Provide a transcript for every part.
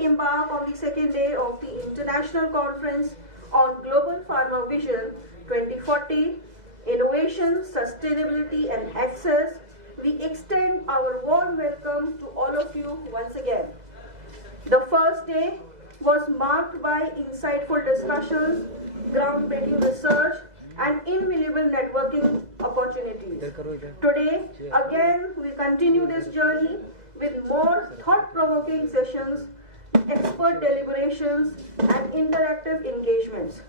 we embark on the second day of the International Conference on Global Pharma Vision 2040, Innovation, Sustainability and Access, we extend our warm welcome to all of you once again. The first day was marked by insightful discussions, groundbreaking research, and invaluable networking opportunities. Today, again, we continue this journey with more thought-provoking sessions, expert deliberations, and interactive engagements.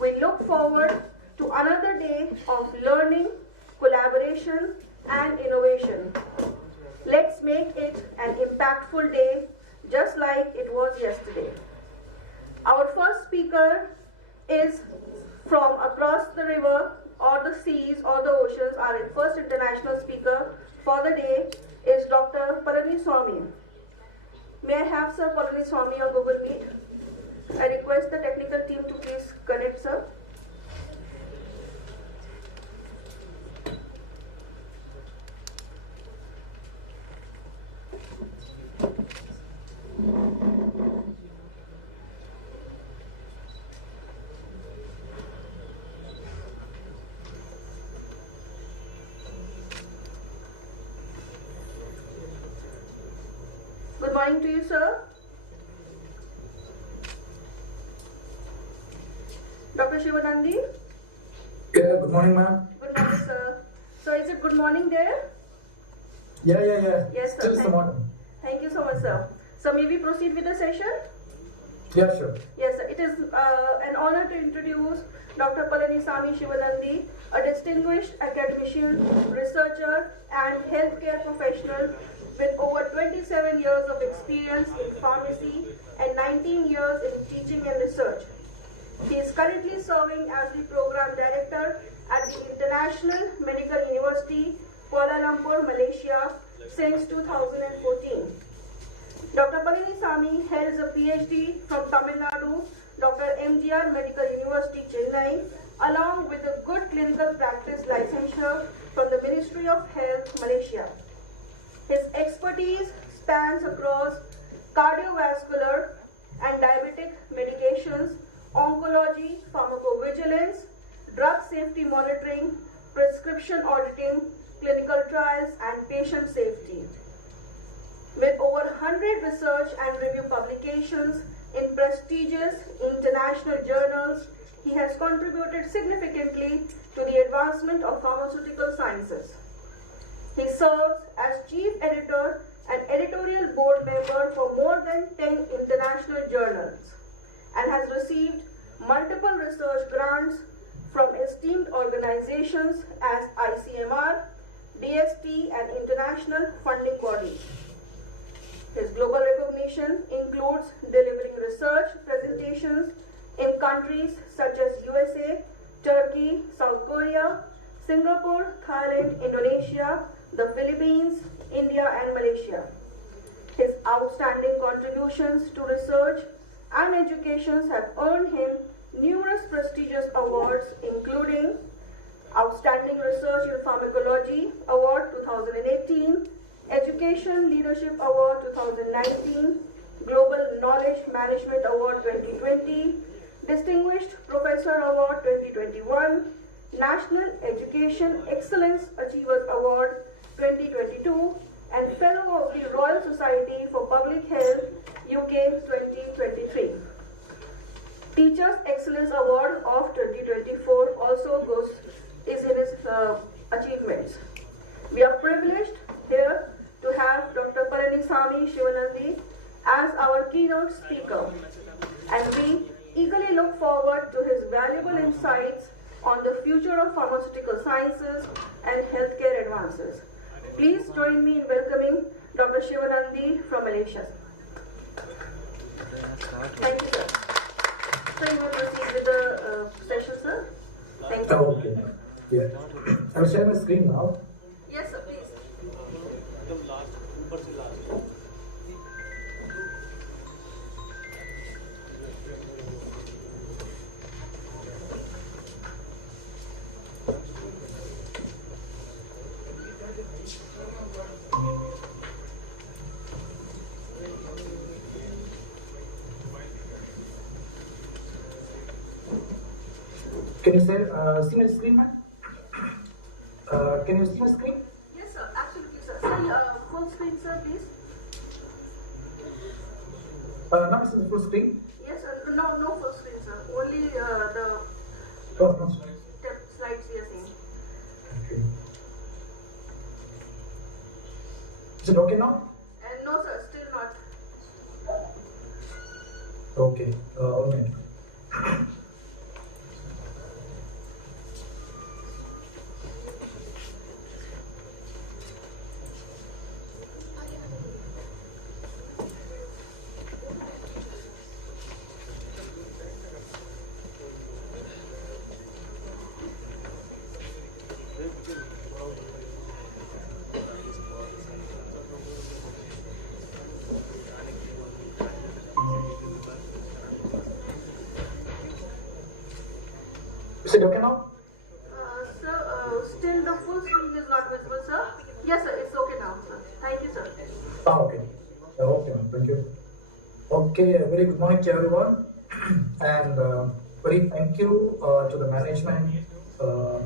We look forward to another day of learning, collaboration, and innovation. Let's make it an impactful day, just like it was yesterday. Our first speaker is from across the river or the seas or the oceans. Our first international speaker for the day is Dr. Palani. May I have Sir Palani on Google Meet? I request the technical team to please connect, sir. Good morning to you, sir. Dr. Shivanandi? Yeah, good morning, ma'am. Good morning, sir. So, is it good morning there? Yeah. Yes, sir. Still some morning. Thank you so much, sir. So, may we proceed with the session? Yeah, sure. Yes, sir. It is an honor to introduce Dr. Palanisamy Shivanandi, a distinguished academician, researcher, and healthcare professional with over 27 years of experience in pharmacy and 19 years in teaching and research. He is currently serving as the program director at the International Medical University, Kuala Lumpur, Malaysia, since 2014. Dr. Palanisamy holds a PhD from Tamil Nadu, Dr. MGR Medical University, Chennai, along with a good clinical practice licensure from the Ministry of Health, Malaysia. His expertise spans across cardiovascular and diabetic medications, oncology, pharmacovigilance, drug safety monitoring, prescription auditing, clinical trials, and patient safety. With over 100 research and review publications in prestigious international journals, he has contributed significantly to the advancement of pharmaceutical sciences. He serves as chief editor and editorial board member for more than 10 international journals and has received multiple research grants from esteemed organizations as ICMR, DST, and international funding bodies. His global recognition includes delivering research presentations in countries such as USA, Turkey, South Korea, Singapore, Thailand, Indonesia, the Philippines, India, and Malaysia. His outstanding contributions to research and education have earned him numerous prestigious awards, including Outstanding Research in Pharmacology Award 2018, Education Leadership Award 2019, Global Knowledge Management Award 2020, Distinguished Professor Award 2021, National Education Excellence Achievers Award 2022, and Fellow of the Royal Society for Public Health, UK 2023. Teachers Excellence Award of 2024 also is in his achievements. We are privileged here to have Dr. Palanisamy Shivanandi as our keynote speaker, and we eagerly look forward to his valuable insights on the future of pharmaceutical sciences and healthcare advances. Please join me in welcoming Dr. Shivanandi from Malaysia. Thank you, sir. So you will proceed with the session, sir. Thank you. Okay. Yeah. I will share my screen now. Yes, sir, please. Can you see my screen, ma'am? Can you see my screen? Yes, sir. Absolutely, sir. Sir, full screen, sir, please. Now this is the full screen. Yes, sir. No full screen, sir. Only the Oh, no. slides we are seeing. Okay. Is it okay now? And no, sir. Still not. Okay. 1 minute. Is it okay now? Sir, still the full screen is not visible, sir. Yes, sir. It's okay now, sir. Thank you, sir. Okay. Okay, ma'am. Thank you. Okay, a very good morning to everyone. And very thank you to the management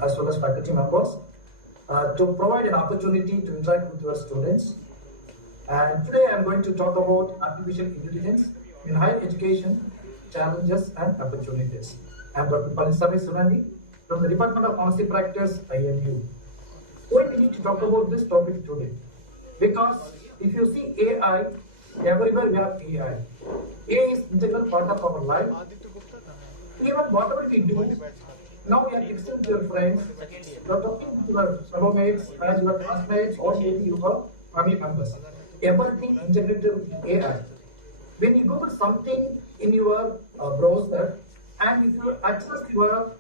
as well as faculty members to provide an opportunity to interact with your students. And today I am going to talk about artificial intelligence in higher education, challenges and opportunities. I am Dr. Tiwari from the Department of Pharmacy Practice, IMU. Why we need to talk about this topic today? Because if you see AI, everywhere we have AI. AI is integral part of our life. Even whatever we do, now we are texting to your friends, you are talking to your fellow mates, as your classmates, or maybe your family members. Everything integrated with AI. When you Google something in your browser, and if you access your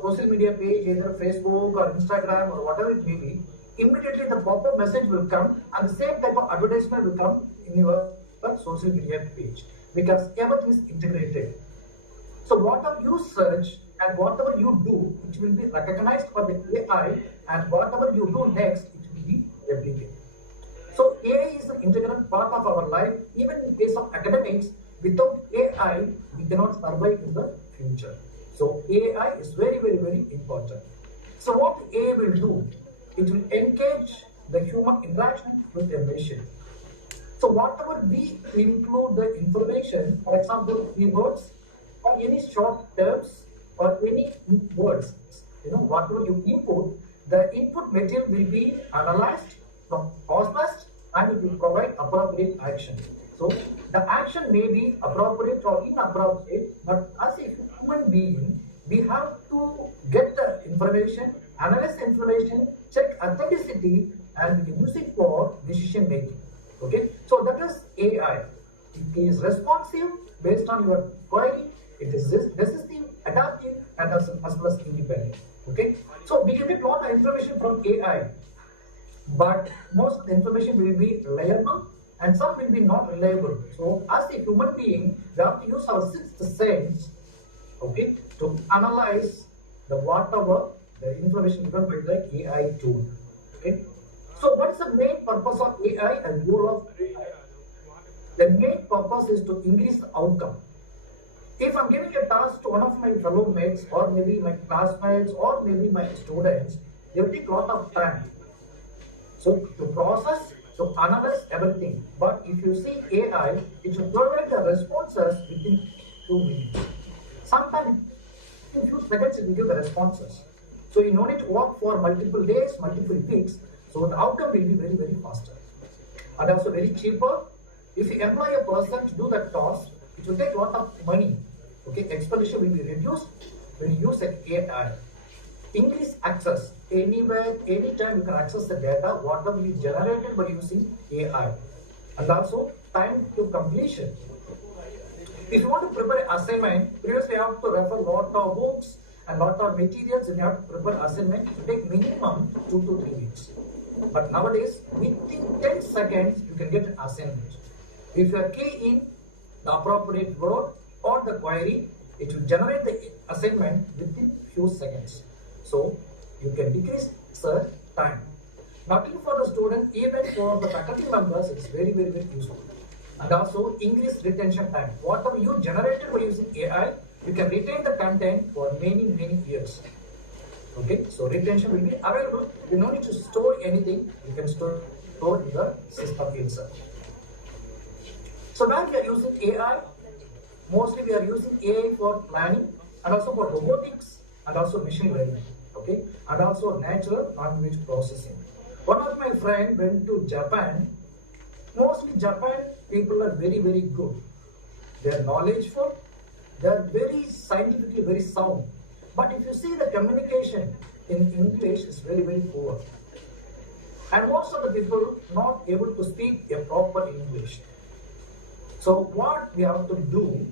social media page, either Facebook or Instagram or whatever it may be, immediately the pop-up message will come and the same type of advertisement will come in your social media page because everything is integrated. So whatever you search and whatever you do, it will be recognized by the AI, and whatever you do next, it will be replicated. So AI is an integral part of our life. Even in case of academics, without AI, we cannot survive in the future. So AI is very, very, very important. So what AI will do? It will engage the human interaction with a machine. So whatever we include the information, for example, keywords or any short terms or any words, whatever you input, the input material will be analyzed, processed, and it will provide appropriate action. So the action may be appropriate or inappropriate, but as a human being, we have to get the information, analyze the information, check authenticity, and we can use it for decision making. Okay, so that is AI. It is responsive based on your query. It is resistive, adaptive, and as well as independent. Okay, so we can get a lot of information from AI, but most of the information will be reliable and some will be not reliable. So as a human being, we have to use our sixth sense, okay, to analyze the whatever the information given by the AI tool. Okay. So what is the main purpose of AI and goal of AI? The main purpose is to increase the outcome. If I'm giving a task to one of my fellow mates or maybe my classmates or maybe my students, they will take a lot of time. So to process, to analyze everything. But if you see AI, it will provide the responses within 2 minutes. Sometimes in a few seconds it will give the responses. So you don't need to work for multiple days, multiple weeks. So the outcome will be very, very faster. And also very cheaper. If you employ a person to do that task, it will take a lot of money. Okay, expenditure will be reduced when you use an AI. Increase access. Anywhere, anytime you can access the data, whatever is generated by using AI. And also time to completion. If you want to prepare an assignment, previously you have to refer a lot of books and lot of materials, and you have to prepare assignment. It will take minimum 2 to 3 weeks. But nowadays, within 10 seconds, you can get an assignment. If you are key in the appropriate word or the query, it will generate the assignment within few seconds. So you can decrease the time. Not only for the student, even for the faculty members, it's very, very useful. And also increase retention time. Whatever you generated by using AI, you can retain the content for many, many years. Okay, so retention will be available. You don't need to store anything. You can store in the system itself. So when we are using AI, mostly we are using AI for planning and also for robotics and also machine learning. Okay, and also natural language processing. One of my friend went to Japan. Mostly Japan people are very, very good. They are knowledgeful. They are very scientifically very sound. But if you see the communication in English is very, very poor. And most of the people not able to speak a proper English. So what we have to do,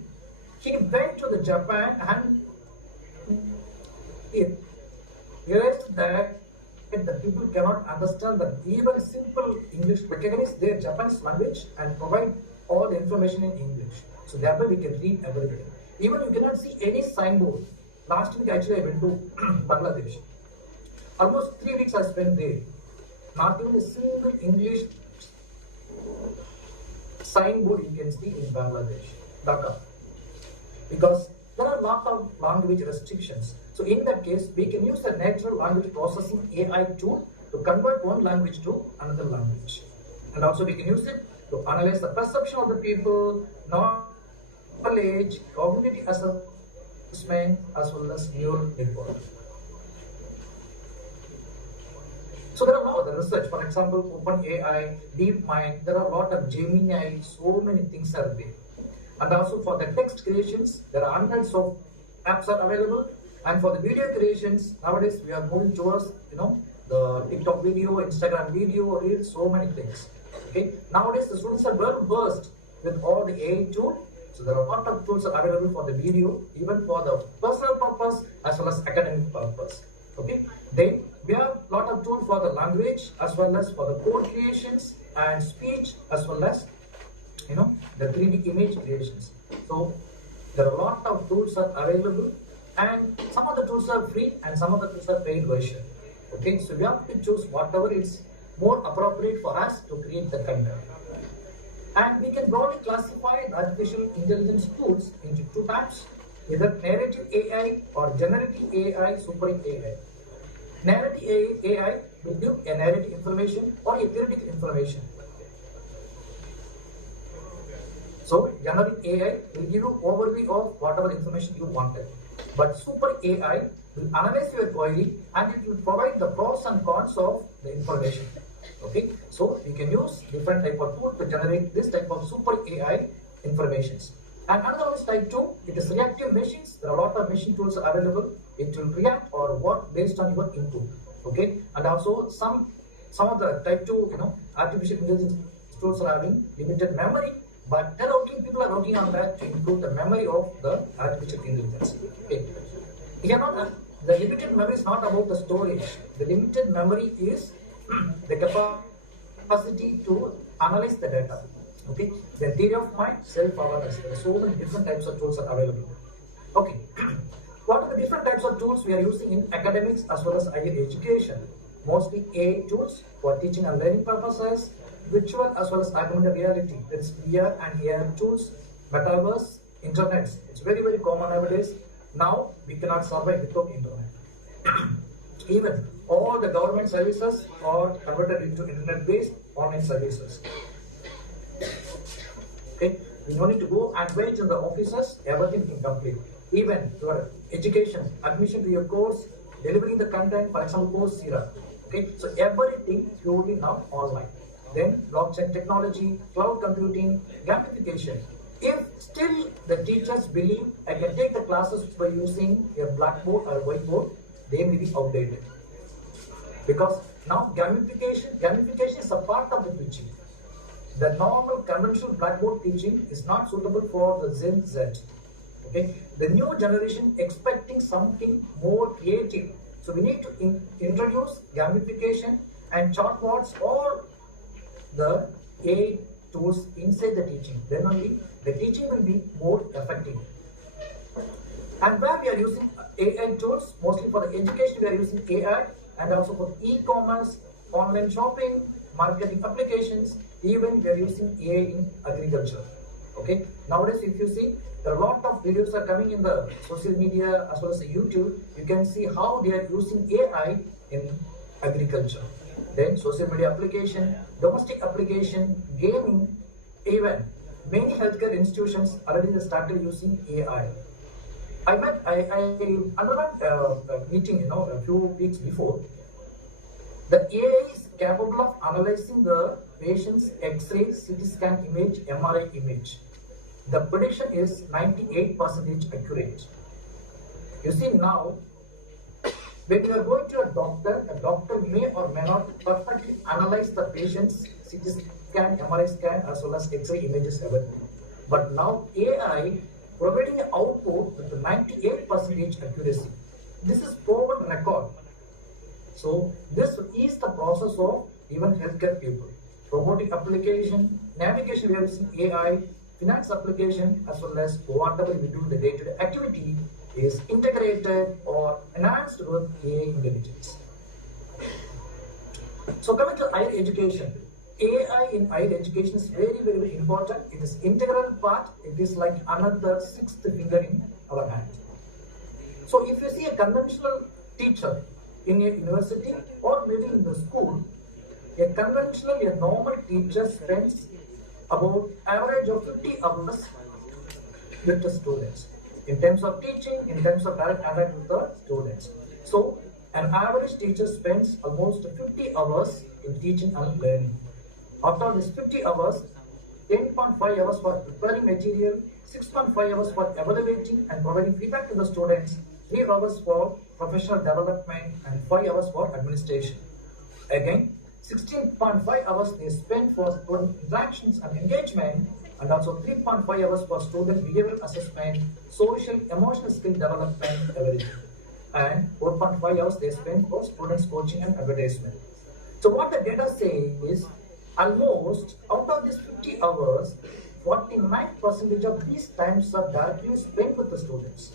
he went to the Japan and he realized that the people cannot understand the even simple English, recognize their Japanese language and provide all the information in English. So therefore we can read everything. Even you cannot see any signboard. Last week actually I went to Bangladesh. Almost 3 weeks I spent there. Not even a single English signboard you can see in Bangladesh, Dhaka. Because there are a lot of language restrictions. So in that case, we can use the natural language processing AI tool to convert one language to another language. And also we can use it to analyze the perception of the people, knowledge, cognitive assessment, as well as neural network. So there are a lot of the research, for example, OpenAI, DeepMind, there are a lot of Gemini, so many things are there. And also for the text creations, there are hundreds of apps are available. And for the video creations, nowadays we are moving towards, the TikTok video, Instagram video, Reels, so many things. Okay. Nowadays the students are well versed with all the AI tools. So there are a lot of tools are available for the video, even for the personal purpose as well as academic purpose. Okay. Then we have a lot of tools for the language as well as for the code creations and speech as well as the 3D image creations. So there are a lot of tools are available, and some of the tools are free and some of the tools are paid version. Okay, so we have to choose whatever is more appropriate for us to create the content. And we can broadly classify the artificial intelligence tools into two types, either narrative AI or generative AI, super AI. Narrative AI will give a narrative information or a theoretical information. So generative AI will give you overview of whatever information you wanted. But super AI will analyze your query and it will provide the pros and cons of the information. Okay, so we can use different type of tool to generate this type of super AI informations. And another one is type 2. It is reactive machines. There are a lot of machine tools available. It will react or work based on your input. Okay, and also some of the type 2 artificial intelligence tools are having limited memory. But people are working on that to improve the memory of the artificial intelligence. Okay. The limited memory is not about the storage. The limited memory is the capacity to analyze the data. Okay. The theory of mind, self-awareness. So many different types of tools are available. Okay. What are the different types of tools we are using in academics as well as higher education? Mostly AI tools for teaching and learning purposes, virtual as well as augmented reality. That's VR and AR tools, metaverse, internet. It's very, very common nowadays. Now we cannot survive without internet. Even all the government services are converted into internet-based online services. Okay, we don't need to go and wait in the offices. Everything can complete. Even your education, admission to your course, delivering the content, for example, Coursera. Okay, so everything purely now online. Then blockchain technology, cloud computing, gamification. If still the teachers believe I can take the classes by using a blackboard or whiteboard, they may be outdated. Because now gamification is a part of the teaching. The normal conventional blackboard teaching is not suitable for the Gen Z. Okay, the new generation expecting something more creative. So we need to introduce gamification and chatbots or the AI tools inside the teaching. Then only the teaching will be more effective. And where we are using AI tools, mostly for the education we are using AI, and also for e-commerce, online shopping, marketing applications, even we are using AI in agriculture. Okay, nowadays if you see, there are a lot of videos are coming in the social media as well as the YouTube. You can see how they are using AI in agriculture, then social media application, domestic application, gaming, even many healthcare institutions already started using AI. I underwent a meeting, a few weeks before. The AI is capable of analyzing the patient's X-ray, CT scan image, MRI image. The prediction is 98% accurate. You see now, when you are going to a doctor may or may not perfectly analyze the patient's CT scan, MRI scan, as well as X-ray images available. But now AI providing an output with 98% accuracy. This is proven record. So this is the process of even healthcare people. Robotic application, navigation we are using AI, finance application, as well as whatever we do the day-to-day activity is integrated or enhanced with AI intelligence. So coming to higher education, AI in higher education is very, very important. It is integral part. It is like another sixth finger in our hand. So if you see a conventional teacher in a university or maybe in the school, a normal teacher spends about average of 50 hours with the students in terms of teaching, in terms of direct contact with the students. So an average teacher spends almost 50 hours in teaching and learning. After this 50 hours, 10.5 hours for preparing material, 6.5 hours for evaluating and providing feedback to the students, 3 hours for professional development, and 5 hours for administration. Again, 16.5 hours they spend for student interactions and engagement, and also 3.5 hours for student behavioral assessment, social, emotional skill development, everything. And 4.5 hours they spend for students coaching and advertisement. So what the data says is, almost out of these 50 hours, 49% of these times are directly spent with the students.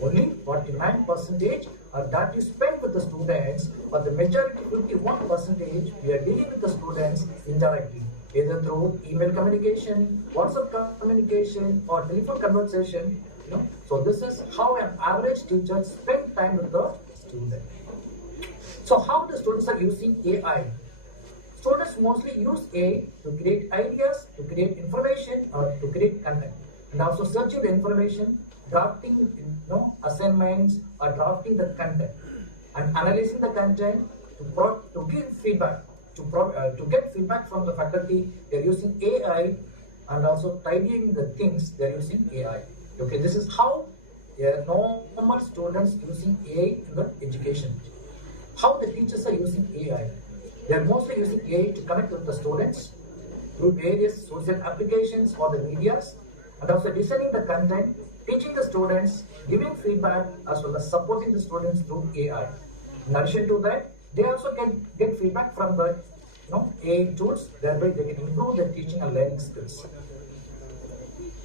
Only 49% are directly spent with the students, but the majority 51% we are dealing with the students indirectly, either through email communication, WhatsApp communication, or telephone conversation. So this is how an average teacher spends time with the student. So how the students are using AI? Students mostly use AI to create ideas, to create information, or to create content, and also searching the information, drafting assignments, or drafting the content, and analyzing the content to give feedback, to get feedback from the faculty. They are using AI, and also tidying the things they are using AI. Okay, this is how normal students using AI in the education. How the teachers are using AI? They are mostly using AI to connect with the students through various social applications or the medias, and also designing the content, teaching the students, giving feedback, as well as supporting the students through AI. In addition to that, they also can get feedback from the AI tools, thereby they can improve their teaching and learning skills.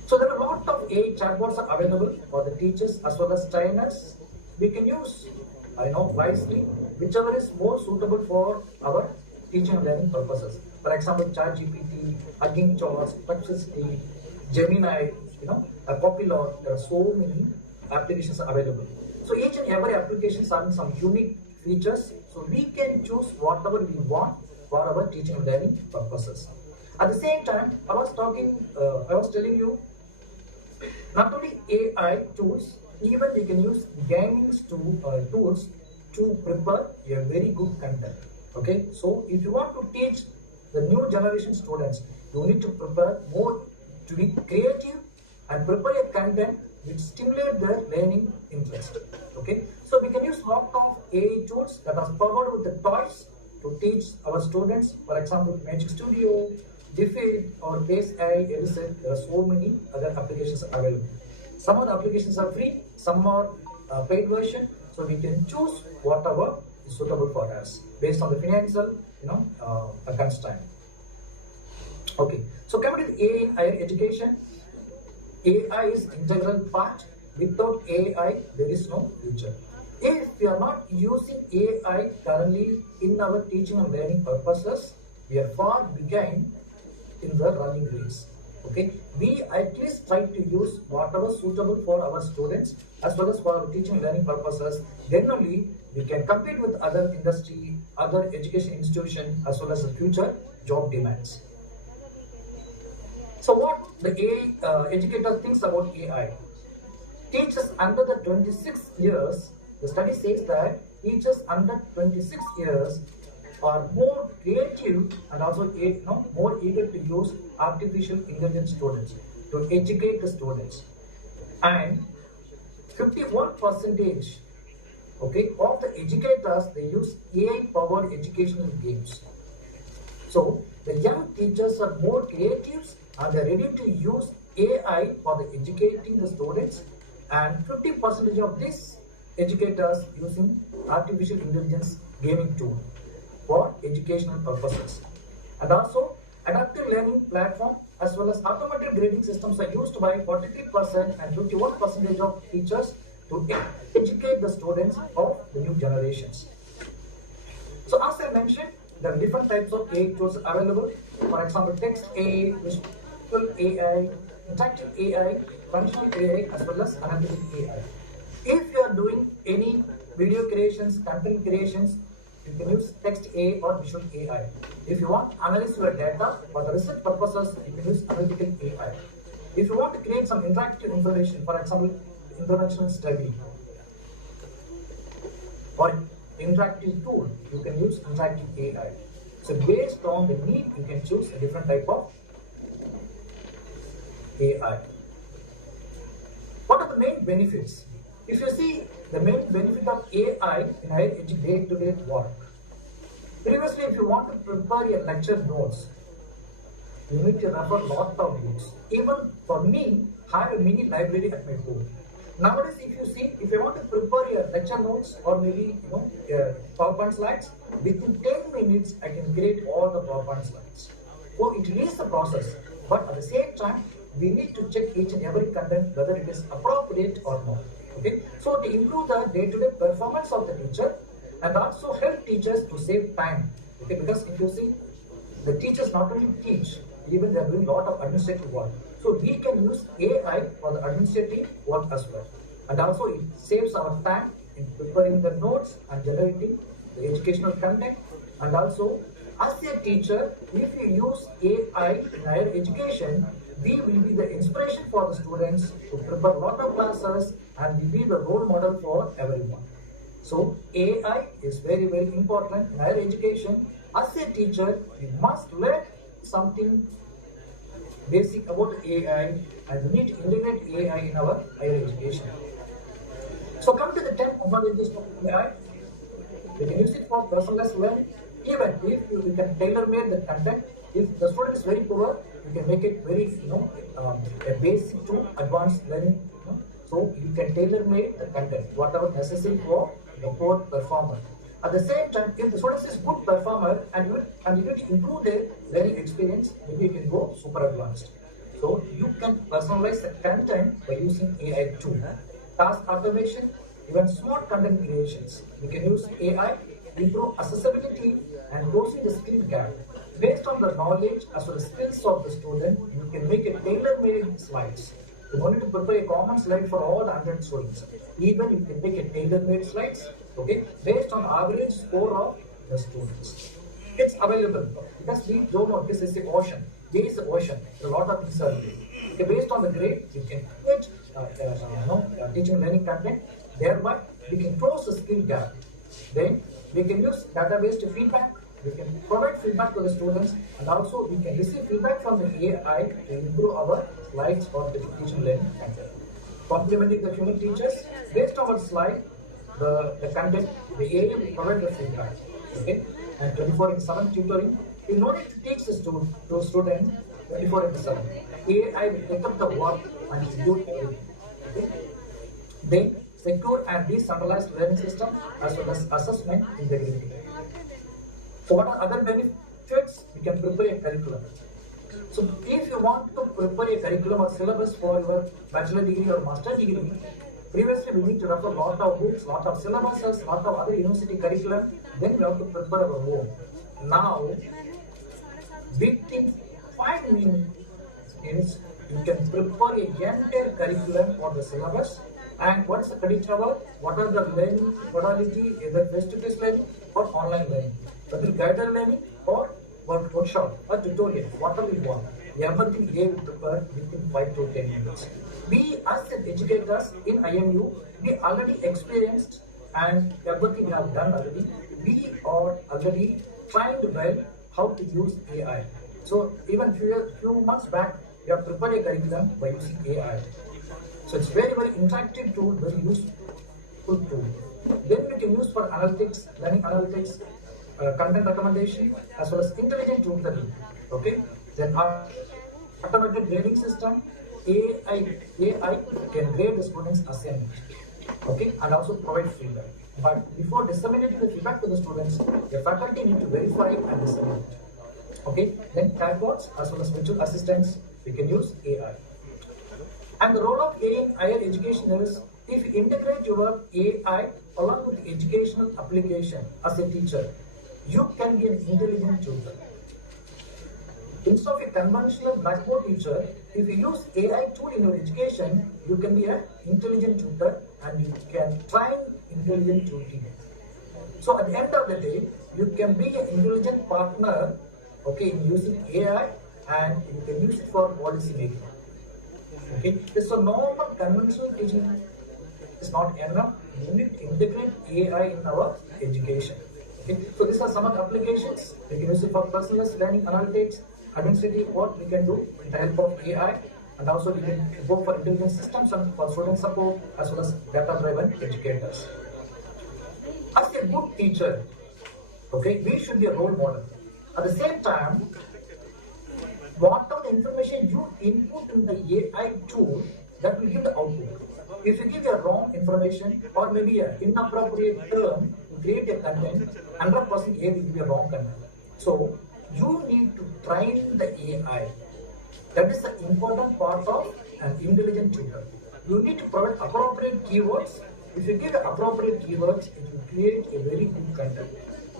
So there are a lot of AI chatbots are available for the teachers as well as trainers. We can use wisely whichever is more suitable for our teaching and learning purposes. For example, ChatGPT, Hugging Charts, Perplexity, Gemini, Copilot. There are so many applications available. So each and every application is having some unique features. So we can choose whatever we want for our teaching and learning purposes. At the same time, I was telling you, not only AI tools, even we can use gaming tools to prepare a very good content. Okay, so if you want to teach the new generation students, you need to prepare more, to be creative and prepare a content which stimulate their learning interest. Okay, so we can use lot of AI tools that are powered with the toys to teach our students. For example, Magic Studio, Defeat, or Base AI, Edison. There are so many other applications available. Some of the applications are free, some are paid version. So we can choose whatever is suitable for us based on the financial, constraint. Okay, so coming to AI in higher education, AI is integral part. Without AI, there is no future. If we are not using AI currently in our teaching and learning purposes, we are far behind in the running race. Okay, we at least try to use whatever suitable for our students as well as for our teaching learning purposes. Then only we can compete with other industry, other education institution as well as the future job demands. So what the educator thinks about AI? Teachers under the 26 years, the study says that teachers under 26 years are more creative and also more eager to use artificial intelligence students to educate the students. And 51 percentage of the educators, they use AI powered educational games. So the young teachers are more creative and they're ready to use AI for the educating the students, and 50% of these educators using artificial intelligence gaming tool for educational purposes. And also adaptive learning platform as well as automated grading systems are used by 43% and 51% of teachers to educate the students of the new generations. So as I mentioned, there are different types of AI tools available. For example, text AI, visual AI, interactive AI, functional AI, as well as analytic AI. If you are doing any video creations, content creations, you can use text AI or visual AI. If you want to analyze your data for the research purposes, you can use analytical AI. If you want to create some interactive information, for example, interventional study or interactive tool, you can use interactive AI. So based on the need, you can choose a different type of AI. What are the main benefits? If you see the main benefit of AI in higher education day-to-day work. Previously, if you want to prepare your lecture notes, you need to refer lot of books. Even for me, I have a mini library at my home. Nowadays, if you want to prepare your lecture notes or maybe PowerPoint slides, within 10 minutes I can create all the PowerPoint slides. So it is the process, but at the same time, we need to check each and every content whether it is appropriate or not. Okay, so to improve the day-to-day performance of the teacher and also help teachers to save time. Okay, because if you see, the teachers not only teach, even they are doing a lot of administrative work. So we can use AI for the administrative work as well. And also it saves our time in preparing the notes and generating the educational content. And also, as a teacher, if you use AI in higher education, we will be the inspiration for the students to prepare a lot of classes and will be the role model for everyone. So AI is very, very important in higher education. As a teacher, we must learn something basic about AI and we need to integrate AI in our higher education. So come to the 10 advantages of AI. We can use it for personalized learning. Even if you can tailor-made the content, if the student is very poor, you can make it very, a basic to advanced learning. So you can tailor-made the content, whatever necessary for the poor performer. At the same time, if the student is good performer and you need to improve their learning experience, maybe you can go super advanced. So you can personalize the content by using AI tool. Task automation, even smart content creations. You can use AI, improve accessibility and closing the skill gap. Based on the knowledge as well as skills of the student, you can make a tailor-made slides. You don't need to prepare a common slide for all the 100 students. Even you can make a tailor-made slides, okay, based on average score of the students. It's available because we don't know this is the ocean. There is the ocean. A lot of things are there. Okay, based on the grade, you can create teaching learning content. Thereby, we can close the skill gap. Then we can use database to feedback. We can provide feedback to the students, and also we can receive feedback from the AI to improve our slides for the teaching learning content. Complementing the human teachers, based on our slide, the content, the AI will provide the feedback. Okay, and 24/7 tutoring. You no need to teach the student 24/7. AI will pick up the work and do everything. Okay? Then secure and decentralized learning system as well as assessment integrity. So what are other benefits? We can prepare a curriculum. So if you want to prepare a curriculum or syllabus for your bachelor degree or master degree, previously we need to refer lot of books, lot of syllabuses, lot of other university curriculum, then we have to prepare our own. Now, within 5 minutes, is you can prepare a entire curriculum for the syllabus. And what is the credit hour? What are the learning modality, either face-to-face learning or online learning, whether guided learning or workshop or tutorial, whatever you want. Everything here will prepare within 5 to 10 minutes. We as educators in IMU, we already experienced and everything we have done already. We are already trained well how to use AI. So even few months back, we have prepared a curriculum by using AI. So it's very interactive tool, very useful tool. Then we can use for analytics, learning analytics, content recommendation, as well as intelligent tutoring. Okay. Then our automated grading system, AI can grade the students' assignment. Okay, and also provide feedback. But before disseminating the feedback to the students, the faculty need to verify and disseminate. Okay, then chatbots as well as virtual assistants, we can use AI. And the role of AI in higher education is, if you integrate your AI along with the educational application as a teacher, you can be an intelligent tutor. Instead of a conventional blackboard teacher, if you use AI tool in your education, you can be an intelligent tutor and you can train intelligent tutoring. So at the end of the day, you can be an intelligent partner, okay, in using AI, and you can use it for policy making. Okay, so normal conventional teaching is not enough. We need to integrate AI in our education. Okay, so these are some of the applications. We can use it for personalized learning analytics, administrative work we can do with the help of AI, and also we can go for intelligent systems and for student support as well as data-driven educators. As a good teacher, okay, we should be a role model. At the same time, whatever the information you input in the AI tool, that will give the output. If you give a wrong information or maybe an inappropriate term to create a content, 100% AI will give a wrong content. So you need to train the AI. That is the important part of an intelligent tutor. You need to provide appropriate keywords. If you give appropriate keywords, it will create a very good content.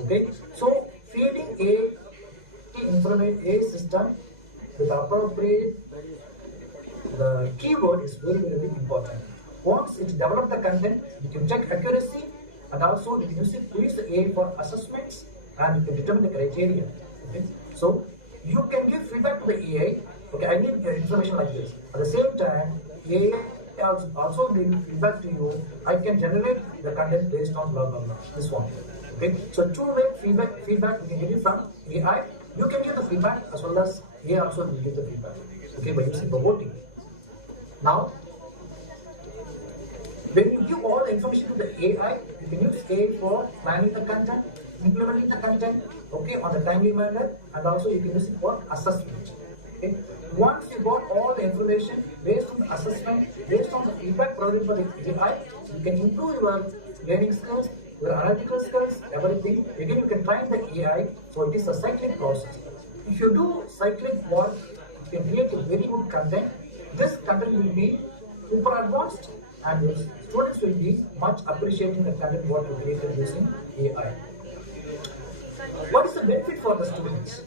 Okay, so feeding a system with appropriate keyword is very important. Once it develops the content, you can check accuracy, and also you can use the AI for assessments, and you can determine the criteria. Okay? So you can give feedback to the AI. Okay, I need information like this. At the same time, AI also giving feedback to you. I can generate the content based on blah blah blah. This one. Okay, so two-way feedback we can get it from AI. You can give the feedback as well as AI also will give the feedback. Okay, by using robotic. Now, when you give all the information to the AI, you can use AI for planning the content, implementing the content, okay, on a timely manner, and also you can use it for assessment. Okay. Once you got all the information based on the assessment, based on the feedback provided by the AI, you can improve your learning skills, your analytical skills, everything. Again, you can train the AI, so it is a cyclic process. If you do cyclic work, you can create a very good content. This content will be super advanced, and your students will be much appreciating the content what you created using AI. What is the benefit for the students?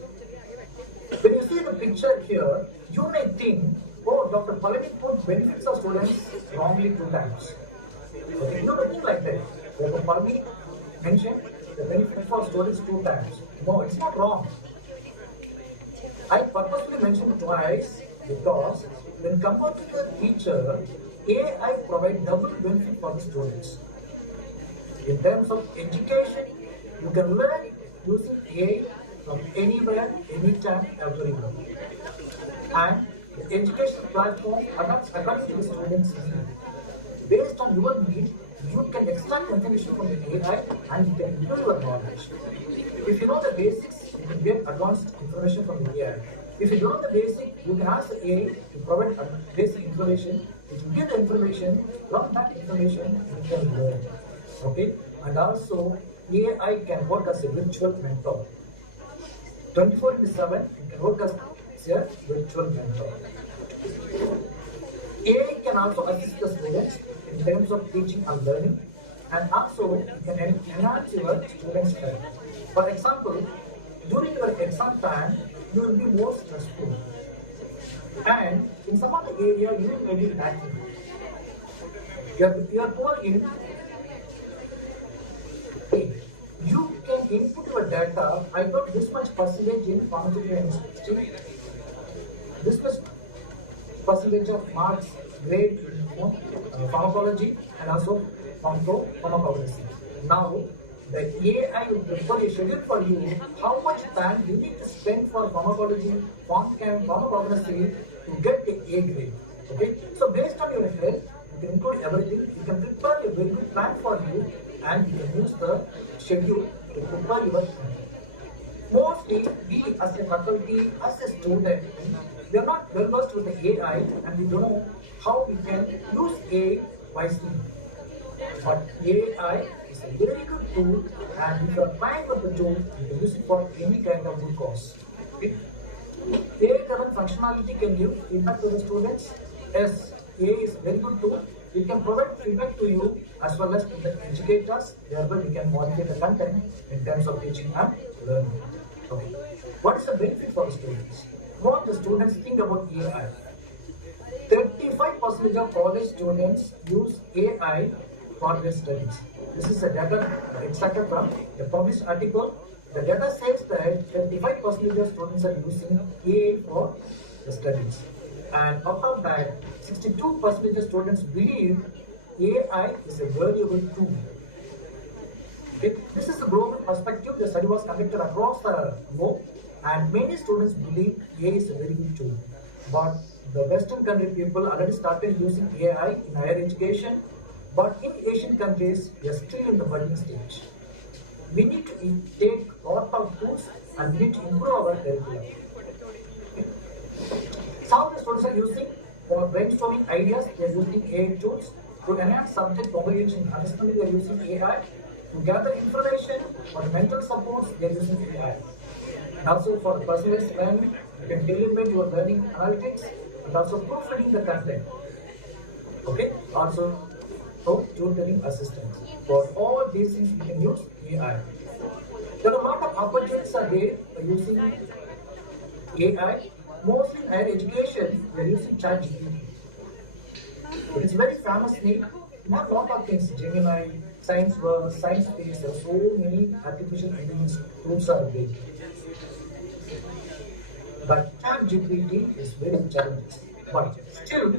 When you see the picture here, you may think, oh, Dr. Palani put benefits of students wrongly 2 times. Okay, you may think like that. Dr. Palani mentioned the benefit for students 2 times. No, it's not wrong. I purposely mentioned twice because when compared to the teacher, AI provides double benefit for the students. In terms of education, you can learn using AI from anywhere, anytime, everywhere. And the education platform adapts according to the students' need. Based on your need, you can extract information from the AI and you can improve your knowledge. If you know the basics, you can get advanced information from the AI. If you don't know the basic, you can ask the AI to provide basic information. It will give the information. From that information, you can learn. Okay? And also, AI can work as a virtual mentor. 24/7, you can work as a virtual mentor. AI can also assist the students in terms of teaching and learning, and also you can enhance your students' health. For example, during your exam time, you will be more stressful. And in some other area, you may be lacking. You are poor in you can input your data. I got this much percentage in pharmaceutical industry, this much percentage of marks grade in pharmacology and also pharmacology. Now, the AI will prepare a schedule for you how much time you need to spend for pharmacology, pharmacology to get the A grade. Okay, so based on your health, you can include everything. You can prepare a very good plan for you, and you can use the schedule to prepare your plan. Mostly, we as a faculty, as a student, we are not well versed with the AI, and we don't know how we can use AI wisely. But AI is a very good tool, and if you are applying for the tool, you can use it for any kind of good cause. AI-driven functionality can give feedback to the students. Yes, AI is a very good tool. It can provide feedback to you as well as to the educators. Thereby, we can modify the content in terms of teaching and learning. Okay. What is the benefit for the students? What the students think about AI? 35% of college students use AI for their studies. This is a data extracted from a published article. The data says that 35% of students are using AI for the studies. And out of that, 62% of students believe AI is a valuable tool. Okay. This is a global perspective. The study was conducted across the globe, and many students believe AI is a very good tool. But the Western country people already started using AI in higher education, but in Asian countries, we are still in the budding stage. We need to take a lot of tools and we need to improve our curriculum. Some of the students are using for brainstorming ideas, they are using AI tools. To enhance subject comprehension, understanding, they are using AI. To gather information for the mental supports, they are using AI. And also for the personalized learning, you can tailor your learning analytics and also proofreading the content. Okay, also tutoring assistance. For all these things, we can use AI. There are a lot of opportunities are there by using AI. Mostly in higher education, we are using ChatGPT. It's very famous name. Not a lot of things. Gemini, science work, science space. There are so many artificial intelligence tools are there. But ChatGPT is very challenging. But still,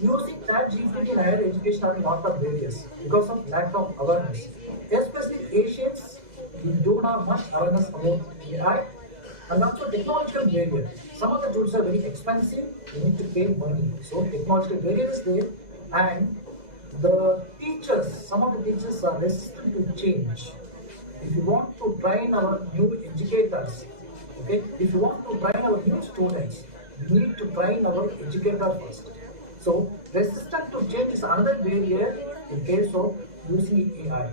using ChatGPT in higher education are a lot of barriers because of lack of awareness. Especially Asians, we don't have much awareness about AI and also technological barrier. Some of the tools are very expensive, you need to pay money. So technological barrier is there, and the teachers, some of the teachers are resistant to change. If you want to train our new educators, okay, if you want to train our new students, we need to train our educator first. So resistant to change is another barrier in case of using AI.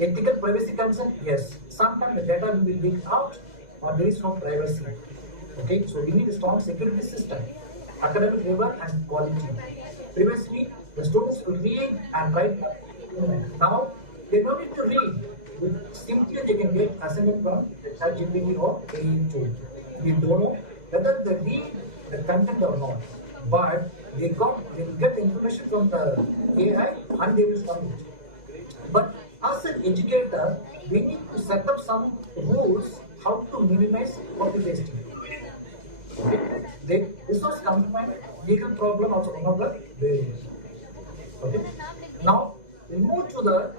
Ethical privacy concern, yes. Sometimes the data will be leaked out or there is no privacy. Okay, so we need a strong security system, academic rigor and quality. Previously, the students would read and write. Now, they don't need to read. Simply they can get assignment from the ChatGPT or AI tool. We don't know whether they read the content or not, but they will get information from the AI and they will submit. But as an educator, we need to set up some rules how to minimize copy pasting. The resource commitment, legal problem also one of the barriers. Okay. Now we move to the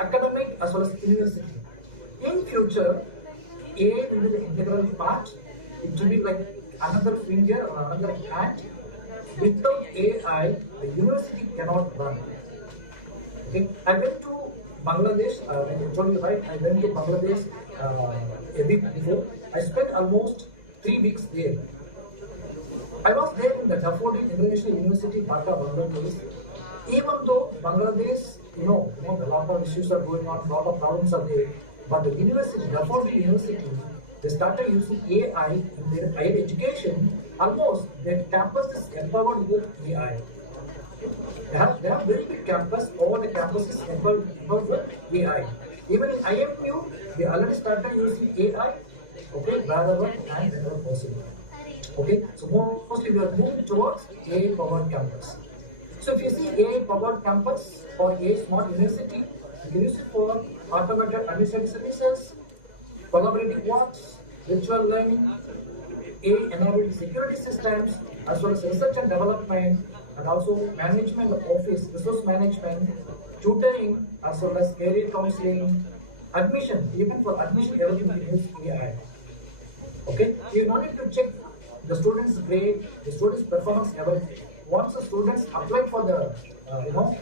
academic as well as university. In future, AI will be the integral part. It will be like another finger or another hand. Without AI, the university cannot run. Okay. I went to Bangladesh, I told you right, I went to Bangladesh a week before. I spent almost 3 weeks there. I was there in the Daffodil International University, Dhaka, Bangladesh. Even though Bangladesh, a lot of issues are going on, a lot of problems are there, but the university, Daffodil University, they started using AI in their higher education. Almost their campus is empowered with AI. They have very big campus. All the campuses empowered with AI. Even in IMU, they already started using AI. Okay, wherever and whenever possible. Okay, so mostly we are moving towards AI powered campus. So if you see AI powered campus or AI smart university, you can use it for automated administrative services, collaborative works, virtual learning, AI-enabled security systems, as well as research and development, and also management of office, resource management, tutoring, as well as career counseling, admission. Even for admission, everything we use AI. Okay, you don't need to check the student's grade, the student's performance level. Once the students apply for the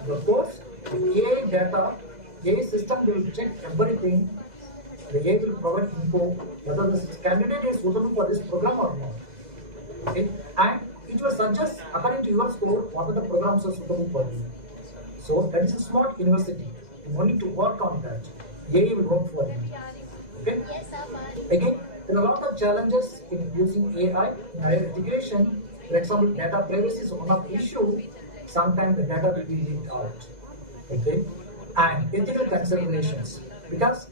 the course, the AI data, AI system will check everything. The AI will provide info whether this candidate is suitable for this program or not. Okay, and it will suggest according to your score what are the programs are suitable for you. So that is a smart university. You only to work on that. AI will work for you. Okay. Again, there are a lot of challenges in using AI in higher education. For example, data privacy is one of the issue. Sometimes the data will be leaked out. Okay, and ethical considerations because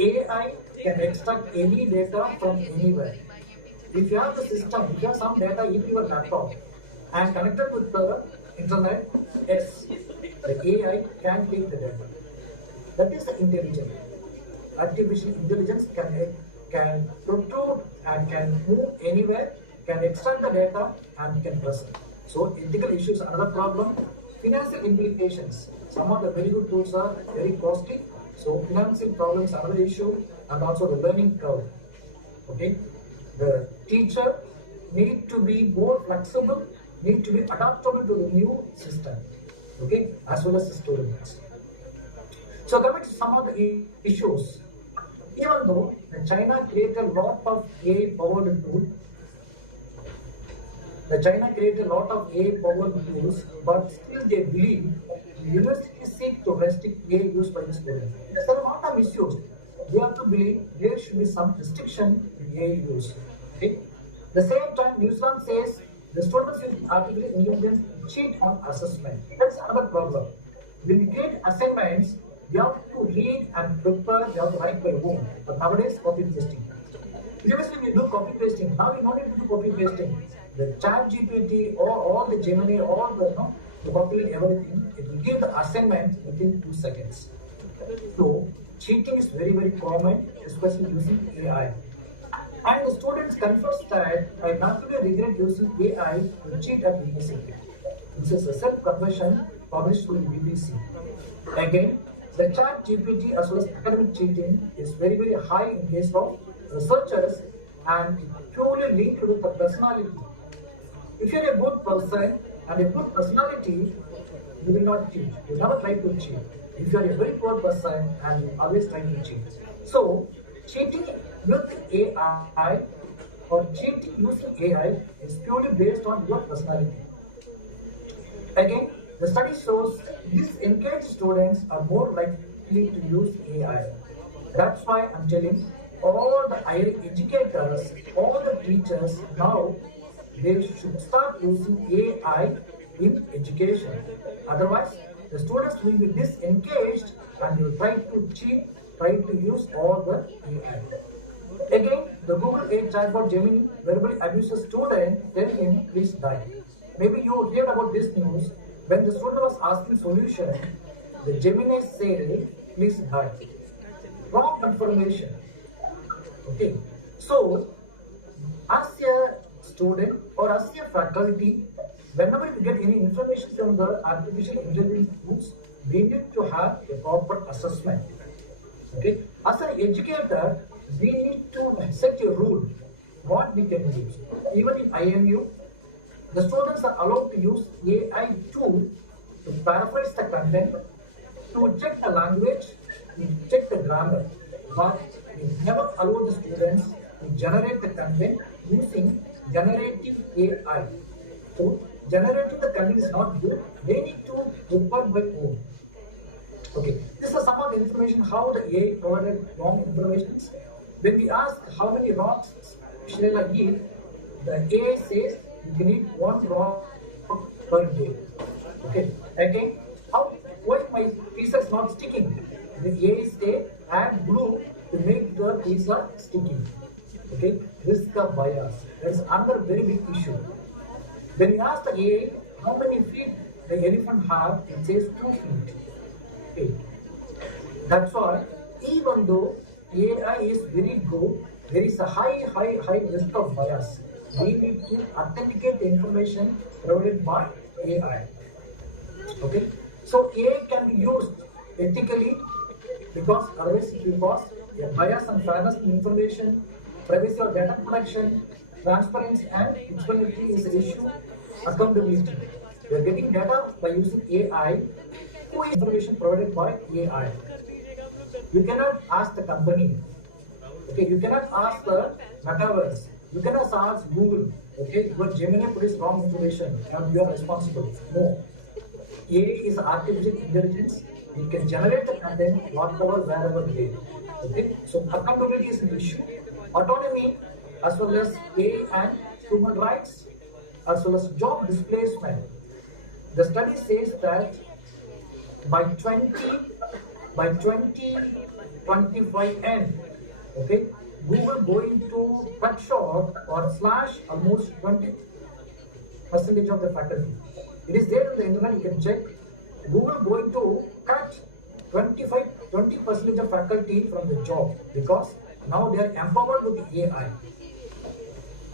AI can extract any data from anywhere. If you have the system, if you have some data in your laptop and connected with the internet, yes, the AI can take the data. That is the intelligence. Artificial intelligence can protrude and can move anywhere, can extract the data and can present. So ethical issues are another problem. Financial implications. Some of the very good tools are very costly. So financial problems are another issue, and also the learning curve. Okay, the teacher need to be more flexible, need to be adaptable to the new system. Okay, as well as the students. So coming to some of the issues, even though China created a lot of AI-powered tools, but still they believe the universities seek to restrict AI use by the students. There are a lot of issues. We have to believe there should be some restriction in AI use. Okay? The same time, New Zealand says the students use artificial intelligence to cheat on assessment. That's another problem. When we create assignments, we have to read and prepare, we have to write by home. But nowadays, copy pasting. Previously, we do copy pasting. Now we don't need to do copy pasting. The Chat GPT or all the Gemini or the populate everything, it will give the assignment within 2 seconds. So cheating is very, very common, especially using AI. And the students confess that I naturally regret using AI to cheat at university. This is a self-confession published with BBC. Again, the Chat GPT as well as academic cheating is very, very high in case of researchers and purely linked with the personality. If you are a good person and a good personality, you will not cheat. You never try to cheat. If you are a very poor person and you always try to cheat. So, cheating with AI or cheating using AI is purely based on your personality. Again, the study shows these engaged students are more likely to use AI. That's why I'm telling all the higher educators, all the teachers now, they should start using AI in education. Otherwise, the students will be disengaged and they will try to cheat, try to use all the AI. Again, the Google AI chatbot Gemini verbally abuses student, tell him please die. Maybe you heard about this news. When the student was asking solution, the Gemini said please die. Wrong information. Okay. So, as a student or as a faculty, whenever we get any information from the artificial intelligence tools, we need to have a proper assessment. Okay. As an educator, we need to set a rule what we can use. Even in IMU, the students are allowed to use AI tool to paraphrase the content, to check the language, to check the grammar. But we never allow the students to generate the content using generative AI. So generating the content is not good. They need to prepare by own. Okay, this is some of the information how the AI provided wrong information. When we ask how many rocks shall I eat, the AI says you can eat 1 rock per day. Okay, again, why my pizza is not sticking? The AI say add glue to make the pizza sticky. Okay, risk of bias. That's another very big issue. When we ask the AI how many feet the elephant have, it says 2 feet. Okay. That's why even though AI is very good, there is a high risk of bias. We need to authenticate the information provided by AI. Okay, so AI can be used ethically because otherwise it will cause a bias and fairness in information, privacy or data protection, transparency and usability is an issue, accountability. We are getting data by using AI. Who is information provided by AI? You cannot ask the company. Okay, you cannot ask the metaverse. You cannot ask Google. Okay, your Gemini produced wrong information and you are responsible. No. AI is artificial intelligence. It can generate the content whatever, wherever they. Okay, so accountability is an issue. Autonomy, as well as AI and human rights, as well as job displacement. The study says that by 2025 end, okay, Google going to cut short or slash almost 20% of the faculty. It is there in the internet, you can check. Google going to cut 20% of faculty from the job because now they are empowered with the AI.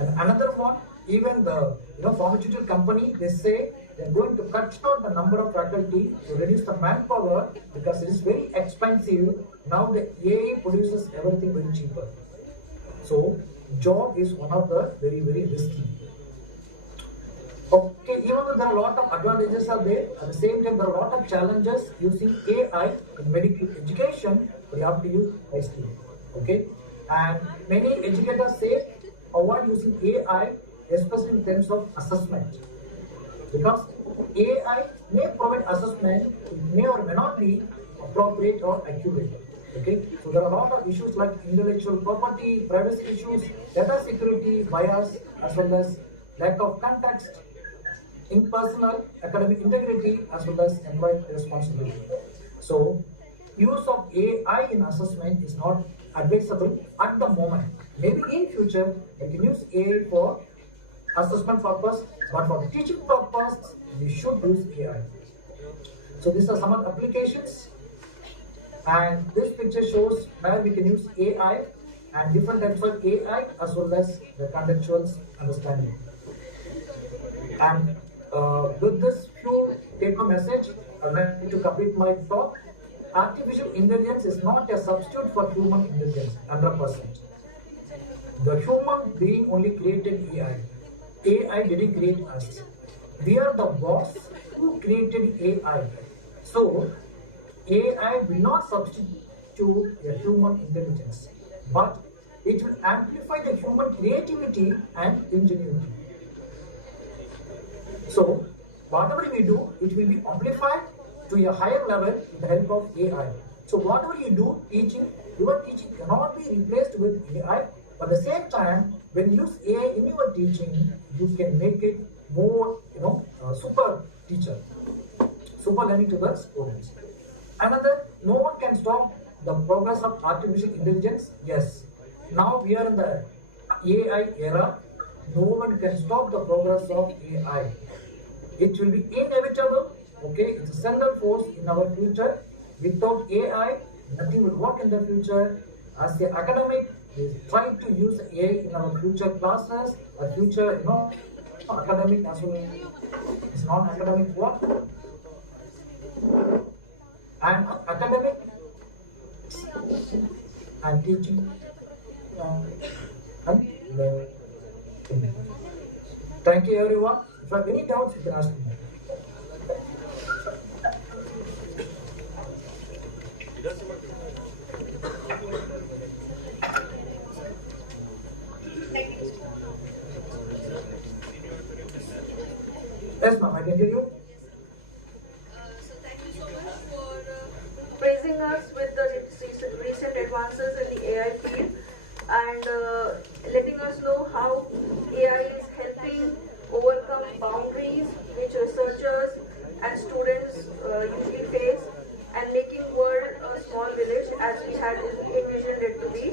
And another one, even the pharmaceutical company, they say they're going to cut short the number of faculty to reduce the manpower because it is very expensive. Now the AI produces everything very cheaper. So job is one of the very risky. Okay, even though there are a lot of advantages are there, at the same time there are a lot of challenges using AI in medical education. We have to use wisely. Okay, and many educators say avoid using AI, especially in terms of assessment, because AI may provide assessment, it may or may not be appropriate or accurate. Okay, so there are a lot of issues like intellectual property, privacy issues, data security, bias, as well as lack of context, impersonal academic integrity, as well as employee responsibility. So, use of AI in assessment is not advisable at the moment. Maybe in future we can use AI for assessment purpose, but for the teaching purpose we should use AI. So these are some of the applications, and this picture shows where we can use AI and different types of AI as well as the contextual understanding. And with this few take-home message, I'd like to complete my talk. Artificial intelligence is not a substitute for human intelligence, 100%. The human being only created AI. AI didn't create us. We are the boss who created AI. So, AI will not substitute a human intelligence, but it will amplify the human creativity and ingenuity. So, whatever we do, it will be amplified to a higher level with the help of AI. So, whatever you do, your teaching cannot be replaced with AI. But at the same time, when you use AI in your teaching, you can make it more, super teacher, super learning to the students. Another, no one can stop the progress of artificial intelligence. Yes, now we are in the AI era. No one can stop the progress of AI. It will be inevitable. Okay, it's a central force in our future. Without AI, nothing will work in the future. As the academic, we try to use AI in our future classes, our future, academic as well as non-academic work. And academic and teaching and learning. Thank you everyone. If you have any doubts, you can ask me. Yes, ma'am, I can hear you. So thank you so much for praising us with the recent advances in the AI field and letting us know how AI is helping overcome boundaries which researchers and students usually face and making world a small village as we had envisioned it to be.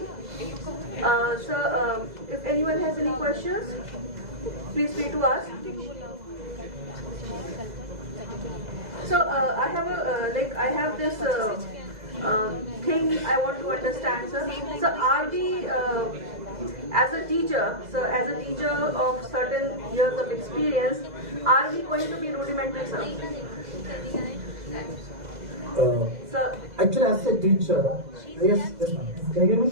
a teacher, yes, yes, ma'am. Can you hear me?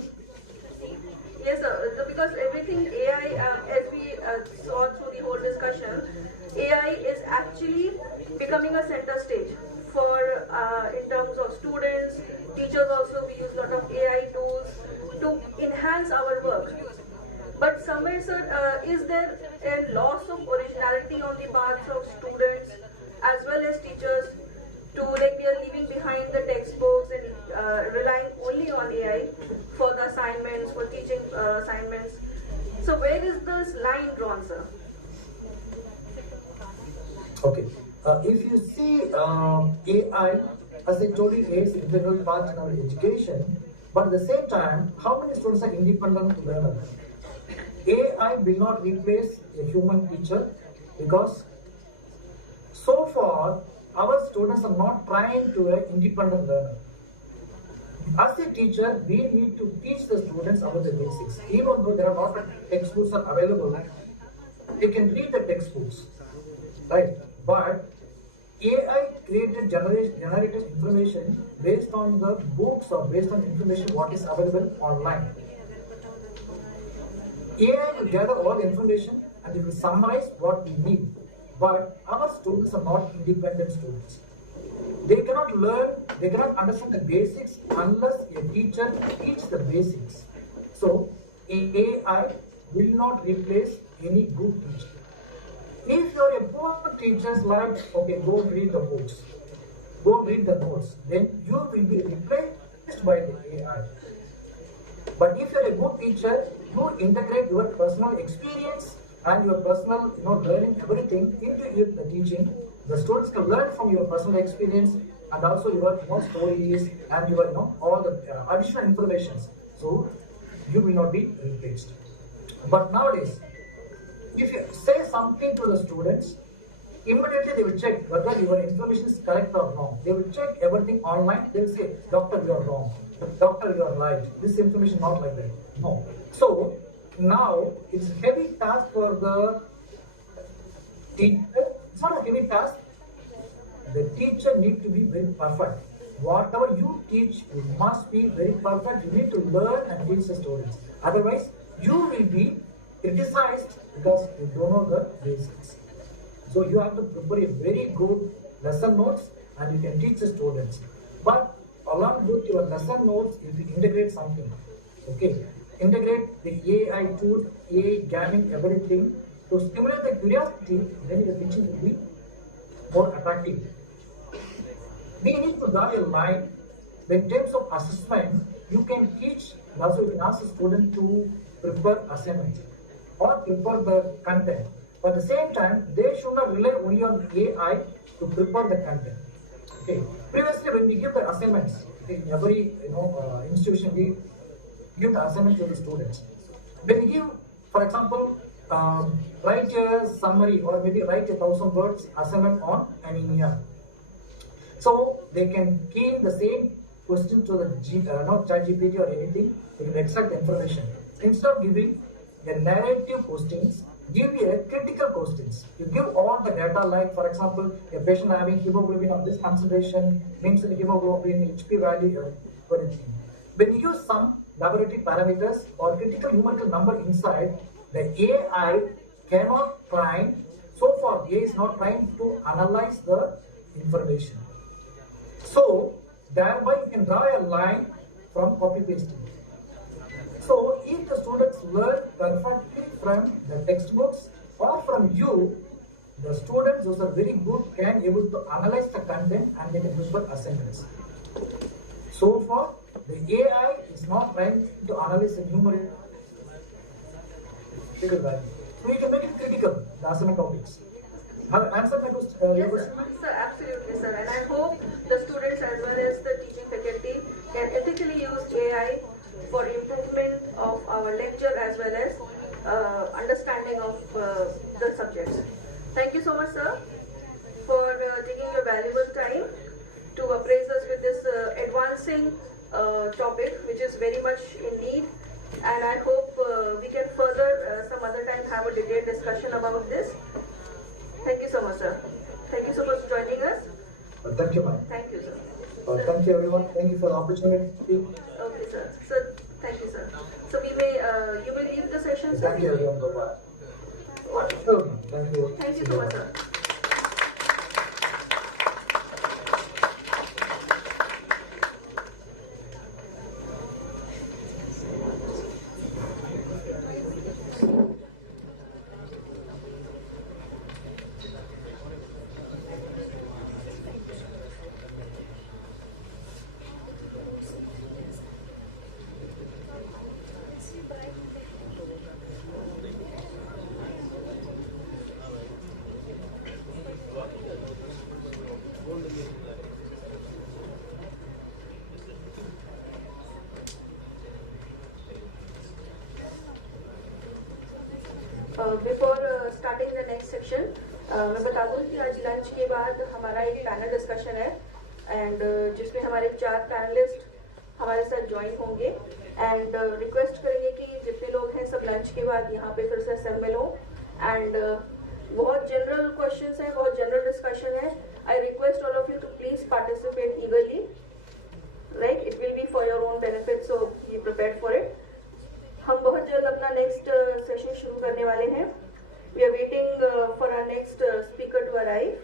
Yes, sir. Because everything AI, as we saw through the whole discussion, AI is actually becoming a center stage for in terms of students, teachers. Also, we use a lot of AI tools to enhance our work. But somewhere, sir, is there a loss of originality on the parts of students as well as teachers? To like we are leaving behind the textbooks and relying only on AI for the assignments, for teaching assignments. So where is this line drawn, sir? Okay. If you see AI, as I told you, AI is an integral part in our education, but at the same time, how many students are independent learners? AI will not replace a human teacher because so far our students are not trying to an independent learner. As a teacher, we need to teach the students about the basics. Even though there are a lot of textbooks are available, they can read the textbooks, right? But AI created generated information based on the books or based on information what is available online. AI will gather all the information and it will summarize what we need. But our students are not independent students. They cannot learn, they cannot understand the basics unless a teacher teaches the basics. So AI will not replace any good teacher. If you're a poor teacher, like, okay, go read the books, go read the notes, then you will be replaced by the AI. But if you're a good teacher, you integrate your personal experience and your personal, learning everything into the teaching. The students can learn from your personal experience and also your, stories and your, all the additional informations. So you will not be replaced. But nowadays, if you say something to the students, immediately they will check whether your information is correct or wrong. They will check everything online. They will say, "Doctor, you are wrong. Doctor, you are right. This information not like that." No. So now it's a heavy task for the teacher. It's not a heavy task. The teacher needs to be very perfect. Whatever you teach, you must be very perfect. You need to learn and teach the students. Otherwise, you will be criticized because you don't know the basics. So you have to prepare a very good lesson notes and you can teach the students. But along with your lesson notes, if you integrate something, okay, integrate the AI tools, AI gaming, everything to stimulate the curiosity, then your teaching will be more attractive. We need to draw a line. In terms of assessment, you can teach, and also you can ask the student to prepare assignments or prepare the content. But at the same time, they should not rely only on AI to prepare the content. Okay. Previously, when we give the assignments, in every institution, we give the assignment to the students. When we give, for example, write a summary or maybe write 1,000 words assignment on anemia. So they can key in the same question to the ChatGPT or anything. They can extract the information. Instead of giving the narrative questions, give a critical questions. You give all the data, like for example, a patient having hemoglobin of this concentration, means the hemoglobin, HP value, everything. When you use some laboratory parameters or critical numerical number inside, the AI cannot try. So far, AI is not trying to analyze the information. So thereby you can draw a line from copy pasting. So if the students learn perfectly from the textbooks or from you, the students who are very good can able to analyze the content and they can prepare assignments. So far, the AI is not trying to analyze the numerical value. So you can make it critical, the assignment topics. Have answered my question? Yes, sir, absolutely, sir. And I hope the students as well as the teaching faculty can ethically use AI for improvement of our lecture as well as understanding of the subjects. Thank you so much, sir, for taking your valuable time to appraise us with this advancing topic, which is very much in need. And I hope we can further some other time have a detailed discussion about this. Thank you so much, sir. Thank you so much for joining us. Thank you, ma'am. Thank you, sir. Thank you, everyone. Thank you for the opportunity. Okay, sir. Sir, thank you, sir. So we may, you may leave the session, sir. Thank you, everyone. Bye-bye. Sure. Thank you. Thank you so much, sir. Before starting the next section मैं बता दूं कि आज lunch के बाद हमारा एक panel discussion है एंड जिसमें हमारे 4 पैनलिस्ट हमारे साथ ज्वाइन होंगे एंड रिक्वेस्ट करेंगे कि जितने लोग हैं सब लंच के बाद यहाँ पे फिर से असेंबल हो एंड बहुत जनरल क्वेश्चंस हैं, बहुत जनरल डिस्कशन है. I request all of you to please participate eagerly, right? It will be for your own benefit, so be prepared for it. हम बहुत जल्द अपना नेक्स्ट सेशन शुरू करने वाले हैं. We are waiting for our next speaker to arrive.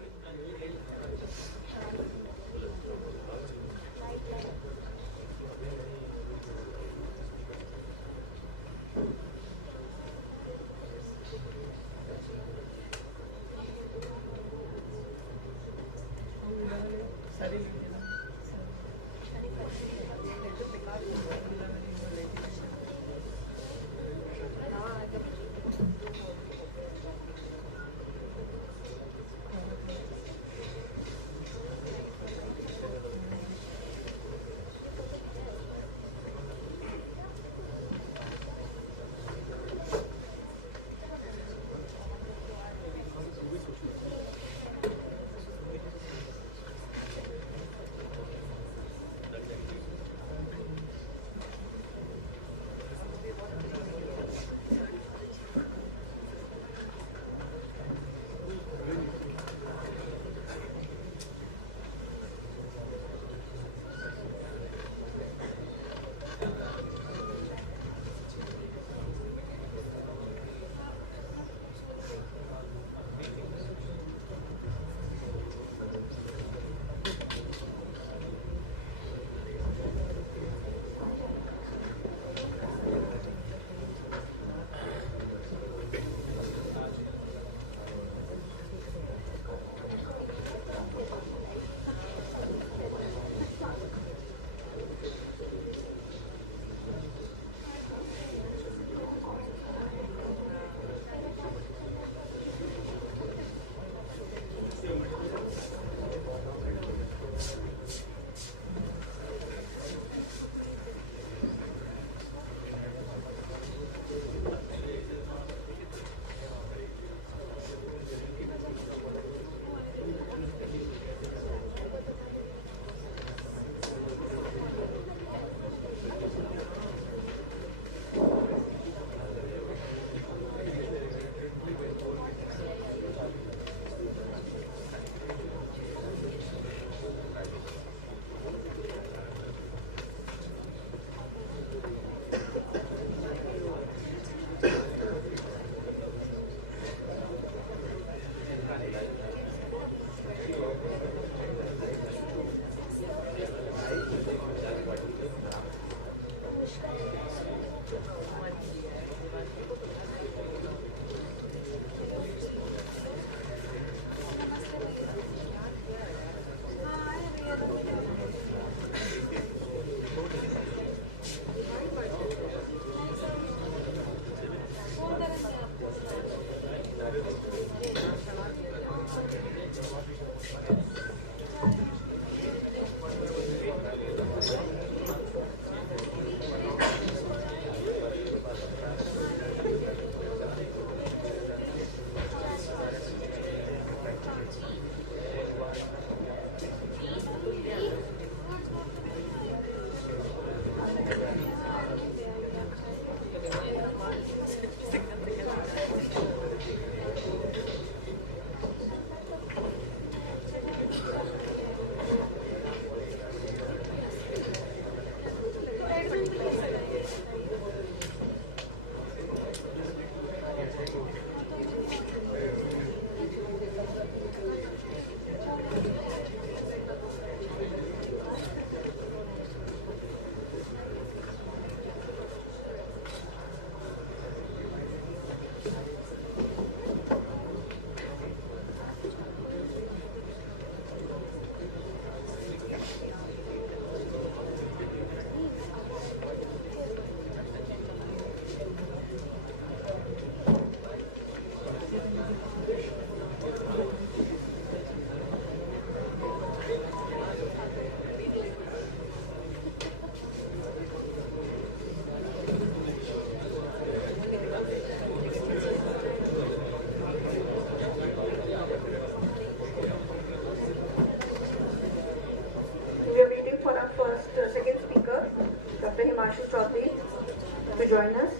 join us.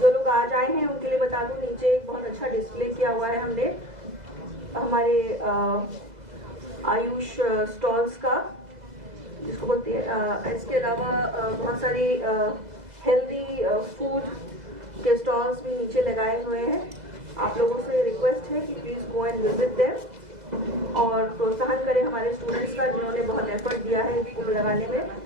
जो लोग आज आए हैं उनके लिए बता दूं, नीचे एक बहुत अच्छा डिस्प्ले किया हुआ है हमने हमारे आयुष स्टॉल्स का, जिसको बोलते हैं। इसके अलावा बहुत सारी हेल्दी फूड के स्टॉल्स भी नीचे लगाए हुए हैं। आप लोगों से रिक्वेस्ट है कि please go and visit them और प्रोत्साहन करें हमारे स्टूडेंट्स का, जिन्होंने बहुत एफर्ट दिया है इसको लगाने में।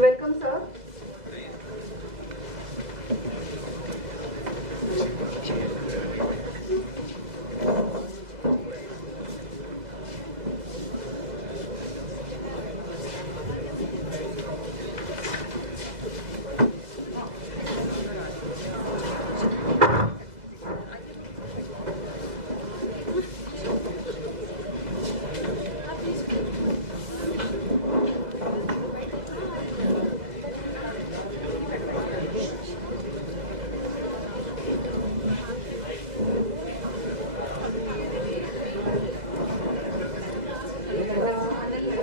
Welcome, sir.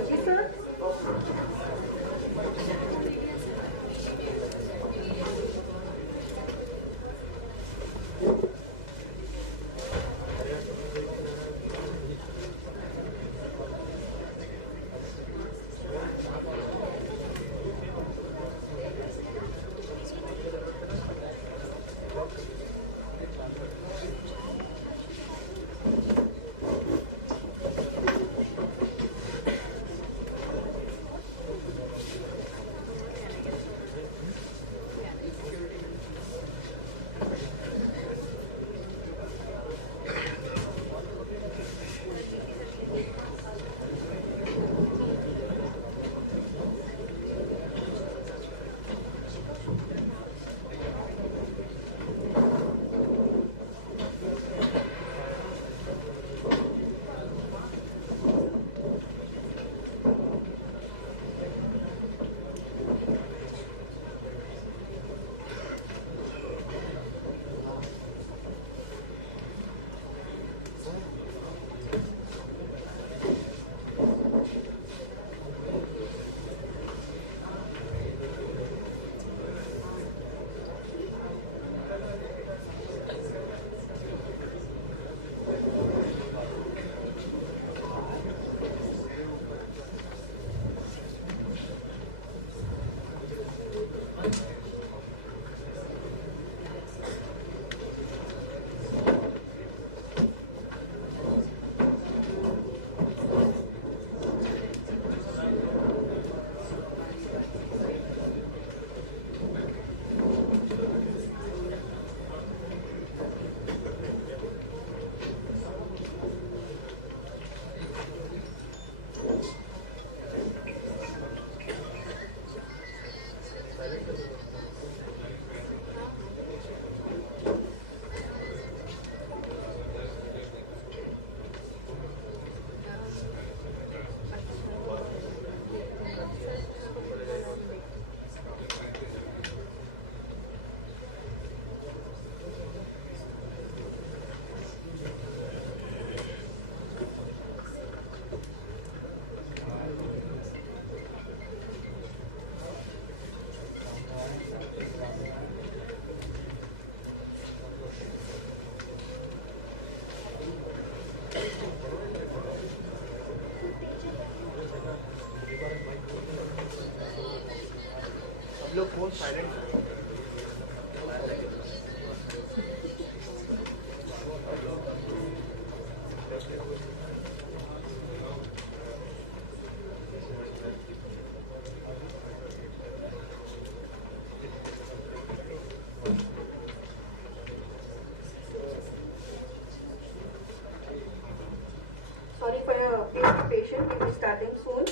जी सर। लोग phone silent starting soon.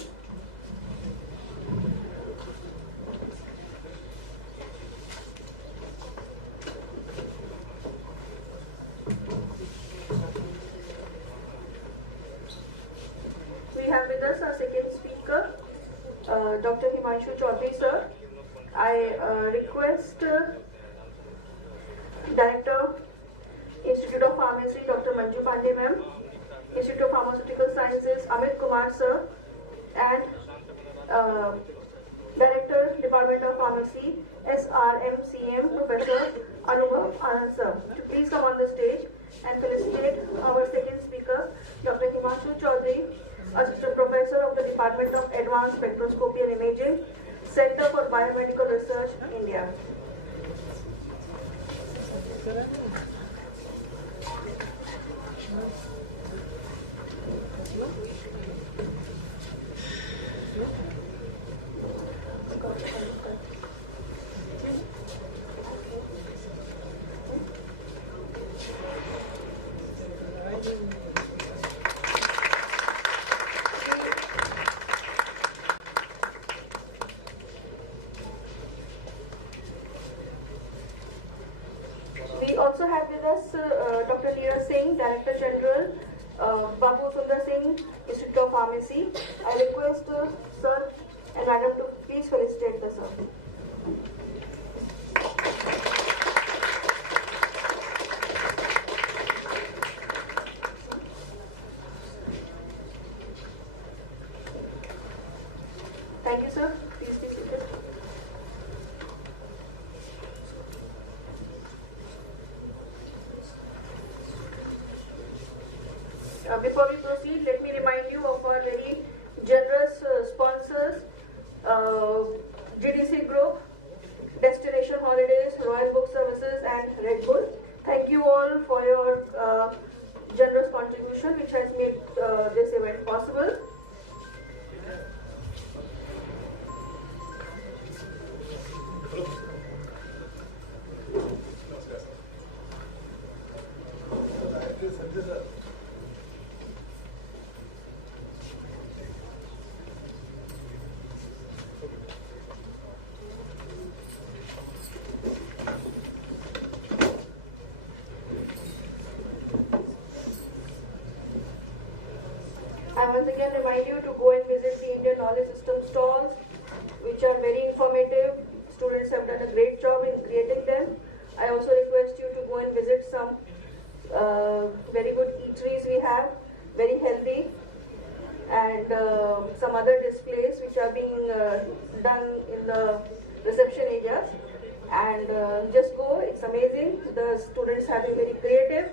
We have with us our second speaker, Dr. Himanshu Chaudhary, sir. I request Director, Institute of Pharmacy, Dr. Manju Pandey, ma'am, Institute of Pharmaceutical Sciences, Amit Kumar, sir, and Director, Department of Pharmacy, SRMCM, Professor Anubhav Anand, sir, to please come on the stage and felicitate our second speaker, Dr. Himanshu Chaudhary, Assistant Professor of the Department of Advanced Spectroscopy and Imaging, Center for Biomedical Research, India. We also have with us Dr. Neeraj Singh, Director General, Babu Sundar Singh, Institute of Pharmacy. I request sir and madam to please felicitate the sir. Thank you, sir. Please be seated. Before we proceed, let me remind you of our very generous sponsors, GDC Group, Destination Holidays, Royal Book Services, and Red Bull. Thank you all for your generous contribution, which has made this event possible. I once again remind you to go and visit the Indian Knowledge System stalls, which are very informative. Students have done a great job in creating them. I also request you to go and visit some very good eateries we have, very healthy, and some other displays which are being done in the reception areas. And just go, it's amazing. The students have been very creative,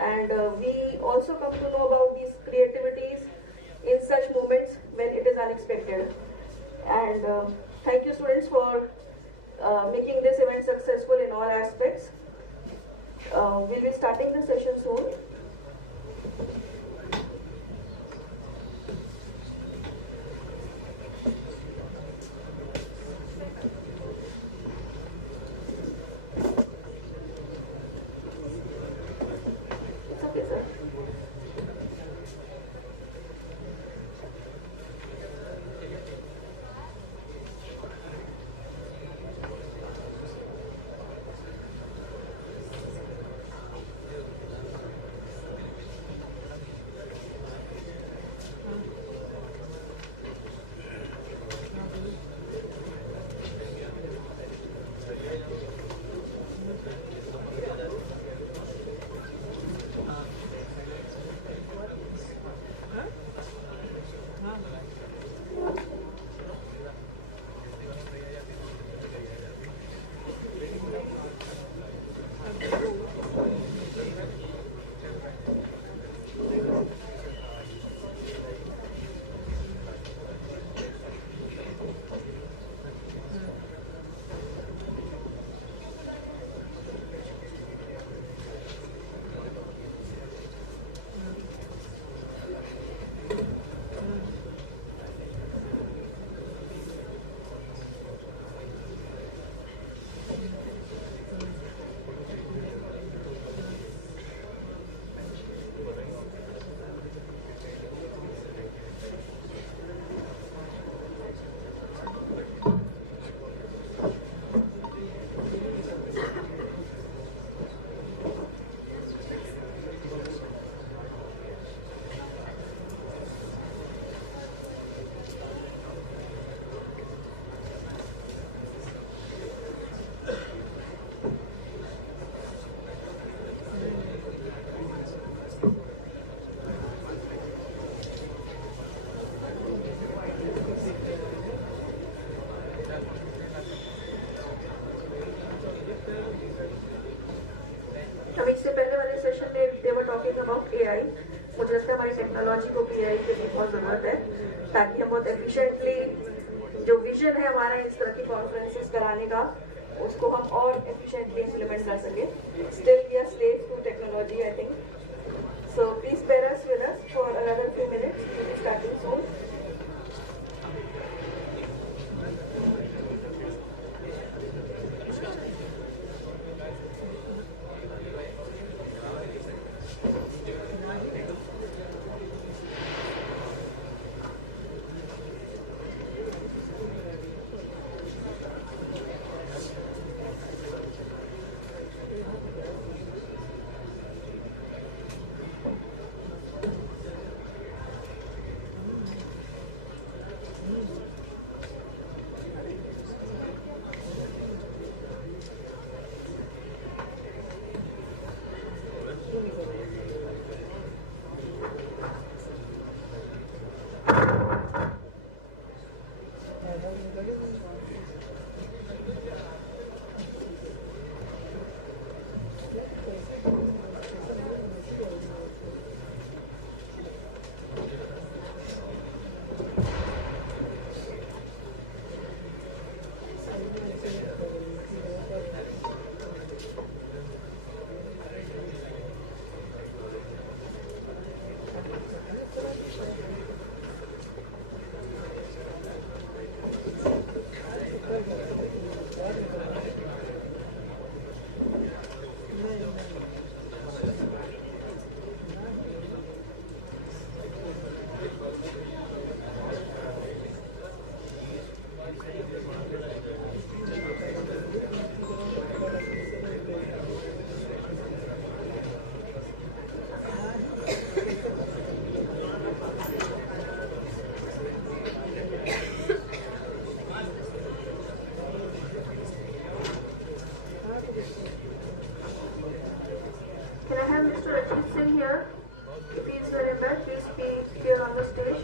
and we also come to know about these creativities in such moments when it is unexpected. And thank you, students, for making this event successful in all aspects. We'll be starting the session soon. It's okay, sir. हम बहुत efficiently जो vision है हमारा इस तरह की conferences कराने का उसको हम और एफिशिएंटली इम्प्लीमेंट कर सके. Still we are slave to technology, I think. So please bear us with us for another few minutes. We'll be starting soon. Here, if he is very bad, please be here on the stage.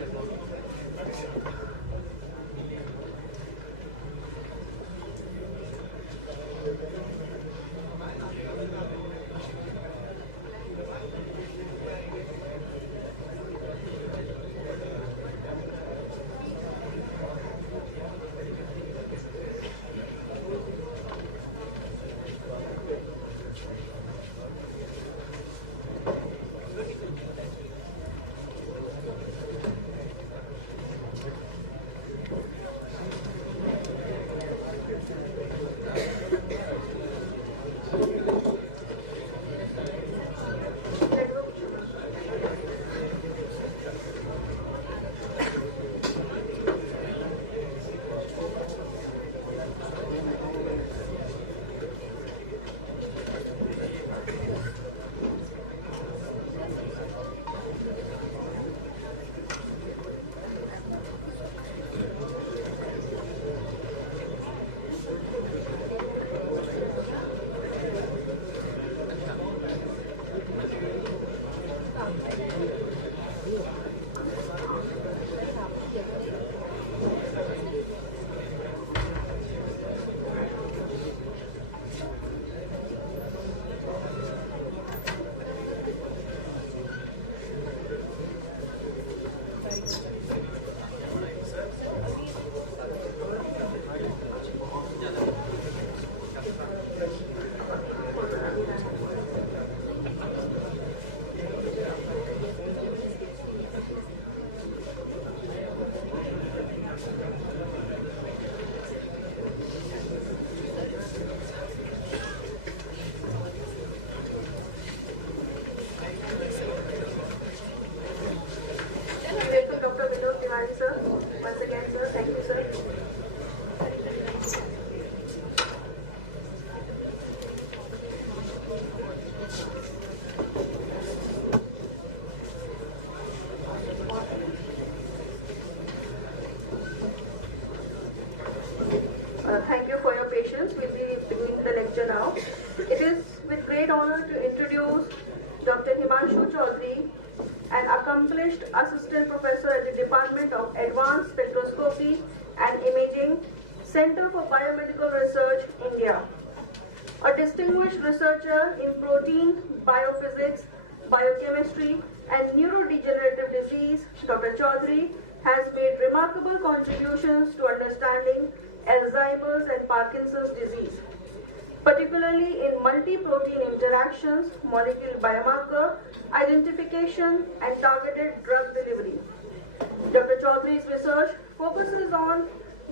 Thank you for your patience. We'll be beginning the lecture now. It is with great honor to introduce Dr. Himanshu Chaudhary, an accomplished assistant professor at the Department of Advanced Spectroscopy and Imaging, Center for Biomedical Research, India. A distinguished researcher in protein, biophysics, biochemistry, and neurodegenerative disease, Dr. Chaudhary has made remarkable contributions to understanding Alzheimer's and Parkinson's disease, particularly in multi-protein interactions, molecular biomarker identification, and targeted drug delivery. Dr. Chaudhary's research focuses on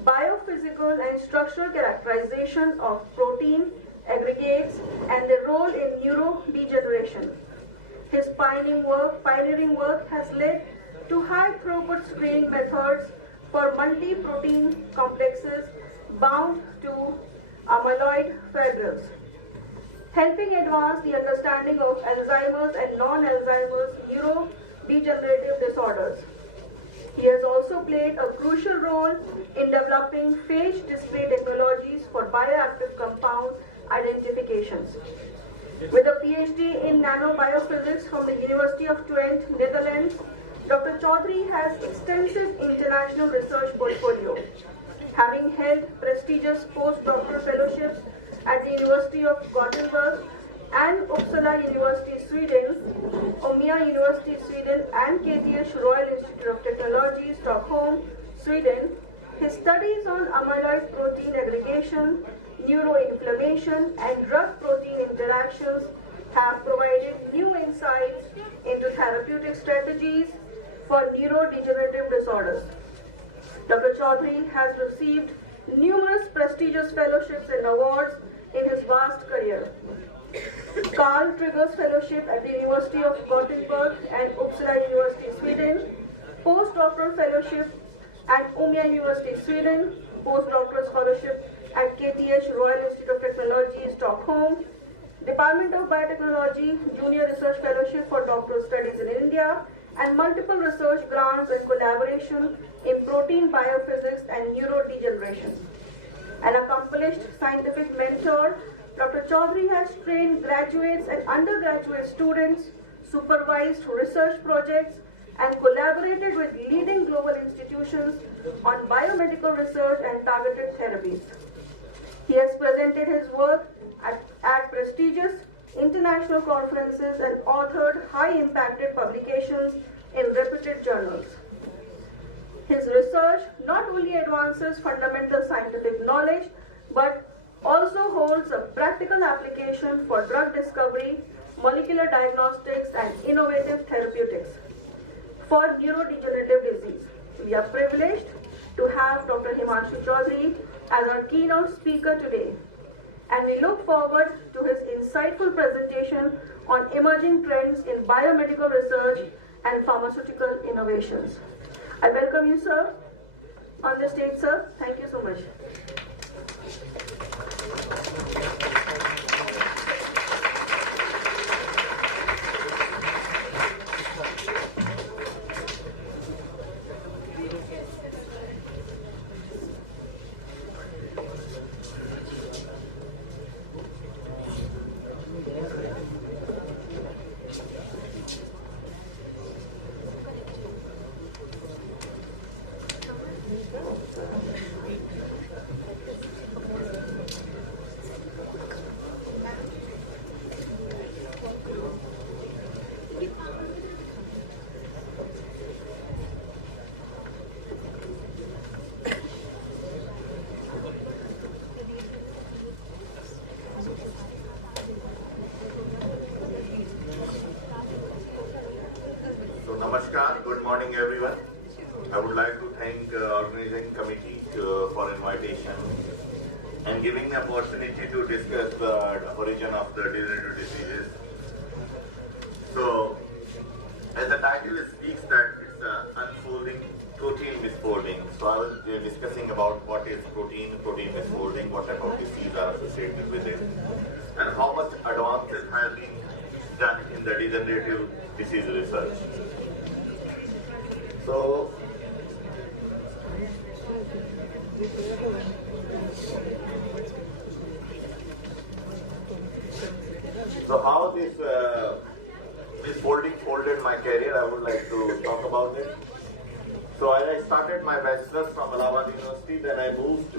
biophysical and structural characterization of protein aggregates and their role in neurodegeneration. His pioneering work has led to high throughput screening methods for multi-protein complexes bound to amyloid fibrils, helping advance the understanding of Alzheimer's and non-Alzheimer's neurodegenerative disorders. He has also played a crucial role in developing phage display technologies for bioactive compound identifications. With a PhD in nanobiophysics from the University of Twente, Netherlands, Dr. Chaudhary has extensive international research portfolio, having held prestigious postdoctoral fellowships at the University of Gothenburg and Uppsala University, Sweden, Umeå University, Sweden, and KTH Royal Institute of Technology, Stockholm, Sweden. His studies on amyloid protein aggregation, neuroinflammation, and drug-protein interactions have provided new insights into therapeutic strategies for neurodegenerative disorders. Dr. Chaudhary has received numerous prestigious fellowships and awards in his vast career. Carl Triggers Fellowship at the University of Gothenburg and Uppsala University, Sweden, Postdoctoral Fellowship at Umeå University, Sweden, Postdoctoral Scholarship at KTH Royal Institute of Technology, Stockholm, Department of Biotechnology, Junior Research Fellowship for Doctoral Studies in India, and multiple research grants and collaboration in protein biophysics and neurodegeneration. An accomplished scientific mentor, Dr. Chaudhary has trained graduates and undergraduate students, supervised research projects, and collaborated with leading global institutions on biomedical research and targeted therapies. He has presented his work at prestigious international conferences and authored high-impacted publications in reputed journals. His research not only advances fundamental scientific knowledge, but also holds a practical application for drug discovery, molecular diagnostics, and innovative therapeutics for neurodegenerative disease. We are privileged to have Dr. Himanshu Chaudhary as our keynote speaker today, and we look forward to his insightful presentation on emerging trends in biomedical research and pharmaceutical innovations. I welcome you, sir, on the stage, sir. Thank you so much. Namaskar, good morning everyone. I would like to thank organizing committee for invitation and giving the opportunity to discuss the origin of the degenerative diseases. So, as the title speaks that it's unfolding protein misfolding. So I will be discussing about what is protein misfolding, what type of disease are associated with it, and how much advances have been done in the degenerative disease research. So how this folded my career, I would like to talk about it. So I started my bachelor's from Allahabad University, then I moved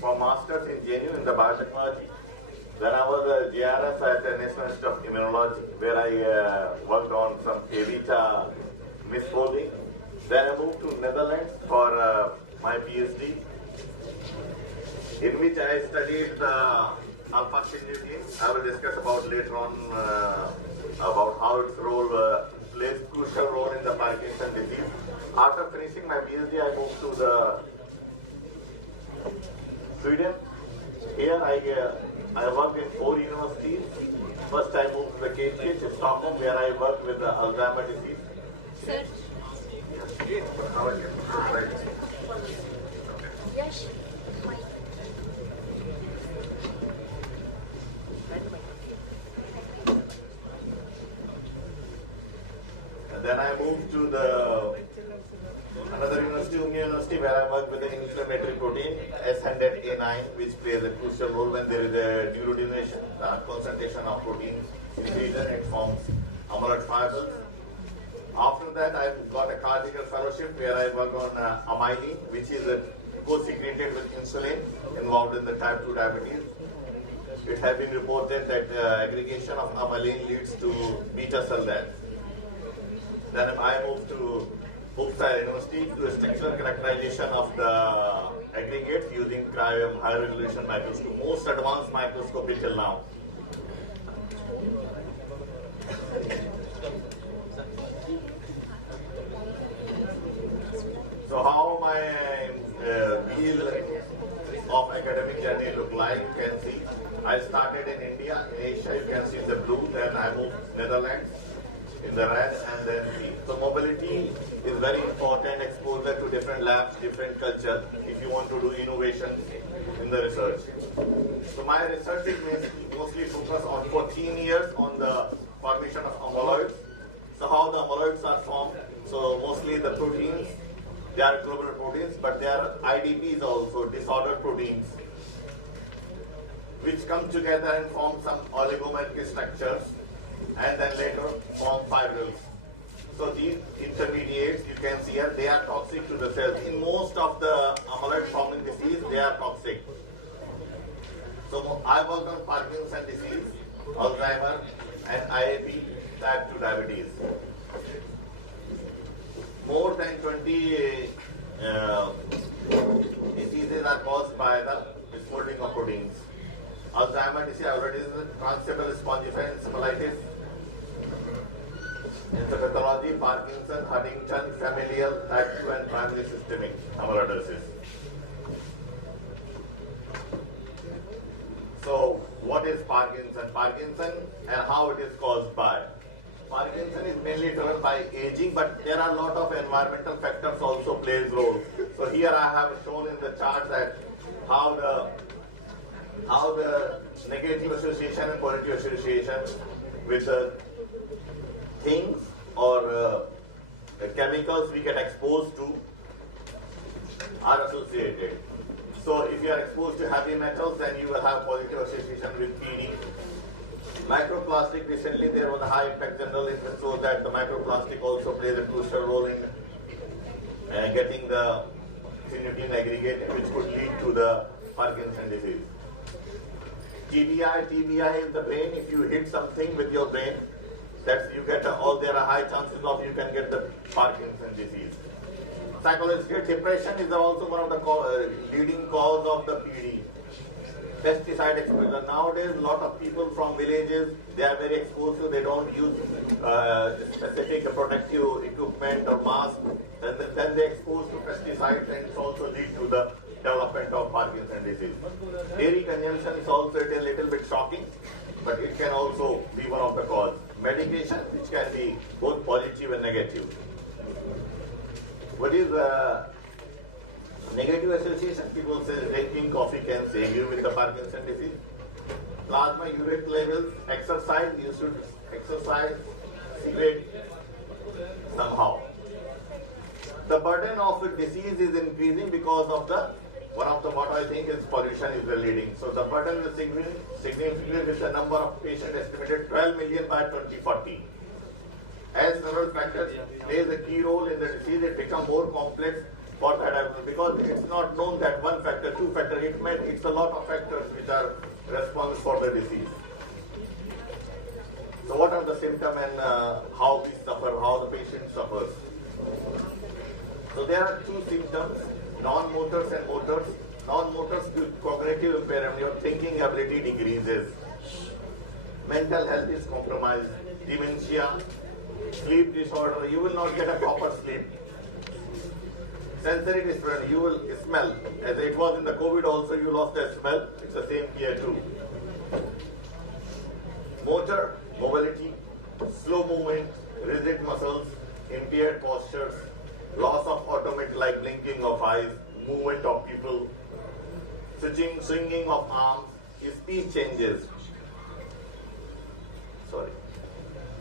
for master's in JNU in the biotechnology. Then I was a JRF at the National Institute of Immunology, where I worked on some A-beta misfolding Then I moved to Netherlands for my PhD, in which I studied the alpha-synuclein. I will discuss about later on about how its role plays crucial role in the Parkinson's disease. After finishing my PhD, I moved to the Sweden. Here I worked in 4 universities. First I moved to the KTH in Stockholm, where I worked with the Alzheimer's disease. Sir. How are you? Right. Yes. And then I moved to another university where I worked with the inflammatory protein S100A9, which plays a crucial role when there is a neurodegeneration. The concentration of proteins increases and it forms amyloid fibrils. After that, I got a cardiac fellowship where I work on amylin, which is co-secreted with insulin involved in the type 2 diabetes. It has been reported that aggregation of amylin leads to beta cell death. Then I moved to Uppsala University to structural characterization of the aggregates using cryo high resolution microscope, most advanced microscopy till now. So how my wheel of academic journey look like, you can see. I started in India, in Asia, you can see the blue, then I moved Netherlands in the red, and then green. So mobility is very important, exposure to different labs, different culture, if you want to do innovation in the research. So my research is mostly focused on 14 years on the formation of amyloids. So how the amyloids are formed. So mostly the proteins, they are global proteins, but they are IDPs also, disordered proteins, which come together and form some oligomeric structures, and then later form fibrils. So these intermediates, you can see here, they are toxic to the cells. In most of the amyloid forming disease, they are toxic. So I worked on Parkinson's disease, Alzheimer, and IAP, type 2 diabetes. More than 20 diseases are caused by the misfolding of proteins. Alzheimer's disease already is transcerebral spongiform encephalitis. Encephalopathology, Parkinson, Huntington, familial, type 2 and primary systemic amyloidosis. So what is Parkinson? Parkinson and how it is caused by? Parkinson is mainly driven by aging, but there are a lot of environmental factors also plays role. So here I have shown in the chart that how the negative association and positive association with the things or the chemicals we get exposed to are associated. So if you are exposed to heavy metals, then you will have positive association with PD. Microplastic, recently there was a high impact journal in this, so that the microplastic also plays a crucial role in getting the synuclein aggregate, which could lead to the Parkinson's disease. TBI is the brain. If you hit something with your brain, that's you get there are high chances of you can get the Parkinson's disease. Psychological depression is also one of the leading cause of the PD. Pesticide exposure. Nowadays, a lot of people from villages, they are very exposed to, they don't use specific protective equipment or mask. Then they expose to pesticides, and it also lead to the development of Parkinson's disease. Dairy consumption is also a little bit shocking, but it can also be one of the cause. Medication, which can be both positive and negative. What is negative association? People say drinking coffee can save you with the Parkinson's disease. Plasma urate levels, exercise, you should exercise, cigarette, somehow. The burden of the disease is increasing because of what I think is pollution is the leading. So the burden is significant with the number of patients estimated 12 million by 2040. As several factors plays a key role in the disease, it becomes more complex for that because it's not known that one factor, two factor, it's a lot of factors which are responsible for the disease. So what are the symptoms and how we suffer, how the patient suffers? So there are two symptoms, non-motors and motors. Non-motors with cognitive impairment, your thinking ability decreases. Mental health is compromised, dementia, sleep disorder, you will not get a proper sleep. Sensory disorder, you will smell. As it was in the COVID also, you lost that smell. It's the same here too. Motor, mobility, slow movement, rigid muscles, impaired postures, loss of automatic like blinking of eyes, movement of people, swinging of arms, speech changes.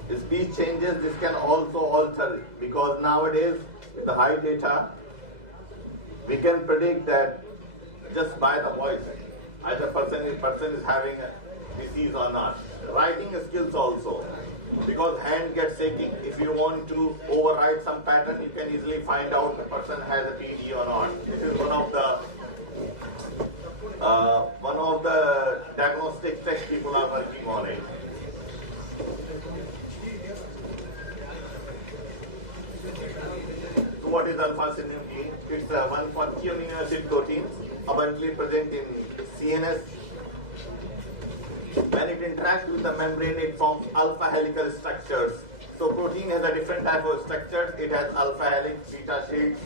Speech changes, this can also alter because nowadays with the high data, we can predict that just by the voice, either person is having a disease or not. Writing skills also, because hand gets shaking. If you want to override some pattern, you can easily find out the person has a TD or not. This is one of the diagnostic tests people are working on it. So what is alpha-synuclein? It's a 140 amino acid protein abundantly present in CNS. When it interacts with the membrane, it forms alpha helical structures. So protein has a different type of structures. It has alpha helix, beta sheets.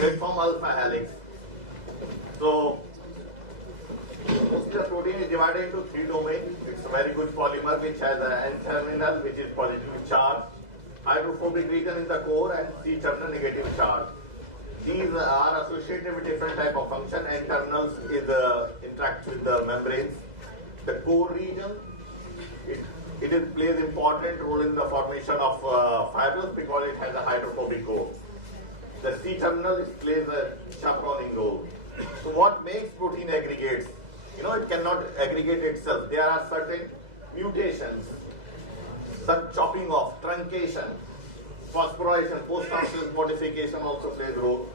It forms alpha helix. So mostly the protein is divided into three domains. It's a very good polymer which has an N-terminal which is positive charge, hydrophobic region in the core, and C-terminal negative charge. These are associated with different type of function. N-terminals is interact with the membranes. The core region, it plays important role in the formation of fibrils because it has a hydrophobic core. The C-terminal plays a chaperoning role. So what makes protein aggregates? It cannot aggregate itself. There are certain mutations, some chopping off, truncation, phosphorylation, post-transcription modification also plays a role.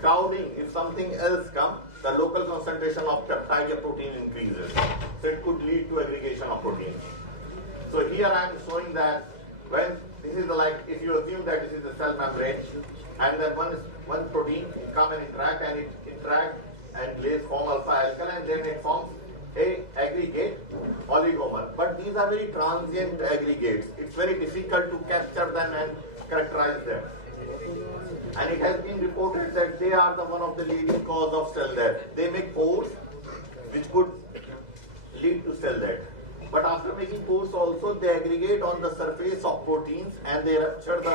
Crowding, if something else comes, the local concentration of peptide or protein increases. So it could lead to aggregation of protein. So here I am showing that when this is if you assume that this is the cell membrane, and then one protein come and interact, and it interacts and lays form alpha alkyl, and then it forms a aggregate oligomer. But these are very transient aggregates. It's very difficult to capture them and characterize them. And it has been reported that they are one of the leading cause of cell death. They make pores which could lead to cell death. But after making pores also, they aggregate on the surface of proteins and they rupture the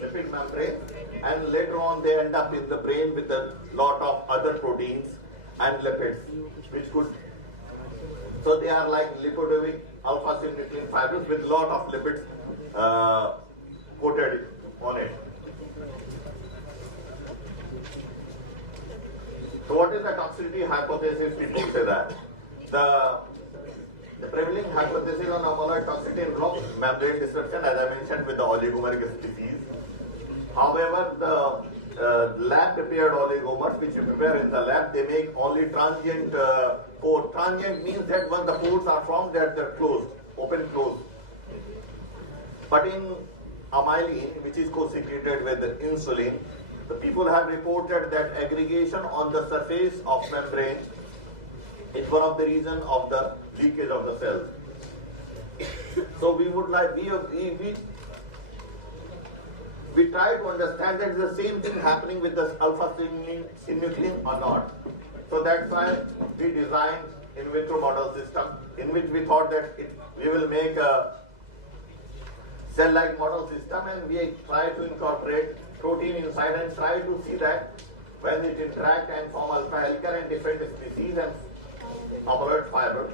lipid membrane, and later on they end up in the brain with a lot of other proteins and lipids which could. So they are like lipidoic alpha-synuclein fibrils with lot of lipids coated on it. So what is the toxicity hypothesis? People say that the prevailing hypothesis on amyloid toxicity involves membrane disruption, as I mentioned, with the oligomeric species. However, the lab prepared oligomers which you prepare in the lab, they make only transient pore. Transient means that when the pores are formed, they're closed, open closed. But in amylin, which is co-secreted with insulin, the people have reported that aggregation on the surface of membrane is one of the reasons of the leakage of the cells. So we would like, we try to understand that the same thing happening with the alpha-synuclein or not. So that's why we designed in vitro model system in which we thought that we will make a cell-like model system, and we try to incorporate protein inside and try to see that when it interact and form alpha helical and different species and amyloid fiber,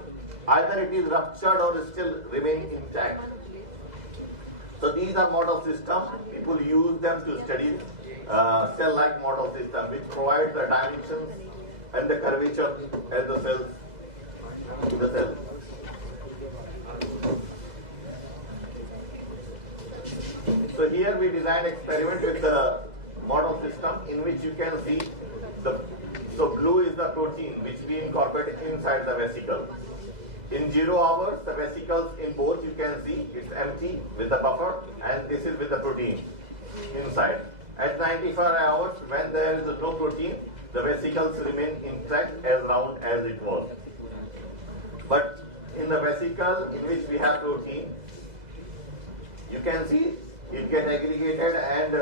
either it is ruptured or still remain intact. So these are model systems. People use them to study cell-like model system, which provides the dimensions and the curvature as the cells in the cell. So here we designed experiment with the model system in which you can see so blue is the protein which we incorporate inside the vesicle. In 0 hours, the vesicles in both you can see it's empty with the buffer, and this is with the protein inside. At 94 hours, when there is no protein, the vesicles remain intact as round as it was. But in the vesicle in which we have protein, you can see it get aggregated, and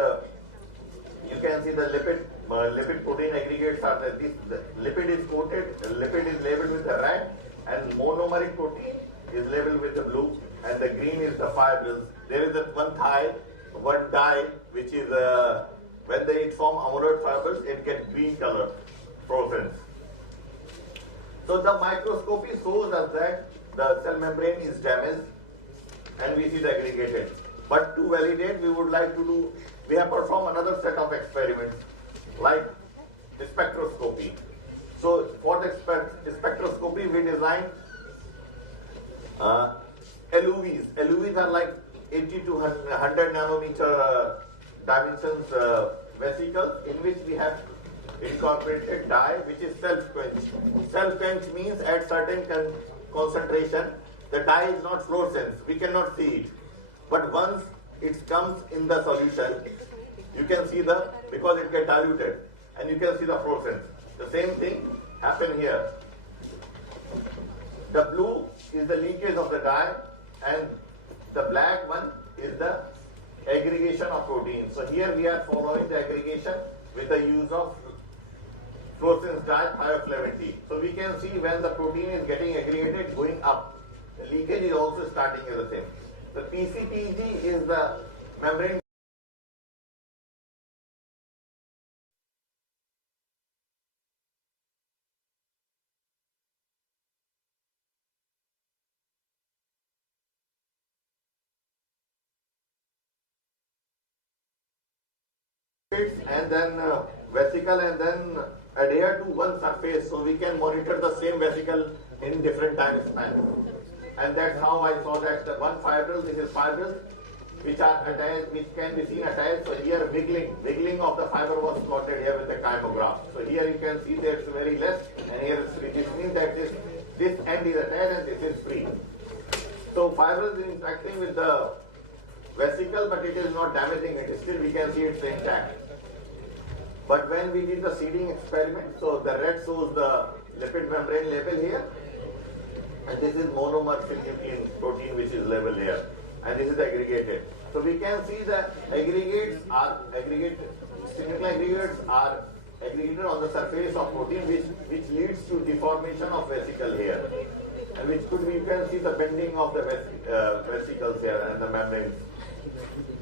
you can see the lipid protein aggregates are there. The lipid is coated, lipid is labeled with the red, and monomeric protein is labeled with the blue, and the green is the fibrils. There is one dye which is when they form amyloid fibrils, it gets green color fluorescence. So the microscopy shows us that the cell membrane is damaged, and we see the aggregated. But to validate, we have performed another set of experiments, like spectroscopy. So for the spectroscopy, we designed LUVs. LUVs are like 80 to 100 nanometer dimensions vesicles, in which we have incorporated dye, which is self-quench. Self-quench means at certain concentration, the dye is not fluorescent. We cannot see it. But once it comes in the solution, you can see because it gets diluted, and you can see the fluorescence. The same thing happen here. The blue is the leakage of the dye, and the black one is the aggregation of protein. So here we are following the aggregation with the use of fluorescence dye thioflavin. So we can see when the protein is getting aggregated going up. The leakage is also starting as the same. The PCPG is the membrane and then vesicle, and then adhere to one surface, so we can monitor the same vesicle in different time span. And that's how I saw that the one fibril, this is fibrils, which are attached, which can be seen attached. So here wiggling of the fiber was plotted here with the chymograph. So here you can see there's very less, and here it's free. This means that this end is attached and this is free. So fibrils is interacting with the vesicle, but it is not damaging it. Still we can see it's intact. But when we did the seeding experiment, so the red shows the lipid membrane label here, and this is monomer nuclein protein which is labeled here, and this is aggregated. So we can see the aggregates are aggregated, nuclear aggregates are aggregated on the surface of protein, which leads to deformation of vesicle here, and which could be, you can see the bending of the vesicles here and the membranes.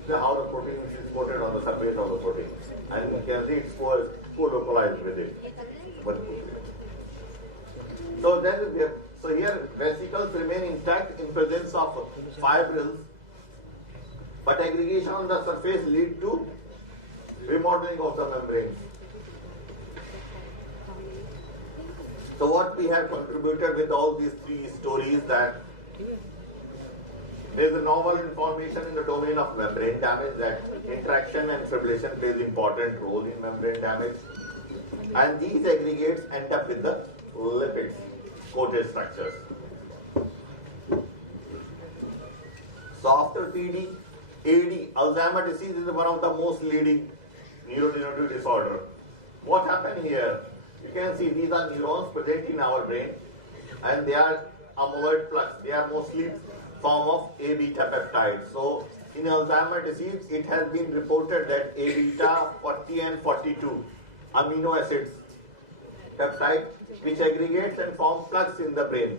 How the protein is coated on the surface of the protein, and you can see it's co-localized with it. So here vesicles remain intact in presence of fibrils, but aggregation on the surface lead to remodeling of the membranes. So what we have contributed with all these three stories, that there is a novel information in the domain of membrane damage, that interaction and fibrillation plays important role in membrane damage, and these aggregates end up with the lipids, coated structures. So after PD, AD, Alzheimer's disease is one of the most leading neurodegenerative disorder. What happened here? You can see these are neurons present in our brain, and they are amyloid plaques. They are mostly form of A beta peptides. So in Alzheimer's disease, it has been reported that A beta 40 and 42 amino acids peptide, which aggregates and forms plaques in the brain.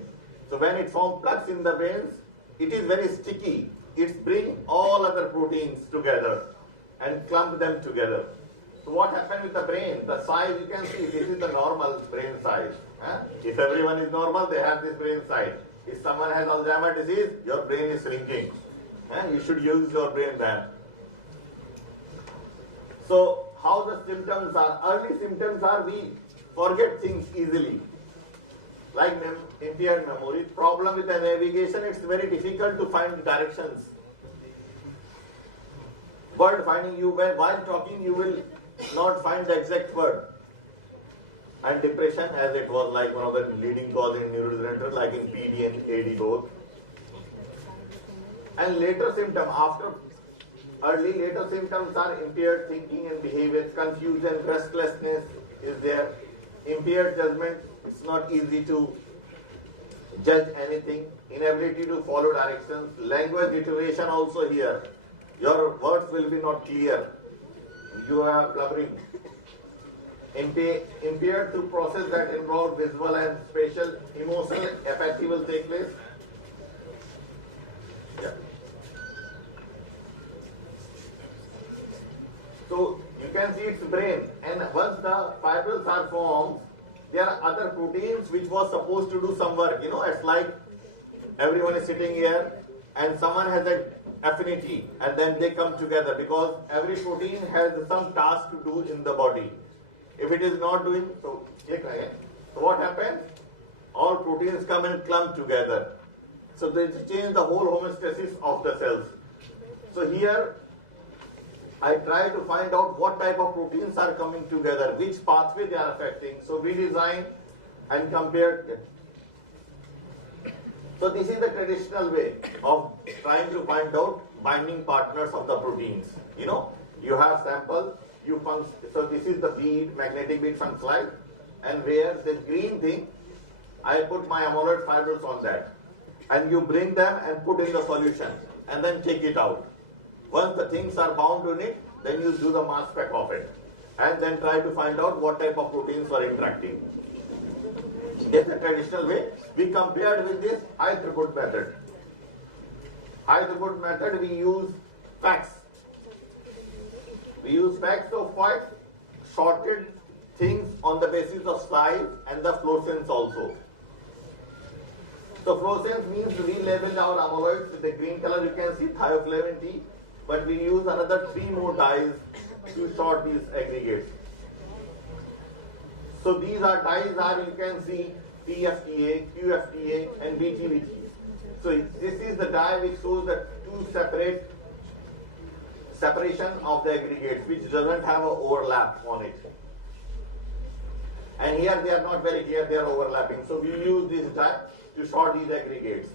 So when it forms plaques in the brains, it is very sticky. It brings all other proteins together and clump them together. So what happened with the brain? The size, you can see, this is the normal brain size. If everyone is normal, they have this brain size. If someone has Alzheimer's disease, your brain is shrinking. You should use your brain then. So how the symptoms are? Early symptoms are we forget things easily. Like impaired memory, problem with the navigation, it's very difficult to find directions. Word finding, while talking, you will not find the exact word. And depression, as it was like one of the leading causes in neurodegenerative, like in PD and AD both. And later symptom, after early later symptoms are impaired thinking and behavior, confusion, restlessness is there, impaired judgment, it's not easy to judge anything, inability to follow directions, language deterioration also here. Your words will be not clear. You are blubbering. Impaired to process that involve visual and spatial, emotional apathy will take place. Yeah. So you can see its brain, and once the fibrils are formed, there are other proteins which was supposed to do some work. You know, it's like everyone is sitting here and someone has an affinity and then they come together because every protein has some task to do in the body. If it is not doing, so click again. So what happens? All proteins come and clump together. So they change the whole homeostasis of the cells. So here I try to find out what type of proteins are coming together, which pathway they are affecting. So we design and compare. So this is the traditional way of trying to find out binding partners of the proteins. You know, you have sample, so this is the bead, magnetic bead from slide, and where the green thing, I put my amyloid fibrils on that. And you bring them and put in the solution, and then take it out. Once the things are bound in it, then you do the mass spec of it. And then try to find out what type of proteins are interacting. That's the traditional way. We compared with this high throughput method. High throughput method, we use fax. We use fax of what? Sorted things on the basis of size and the fluorescence also. So fluorescence means we label our amyloids with the green color. You can see thioflavin T, but we use another 3 more dyes to sort these aggregates. So these are dyes are, you can see TFTA, QFTA and BTVT. So this is the dye which shows the two separation of the aggregates which doesn't have an overlap on it. And here they are not very clear, they are overlapping. So we use this dye to sort these aggregates.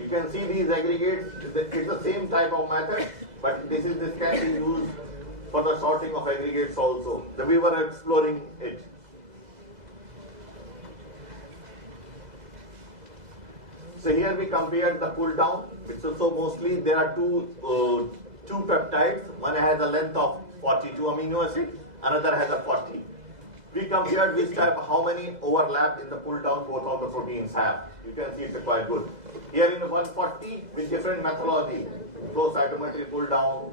You can see these aggregates, it's the same type of method, but this can be used for the sorting of aggregates also. We were exploring it. So here we compared the pull down. So mostly there are two peptides. One has a length of 42 amino acids, another has a 40. We compared which type, how many overlap in the pull down both of the proteins have. You can see it's quite good. Here in 140 with different methodology, flow cytometry pull down,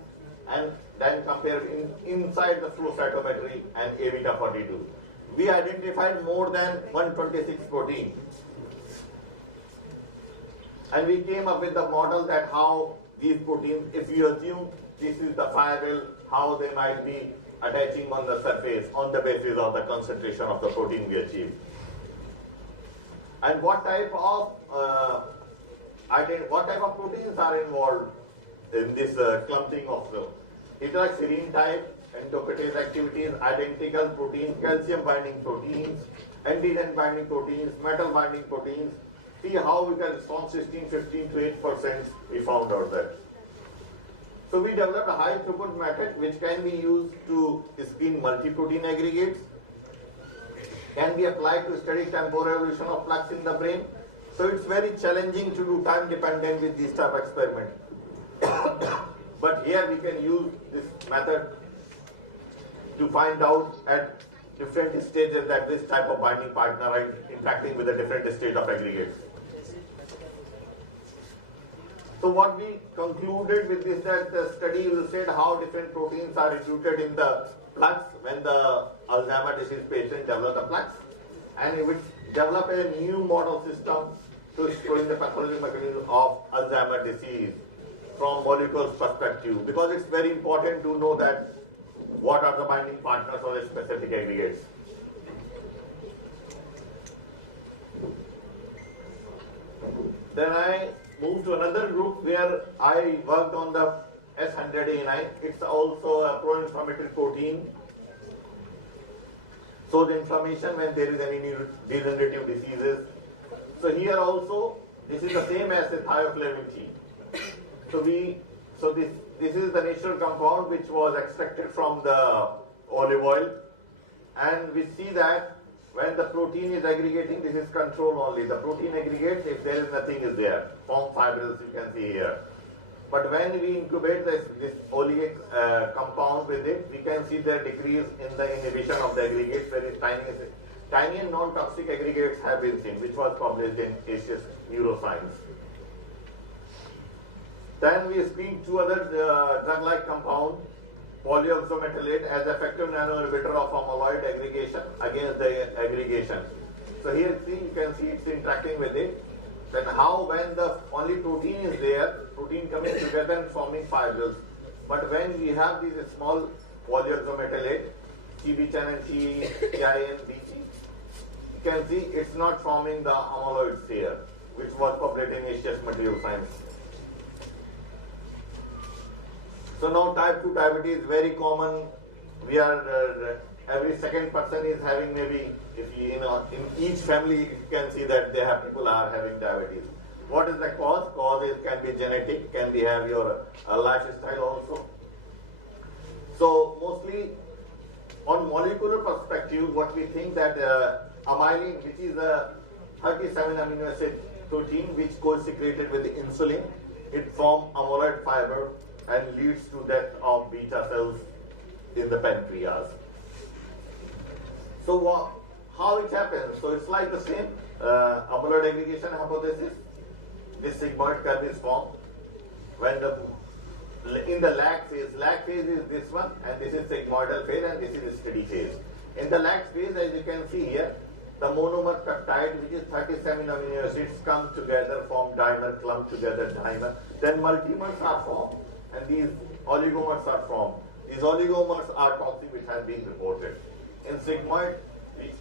and then compare inside the flow cytometry and A beta 42. We identified more than 126 proteins. And we came up with the model that how these proteins, if you assume this is the fibril, how they might be attaching on the surface on the basis of the concentration of the protein we achieve. And what type of proteins are involved in this clumping of the heteroserine type, endophytase activities, identical proteins, calcium binding proteins, antigen binding proteins, metal binding proteins. See how we can respond 16, 15 to 8% we found out that. So we developed a high throughput method which can be used to screen multi-protein aggregates, can be applied to study temporal evolution of flux in the brain. So it's very challenging to do time dependent with this type of experiment. But here we can use this method to find out at different stages that this type of binding partner are interacting with a different state of aggregates. So what we concluded with this, that the study illustrated how different proteins are recruited in the flux when the Alzheimer's disease patient develop the flux, and it would develop a new model system to exploring the pathological mechanism of Alzheimer's disease from molecules perspective, because it's very important to know that what are the binding partners of the specific aggregates. Then I moved to another group where I worked on the S100A9. It's also a pro-inflammatory protein. So the inflammation when there is any neurodegenerative diseases. So here also, this is the same as the thioflavin T. So this this is the natural compound which was extracted from the olive oil, and we see that when the protein is aggregating, this is control only. The protein aggregates if there is nothing is there, form fibrils you can see here. But when we incubate this oleic compound with it, we can see the decrease in the inhibition of the aggregates. Very tiny and non-toxic aggregates have been seen, which was published in Asia's Neuroscience. Then we screened two other drug-like compounds, polyoxometallate as effective nanoinhibitor of amyloid aggregation against the aggregation. So here you can see it's interacting with it. Then how when the only protein is there, protein coming together and forming fibrils. But when we have these small polyoxometallate, CB10 and CI and BG, you can see it's not forming the amyloids here, which was published in Asia's Material Science. So now type 2 diabetes is very common. We are every second person is having maybe, if you in each family you can see that people are having diabetes. What is the cause? Cause can be genetic, can be have your lifestyle also. So mostly on molecular perspective, what we think that amylin, which is a 37 amino acid protein which co-secreted with the insulin, it forms amyloid fiber and leads to death of beta cells in the pancreas. So how it happens? So it's like the same amyloid aggregation hypothesis. This sigmoid curve is formed when in the lag phase. Lag phase is this one, and this is sigmoidal phase, and this is steady phase. In the lag phase, as you can see here, the monomer peptide, which is 37 amino acids, come together, form dimer, clump together, dimer. Then multimers are formed, and these oligomers are formed. These oligomers are toxic, which has been reported. In sigmoid,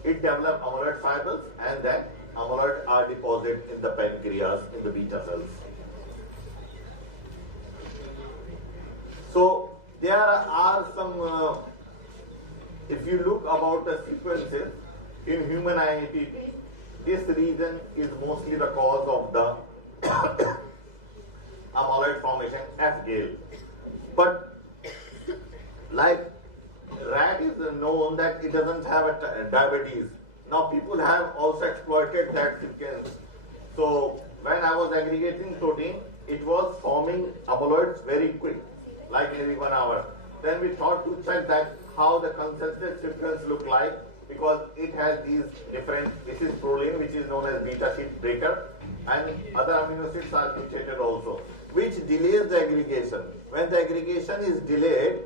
it develops amyloid fibrils, and then amyloid are deposited in the pancreas, in the beta cells. So there are some, if you look about the sequences in human IITT, this region is mostly the cause of the amyloid formation, F-Gale. But like rat is known that it doesn't have a diabetes. Now people have also exploited that sequence. So when I was aggregating protein, it was forming amyloids very quick, like every 1 hour. Then we thought to check that how the concentrated sequence look like, because it has these different, this is proline, which is known as beta sheet breaker, and other amino acids are mutated also, which delays the aggregation. When the aggregation is delayed,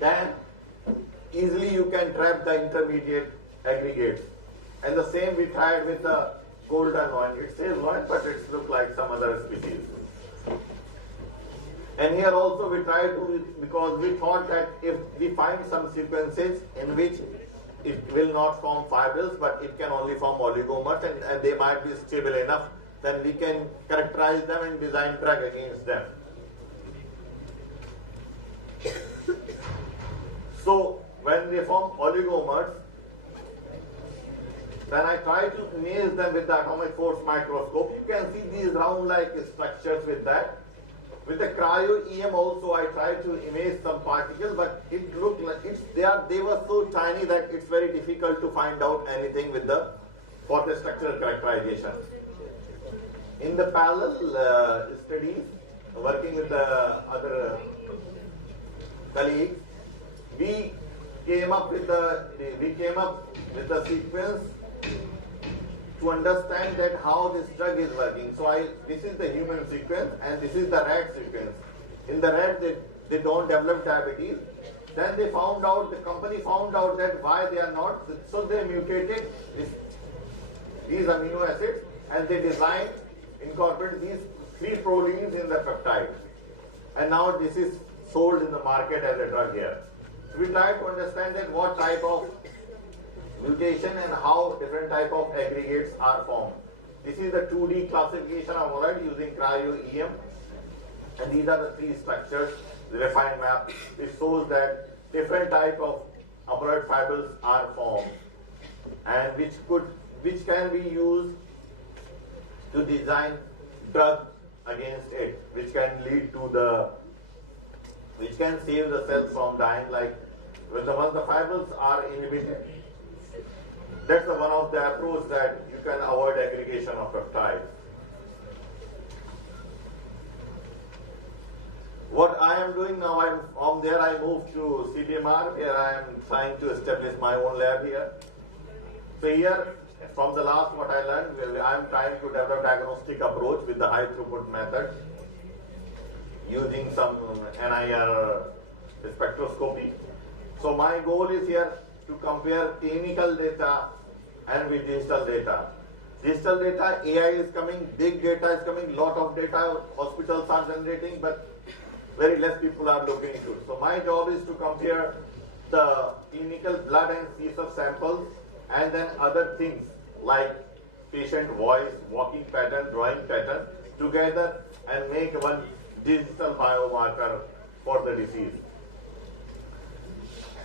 then easily you can trap the intermediate aggregates. And the same we tried with the golden loin. It says loin, but it looks like some other species. And here also we tried to, because we thought that if we find some sequences in which it will not form fibrils, but it can only form oligomers, and they might be stable enough, then we can characterize them and design drug against them. So when they form oligomers, then I try to image them with the atomic force microscope. You can see these round-like structures with that. With the cryo-EM also, I tried to image some particles, but it looked like they were so tiny that it's very difficult to find out anything for the structural characterization. In the parallel studies, working with the other colleagues, we came up with the sequence to understand that how this drug is working. So this is the human sequence and this is the rat sequence. In the rat, they don't develop diabetes. Then they found out, the company found out that why they are not. So they mutated these amino acids and they incorporated these 3 prolines in the peptide. And now this is sold in the market as a drug here. So we try to understand that what type of mutation and how different type of aggregates are formed. This is the 2D classification of amyloid using cryo-EM, and these are the 3 structures, the refined map. It shows that different type of amyloid fibrils are formed, and which can be used to design drug against it, which can lead to the which can save the cells from dying, like when once the fibrils are inhibited. That's one of the approach that you can avoid aggregation of peptides. What I am doing now, from there I moved to CDMR, where I am trying to establish my own lab here. So here, from the last what I learned, I am trying to develop diagnostic approach with the high throughput method, using some NIR spectroscopy. So my goal is here to compare clinical data and with digital data. Digital data, AI is coming, big data is coming, lot of data hospitals are generating, but very less people are looking into it. So my job is to compare the clinical blood and CSF samples and then other things like patient voice, walking pattern, drawing pattern together and make one digital biomarker for the disease.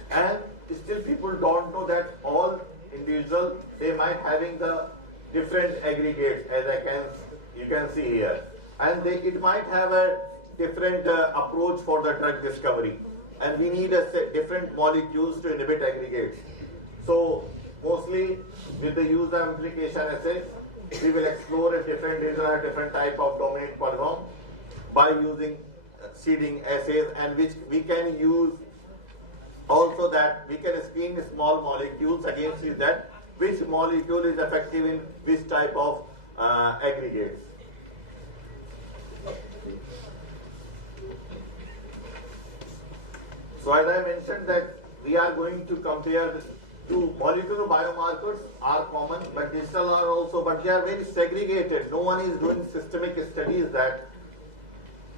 And still people don't know that all individuals, they might having the different aggregates, as you can see here. And it might have a different approach for the drug discovery. And we need different molecules to inhibit aggregates. So mostly with the use of amplification assays, we will explore a different type of dominant polygon by using seeding assays, and which we can use also that we can screen small molecules against that which molecule is effective in which type of aggregates. So as I mentioned that we are going to compare two molecular biomarkers are common, but digital are also, but they are very segregated. No one is doing systemic studies that,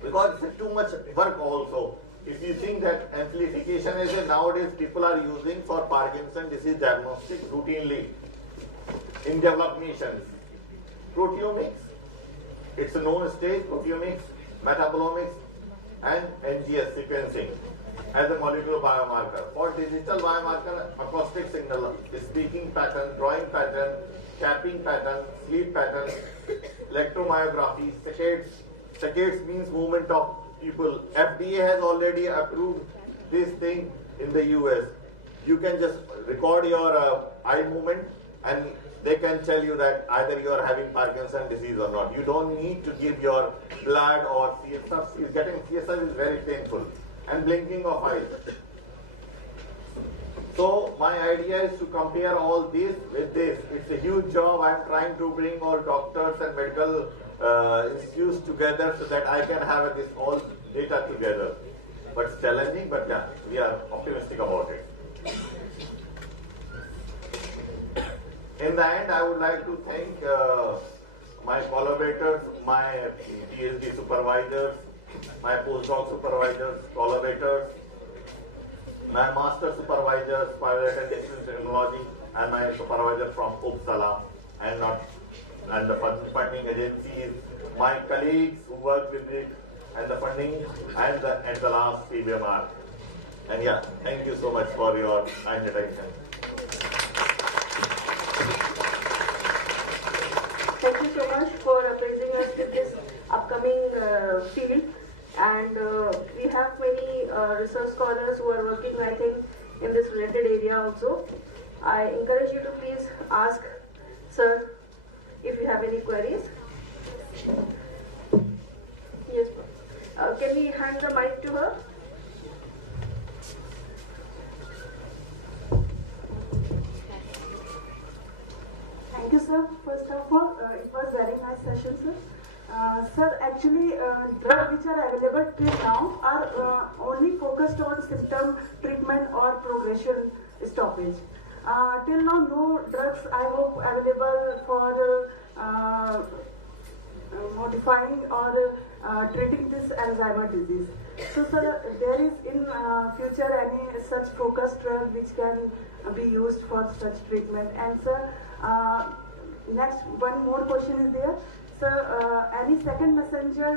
because it's too much work also. If you think that amplification is nowadays people are using for Parkinson's disease diagnostic routinely in developed nations. Proteomics, it's a known stage, proteomics, metabolomics, and NGS sequencing as a molecular biomarker. For digital biomarker, acoustic signal, speaking pattern, drawing pattern, tapping pattern, sleep pattern, electromyography, saccades means movement of people. FDA has already approved this thing in the US. You can just record your eye movement and they can tell you that either you are having Parkinson's disease or not. You don't need to give your blood or CSF. Getting CSF is very painful. And blinking of eyes. So my idea is to compare all this with this. It's a huge job. I'm trying to bring all doctors and medical institutes together so that I can have this all data together. But it's challenging, but yeah, we are optimistic about it. In the end, I would like to thank my collaborators, my PhD supervisors, my postdoc supervisors, collaborators, my master supervisors, pilot and distance technology, and my supervisor from Uppsala, and the funding agencies, my colleagues who work with it, and the funding, and the last CBMR. And yeah, thank you so much for your kind attention. Thank you so much for appraising us with this upcoming field. And we have many research scholars who are working, I think, in this related area also. I encourage you to please ask sir if you have any queries. Yes, can we hand the mic to her? Thank you, sir. First of all, it was very nice session, sir. Sir, actually, drugs which are available till now are only focused on symptom treatment or progression stoppage. Till now, no drugs I hope available for modifying or treating this Alzheimer's disease. So, sir, there is in future any such focused drug which can be used for such treatment? And, sir, next one more question is there. Sir, any second messenger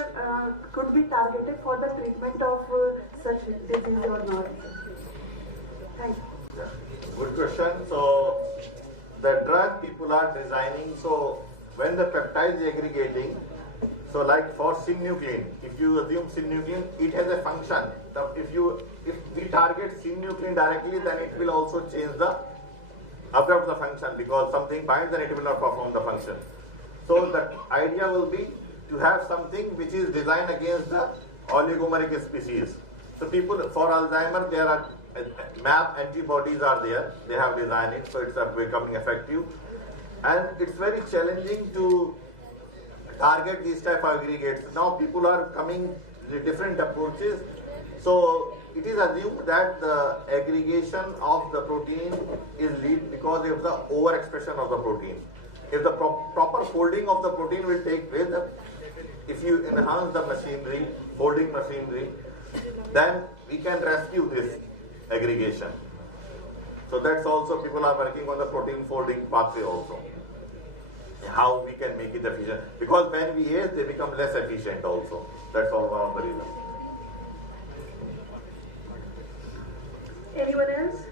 could be targeted for the treatment of such disease or not? Thank you. Good question. So, the drug people are designing, so when the peptide is aggregating, So like for synuclein, if you assume synuclein, it has a function. If we target synuclein directly, then it will also change the abrupt the function, because something binds and it will not perform the function. So the idea will be to have something which is designed against the oligomeric species. So people for Alzheimer, there are MAP antibodies are there. They have designed it, so it's becoming effective, and it's very challenging to target these type of aggregates. Now people are coming with different approaches. So it is assumed that the aggregation of the protein is lead because of the overexpression of the protein. If the proper folding of the protein will take place, if you enhance the machinery, folding machinery, then we can rescue this aggregation. So that's also people are working on the protein folding pathway also. How we can make it efficient, because when we age they become less efficient also. That's all one of the reasons. Anyone else?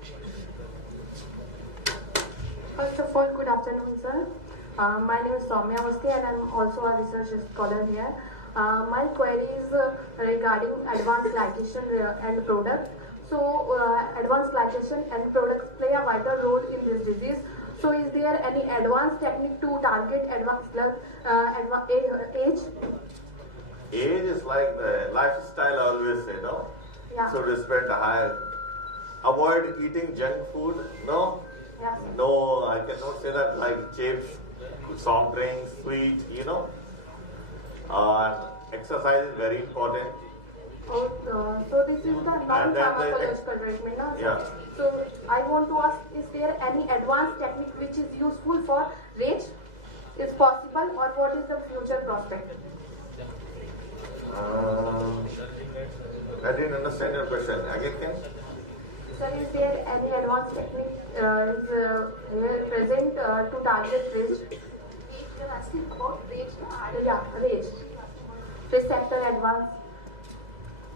First of all, good afternoon, sir. My name is Soumya Vaske and I'm also a research scholar here. My query is regarding advanced glycation and product. So, advanced glycation and products play a vital role in this disease. So, is there any advanced technique to target advanced age? Age is like the lifestyle, I always say, no? Yeah. So to spend avoid eating junk food, no? Yes. No, I cannot say that, like chips, soft drinks, sweet, exercise is very important. So this is the non-pharmacological treatment, no? Yeah. So I want to ask, is there any advanced technique which is useful for rage? Is possible, or what is the future prospect? I didn't understand your question. Again, can? Sir, is there any advanced technique present to target rage? You're asking about rage? Yeah, rage. Receptor advanced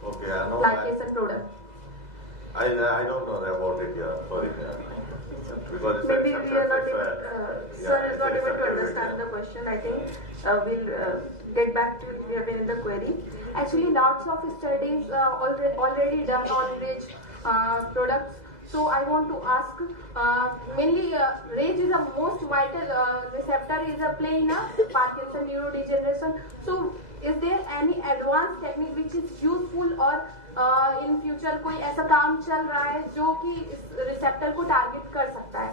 Okay, I know. glycation product. I don't know about it. Yeah, sorry. Because it's Maybe accepted, we are not, it's, sir is not it's able to accepted, understand yeah. the question. I think we'll get back to you if you have another query. Actually, lots of studies already done on rage products. So I want to ask, mainly rage is the most vital receptor is a play in a Parkinson neurodegeneration. So is there any advanced technique which is useful or in future कोई ऐसा काम चल रहा है जो कि इस receptor को target कर सकता है?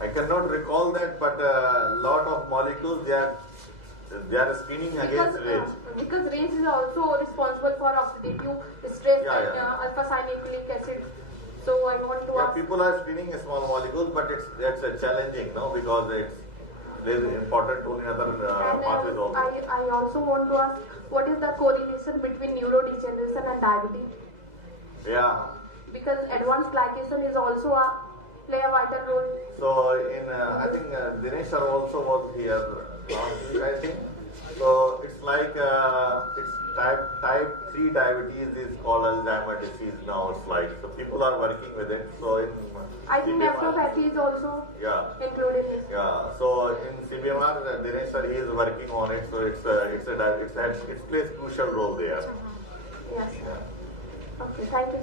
I cannot recall that, but a lot of molecules they are screening against rage. Because rage is also responsible for oxidative stress and alpha-synucleic acid. So I want to ask. People are screening small molecules, but that's challenging, no? Because it's very important tool in other pathways also. I also want to ask, what is the correlation between neurodegeneration and diabetes? Yeah. Because advanced glycation is also play a vital role. So I think Dinesh sir also was here last week, I think. So it's like it's type 3 diabetes is called Alzheimer's disease now. It's like so people are working with it. So in I think nephropathy is also included in this. Yeah. So in CBMR, Dinesh sir he is working on it. So it plays crucial role there. Yes. Yeah. Okay. Thank you.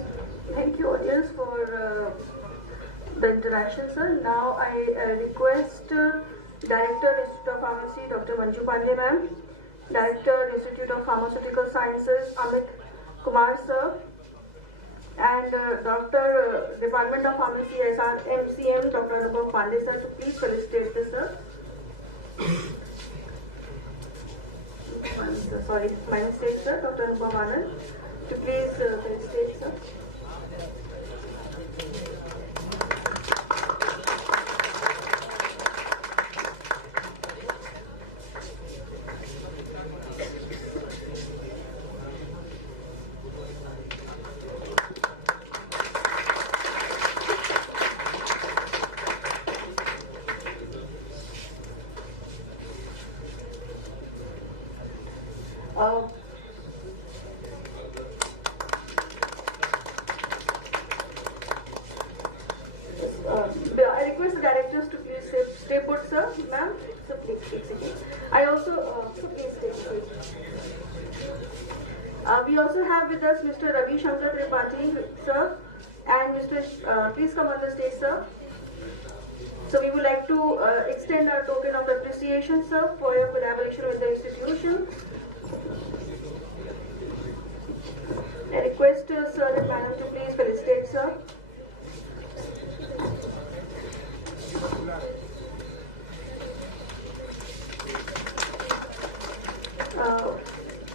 Thank you, audience, for the interaction, sir. Now I request Director, Institute of Pharmacy, Dr. Manju Pandey ma'am, Director, Institute of Pharmaceutical Sciences, Amit Kumar sir, and Doctor, Department of Pharmacy, SRMU, Dr. Anubhav Pandey sir, to please felicitate this sir. Sorry, my mistake sir, Dr. Anubhav Anand, to please felicitate sir. with us Mr. Ravi Shankar Tripathi, sir, and Mr. Please come on the stage, sir. So we would like to extend our token of appreciation, sir, for your collaboration with the institution. I request sir and madam to please felicitate, sir.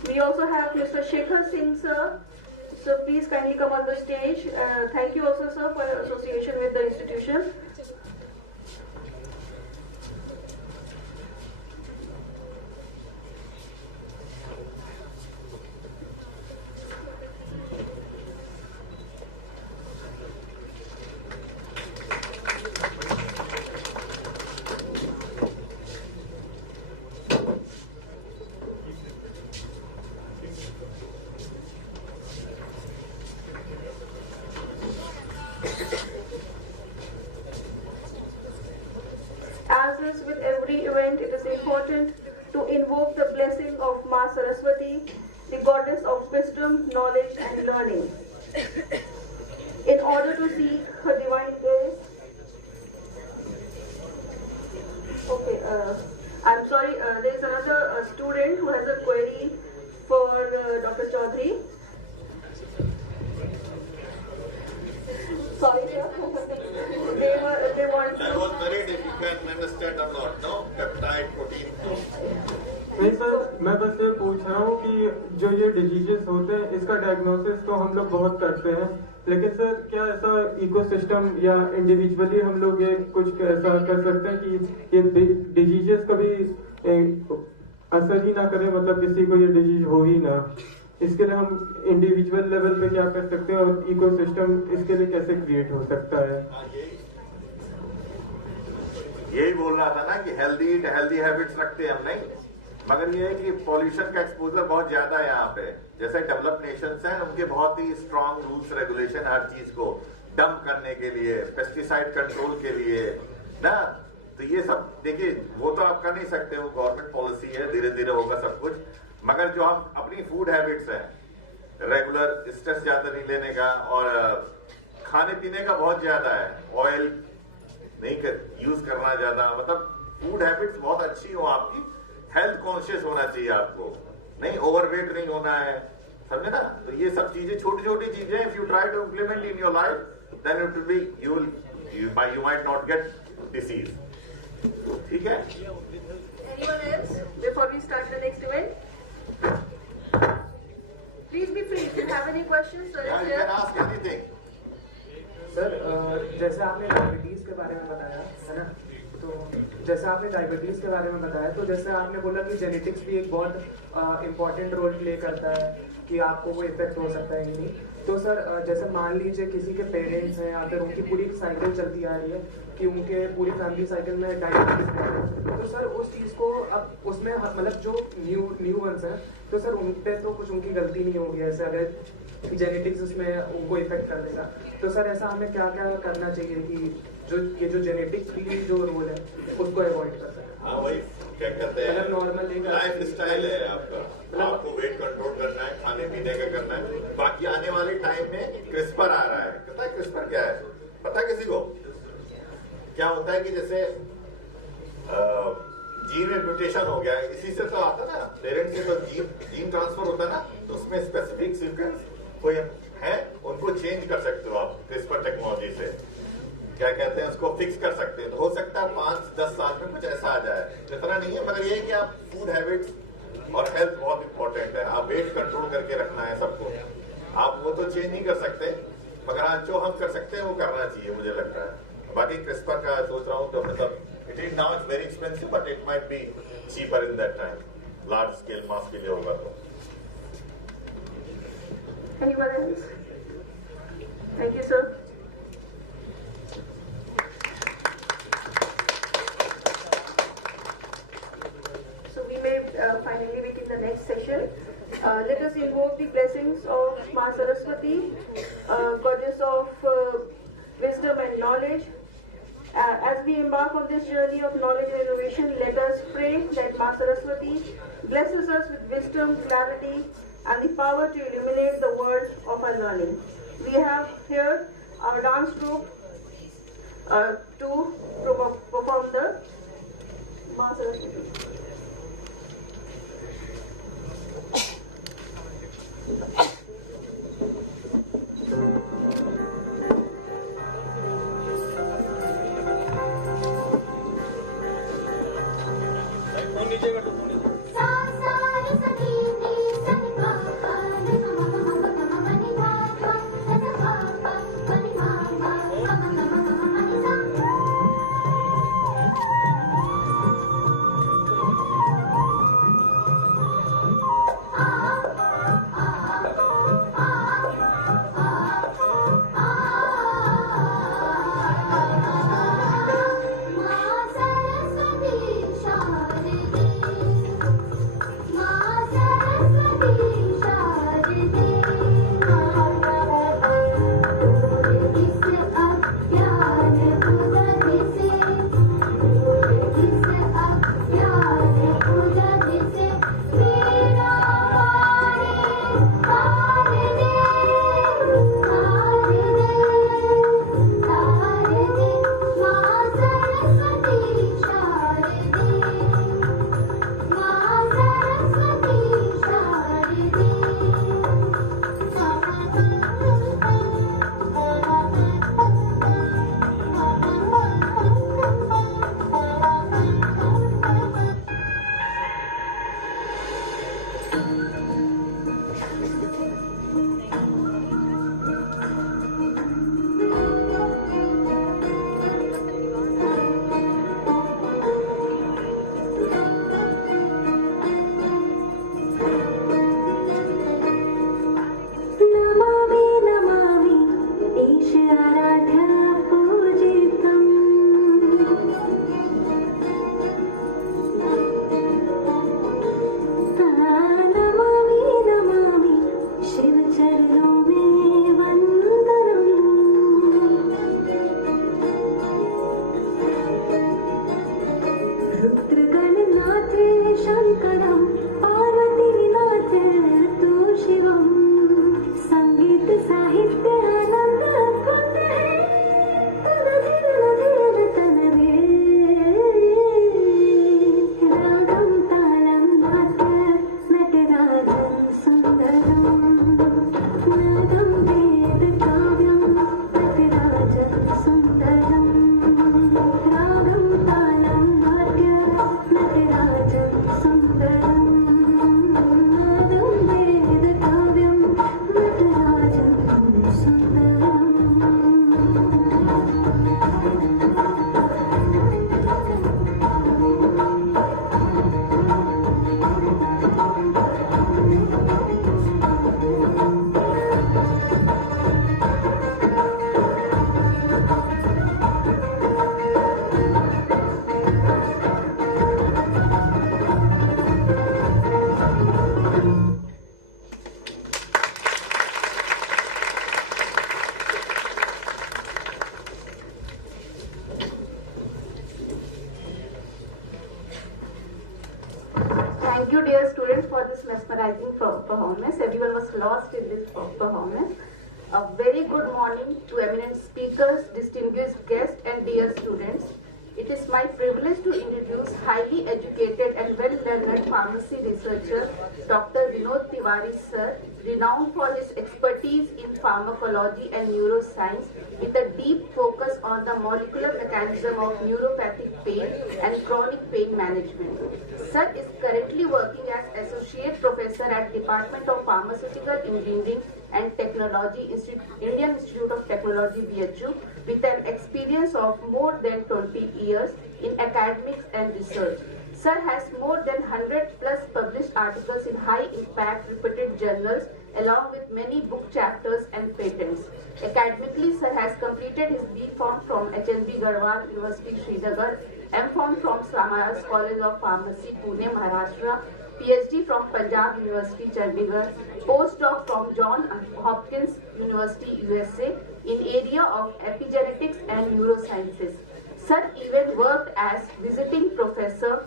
We also have Mr. Shekhar Singh, sir. So please kindly come on the stage. Thank you also, sir, for your association with the institution. As is with every event, it is important to invoke the blessing of Ma Saraswati, the goddess of wisdom, knowledge and learning. In order to seek her divine grace, I'm sorry, there is another student who has a query for Dr. Chaudhary. Sorry, sir. they want to... I was worried if you can understand or not, no? Peptide, protein, no. नहीं sir, मैं बस ये पूछ रहा हूँ कि जो ये डिजीजेस होते हैं इसका डायग्नोसिस तो हम लोग बहुत करते हैं, लेकिन सर क्या ऐसा इकोसिस्टम या इंडिविजुअली हम लोग ये कुछ ऐसा कर सकते हैं कि ये डिजीजेस कभी असर ही ना करे, मतलब किसी को ये डिजीज हो ही ना, इसके लिए हम इंडिविजुअल लेवल पे क्या कर सकते हैं और इकोसिस्टम इसके लिए कैसे क्रिएट हो सकता है? यही बोल रहा था ना कि हेल्दी हैबिट्स रखते हैं हम, नहीं, मगर ये है कि पॉल्यूशन का एक्सपोजर बहुत ज्यादा है यहाँ पे। जैसे डेवलप्ड नेशंस हैं, उनके बहुत ही स्ट्रांग रूल्स रेगुलेशन हर चीज को डंप करने के लिए, पेस्टिसाइड कंट्रोल के लिए ना। तो ये सब देखिए, वो तो आप कर नहीं सकते, वो गवर्नमेंट पॉलिसी है, धीरे धीरे होगा सब कुछ। मगर जो हम अपनी फूड हैबिट्स हैं, रेगुलर स्ट्रेस ज्यादा नहीं लेने का और खाने पीने का बहुत ज्यादा है, ऑयल नहीं यूज करना ज्यादा, मतलब फूड हैबिट्स बहुत अच्छी हो आपकी, हेल्थ कॉन्शियस होना चाहिए आपको, नहीं ओवरवेट नहीं होना है, समझे ना। तो ये सब चीजें छोटी छोटी चीजें if you try to implement in your life then it will be you might not get disease. ठीक है? Anyone else before we start the next event? Please be free. If you have any questions, sir Yeah, is you here. can ask anything. Sir जैसे आपने diabetes के बारे में बताया है ना, तो जैसे आपने डायबिटीज़ के बारे में बताया, तो जैसे आपने बोला कि जेनेटिक्स भी एक बहुत इम्पॉर्टेंट रोल प्ले करता है कि आपको वो इफेक्ट हो सकता है कि नहीं। तो सर जैसे मान लीजिए किसी के पेरेंट्स हैं या फिर उनकी पूरी साइकिल चलती आ रही है कि उनके पूरी फैमिली साइकिल में डायबिटीज़ है, तो सर उस चीज़ को अब उसमें मतलब जो न्यू वंस हैं, तो सर उन पे तो कुछ उनकी गलती नहीं होगी, ऐसे अगर जेनेटिक्स उसमें उनको इफेक्ट कर देगा। तो सर ऐसा हमें क्या क्या करना चाहिए कि ये जो जेनेटिकली जो रोल है उसको अवॉइड कर सकें? हाँ, वही क्या कहते हैं, मतलब नॉर्मल लाइफ स्टाइल है आपका, आपको वेट कंट्रोल करना है, खाने पीने का करना है। बाकी आने वाले टाइम में क्रिस्पर आ रहा है, पता है क्रिस्पर क्या है? पता है किसी को? क्या होता है कि जैसे जीन में म्यूटेशन हो गया है, इसी से तो आता ना, पेरेंट्स से तो जीन ट्रांसफर होता है ना, तो उसमें स्पेसिफिक सीक्वेंस कोई है, उनको चेंज कर सकते हो आप क्रिस्पर टेक्नोलॉजी से, क्या कहते हैं उसको फिक्स कर सकते हैं। तो हो सकता है 5-10 साल में कुछ ऐसा आ जाए, इतना नहीं है, मगर ये है कि आप फूड हैबिट्स और हेल्थ बहुत इंपॉर्टेंट है, आप वेट कंट्रोल करके रखना है सबको। आप वो तो चेंज नहीं कर सकते, मगर आज जो हम कर सकते हैं वो करना चाहिए, मुझे लगता है। बाकी क्रिस्पर का सोच रहा हूँ, तो मतलब it is now very expensive but it might be cheaper in that time, large scale mass के लिए होगा तो। Anyone else? Thank you, sir. So we may finally begin the next session. Let us invoke the blessings of Ma Saraswati, goddess of wisdom and knowledge. As we embark on this journey of knowledge and innovation, let us pray that Ma Saraswati blesses us with wisdom, clarity, and the power to illuminate the world of our learning. We have here our dance troupe to perform the Masaraswati. Thank you, dear students, for this mesmerizing performance. Everyone was lost in this performance. A very good morning to eminent speakers, distinguished guests, and dear students. It is my privilege to introduce highly educated and well-learned pharmacy researcher, Dr. Vinod Tiwari, sir, renowned for his expertise in pharmacology and neuroscience, with a deep focus on the molecular mechanism of neuropathic pain and chronic pain management. Sir is currently working as Associate Professor at Department of Pharmaceutical Engineering and Technology, Indian Institute of Technology, BHU, with an experience of more than 20 years in academics and research. Sir has more than 100 plus published articles in high impact reputed journals, along with many book chapters and patents. Academically, Sir has completed his B.Pharm from HNB Garhwal University, Srinagar, M.Pharm from Samaras College of Pharmacy, Pune, Maharashtra, PhD from Punjab University, Chandigarh, postdoc from Johns Hopkins University, USA, in area of epigenetics and neurosciences. Sir even worked as visiting professor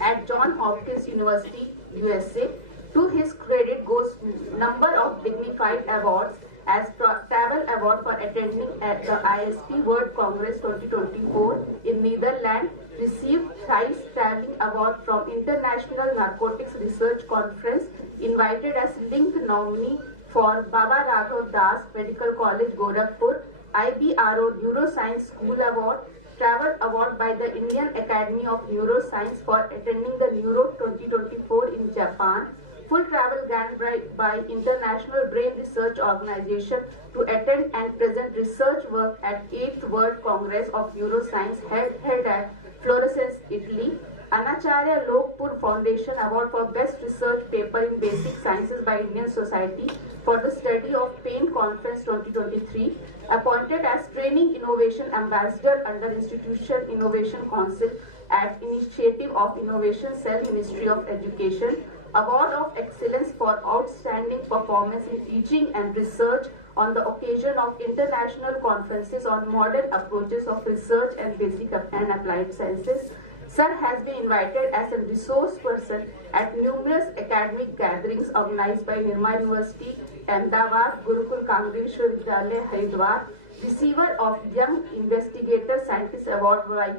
at Johns Hopkins University, USA, To his credit goes number of dignified awards as Travel Award for attending at the ISP World Congress 2024 in Netherlands, received thrice Traveling Award from International Narcotics Research Conference, invited as linked nominee for Baba Raghav Das Medical College Gorakhpur, IBRO Neuroscience School Award, Travel Award by the Indian Academy of Neuroscience for attending the Neuro 2024 in Japan, full travel grant by International Brain Research Organization to attend and present research work at 8th World Congress of Neuroscience held at Florence, Italy, Anacharya Lokpur Foundation Award for Best Research Paper in Basic Sciences by Indian Society for the Study of Pain Conference 2023, appointed as Training Innovation Ambassador under Institution Innovation Council at Initiative of Innovation Cell Ministry of Education, Award of Excellence for Outstanding Performance in Teaching and Research on the occasion of international conferences on modern approaches of research and basic and applied sciences. Sir has been invited as a resource person at numerous academic gatherings organized by Nirma University, Ahmedabad, Gurukul Kangreshwar Vidyalaya, Haridwar, receiver of Young Investigator Scientist Award by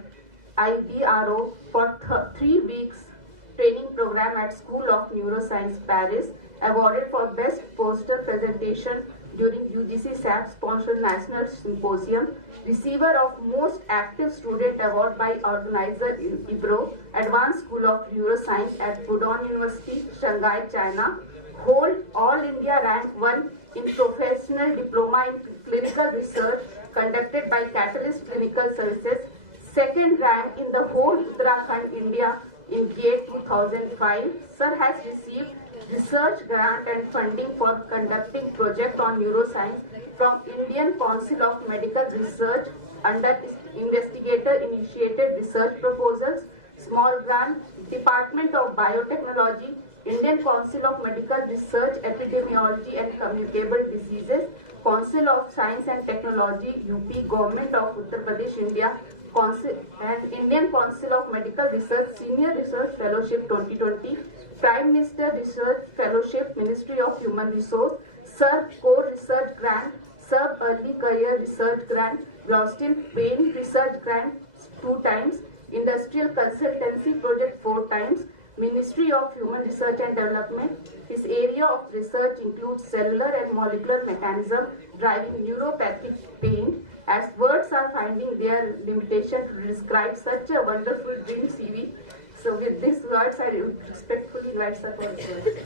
IBRO for 3 weeks training program at School of Neuroscience, Paris, awarded for Best Poster Presentation during UGC SAP sponsored National Symposium, receiver of Most Active Student Award by organizer IBRO, Advanced School of Neuroscience at Pudong University, Shanghai, China, hold All India Rank 1 in Professional Diploma in Clinical Research conducted by Catalyst Clinical Services, second rank in the whole Uttarakhand, India in GATE 2005. Sir has received research grant and funding for conducting project on neuroscience from Indian Council of Medical Research under investigator initiated research proposals, small grant, Department of Biotechnology, Indian Council of Medical Research, Epidemiology and Communicable Diseases, Council of Science and Technology, UP, Government of Uttar Pradesh, India, Council and Indian Council of Medical Research Senior Research Fellowship 2020, Prime Minister Research Fellowship, Ministry of Human Resource, Sir Core Research Grant, Sir Early Career Research Grant, Gloucester Pain Research Grant 2 times, Industrial Consultancy Project 4 times, Ministry of Human Research and Development. His area of research includes cellular and molecular mechanism driving neuropathic pain. As words are finding their limitation to describe such a wonderful dream CV. So with these words, I respectfully invite Sir for his words.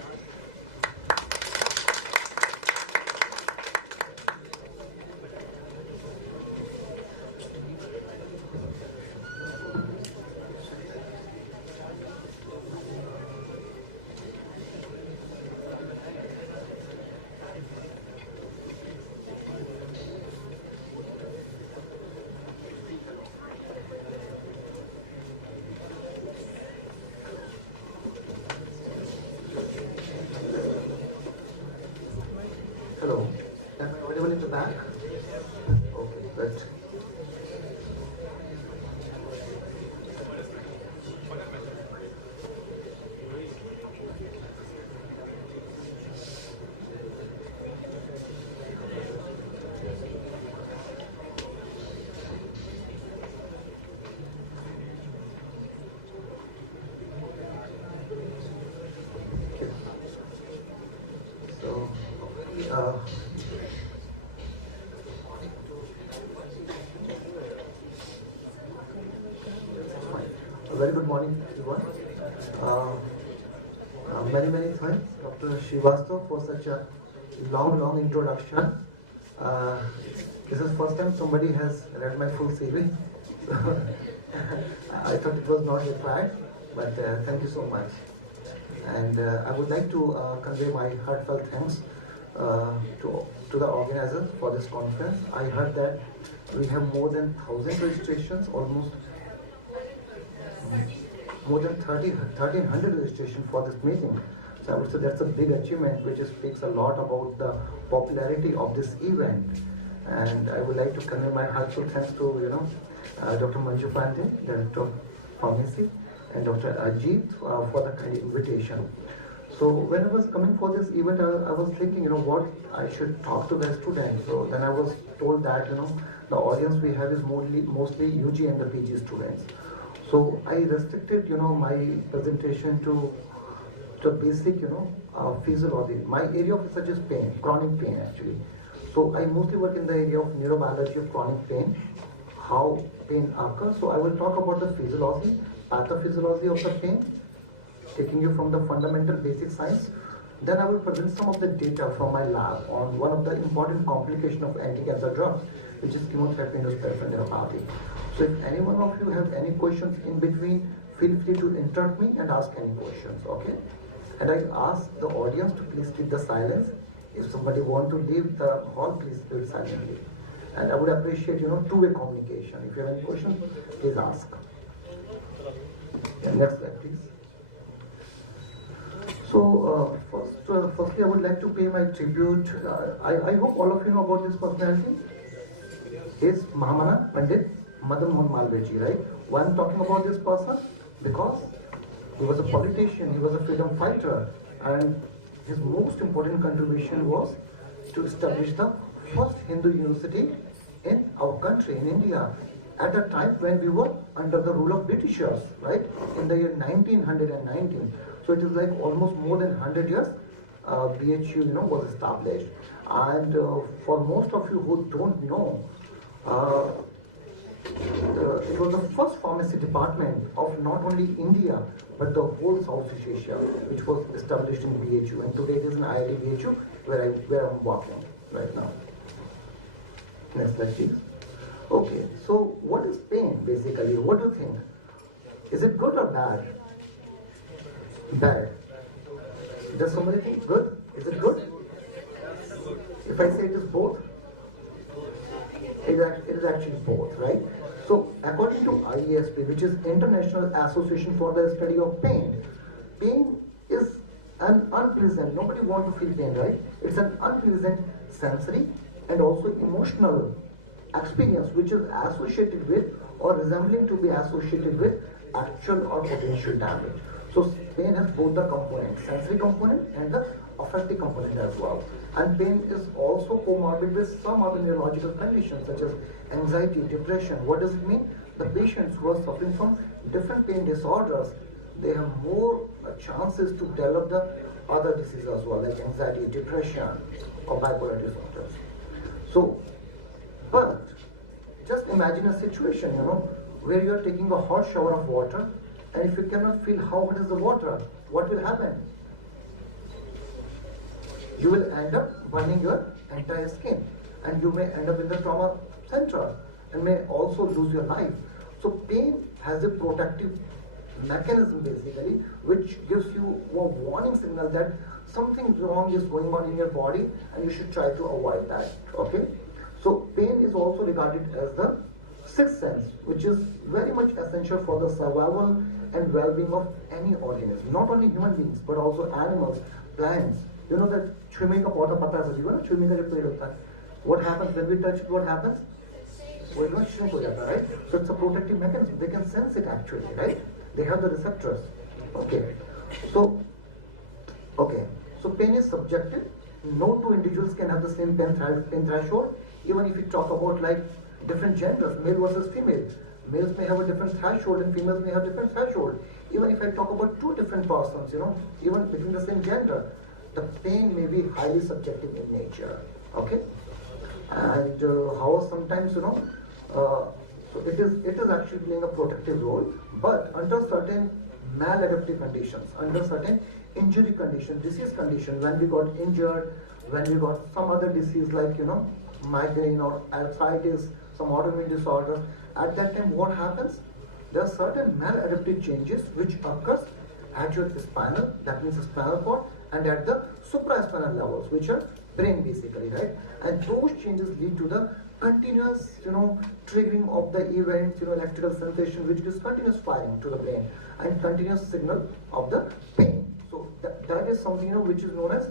Hello, am I audible in the back? Okay, good. So, a very good morning, everyone. Many thanks, Dr. Srivastava, for such a long introduction. This is first time somebody has read my full CV. I thought it was not required, but thank you so much. And I would like to convey my heartfelt thanks to the organizers for this conference. I heard that we have more than 1,000 registrations, almost more than 1,300 registrations for this meeting. So I would say that's a big achievement, which speaks a lot about the popularity of this event. And I would like to convey my heartfelt thanks to Dr. Manju Pandey, Director of Pharmacy, and Dr. Ajit for the kind invitation. So when I was coming for this event, I was thinking, what I should talk to the students. So then I was told that, the audience we have is mostly UG and the PG students. So I restricted, my presentation to the basic, physiology. My area of research is pain, chronic pain actually. So I mostly work in the area of neurobiology of chronic pain, how pain occurs. So I will talk about the physiology, pathophysiology of the pain, taking you from the fundamental basic science. Then I will present some of the data from my lab on one of the important complications of anti-cancer drugs, which is chemotherapy-induced peripheral neuropathy. So if any one of you have any questions in between, feel free to interrupt me and ask any questions, okay? And I ask the audience to please keep the silence. If somebody want to leave the hall, please do it silently. And I would appreciate, two-way communication. If you have any questions, please ask. Yeah, next slide, please. So, firstly, I would like to pay my tribute. I hope all of you know about this personality. Is Mahamana Pandit Madan Mohan Malviya, right? Why I'm talking about this person? Because he was a politician, he was a freedom fighter, and his most important contribution was to establish the first Hindu university in our country, in India, at a time when we were under the rule of Britishers, right? In the year 1919. So it is like almost more than 100 years BHU, was established. And for most of you who don't know, it was the first pharmacy department of not only India, but the whole Southeast Asia, which was established in BHU. And today it is in IIT BHU, where I'm working right now. Next slide, please. Okay, so what is pain, basically? What do you think? Is it good or bad? Bad. Does somebody think good? Is it good? If I say it is both, it is actually both, right? So according to IASP, which is International Association for the Study of Pain, pain is an unpleasant, nobody wants to feel pain, right? It's an unpleasant sensory and also emotional experience which is associated with or resembling to be associated with actual or potential damage. So pain has both the components, sensory component and the affective component as well. And pain is also comorbid with some other neurological conditions such as anxiety, depression. What does it mean? The patients who are suffering from different pain disorders, they have more chances to develop the other diseases as well, like anxiety, depression, or bipolar disorders. So, but just imagine a situation, where you are taking a hot shower of water, and if you cannot feel how hot is the water, what will happen? You will end up burning your entire skin, and you may end up in the trauma center and may also lose your life. So pain has a protective mechanism basically, which gives you a warning signal that something wrong is going on in your body and you should try to avoid that, okay? So pain is also regarded as the sixth sense, which is very much essential for the survival and well-being of any organism, not only human beings, but also animals, plants. You know that chumi ka pauda pata hai, you know chumi ka jo ped hota hai. What happens when we touch it? What happens? Well, not shrink ho jata, right? So it's a protective mechanism. They can sense it actually, right? They have the receptors. Okay. So pain is subjective. No two individuals can have the same pain threshold. Even if you talk about like different genders, male versus female, males may have a different threshold and females may have different threshold. Even if I talk about two different persons, even between the same gender, the pain may be highly subjective in nature. Okay, and how sometimes so it is actually playing a protective role, but under certain maladaptive conditions, under certain injury condition, disease condition, when we got injured, when we got some other disease like migraine or arthritis, some autoimmune disorder, at that time what happens? There are certain maladaptive changes which occurs at your spinal, that means the spinal cord, and at the supraspinal levels, which are brain basically, right? And those changes lead to the continuous, triggering of the events, electrical sensation, which gives continuous firing to the brain and continuous signal of the pain. So that is something, which is known as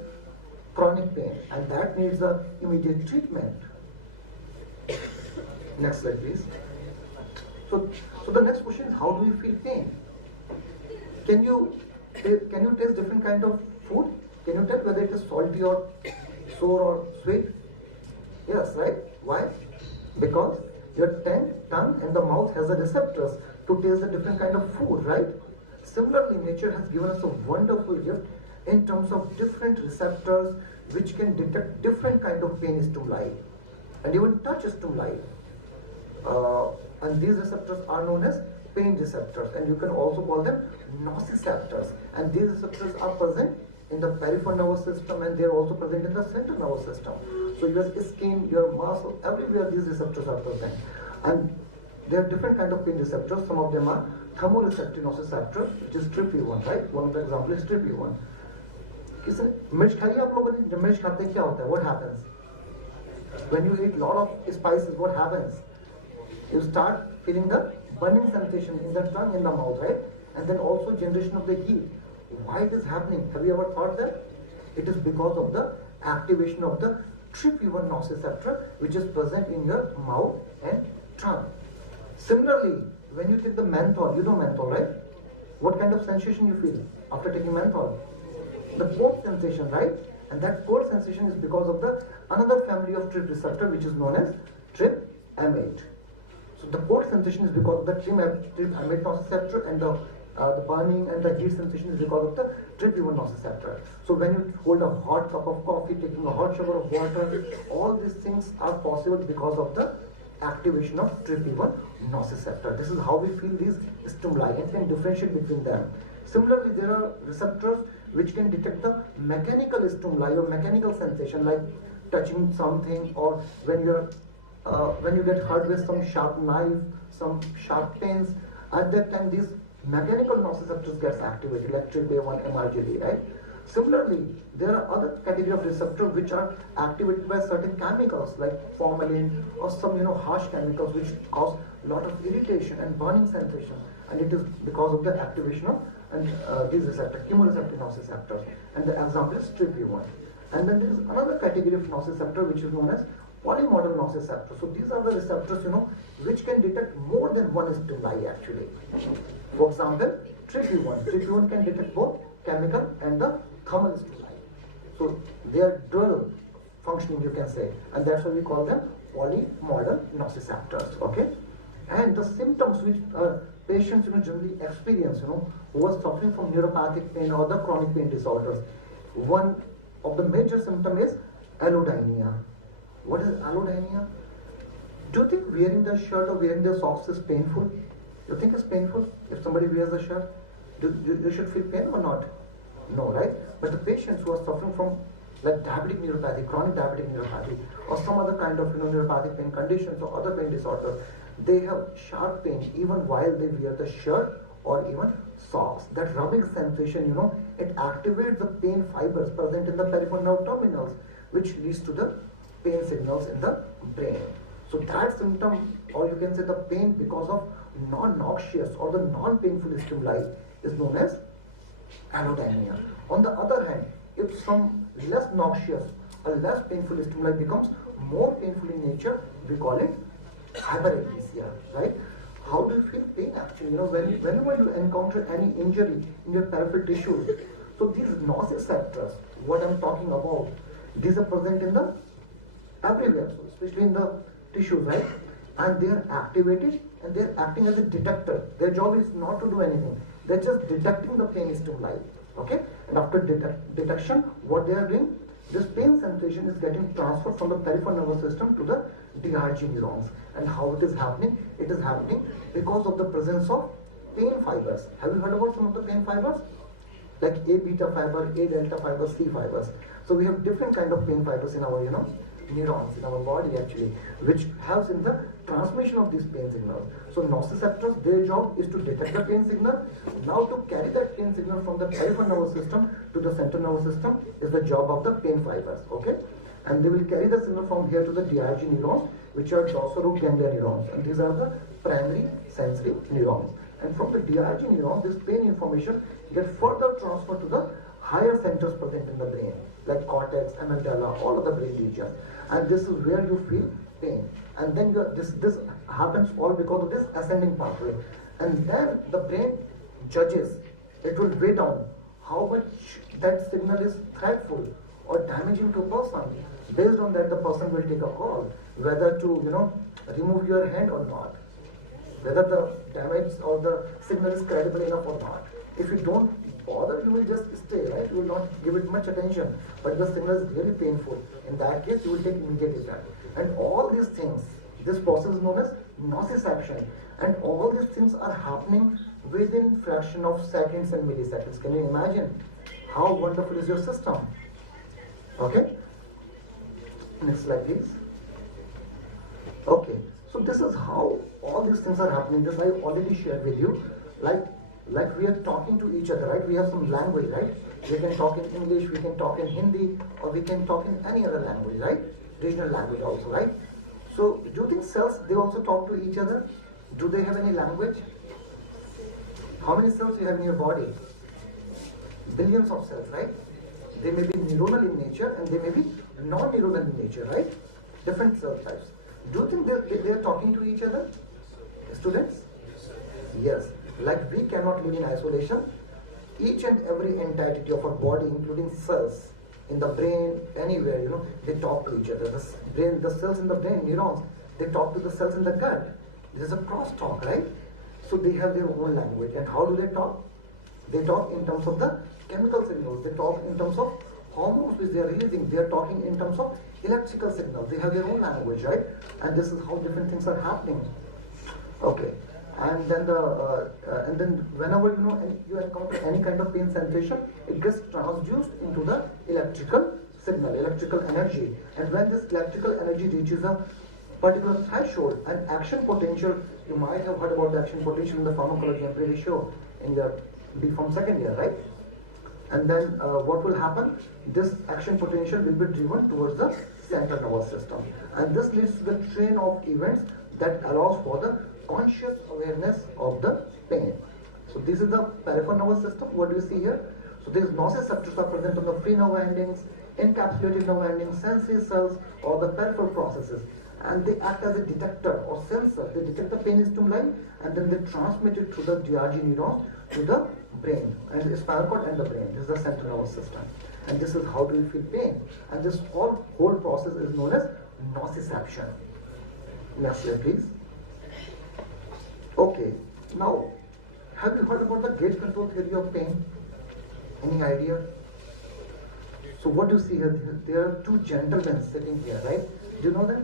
chronic pain, and that needs the immediate treatment. Next slide, please. So the next question is, how do we feel pain? Can you taste different kind of food? Can you tell whether it is salty or sour or sweet? Yes, right? Why? Because your tongue and the mouth has the receptors to taste the different kind of food, right? Similarly, nature has given us a wonderful gift in terms of different receptors which can detect different kind of pain stimuli and even touch stimuli. And these receptors are known as pain receptors, and you can also call them nociceptors. And these receptors are present in the peripheral nervous system, and they are also present in the central nervous system. So your skin, your muscle, everywhere these receptors are present. And there are different kind of pain receptors. Some of them are thermoreceptive nociceptors, which is TRPV1, right? One of the example is TRPV1. मिर्च खाइए आप लोगों ने? जब मिर्च खाते हैं क्या होता है? What happens? When you eat lot of spices, what happens? You start feeling the burning sensation in the tongue, in the mouth, right? And then also generation of the heat. Why it is happening? Have you ever thought that? It is because of the activation of the TRPV1 nociceptor, which is present in your mouth and tongue. Similarly, when you take the menthol, you know menthol, right? What kind of sensation you feel after taking menthol? The cold sensation, right? And that cold sensation is because of the another family of TRP receptor, which is known as TRPM8. So the cold sensation is because of the TRPM8 nociceptor, and the burning and the heat sensation is because of the TRPV1 nociceptor. So when you hold a hot cup of coffee, taking a hot shower of water, all these things are possible because of the activation of TRPV1 nociceptor. This is how we feel these stimuli and can differentiate between them. Similarly, there are receptors which can detect the mechanical stimuli or mechanical sensation, like touching something, or when you get hurt with some sharp knife, some sharp pains. At that time, these mechanical nociceptors gets activated, like TRPA1, MRGD, right? Similarly, there are other category of receptors which are activated by certain chemicals like formalin or some harsh chemicals which cause a lot of irritation and burning sensation, and it is because of the activation of these receptors, chemoreceptive nociceptors, and the example is TRPV1. And then there is another category of nociceptor which is known as polymodal nociceptor. So these are the receptors which can detect more than one stimuli actually. For example, TRPV1 can detect both chemical and the thermal stimuli. So they are dual functioning, you can say, and that's why we call them polymodal nociceptors. Okay, and the symptoms which patients generally experience, who are suffering from neuropathic pain or the chronic pain disorders, one of the major symptom is allodynia. What is allodynia? Do you think wearing the shirt or wearing the socks is painful? You think it's painful if somebody wears the shirt? You should feel pain or not? No, right? But the patients who are suffering from like diabetic neuropathy, chronic diabetic neuropathy, or some other kind of neuropathic pain conditions or other pain disorders, they have sharp pain even while they wear the shirt or even socks. That rubbing sensation, it activates the pain fibers present in the peripheral nerve terminals, which leads to the pain signals in the brain. So that symptom, or you can say the pain because of non-noxious or the non-painful stimuli, is known as allodynia. On the other hand, if some less noxious or less painful stimuli becomes more painful in nature, we call it hyperacresia, right? How do you feel pain actually? Whenever you encounter any injury in your peripheral tissues, so these nociceptors, what I'm talking about, these are present in the everywhere, so especially in the tissues, right? And they are activated and they are acting as a detector. Their job is not to do anything. They're just detecting the pain stimuli. Okay? And after detection, what they are doing, this pain sensation is getting transferred from the peripheral nervous system to the DRG neurons. And how it is happening? It is happening because of the presence of pain fibers. Have you heard about some of the pain fibers? Like A beta fiber, A delta fiber, C fibers. So we have different kind of pain fibers in our, neurons in our body actually, which helps in the transmission of these pain signals. So nociceptors, their job is to detect the pain signal. Now to carry that pain signal from the peripheral nervous system to the central nervous system is the job of the pain fibers. Okay, and they will carry the signal from here to the DRG neurons, which are dorsal root ganglion neurons, and these are the primary sensory neurons. And from the DRG neuron, this pain information gets further transferred to the higher centers present in the brain, like cortex, amygdala, all of the brain regions. And this is where you feel pain. And then this happens all because of this ascending pathway. And then the brain judges, it will weigh down how much that signal is threatful or damaging to a person. Based on that, the person will take a call whether to, remove your hand or not, whether the damage or the signal is credible enough or not. If you don't bother, you will just stay, right? You will not give it much attention. But the signal is really painful. In that case, you will take immediate effect. And all these things, this process is known as nociception. And all these things are happening within fraction of seconds and milliseconds. Can you imagine how wonderful is your system? Okay? Next slide, please. Okay, so this is how all these things are happening. This I already shared with you. Like we are talking to each other, right? We have some language, right? We can talk in English, we can talk in Hindi, or we can talk in any other language, right? Regional language also, right? So do you think cells, they also talk to each other? Do they have any language? How many cells you have in your body? Billions of cells, right? They may be neuronal in nature and they may be non-neuronal in nature, right? Different cell types. Do you think they are talking to each other? Students? Yes. Like we cannot live in isolation. Each and every entity of our body, including cells in the brain, anywhere, they talk to each other. The cells in the brain, neurons, they talk to the cells in the gut. There's a crosstalk, right? So they have their own language. And how do they talk? They talk in terms of the chemical signals. They talk in terms of hormones which they are releasing. They are talking in terms of electrical signals. They have their own language, right? And this is how different things are happening. Okay. And then whenever you encounter any kind of pain sensation, it gets transduced into the electrical signal, electrical energy. And when this electrical energy reaches a particular threshold, an action potential, you might have heard about the action potential in the pharmacology, I'm pretty sure, in your B Pharm second year, right? And then what will happen? This action potential will be driven towards the central nervous system. And this leads to the train of events that allows for the conscious awareness of the pain. So this is the peripheral nervous system. What do you see here? So these nociceptors are present on the free nerve endings, encapsulated nerve endings, sensory cells, or the peripheral processes. And they act as a detector or sensor. They detect the pain stimuli and then they transmit it through the DRG neurons to the brain, and the spinal cord and the brain. This is the central nervous system. And this is how do you feel pain. And this whole process is known as nociception. Next slide, please. Okay, now, have you heard about the gate control theory of pain? Any idea? So what do you see here? There are two gentlemen sitting here, right? Do you know them?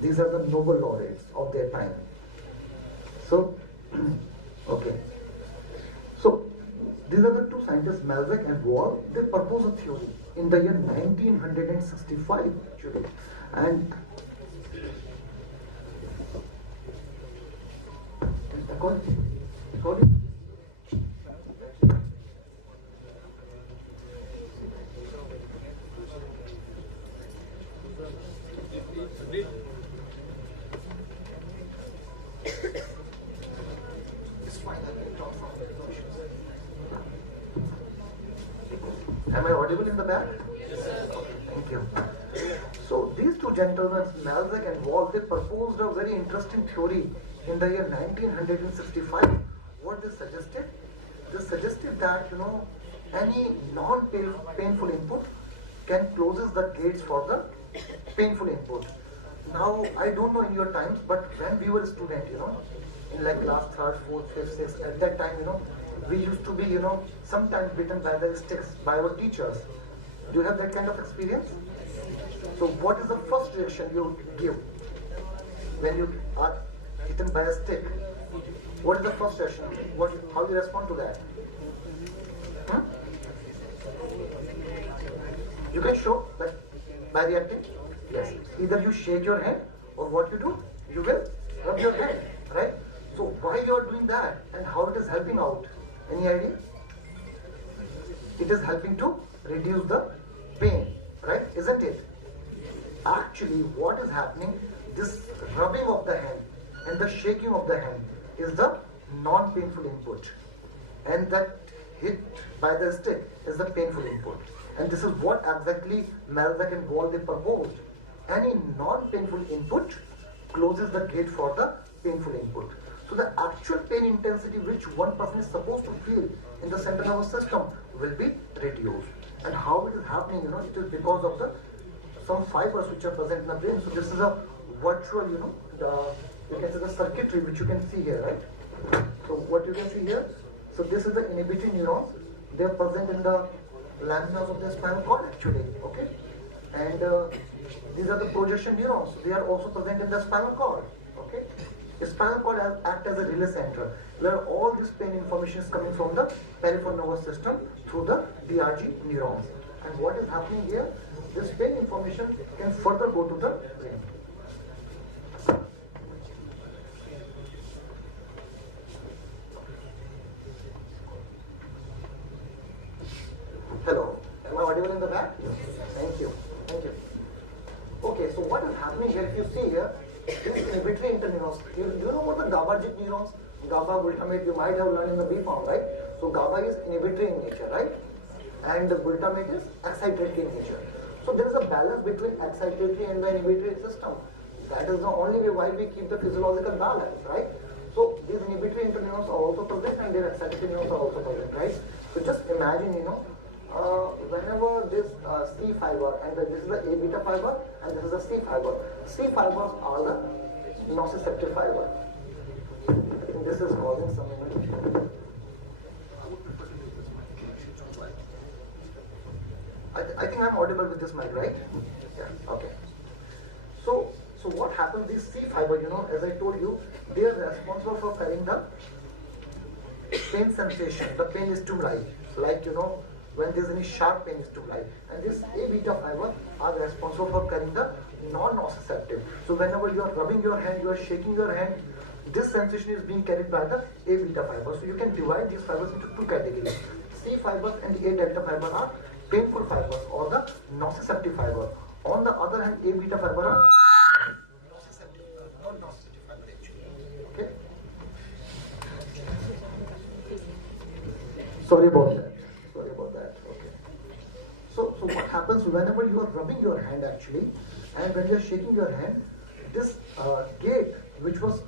These are the Nobel laureates of their time. So, okay. So, these are the two scientists, Malbec and Wall. They proposed a theory in the year 1965, actually. And sorry. Am I audible in the back? Yes, sir. Thank you. So these two gentlemen, Malbec and Wall, they proposed a very interesting theory in the year 1965. What they suggested? They suggested that any non-painful input can closes the gates for the painful input. Now I don't know in your times, but when we were a student, in like class 3rd, 4th, 5th, 6th, at that time, we used to be, sometimes beaten by the sticks by our teachers. Do you have that kind of experience? So what is the first reaction you give when you are hit by a stick? What is the first reaction? How do you respond to that? You can show that by reacting. Yes. Either you shake your hand or what you do, you will rub your hand, right? So why you are doing that and how it is helping out? Any idea? It is helping to reduce the pain, right? Isn't it? Actually, what is happening, this rubbing of the hand and the shaking of the hand is the non-painful input. And that hit by the stick is the painful input. And this is what exactly Malbec and Wall they proposed. Any non-painful input closes the gate for the painful input. So the actual pain intensity which one person is supposed to feel in the central nervous system will be reduced. And how it is happening, it is because of some fibers which are present in the brain. So this is a virtual, you can say the circuitry which you can see here, right? So what you can see here, so this is the inhibitory neurons. They are present in the laminas of the spinal cord actually, okay? And these are the projection neurons. They are also present in the spinal cord, okay? The spinal cord acts as a relay center where all this pain information is coming from the peripheral nervous system through the DRG neurons. And what is happening here? This pain information can further go to the brain. Hello, am I audible in the back? Thank you. Thank you. Okay, so what is happening here? If you see here, these inhibitory interneurons. You know what the GABAergic neurons? GABA, glutamate, you might have learned in the B form, right? So GABA is inhibitory in nature, right? And the glutamate is excitatory in nature. So there is a balance between excitatory and the inhibitory system. That is the only way why we keep the physiological balance, right? So these inhibitory interneurons are also present and their excitatory neurons are also present, right? So just imagine, whenever this C fiber, and this is the A beta fiber, and this is the C fiber. C fibers are the nociceptive fiber. I think this is causing some inhibition. I think I'm audible with this mic, right? Yeah, okay. So what happens, these C fiber, as I told you, they are responsible for carrying the pain sensation, the pain stimuli, like, when there's any sharp pain stimuli. And this A beta fiber are responsible for carrying the non-nociceptive. So whenever you are rubbing your hand, you are shaking your hand, this sensation is being carried by the A beta fiber. So you can divide these fibers into two categories. C fibers and A delta fiber are painful fibers or the nociceptive fiber. On the other hand, A beta fiber are nociceptive, non-nociceptive fiber actually. Okay? Sorry about that. Okay. So what happens whenever you are rubbing your hand actually, and when you are shaking your hand, this gate which was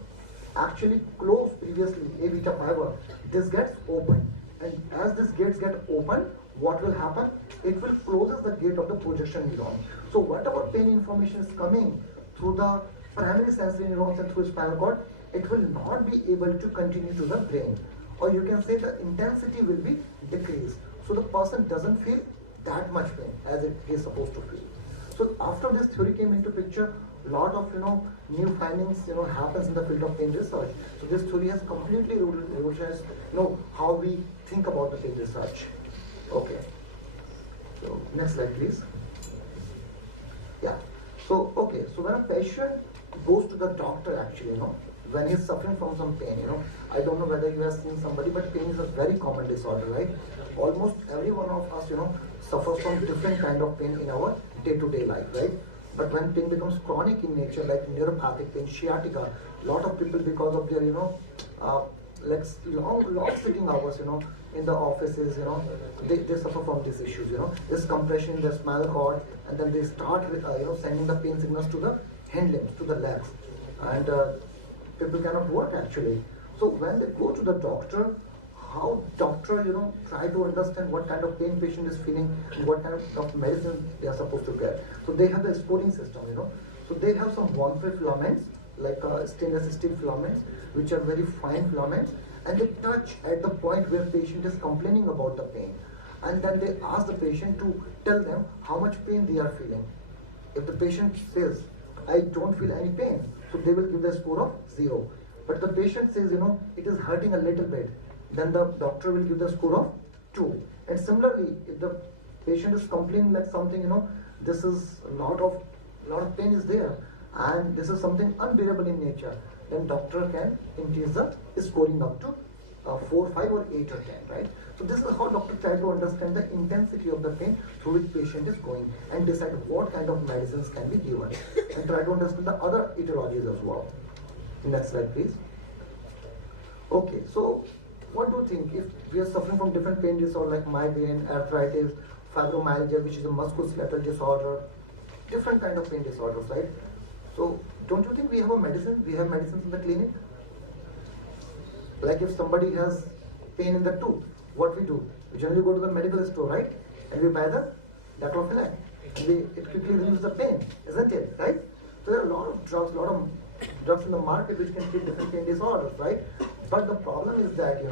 actually closed previously, A beta fiber, this gets open. And as this gates get open, what will happen? It will closes the gate of the projection neuron. So whatever pain information is coming through the primary sensory neurons and through spinal cord, it will not be able to continue to the brain. Or you can say the intensity will be decreased. So the person doesn't feel that much pain as it is supposed to feel. So after this theory came into picture, a lot of new findings happens in the field of pain research. So this theory has completely revolutionized how we think about the pain research. Okay. So next slide please. Yeah. So okay. So when a patient goes to the doctor actually, when he's suffering from some pain, I don't know whether you have seen somebody, but pain is a very common disorder, right? Almost every one of us, suffers from different kind of pain in our day-to-day life, right? But when pain becomes chronic in nature, like neuropathic pain, sciatica, a lot of people because of their, long sitting hours, in the offices, they suffer from these issues, this compression in the spinal cord, and then they start, sending the pain signals to the hand limbs, to the legs, and people cannot work actually. So when they go to the doctor, how doctor, try to understand what kind of pain patient is feeling and what kind of medicine they are supposed to get. So they have the scoring system, So they have some one-way filaments, like stainless steel filaments, which are very fine filaments, and they touch at the point where patient is complaining about the pain. And then they ask the patient to tell them how much pain they are feeling. If the patient says, I don't feel any pain, so they will give the score of 0. But the patient says, it is hurting a little bit, then the doctor will give the score of 2. And similarly, if the patient is complaining like something, this is a lot of pain is there, and this is something unbearable in nature, then doctor can increase the scoring up to 4, 5 or 8 or 10, right? So this is how doctor try to understand the intensity of the pain through which patient is going and decide what kind of medicines can be given and try to understand the other etiologies as well. Next slide please. Okay, so what do you think if we are suffering from different pain disorders like migraine, arthritis, fibromyalgia, which is a musculoskeletal disorder, different kind of pain disorders, right? So don't you think we have a medicine? We have medicines in the clinic. Like if somebody has pain in the tooth, what we do? We generally go to the medical store, right? And we buy the diclofenac. It quickly relieves the pain, isn't it? Right? So there are a lot of drugs in the market which can treat different pain disorders, right? But the problem is that,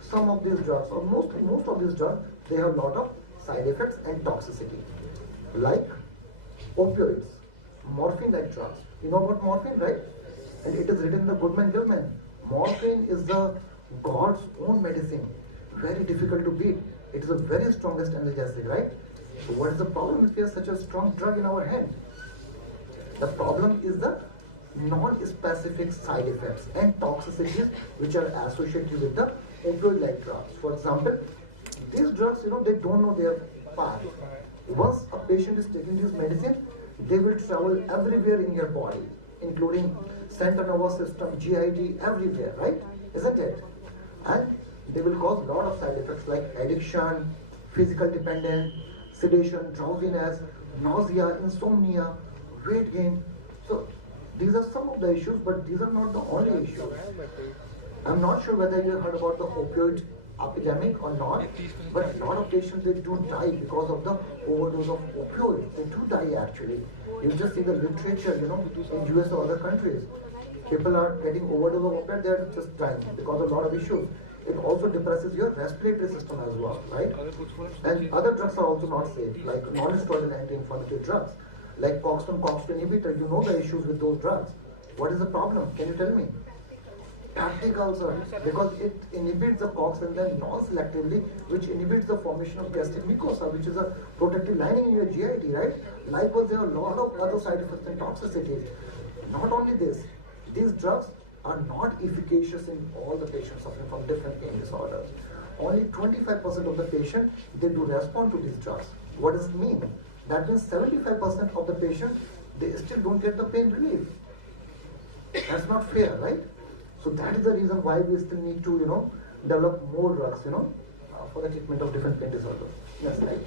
some of these drugs, or most of these drugs, they have a lot of side effects and toxicity. Like opioids, morphine-like drugs. You know about morphine, right? And it is written in the Goodman-Gilman. Morphine is the God's own medicine. Very difficult to beat. It is the very strongest analgesic, right? So what is the problem if we have such a strong drug in our hand? The problem is the non-specific side effects and toxicities which are associated with the opioid-like drugs. For example, these drugs, they don't know their path. Once a patient is taking this medicine, they will travel everywhere in your body, including central nervous system, GIT, everywhere, right? Isn't it? And they will cause a lot of side effects like addiction, physical dependence, sedation, drowsiness, nausea, insomnia, weight gain. So these are some of the issues, but these are not the only issues. I'm not sure whether you heard about the opioid epidemic or not, but a lot of patients, they do die because of the overdose of opioids. They do die actually. You just see the literature, in US or other countries. People are getting overdose of opioids, they're just dying because of a lot of issues. It also depresses your respiratory system as well, right? And other drugs are also not safe, like non-steroidal anti-inflammatory drugs, like COX-1 inhibitor. You know the issues with those drugs. What is the problem? Can you tell me? Peptic ulcer, because it inhibits the COX and then non-selectively, which inhibits the formation of gastric mucosa, which is a protective lining in your GIT, right? Likewise, there are a lot of other side effects and toxicities. Not only this, these drugs are not efficacious in all the patients suffering from different pain disorders. Only 25% of the patient, they do respond to these drugs. What does it mean? That means 75% of the patient, they still don't get the pain relief. That's not fair, right? So that is the reason why we still need to, develop more drugs, for the treatment of different pain disorders. Next slide.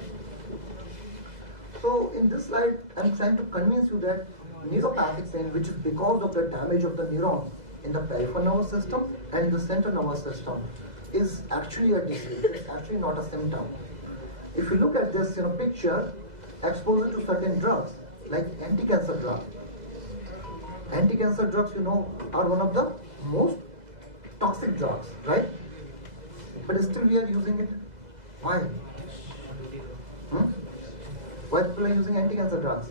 So in this slide, I'm trying to convince you that neuropathic pain, which is because of the damage of the neurons in the peripheral nervous system and the central nervous system, is actually a disease. It's actually not a symptom. If you look at this, picture, exposure to certain drugs, like anti-cancer drugs. Anti-cancer drugs, are one of the most toxic drugs, right? But still we are using it. Why? Why people are using anti-cancer drugs?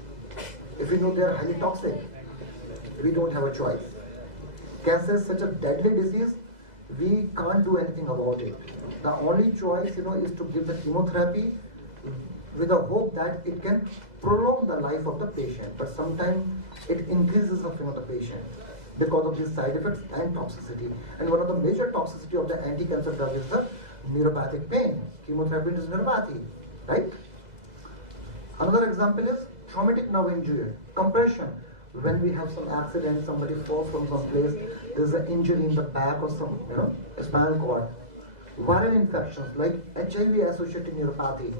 If we know they are highly toxic, we don't have a choice. Cancer is such a deadly disease, we can't do anything about it. The only choice, is to give the chemotherapy with the hope that it can prolong the life of the patient. But sometimes it increases the suffering of the patient because of these side effects and toxicity. And one of the major toxicity of the anti-cancer drug is the neuropathic pain. Chemotherapy is neuropathy, right? Another example is traumatic nerve injury, compression. When we have some accident, somebody falls from some place, there's an injury in the back or some, spinal cord. Viral infections like HIV-associated neuropathy,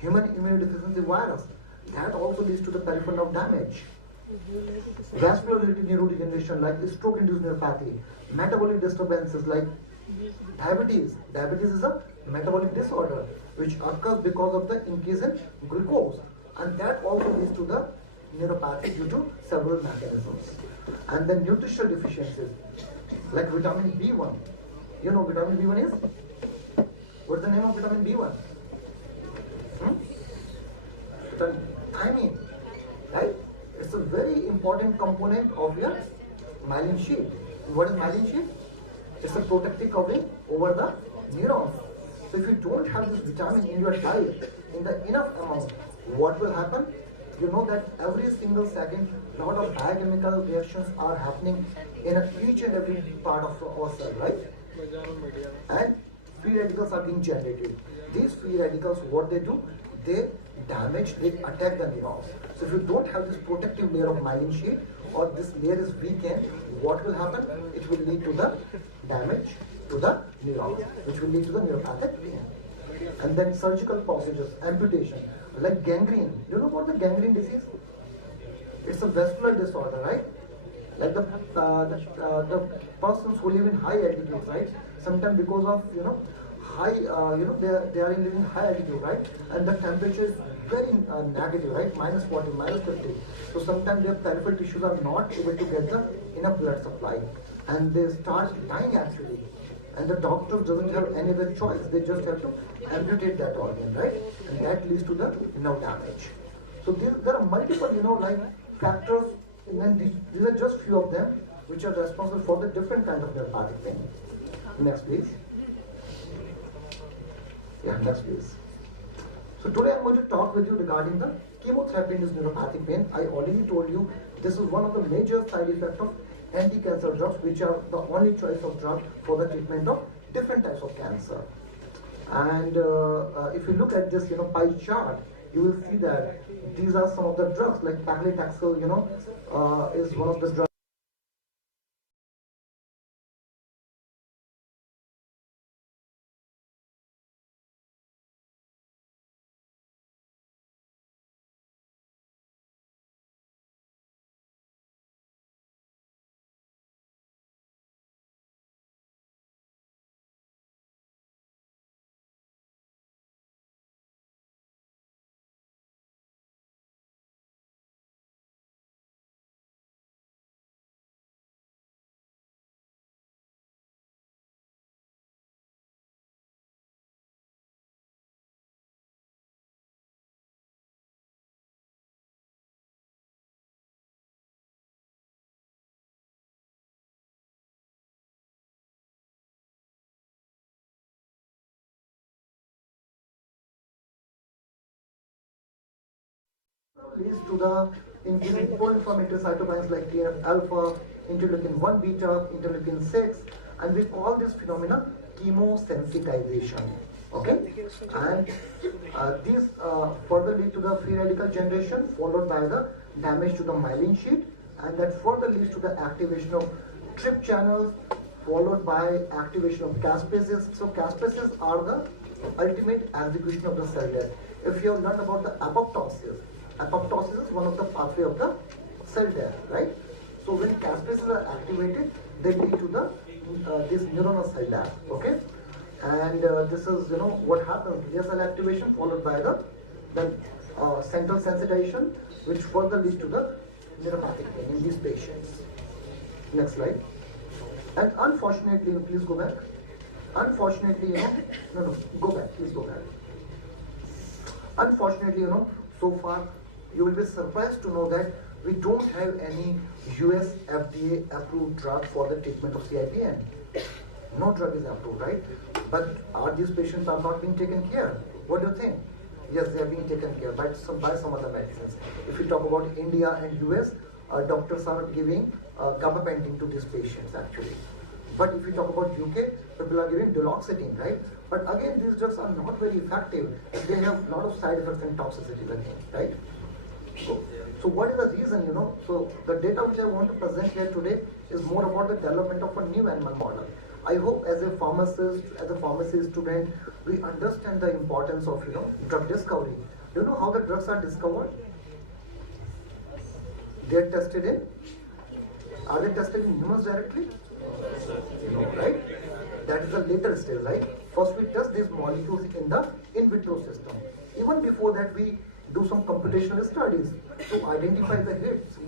human immunodeficiency virus, that also leads to the peripheral nerve damage. Vascular-related neurodegeneration like stroke-induced neuropathy, metabolic disturbances like diabetes. Diabetes is a metabolic disorder which occurs because of the increase in glucose, and that also leads to the neuropathy due to several mechanisms. And then nutritional deficiencies like vitamin B1. You know vitamin B1 is? What's the name of vitamin B1? Thiamine, right? It's a very important component of your myelin sheath. What is myelin sheath? It's a protective covering over the neurons. So if you don't have this vitamin in your diet in the enough amount, what will happen? You know that every single second, a lot of biochemical reactions are happening in each and every part of our cell, right? And free radicals are being generated. These free radicals, what they do? They damage, they attack the neurons. So if you don't have this protective layer of myelin sheath, or this layer is weakened, what will happen? It will lead to the damage to the neurons, which will lead to the neuropathic pain. And then surgical procedures, amputation, like gangrene. You know about the gangrene disease? It's a vascular disorder, right? Like the persons who live in high altitudes, right? Sometimes because of high, they are in high altitude, right? And the temperature is very negative, right? Minus 40, minus 50. So sometimes their peripheral tissues are not able to get the enough blood supply, and they start dying actually. And the doctor doesn't have any other choice. They just have to amputate that organ, right? And that leads to the nerve damage. So there are multiple, like factors, and these are just few of them which are responsible for the different kind of neuropathic pain. Next, please. Yeah, next, please. So today I'm going to talk with you regarding the chemotherapy induced neuropathic pain. I already told you this is one of the major side effects of anti-cancer drugs, which are the only choice of drug for the treatment of different types of cancer. And if you look at this, pie chart, you will see that these are some of the drugs, like paclitaxel, is one of the drugs. Leads to the increasing pro-inflammatory cytokines like TNF-alpha, interleukin-1 beta, interleukin-6, and we call this phenomena chemosensitization. Okay, and these further lead to the free radical generation, followed by the damage to the myelin sheath, and that further leads to the activation of TRP channels, followed by activation of caspases. So caspases are the ultimate execution of the cell death. If you have learned about the apoptosis, apoptosis is one of the pathway of the cell death, right? So when caspases are activated, they lead to the this neuronal cell death. Okay, and this is what happens: glial cell activation followed by the central sensitization, which further leads to the neuropathic pain in these patients. Next slide. And unfortunately, please go back. Unfortunately, go back. Please go back. Unfortunately, so far, you will be surprised to know that we don't have any US FDA approved drug for the treatment of CIPN. No drug is approved, right? But are these patients are not being taken care? What do you think? Yes, they are being taken care by some other medicines. If we talk about India and US, doctors are giving gabapentin to these patients actually. But if we talk about UK, people are giving duloxetine, right? But again, these drugs are not very effective. They have a lot of side effects and toxicity again, right? So what is the reason, So the data which I want to present here today is more about the development of a new animal model. I hope as a pharmacist, as a pharmacy student, we understand the importance of, drug discovery. Do you know how the drugs are discovered? They are tested in, are they tested in humans directly? No, right? That is the later stage, right? First we test these molecules in the in vitro system. Even before that we do some computational studies to identify the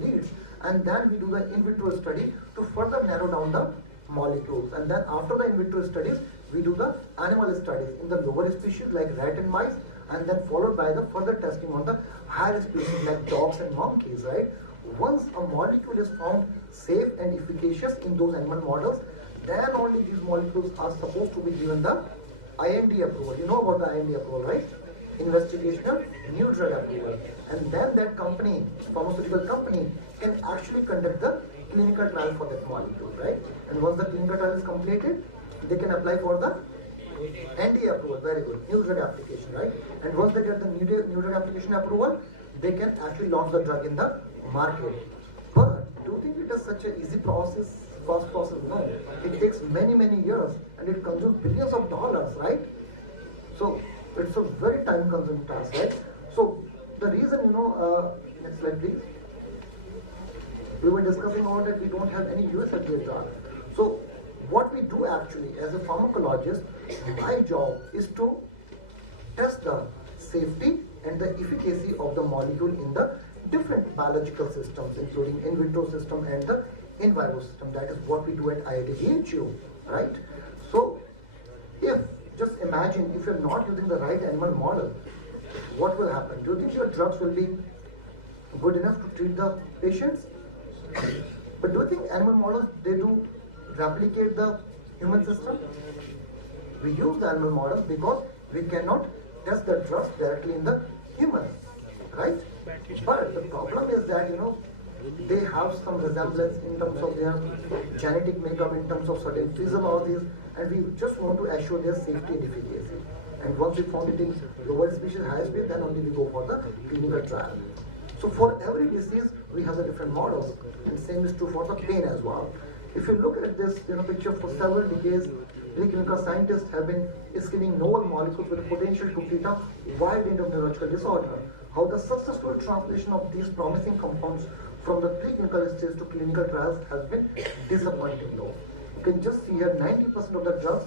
leads, and then we do the in vitro study to further narrow down the molecules. And then after the in vitro studies, we do the animal studies in the lower species like rat and mice, and then followed by the further testing on the higher species like dogs and monkeys, right? Once a molecule is found safe and efficacious in those animal models, then only these molecules are supposed to be given the IND approval. You know about the IND approval, right? Investigational new drug approval. And then that company, pharmaceutical company, can actually conduct the clinical trial for that molecule, right? And once the clinical trial is completed, they can apply for the NDA approval. Very good. New drug application, right? And once they get the new drug application approval, they can actually launch the drug in the market. But do you think it is such an easy process, fast process? No. It takes many, many years, and it consumes billions of dollars, right? So it's a very time-consuming task, right? So the reason, next slide please. We were discussing about that we don't have any US FDA drug. So what we do actually as a pharmacologist, my job is to test the safety and the efficacy of the molecule in the different biological systems, including in vitro system and the in vivo system. That is what we do at IIT, right? So, just imagine if you're not using the right animal model, what will happen? Do you think your drugs will be good enough to treat the patients? But do you think animal models, they do replicate the human system? We use the animal models because we cannot test the drugs directly in the human, right? But the problem is that, they have some resemblance in terms of their genetic makeup, in terms of certain physiologies, and we just want to assure their safety and efficacy. And once we found it in lower species, higher species, then only we go for the clinical trial. So for every disease, we have the different models, and same is true for the pain as well. If you look at this picture, for several decades, preclinical scientists have been screening novel molecules with the potential to treat a wide range of neurological disorder. How the successful translation of these promising compounds from the preclinical stage to clinical trials has been disappointing low. You can just see here 90% of the drugs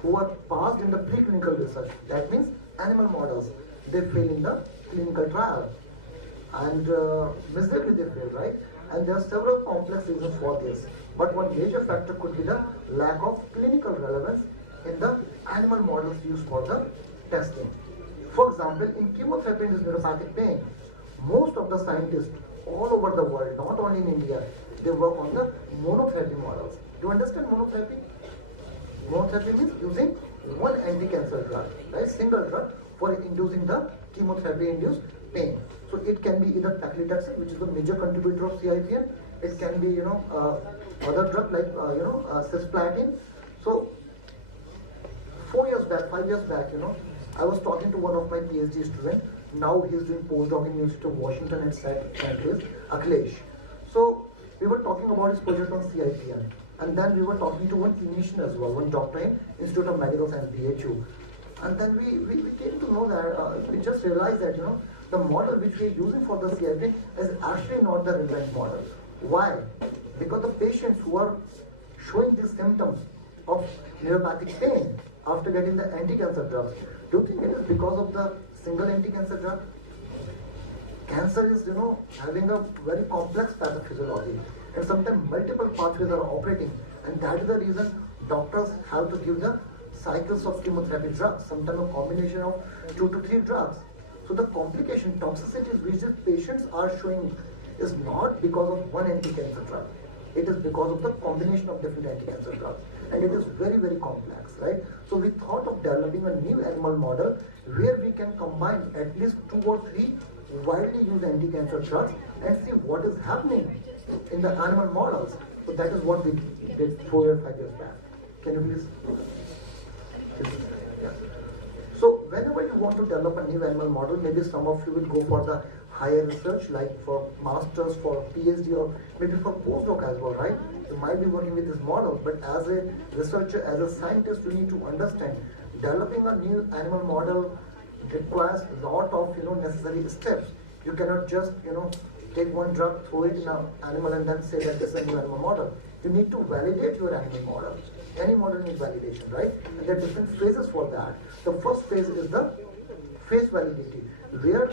who are passed in the preclinical research, that means animal models, they fail in the clinical trial. And miserably they fail, right? And there are several complex reasons for this. But one major factor could be the lack of clinical relevance in the animal models used for the testing. For example, in chemotherapy-induced neuropathic pain, most of the scientists all over the world, not only in India, they work on the monotherapy models. Do you understand monotherapy? Monotherapy means using one anti-cancer drug, right? Single drug for inducing the chemotherapy-induced pain. So it can be either paclitaxel, which is the major contributor of CIPN. It can be, other drug like, cisplatin. So 5 years back, I was talking to one of my PhD students. Now he's doing postdoc in University of Washington and St. Louis, Akhilesh. So we were talking about his project on CIPN. And then we were talking to one clinician as well, one doctor in Institute of Medical Science, DHU. And then we came to know that, we just realized that, the model which we are using for the CIPN is actually not the relevant model. Why? Because the patients who are showing these symptoms of neuropathic pain after getting the anti-cancer drugs, do you think it is because of the single anti-cancer drug? Cancer is, having a very complex pathophysiology, and sometimes multiple pathways are operating, and that is the reason doctors have to give the cycles of chemotherapy drugs, sometimes a combination of 2 to 3 drugs. So the complication, toxicities which the patients are showing is not because of one anti-cancer drug. It is because of the combination of different anti-cancer drugs. And it is very, very complex, right? So we thought of developing a new animal model where we can combine at least 2 or 3 widely used anti-cancer drugs and see what is happening in the animal models. So that is what we did 4 or 5 years back. Can you please? Yeah. So whenever you want to develop a new animal model, maybe some of you will go for the higher research, like for masters, for PhD, or maybe for postdoc as well, right? You might be working with this model, but as a researcher, as a scientist, you need to understand developing a new animal model requires a lot of necessary steps. You cannot just take one drug, throw it in an animal, and then say that this is a new animal model. You need to validate your animal model. Any model needs validation, right? And there are different phases for that. The first phase is the phase validity, where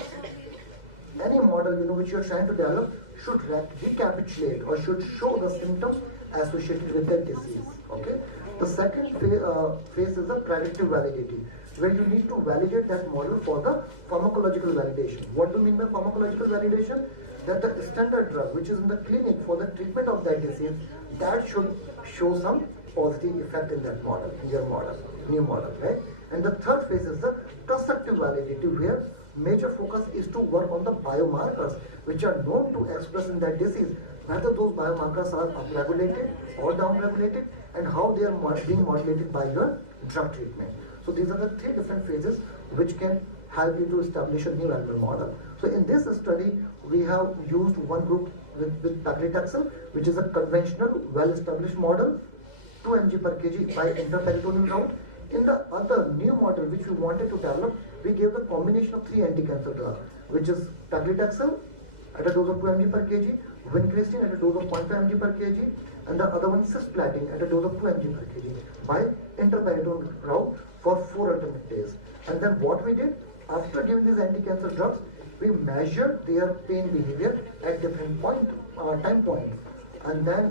any model which you are trying to develop should recapitulate or should show the symptoms associated with the disease. Okay. The second phase is the predictive validity, where you need to validate that model for the pharmacological validation. What do you mean by pharmacological validation? That the standard drug which is in the clinic for the treatment of that disease, that should show some positive effect in that model, in your model, new model, right? And the third phase is the prospective validity, where major focus is to work on the biomarkers which are known to express in that disease, whether those biomarkers are upregulated or downregulated, and how they are being modulated by your drug treatment. So these are the 3 different phases which can help you to establish a new animal model. So in this study, we have used one group with paclitaxel, which is a conventional, well-established model, 2 mg per kg by intraperitoneal route. In the other new model which we wanted to develop, we gave the combination of 3 anti-cancer drugs, which is paclitaxel at a dose of 2 mg per kg, vincristine at a dose of 0.5 mg per kg, and the other one cisplatin at a dose of 2 mg per kg by interparietal route for 4 alternate days. And then what we did, after giving these anti-cancer drugs, we measured their pain behavior at different time points. And then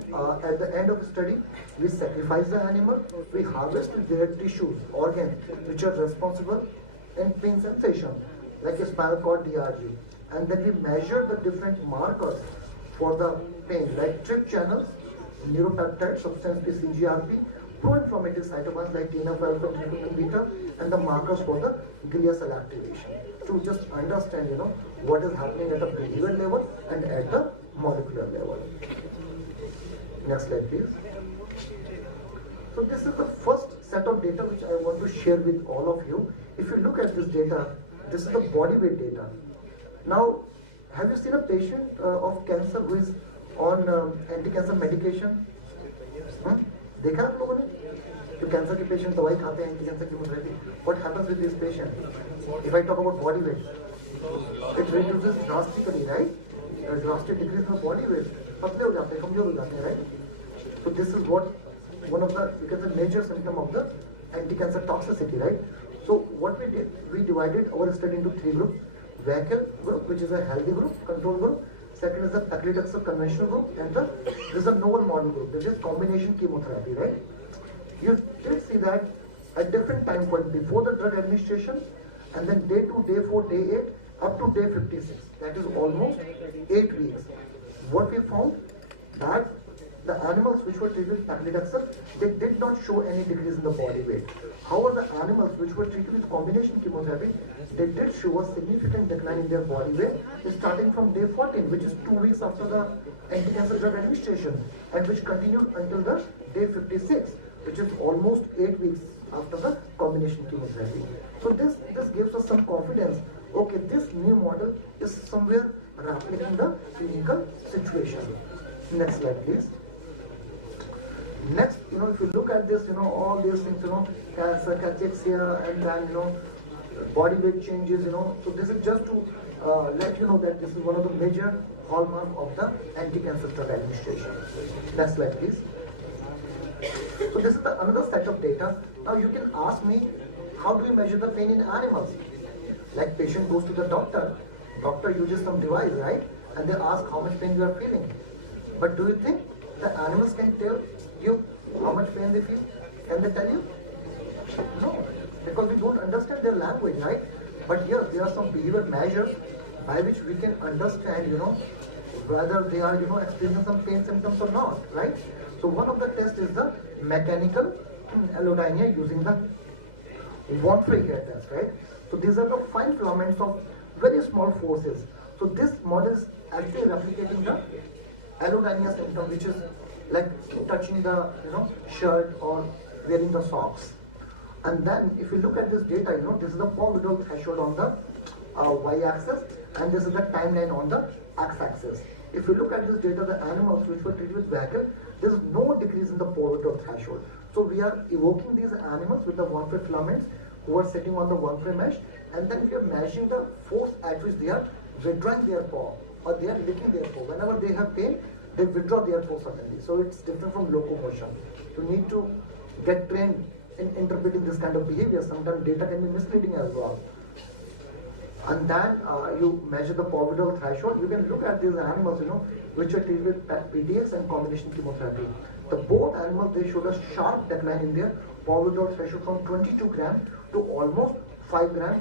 at the end of the study, we sacrificed the animal, we harvested their tissues, organs, which are responsible in pain sensation, like a spinal cord DRG. And then we measured the different markers for the pain, like trip channels, neuropeptide, substance P, CGRP, pro-inflammatory cytokines like TNF-alpha, interleukin beta, and the markers for the glial cell activation. To just understand, what is happening at a behavior level and at the molecular level. Next slide, please. So this is the first set of data which I want to share with all of you. If you look at this data, this is the body weight data. Now, have you seen a patient of cancer who is on anti-cancer medication? देखा आप लोगों ने जो cancer के patient दवाई खाते हैं anti cancer chemotherapy? What happens with this patient? If I talk about body weight, it reduces drastically, right? A drastic decrease in the body weight. पतले हो जाते हैं, कमजोर हो जाते हैं, right? So this is what one of the, you can say, major symptom of the anti-cancer toxicity, right? So what we did, we divided our study into 3 groups. Vehicle group, which is a healthy group, control group. Second is the paclitaxel conventional group, and this is a novel model group, which is combination chemotherapy, right? You did see that at different time point before the drug administration, and then day 2, day 4, day 8, up to day 56. That is almost 8 weeks. What we found that the animals which were treated with paclitaxel, they did not show any decrease in the body weight. However, the animals which were treated with combination chemotherapy, they did show a significant decline in their body weight starting from day 14, which is 2 weeks after the anti-cancer drug administration, and which continued until the day 56, which is almost 8 weeks after the combination chemotherapy. So this gives us some confidence. Okay, this new model is somewhere replicating the clinical situation. Next slide, please. Next, if you look at this, all these things, cancer, cachexia, and then, body weight changes, so this is just to let you know that this is one of the major hallmark of the anti-cancer drug administration. Next slide, please. So this is another set of data. Now you can ask me, how do we measure the pain in animals? Like patient goes to the doctor uses some device, right? And they ask how much pain you are feeling. But do you think the animals can tell you how much pain they feel? Can they tell you? No, because we don't understand their language, right? But here there are some behavior measures by which we can understand, whether they are, experiencing some pain symptoms or not, right? So one of the tests is the mechanical allodynia using the Wonfrey hair test, right? So these are the fine filaments of very small forces. So this model is actually replicating the allodynia symptom, which is like touching the shirt or wearing the socks. And then if you look at this data, this is the polyidal threshold on the y-axis, and this is the timeline on the x-axis. If you look at this data, the animals which were treated with vehicle, there is no decrease in the polyidal threshold. So we are evoking these animals with the Wonfrey filaments who are sitting on the Wonfrey mesh, and then we are measuring the force at which they are withdrawing their paw or they are licking their paw. Whenever they have pain, they withdraw their paw suddenly. So it's different from locomotion. You need to get trained in interpreting this kind of behavior. Sometimes data can be misleading as well. And then you measure the polyidal threshold. You can look at these animals, which are treated with PDX and combination chemotherapy. The both animals, they showed a sharp decline in their polyidal threshold from 22 grams to almost 5 grams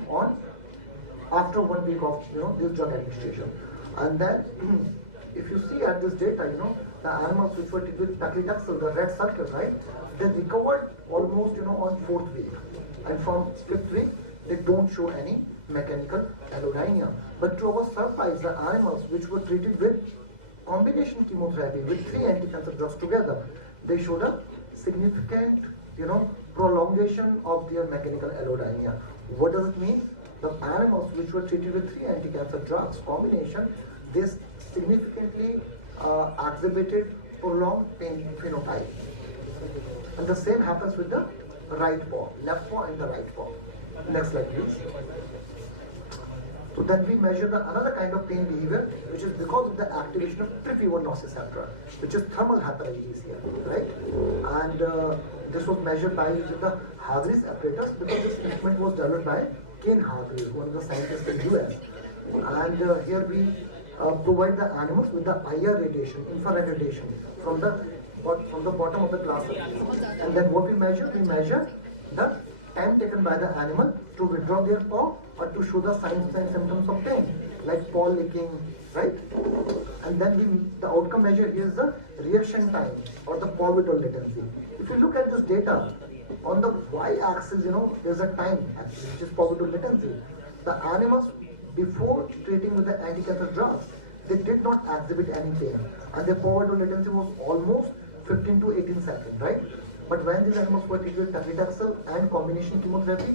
after 1 week of this drug administration. And then if you see at this data, the animals which were treated with paclitaxel, the red circle, right, they recovered almost on 4th week, and from 5th week they don't show any mechanical allodynia. But to our surprise, the animals which were treated with combination chemotherapy with 3 anti-cancer drugs together, they showed a significant prolongation of their mechanical allodynia. What does it mean? The animals which were treated with 3 anti-cancer drugs combination, this significantly exhibited prolonged pain phenotype. And the same happens with the right paw, left paw and the right paw. Next slide, please. So then we measure the another kind of pain behavior, which is because of the activation of TRPV1 nociceptor, which is thermal hyperalgesia, right? And this was measured by using the Chaudhary's apparatus, because this instrument was developed by Chaudhary, one of the scientists in US. And here we provide the animals with the IR radiation, infrared radiation from the bottom of the glass. And then what we measure the time taken by the animal to withdraw their paw or to show the signs and symptoms of pain, like paw licking, right? And then the outcome measure is the reaction time or the paw withdrawal latency. If you look at this data, on the y-axis, there's a time axis, which is paw withdrawal latency. The animals, before treating with the anti-cancer drugs, they did not exhibit any pain, and their paw withdrawal latency was almost 15 to 18 seconds, right? But when these animals were treated with paclitaxel and combination chemotherapy,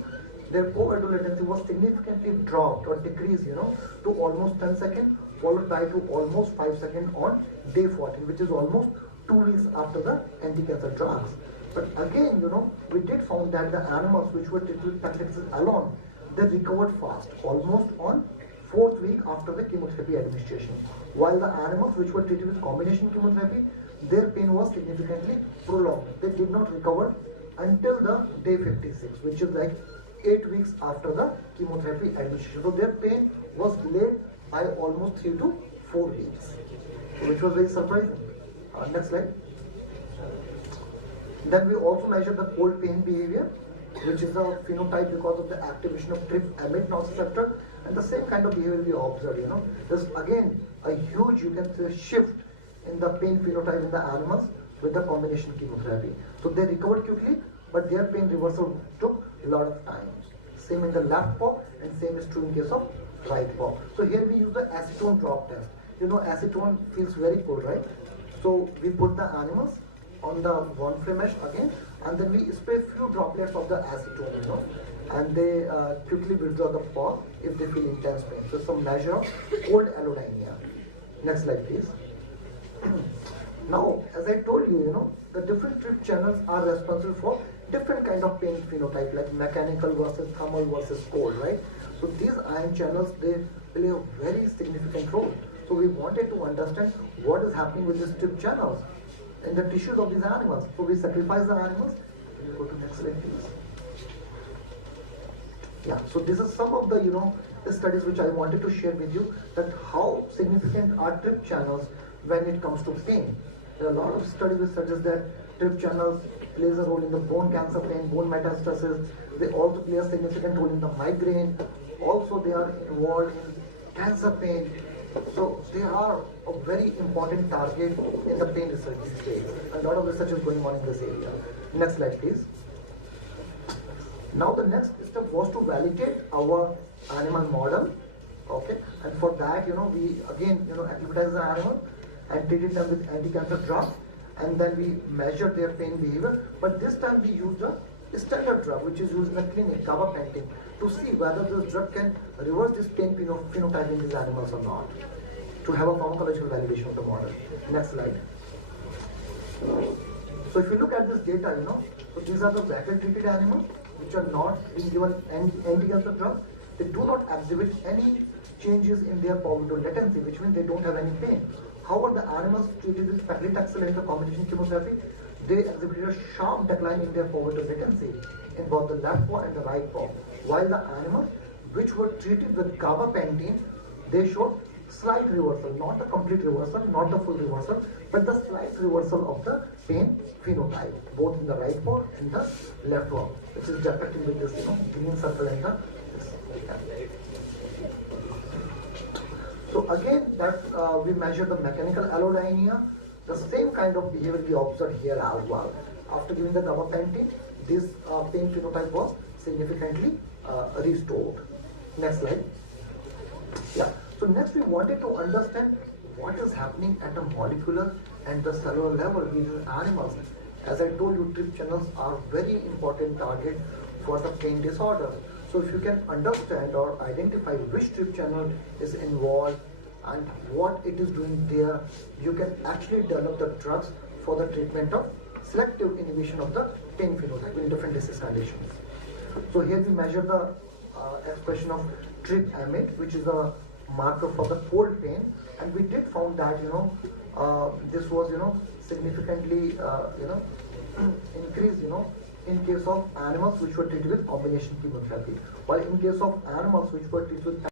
their paw withdrawal latency was significantly dropped or decreased, to almost 10 seconds, followed by to almost 5 seconds on day 14, which is almost 2 weeks after the anti-cancer drugs. But again, we did found that the animals which were treated with paclitaxel alone, they recovered fast, almost on 4th week after the chemotherapy administration. While the animals which were treated with combination chemotherapy, their pain was significantly prolonged. They did not recover until the day 56, which is like 8 weeks after the chemotherapy administration. So their pain was delayed by almost 3 to 4 weeks, which was very surprising. Next slide. Then we also measure the cold pain behavior, which is a phenotype because of the activation of TRPV1 nociceptor, and the same kind of behavior we observed. There's again a huge, you can say, shift in the pain phenotype in the animals with the combination chemotherapy. So they recovered quickly, but their pain reversal took a lot of time. Same in the left paw, and same is true in case of right paw. So here we use the acetone drop test. Acetone feels very cold, right? So we put the animals on the one frame mesh again, and then we spray few droplets of the acetone, and they quickly withdraw the paw if they feel intense pain. So some measure of cold allodynia. Next slide, please. Now, as I told you, the different TRPV channels are responsible for different kind of pain phenotype, like mechanical versus thermal versus cold, right? So these ion channels, they play a very significant role. So we wanted to understand what is happening with these TRPV channels in the tissues of these animals. So we sacrifice the animals. Can you go to next slide, please? Yeah, so this is some of the, the studies which I wanted to share with you, that how significant are TRPV channels when it comes to pain. There are a lot of studies which suggest that TRPV channels plays a role in the bone cancer pain, bone metastasis. They also play a significant role in the migraine. Also, they are involved in cancer pain. So they are a very important target in the pain research these days. A lot of research is going on in this area. Next slide, please. Now the next step was to validate our animal model. Okay, and for that, we again, acclimatize the animal and treated them with anti-cancer drugs, and then we measured their pain behavior. But this time we used a standard drug which is used in the clinic, gabapentin, to see whether this drug can reverse this pain phenotype in these animals or not, to have a pharmacological validation of the model. Next slide. So if you look at this data, so these are the vaccine-treated animals which are not being given anti-cancer drugs. They do not exhibit any changes in their paw withdrawal latency, which means they don't have any pain. However, the animals treated with paclitaxel and the combination chemotherapy, they exhibited a sharp decline in their paw withdrawal latency in both the left paw and the right paw. While the animals which were treated with gabapentin, they showed slight reversal, not a complete reversal, not the full reversal, but the slight reversal of the pain phenotype, both in the right paw and the left paw, which is depicted with this, green circle and the. So again, that we measure the mechanical allodynia. The same kind of behavior we observed here as well. After giving the gabapentin, this pain phenotype was significantly restored. Next slide. Yeah. So next we wanted to understand what is happening at a molecular and the cellular level with these animals. As I told you, TRPV channels are very important target for the pain disorder. So if you can understand or identify which TRPV channel is involved and what it is doing there, you can actually develop the drugs for the treatment of selective inhibition of the pain phenotype in different disease conditions. So here we measure the expression of TRPM8, which is a marker for the cold pain, and we did found that this was significantly increased in case of animals which were treated with combination chemotherapy, while in case of animals which were treated with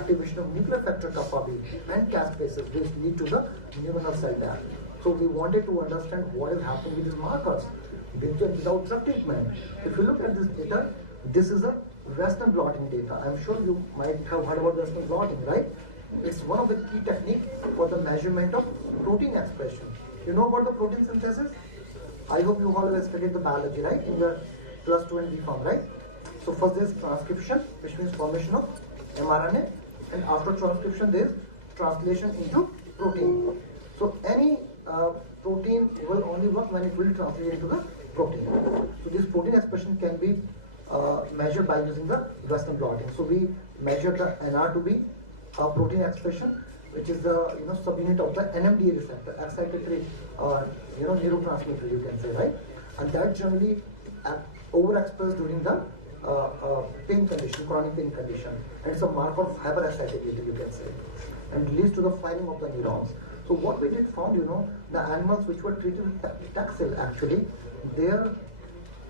activation of nuclear factor kappa B and caspases, which lead to the neuronal cell death. So we wanted to understand what is happening with these markers without drug treatment. If you look at this data, this is a Western blotting data. I'm sure you might have heard about Western blotting, right? It's one of the key techniques for the measurement of protein expression. You know about the protein synthesis? I hope you all have studied the biology, right? In the +2 and B form, right? So first there is transcription, which means formation of mRNA, and after transcription there is translation into protein. So any protein will only work when it will translate into the protein. So this protein expression can be measured by using the Western blotting. So we measure the NR2B protein expression, which is the subunit of the NMDA receptor, excitatory neurotransmitter, you can say, right? And that generally overexpressed during the pain condition, chronic pain condition, and it's a marker of hyperexcitability, you can say, and leads to the firing of the neurons. So what we did found, the animals which were treated with Taxil, actually, their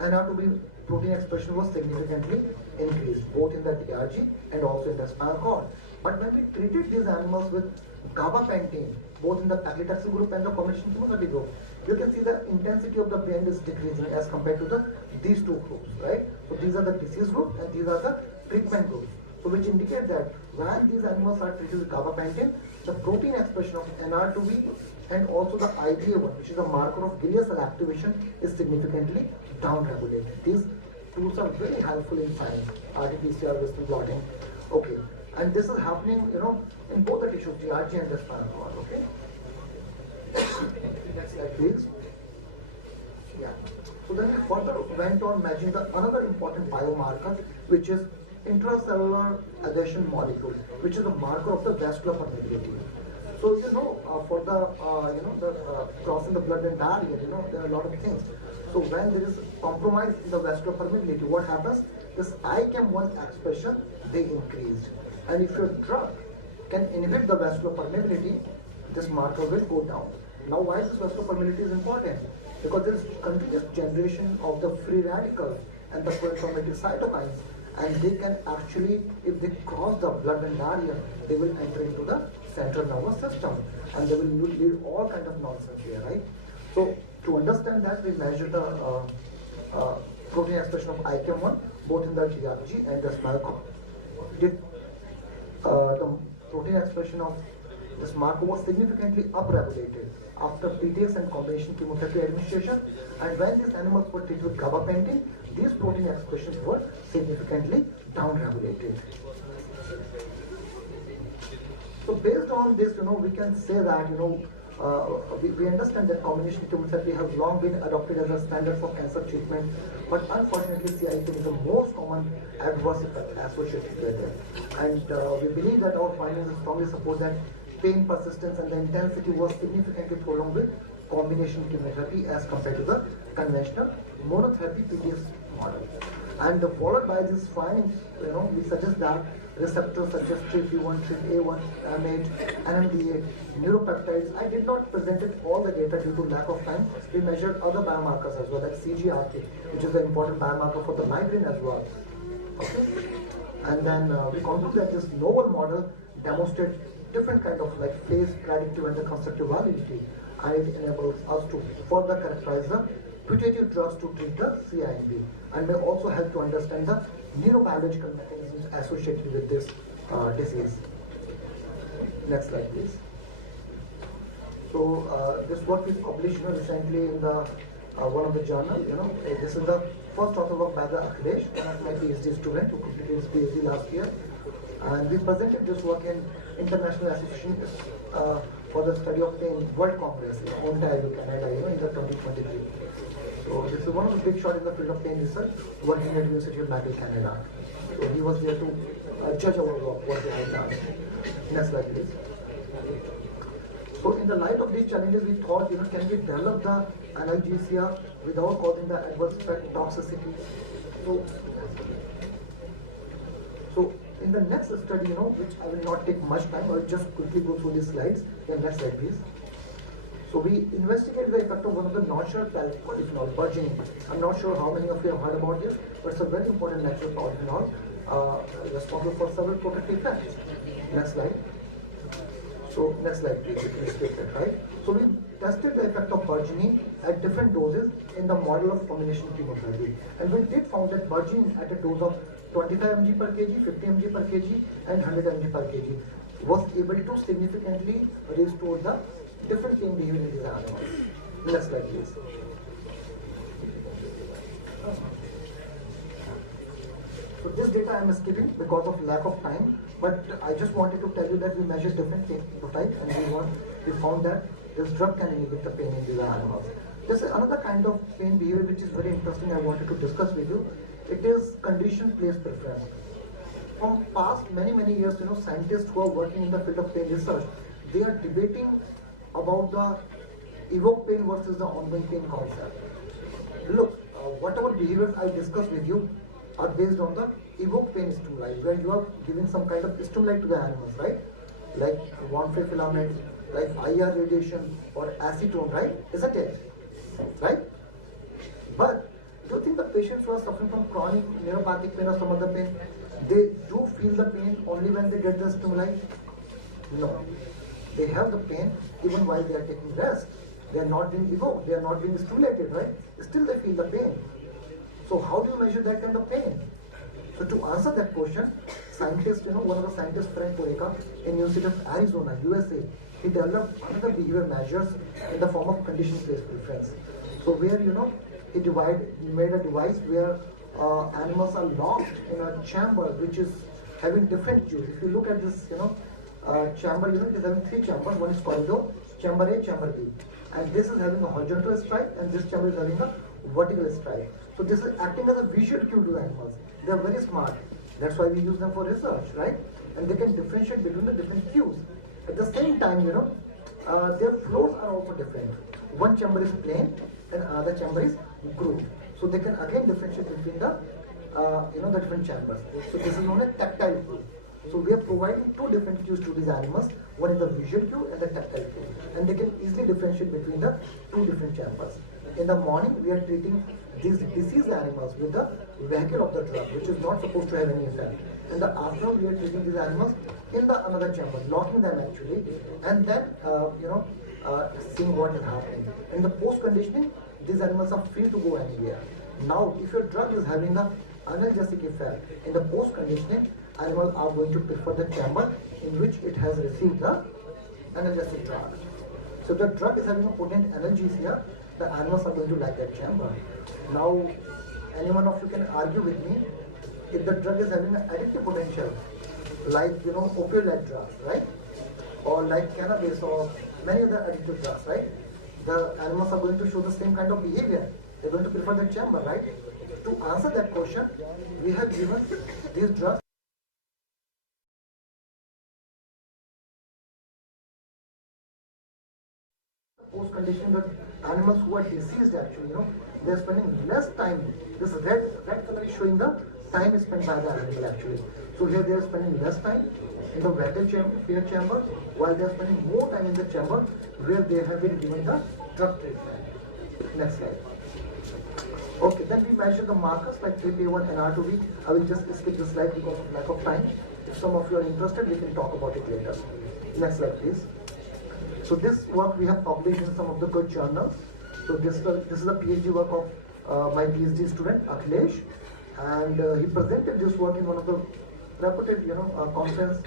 NR2B protein expression was significantly increased, both in the DRG and also in the spinal cord. But when we treated these animals with gabapentin, both in the paclitaxel group and the combination chemotherapy group, you can see the intensity of the pain is decreasing as compared to these two groups, right? So these are the disease group and these are the treatment groups. So which indicate that when these animals are treated with gabapentin, the protein expression of NR2B and also the IgA1, which is a marker of glial cell activation, is significantly down-regulated. These tools are very helpful in science, RT-PCR, Western blotting. Okay, and this is happening, in both the tissues, DRG and the spinal cord. Okay. Next slide, please. Yeah. So then we further went on measuring another important biomarker, which is intracellular adhesion molecule, which is a marker of the vascular permeability. So for the crossing the blood-brain barrier, there are a lot of things. So when there is compromise in the vascular permeability, what happens? This ICAM1 expression, they increased. And if your drug can inhibit the vascular permeability, this marker will go down. Now why this vascular permeability is important? Because there is continuous generation of the free radicals and the pro-inflammatory cytokines, and they can actually, if they cross the blood-brain barrier, they will enter into the central nervous system, and they will lead all kind of nonsense here, right? So to understand that, we measure the protein expression of ICAM1 both in the DRG and the spinal cord. The protein expression of this marker was significantly upregulated after PTX and combination chemotherapy administration, and when these animals were treated with gabapentin, these protein expressions were significantly down-regulated. So based on this, we can say that, we understand that combination chemotherapy has long been adopted as a standard for cancer treatment, but unfortunately CIP is the most common adverse effect associated with it. And we believe that our findings strongly support that pain persistence and the intensity was significantly prolonged with combination chemotherapy as compared to the conventional monotherapy PTS model. And followed by these findings, we suggest that receptors such as TRPV1, TRPA1, M8, NMDA, neuropeptides. I did not present all the data due to lack of time. We measured other biomarkers as well, like CGRP, which is an important biomarker for the migraine as well. Okay, and then we conclude that this novel model demonstrates different kind of phase predictive and the constructive validity, and it enables us to further characterize the putative drugs to treat the CINP, and may also help to understand the neurobiological mechanisms associated with this disease. Next slide, please. So this work is published recently in the one of the journal. This is the first author work by the Akhilesh, one of my PhD student who completed his PhD last year, and we presented this work in International Association for the Study of Pain World Congress in Ontario, Canada, in the 2023. So this is one of the big shot in the field of pain research, working at University of Michael, Canada. So he was there to judge our work, what we have done. Next slide, please. So in the light of these challenges, we thought, can we develop the analgesia without causing the adverse effect toxicity? So in the next study, which I will not take much time, I will just quickly go through these slides. The next slide, please. So we investigated the effect of one of the natural polyphenol, burgeoning. I'm not sure how many of you have heard about it, but it's a very important natural polyphenol responsible for several protective effects. Next slide. So next slide, please. You can skip that, right? So we tested the effect of burgeoning at different doses in the model of combination chemotherapy, and we did found that burgeoning at a dose of 25 mg per kg, 50 mg per kg, and 100 mg per kg was able to significantly restore the different pain behavior in these animals. Next slide, please. So this data I am skipping because of lack of time, but I just wanted to tell you that we measured different pain phenotypes, and we found that this drug can inhibit the pain in these animals. This is another kind of pain behavior which is very interesting. I wanted to discuss with you. It is condition place preference. From past many years, scientists who are working in the field of pain research, they are debating about the evoked pain versus the ongoing pain concept. Look, whatever behaviors I discuss with you are based on the evoked pain stimuli, where you are giving some kind of stimuli to the animals, right? Like warm-free filament, like IR radiation or acetone, right? Isn't it? Right? But do you think the patients who are suffering from chronic neuropathic pain or some other pain, they do feel the pain only when they get the stimuli? No. They have the pain even while they are taking rest. They are not being evoked, they are not being stimulated, right? Still they feel the pain. So how do you measure that kind of pain? So to answer that question, scientists, one of the scientists, Frank Poreka, in University of Arizona, USA, he developed another behavior measures in the form of condition-based preference. So where, he made a device where animals are locked in a chamber which is having different cues. If you look at this, chamber, it is having three chambers. One is corridor, chamber A, chamber B. And this is having a horizontal stripe, and this chamber is having a vertical stripe. So this is acting as a visual cue to the animals. They are very smart. That's why we use them for research, right? And they can differentiate between the different cues. At the same time, their flows are also different. One chamber is plain, and another chamber is grooved. So they can again differentiate between the, the different chambers. So this is known as tactile cue. So we are providing two different cues to these animals. One is the visual cue and the tactile cue. And they can easily differentiate between the two different chambers. In the morning, we are treating these diseased animals with the vehicle of the drug, which is not supposed to have any effect. In the afternoon, we are treating these animals in the another chamber, locking them actually, and then, seeing what is happening. In the post-conditioning, these animals are free to go anywhere. Now, if your drug is having an analgesic effect, in the post-conditioning, animals are going to prefer the chamber in which it has received the analgesic drug. So the drug is having a potent analgesia, the animals are going to like that chamber. Now, anyone of you can argue with me, if the drug is having an addictive potential, like, opioid drugs, right? Or like cannabis or many other addictive drugs, right? The animals are going to show the same kind of behavior. They're going to prefer the chamber, right? To answer that question, we have given these drugs post-conditioning. The animals who are diseased actually, they're spending less time. This red color is showing the time spent by the animal actually. So here they are spending less time in the vagal fear chamber, while they are spending more time in the chamber where they have been given the drug treatment. Next slide. Okay, then we measure the markers like TPA1 and R2D. I will just skip this slide because of lack of time. If some of you are interested, we can talk about it later. Next slide, please. So this work we have published in some of the good journals. So this is a PhD work of my PhD student Akhilesh, and he presented this work in one of the reputed conference.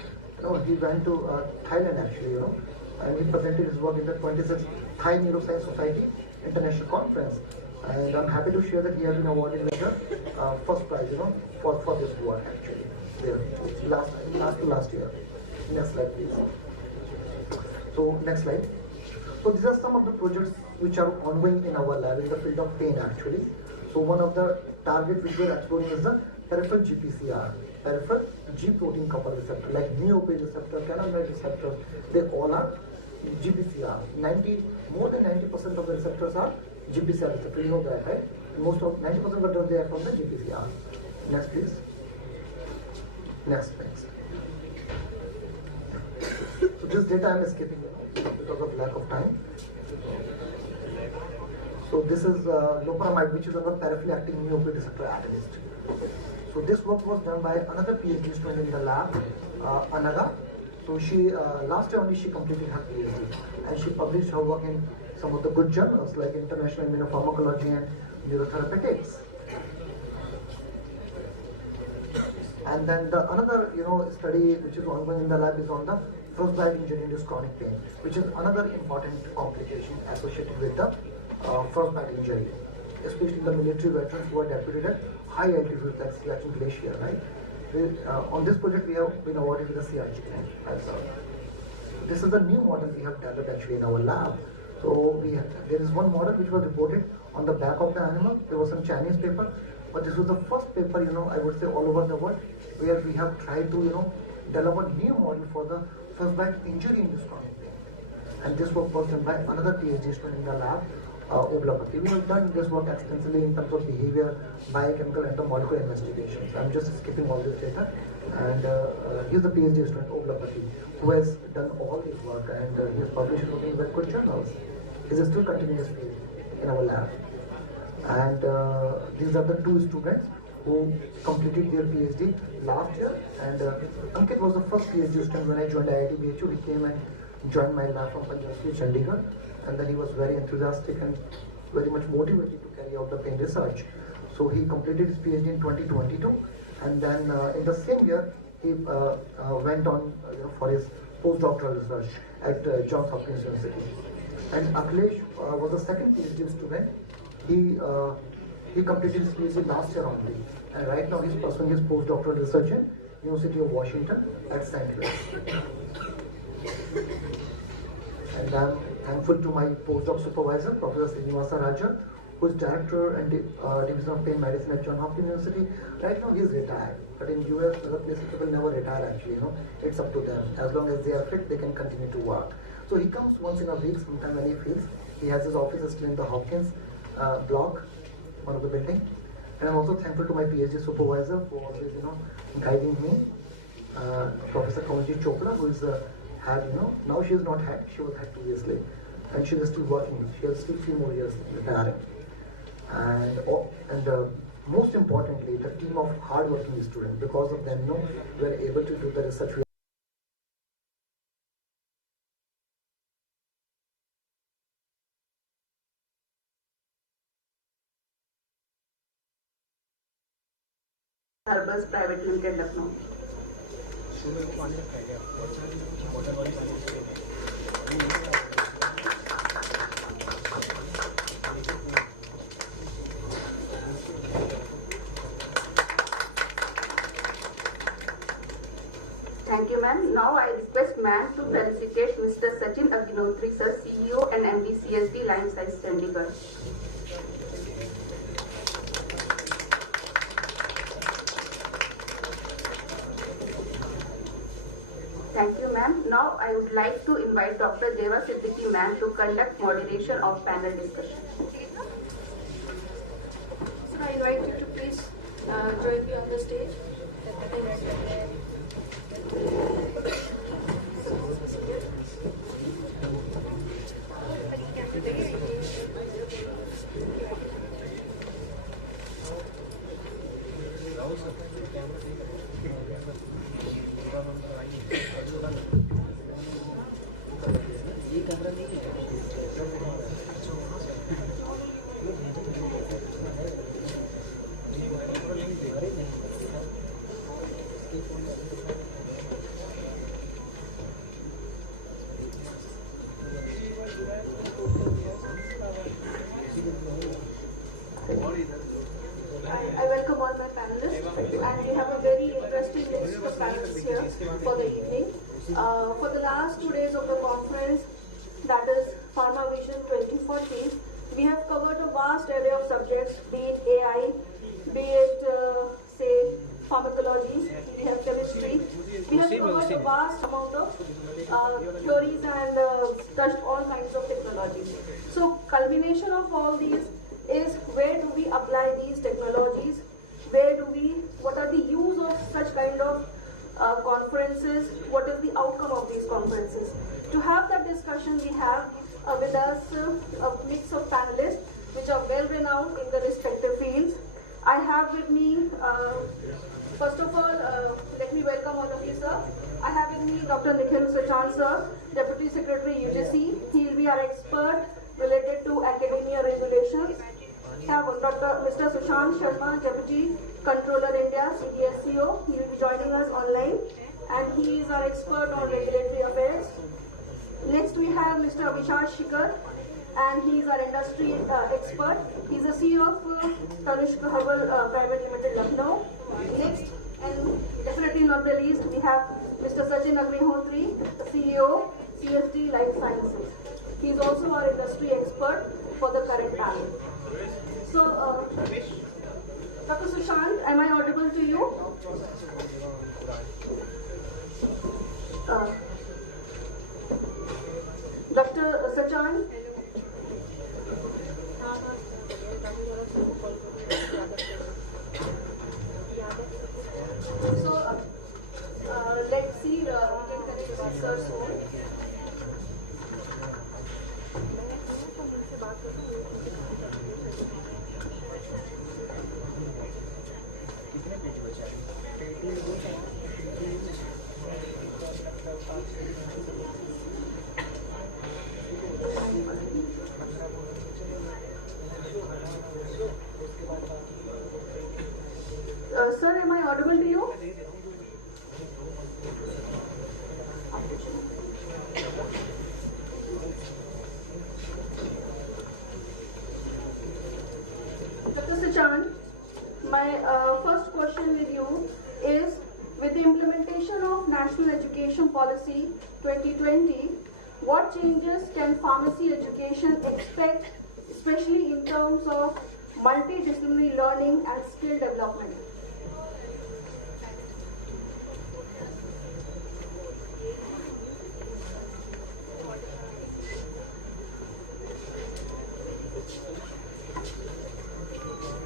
He went to Thailand actually, and he presented his work in the 26th Thai Neuroscience Society International Conference. And I'm happy to share that he has been awarded with the first prize, for this work actually. There, last year. Next slide, please. So next slide. So these are some of the projects which are ongoing in our lab in the field of pain actually. So one of the targets which we are exploring is the peripheral GPCR, peripheral G protein coupled receptor, like neopage receptor, cannabinoid receptor. They all are GPCR. More than 90% of the receptors are GPCR receptor. You know that, right? most of 90% were done there from the GPCR. Next, please. Next. So this data I am skipping because of lack of time. So this is loperamide, which is another peripherally acting mu-opioid receptor agonist. So this work was done by another PhD student in the lab, Anaga. So she last year only she completed her PhD, and she published her work in some of the good journals like International Immunopharmacology and Neurotherapeutics. And then the another study which is ongoing in the lab is on the frostbite injury-induced chronic pain, which is another important complication associated with the frostbite injury, especially the military veterans who are deputed at high altitudes like Siachen Glacier, right? On this project we have been awarded with the CRG grant as well. This is the new model we have developed actually in our lab. So there is one model which was reported on the back of the animal. There was some Chinese paper, but this was the first paper, I would say all over the world, where we have tried to, develop a new model for the frostbite injury-induced chronic pain. And this work was done by another PhD student in the lab, Oblapati. We have done this work extensively in terms of behavior, biochemical, and the molecular investigations. I'm just skipping all this data. And he's the PhD student, Oblapati, who has done all this work, and he has published it in very good journals. He's still continuing his PhD in our lab. And these are the two students who completed their PhD last year. And Ankit was the first PhD student when I joined IIT BHU. He came and joined my lab from Punjab, Chandigarh. And then he was very enthusiastic and very much motivated to carry out the pain research. So he completed his PhD in 2022, and then in the same year he went on for his postdoctoral research at Johns Hopkins University. And Akhilesh was the second PhD student. He completed his PhD last year only, and right now he's pursuing his postdoctoral research in University of Washington at St. Louis. And I'm thankful to my postdoc supervisor, Professor Srinivasa Raja, who is Director and Division of Pain Medicine at Johns Hopkins University. Right now he is retired, but in US, other places people never retire actually, It's up to them. As long as they are fit, they can continue to work. So he comes once in a week, sometime when he feels. He has his office still in the Hopkins block, one of the building. And I'm also thankful to my PhD supervisor for always, guiding me. Professor Kamalji Chopra, who is now she is not had, she was had previously, and she is still working. She has still 3 more years retiring. And most importantly, the team of hard-working students. Because of them, we are able to do the research. Herbals Private Limited, Lucknow. Thank you, ma'am. Now I request ma'am to felicitate Mr. Sachin Agnihotri, sir, CEO and MD CSD Line Size Chandigarh. Thank you, ma'am. Now I would like to invite Dr. Deva Siddiqui, ma'am, to conduct moderation of panel discussion. So I invite you to please join me on the stage. I welcome all my panelists, and we have a very interesting list of panelists here for the evening. For the last 2 days of the conference, that is Pharma Vision 2040, we have covered a vast array of subjects, be it AI, be it, say, pharmacology, we have chemistry. We have covered a vast amount of theories and touched all kinds of technologies. So, culmination of all these is where do we apply these technologies? What are the use of such kind of conferences? What is the outcome of these conferences? To have that discussion, we have with us a mix of panelists which are well renowned in the respective fields. I have with me, first of all, let me welcome all of you, sir. I have with me Dr. Nikhil Sachan, sir, Deputy Secretary UGC. He will be our expert related to academia regulations. We have Mr. Sushant Sharma, Deputy Controller India, CDSCO. He will be joining us online, and he is our expert on regulatory affairs. Next, we have Mr. Avishar Shikhar, and he is our industry expert. He is the CEO of Tanishq Herbal Private Limited, Lucknow. Next, and definitely not the least, we have Mr. Sachin Agnihotri, the CEO, CSD Life Sciences. He is also our industry expert for the current panel. So, Dr. Sushant, am I audible to you? Dr. Sachan? So, let's see, we can connect with Sir soon. Sir, am I audible to you? Dr. Sachan, my first question with you is, with the implementation of National Education Policy 2020, what changes can pharmacy education expect, especially in terms of multidisciplinary learning and skill development?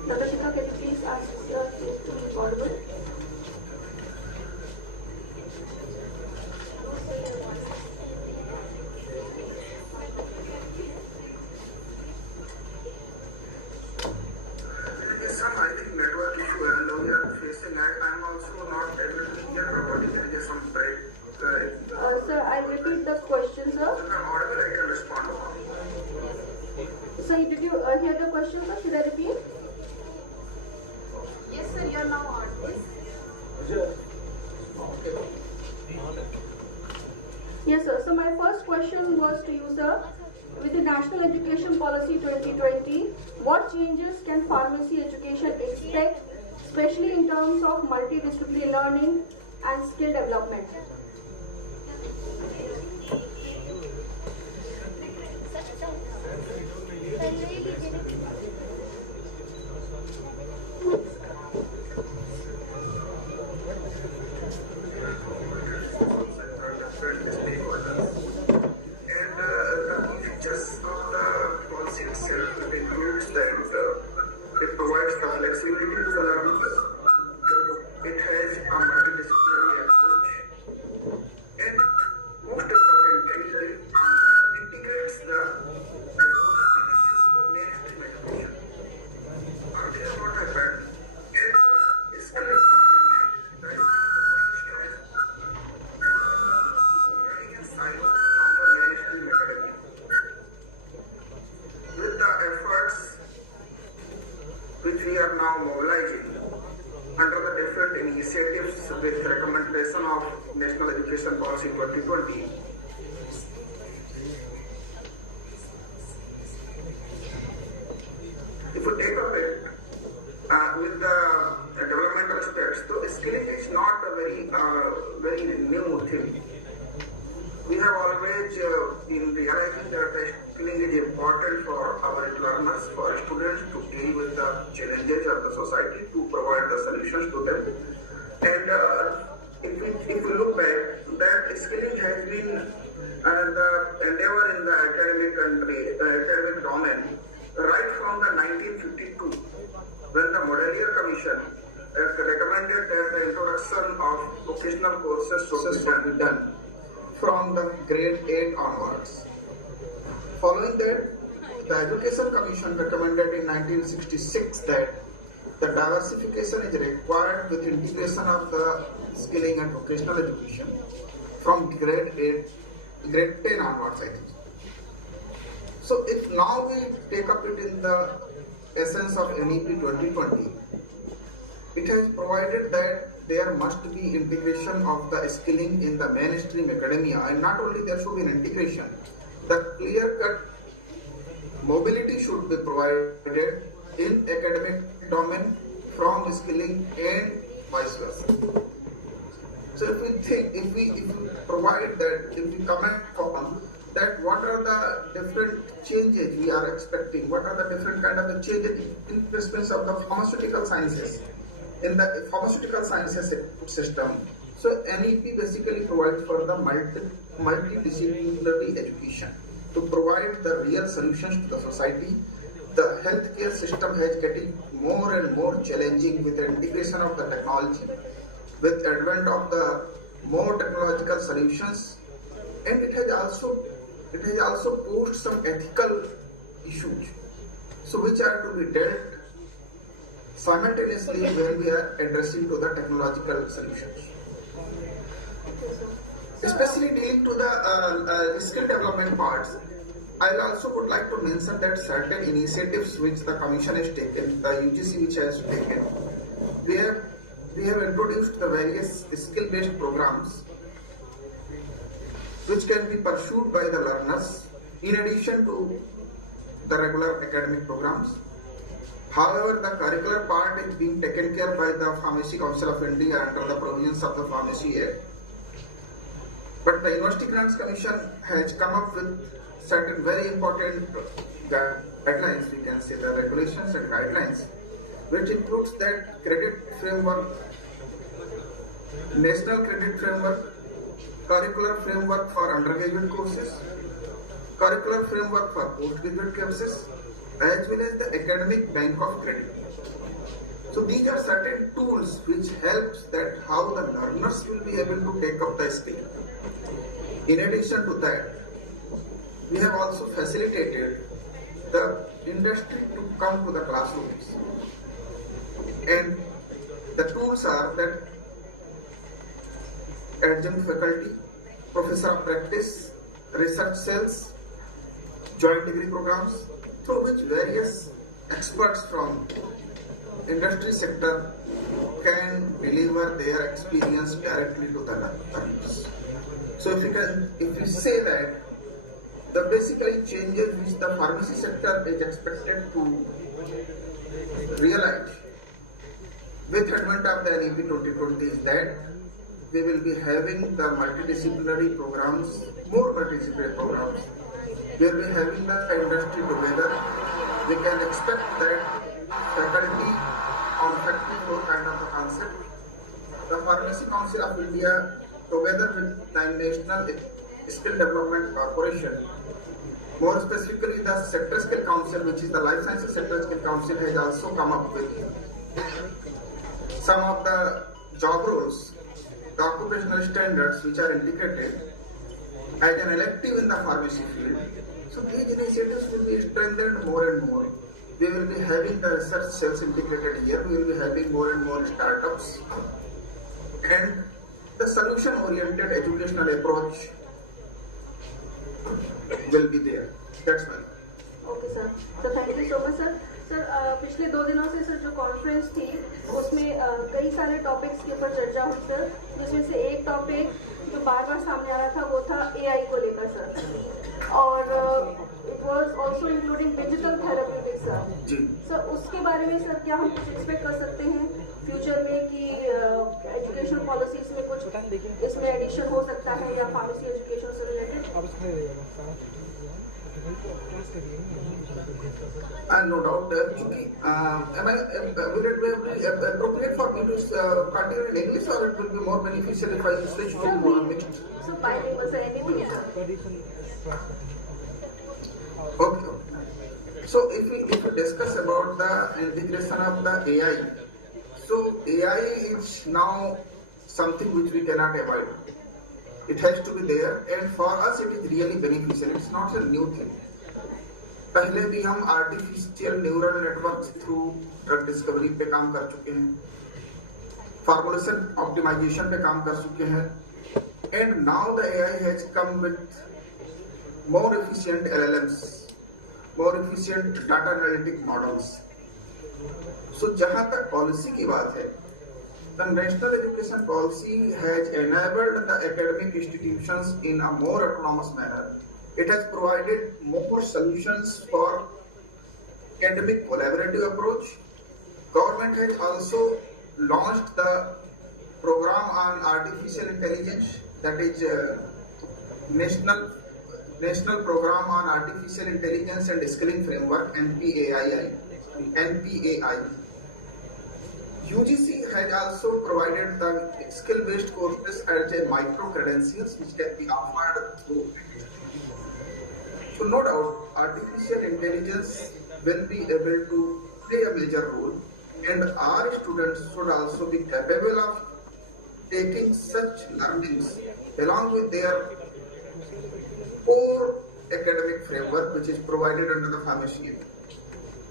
Dr. Shikha, can you please ask to be audible? Sir, I'll repeat the question, sir. Sir, did you hear the question, sir? Should I repeat? Yes, sir, you are now audible. Yes, sir. So my first question was to you, sir. With the National Education Policy 2020, what changes can pharmacy education expect, especially in terms of multidisciplinary learning and skill development? It provides the flexibility to the learners. It has a multidisciplinary approach. And most importantly, it integrates the next medication. Earlier what happened is the skill economy, running in silos from the mainstream academy. With the efforts which we are now mobilizing under the different initiatives with recommendation of National Education Policy 2020. If you take a look with the developmental aspects, so skilling is not a very new thing. We have always been realizing that skilling is important for our learners, for students to deal with the challenges of the society, to provide the solutions to them. And if you look back, that skilling has been the endeavor in the academic domain right from the 1952, when the Modelier Commission recommended that the introduction of vocational courses should be done from the grade 8 onwards. Following that, the Education Commission recommended in 1966 that the diversification is required with integration of the skilling and vocational education from grade 10 onwards, I think. So if now we take up it in the essence of NEP 2020, it has provided that there must be integration of the skilling in the mainstream academia, and not only there should be an integration, the clear-cut mobility should be provided in academic domain from skilling and vice versa. So if we provide that, if we comment upon that, what are the different changes we are expecting, what are the different kind of the changes in respect of the pharmaceutical sciences, in the pharmaceutical sciences system. So NEP basically provides for the multidisciplinary education to provide the real solutions to the society. The healthcare system is getting more and more challenging with the integration of the technology, with advent of the more technological solutions, and it has also posed some ethical issues, so which are to be dealt simultaneously when we are addressing to the technological solutions. Especially dealing to the skill development parts, I also would like to mention that certain initiatives which the Commission has taken, the UGC which has taken, we have introduced the various skill-based programs which can be pursued by the learners in addition to the regular academic programs. However, the curricular part is being taken care by the Pharmacy Council of India under the provisions of the Pharmacy Act. But the University Grants Commission has come up with certain very important guidelines, we can say the regulations and guidelines, which includes that credit framework, national credit framework, curricular framework for undergraduate courses, curricular framework for postgraduate courses, as well as the academic bank of credit. So these are certain tools which helps that how the learners will be able to take up the skill. In addition to that, we have also facilitated the industry to come to the classrooms, and the tools are that adjunct faculty, professor of practice, research cells, joint degree programs, through which various experts from industry sector can deliver their experience directly to the learners. So if we say that the basically changes which the pharmacy sector is expected to realize with advent of the NEP 2020 is that we will be having the multidisciplinary programs, more multidisciplinary programs. We will be having the industry together. We can expect that faculty on factory floor kind of a concept. The Pharmacy Council of India together with the National Skill Development Corporation, more specifically the Sector Skill Council, which is the Life Sciences Sector Skill Council, has also come up with some of the job roles, the occupational standards which are integrated as an elective in the pharmacy field. So these initiatives will be strengthened more and more. We will be having the research cells integrated here. We will be having more and more startups, and the solution-oriented educational approach will be there. That's why. Okay sir, तो thank you so much sir. Sir पिछले 2 दिनों से sir जो conference थी उसमें कई सारे topics के ऊपर चर्चा हुई सर, जिसमें से एक टॉपिक जो बार बार सामने आ रहा था वो था एआई को लेकर सर, और it was also including digital therapeutics sir. Sir उसके बारे में सर क्या हम कुछ एक्सपेक्ट कर सकते हैं फ्यूचर में कि एजुकेशन पॉलिसीज में कुछ इसमें एडिशन हो सकता है या फार्मेसी एजुकेशन से related? No doubt. Will it be appropriate for me to continue in English, or it will be more beneficial if I switch to more mixed? So bilingual, sir, anything, sir. Okay. So if we discuss about the integration of the AI, so AI is now something which we cannot avoid. It has to be there, and for us it is really beneficial. It's not a new thing. पहले भी हम artificial neural network through drug discovery पे काम कर चुके हैं, formulation optimisation पे काम कर चुके हैं, and now the AI has come with more efficient LLMs, more efficient data analytic models. So जहां तक पॉलिसी की बात है, the national education policy has enabled the academic institutions in a more autonomous manner. It has provided more solutions for academic collaborative approach. Government has also launched the program on artificial intelligence, that is National Program on Artificial Intelligence and Skilling Framework, NPAI. UGC has also provided the skill-based courses as a micro-credentials which can be offered through. So no doubt, artificial intelligence will be able to play a major role, and our students should also be capable of taking such learnings along with their core academic framework which is provided under the pharmacy.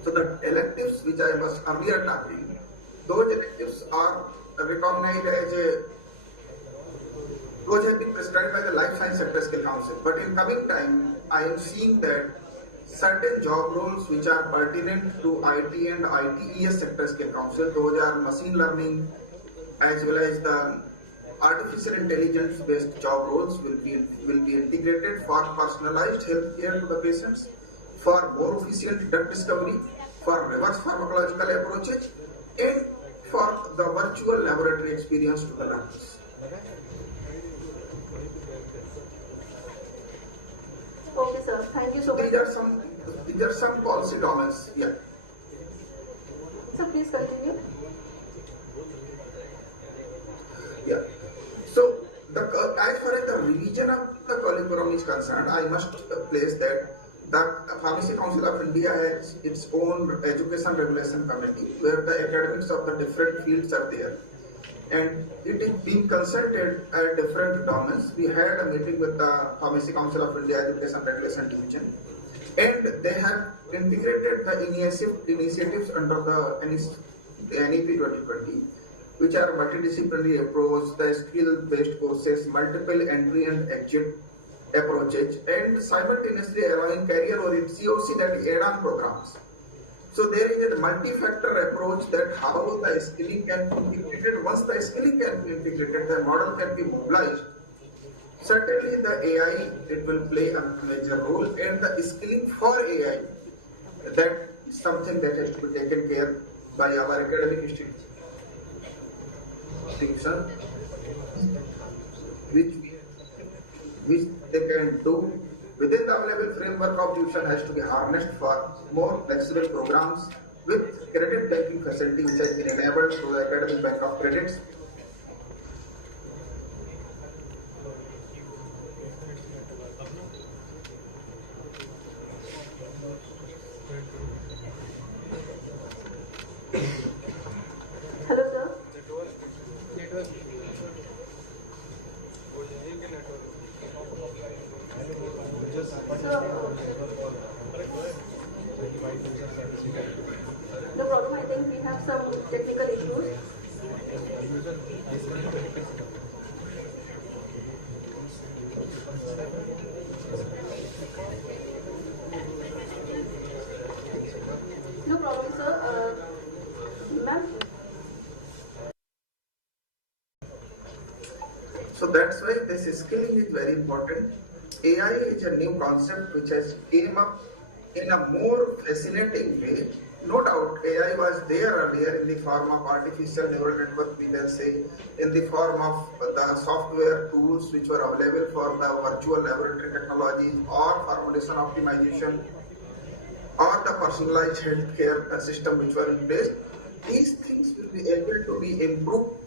So the electives which I was earlier talking, those electives are recognized as those have been prescribed by the Life Science Sector Skill Council. But in coming time, I am seeing that certain job roles which are pertinent to IT and ITES Sector Skill Council, those are machine learning as well as the artificial intelligence based job roles will be integrated for personalized health care to the patients, for more efficient drug discovery, for reverse pharmacological approaches, and for the virtual laboratory experience to the learners. Okay, sir. Thank you so much. These are some policy domains. Yeah. So please continue. Yeah. So as far as the revision of the curriculum is concerned, I must place that the Pharmacy Council of India has its own education regulation committee where the academics of the different fields are there, and it is being consulted at different domains. We had a meeting with the Pharmacy Council of India Education Regulation Division, and they have integrated the initiatives under the NEP 2020, which are multidisciplinary approach, the skill-based courses, multiple entry and exit approaches, and simultaneously allowing career-oriented COC, that is add-on programs. So there is a multi-factor approach that how the skilling can be integrated. Once the skilling can be integrated, the model can be mobilized. Certainly the AI, it will play a major role, and the skilling for AI, that is something that has to be taken care by our academic institution, which they can do within the available framework of tuition has to be harnessed for more flexible programs with credit banking facility which has been enabled through the Academic Bank of Credits. Hello, sir. No problem. I think we have some technical issues. No problem, sir. Ma'am. So that's why this skilling is very important. AI is a new concept which has came up in a more fascinating way. No doubt, AI was there earlier in the form of artificial neural network, we can say, in the form of the software tools which were available for the virtual laboratory technologies or formulation optimization or the personalized healthcare system which were in place. These things will be able to be improved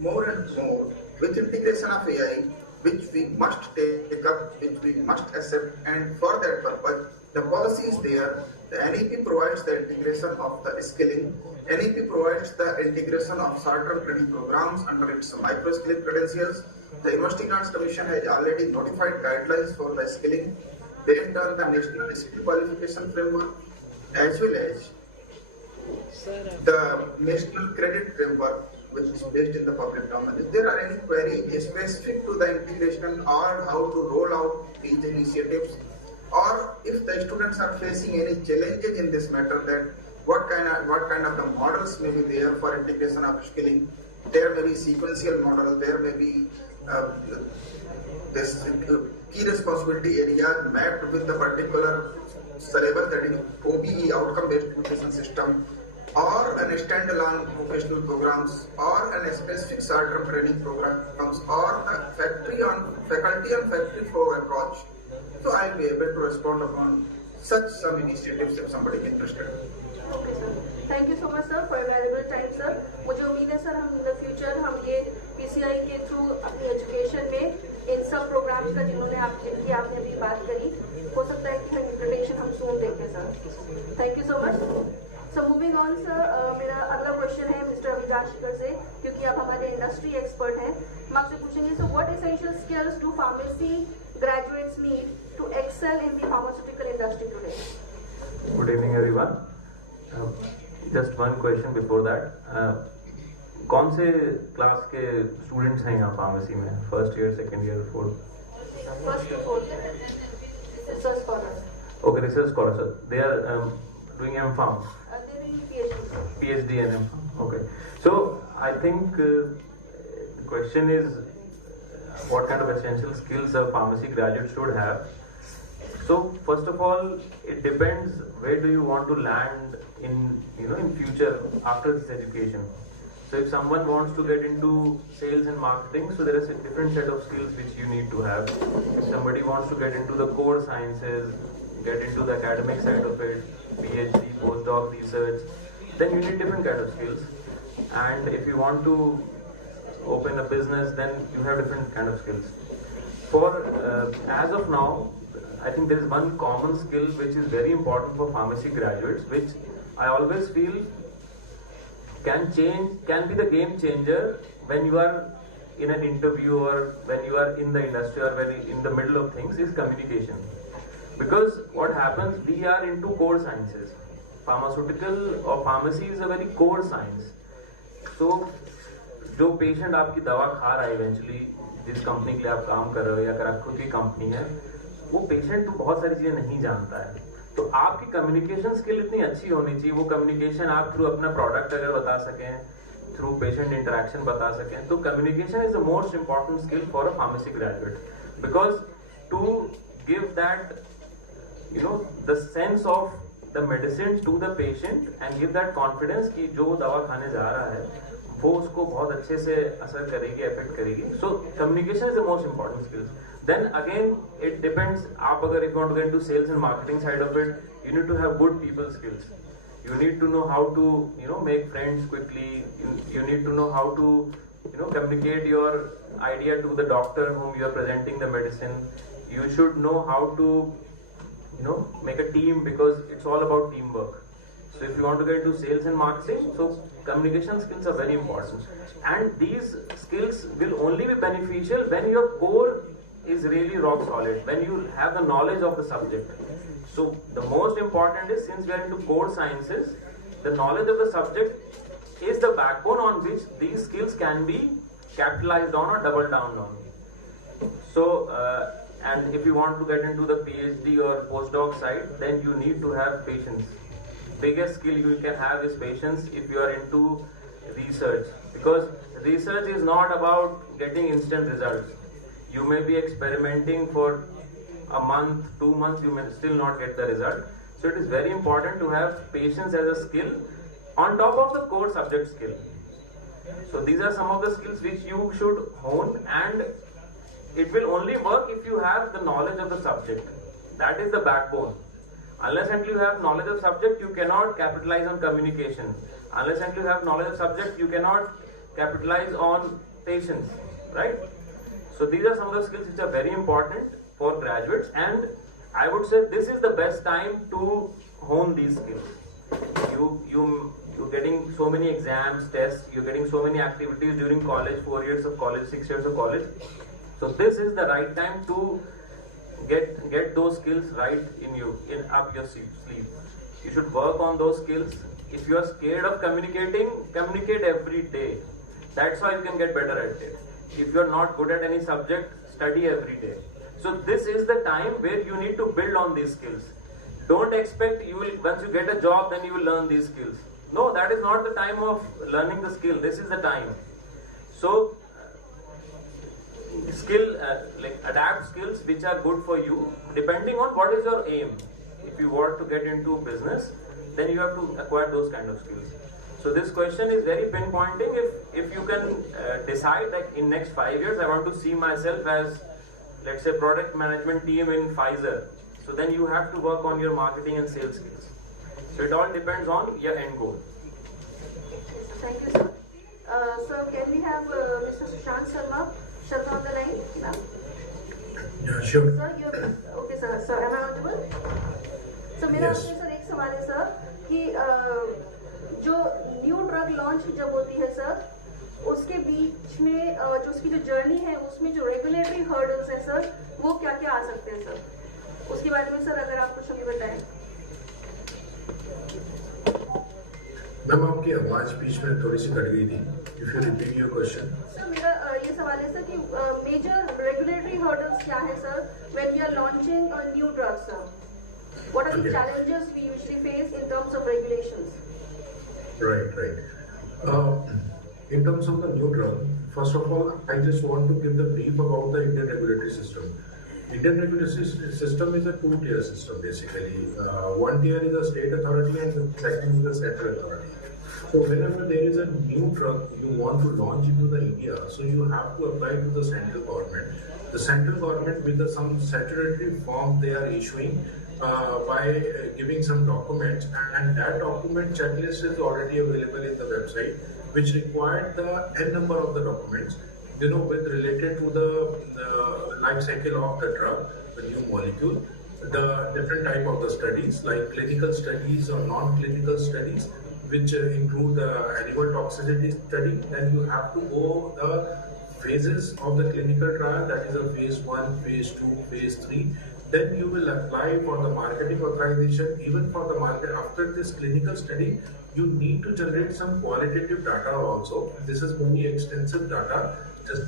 more and more with integration of AI. which we must take up, which we must accept, and for that purpose, the policy is there. The NEP provides the integration of the skilling. NEP provides the integration of short-term training programs under its micro-skilling credentials. The University Grants Commission has already notified guidelines for the skilling. They have done the National Skill Qualification Framework as well as the National Credit Framework, which is based in the public domain. If there are any queries specific to the integration or how to roll out these initiatives, or if the students are facing any challenges in this matter, that what kind of the models may be there for integration of skilling, there may be sequential model, there may be this key responsibility area mapped with the particular syllabus, that is OBE, outcome-based education system, or an standalone vocational programs, or an specific short-term training programs, or a faculty on factory floor approach. So I'll be able to respond upon such some initiatives if somebody is interested. Okay, sir. Thank you so much, sir, for your valuable time, sir. मुझे उम्मीद है sir हम इन the future हम ये PCI के through अपनी education में इन सब प्रोग्राम्स का जिनकी आपने अभी बात करी, हो सकता है कि इंप्लीमेंटेशन हम सून देखें sir. Thank you so much. So moving on sir, मेरा अगला क्वेश्चन है मिस्टर अविनाश शिखर से, क्योंकि आप हमारे इंडस्ट्री एक्सपर्ट हैं. हम आपसे पूछेंगे, so what essential skills do pharmacy graduates need to excel in the pharmaceutical industry today? Good evening everyone. Just one question before that. कौन से क्लास के स्टूडेंट्स हैं यहाँ फार्मेसी में? First year, second year, fourth? First to fourth. Research scholars. Okay, research scholars. So they are doing M.Pharm. They're doing PhD. PhD and M.Pharm. Okay. So I think the question is what kind of essential skills a pharmacy graduate should have. So first of all, it depends where do you want to land in future after this education. So if someone wants to get into sales and marketing, so there is a different set of skills which you need to have. If somebody wants to get into the core sciences, get into the academic side of it, PhD, postdoc, research, then you need different kind of skills. And if you want to open a business, then you have different kind of skills. For as of now, I think there is one common skill which is very important for pharmacy graduates, which I always feel can be the game changer when you are in an interview or when you are in the industry or when in the middle of things, is communication. Because what happens, we are into core sciences. Pharmaceutical or pharmacy is a very core science. So जो patient आपकी दवा खा रहा है eventually, जिस company के लिए आप काम कर रहे हो या अगर आप खुद की कंपनी है, वो पेशेंट तो बहुत सारी चीजें नहीं जानता है. तो आपकी कम्युनिकेशन स्किल इतनी अच्छी होनी चाहिए, वो कम्युनिकेशन आप थ्रू अपना प्रोडक्ट अगर बता सकें, थ्रू पेशेंट इंटरेक्शन बता सकें, तो communication is the most important skill for a pharmacy graduate. Because to give that the sense of the medicine to the patient and give that confidence कि जो दवा खाने जा रहा है वो उसको बहुत अच्छे से असर करेगी, इफेक्ट करेगी. So communication is the most important skills. Then again, it depends. आप अगर if you want to get into sales and marketing side of it, you need to have good people skills. You need to know how to make friends quickly. You need to know how to communicate your idea to the doctor whom you are presenting the medicine. You should know how to make a team, because it's all about teamwork. So if you want to get into sales and marketing, so communication skills are very important. And these skills will only be beneficial when your core is really rock solid, when you have the knowledge of the subject. So the most important is, since we are into core sciences, the knowledge of the subject is the backbone on which these skills can be capitalized on or double down on. So and if you want to get into the PhD or postdoc side, then you need to have patience. Biggest skill you can have is patience if you are into research, because research is not about getting instant results. You may be experimenting for a month, 2 months, you may still not get the result. So it is very important to have patience as a skill on top of the core subject skill. So these are some of the skills which you should hone, and it will only work if you have the knowledge of the subject. That is the backbone. Unless until you have knowledge of subject, you cannot capitalize on communication. Unless until you have knowledge of subject, you cannot capitalize on patience, right? So these are some of the skills which are very important for graduates, and I would say this is the best time to hone these skills. You're getting so many exams, tests, you're getting so many activities during college, 4 years of college, 6 years of college. So this is the right time to get those skills right in up your sleeve. You should work on those skills. If you are scared of communicating, communicate every day. That's how you can get better at it. If you are not good at any subject, study every day. So this is the time where you need to build on these skills. Don't expect you will, once you get a job, then you will learn these skills. No, that is not the time of learning the skill. This is the time. So adapt skills which are good for you depending on what is your aim. If you want to get into business, then you have to acquire those kind of skills. So this question is very pinpointing. If you can decide that in next 5 years I want to see myself as, let's say, product management team in Pfizer, so then you have to work on your marketing and sales skills. So it all depends on your end goal. Thank you, sir. Sir, can we have Mr. Sushant Sharma on the line? Ma'am? Yeah, sure. Sir, okay, sir. Sir, am I audible? So, मेरा आपसे sir एक सवाल है sir कि जो new drug launch जब होती है सर, उसके बीच में जो उसकी जो जर्नी है उसमें जो रेगुलेटरी हर्डल्स हैं सर, वो क्या क्या आ सकते हैं सर? उसके बारे में सर अगर आप कुछ हमें बताएं। मैम आपकी आवाज बीच में थोड़ी सी कट गई थी। If you repeat your question. Sir मेरा ये सवाल है सर कि मेजर रेगुलेटरी हर्डल्स क्या है sir when we are launching a new drug, sir? What are the challenges we usually face in terms of regulations? Right. In terms of the new drug, first of all, I just want to give the brief about the Indian regulatory system. Indian regulatory system is a two-tier system basically. One tier is a state authority and the second is a central authority. So whenever there is a new drug you want to launch into the India, so you have to apply to the central government. The central government with some statutory form they are issuing by giving some documents, and that document checklist is already available in the website, which required the N number of the documents, with related to the life cycle of the drug, the new molecule, the different type of the studies like clinical studies or non-clinical studies, which include the animal toxicity study. Then you have to go the phases of the clinical trial, that is a phase 1, phase 2, phase 3. Then you will apply for the marketing authorization. Even for the market, after this clinical study, you need to generate some qualitative data also. This is very extensive data, just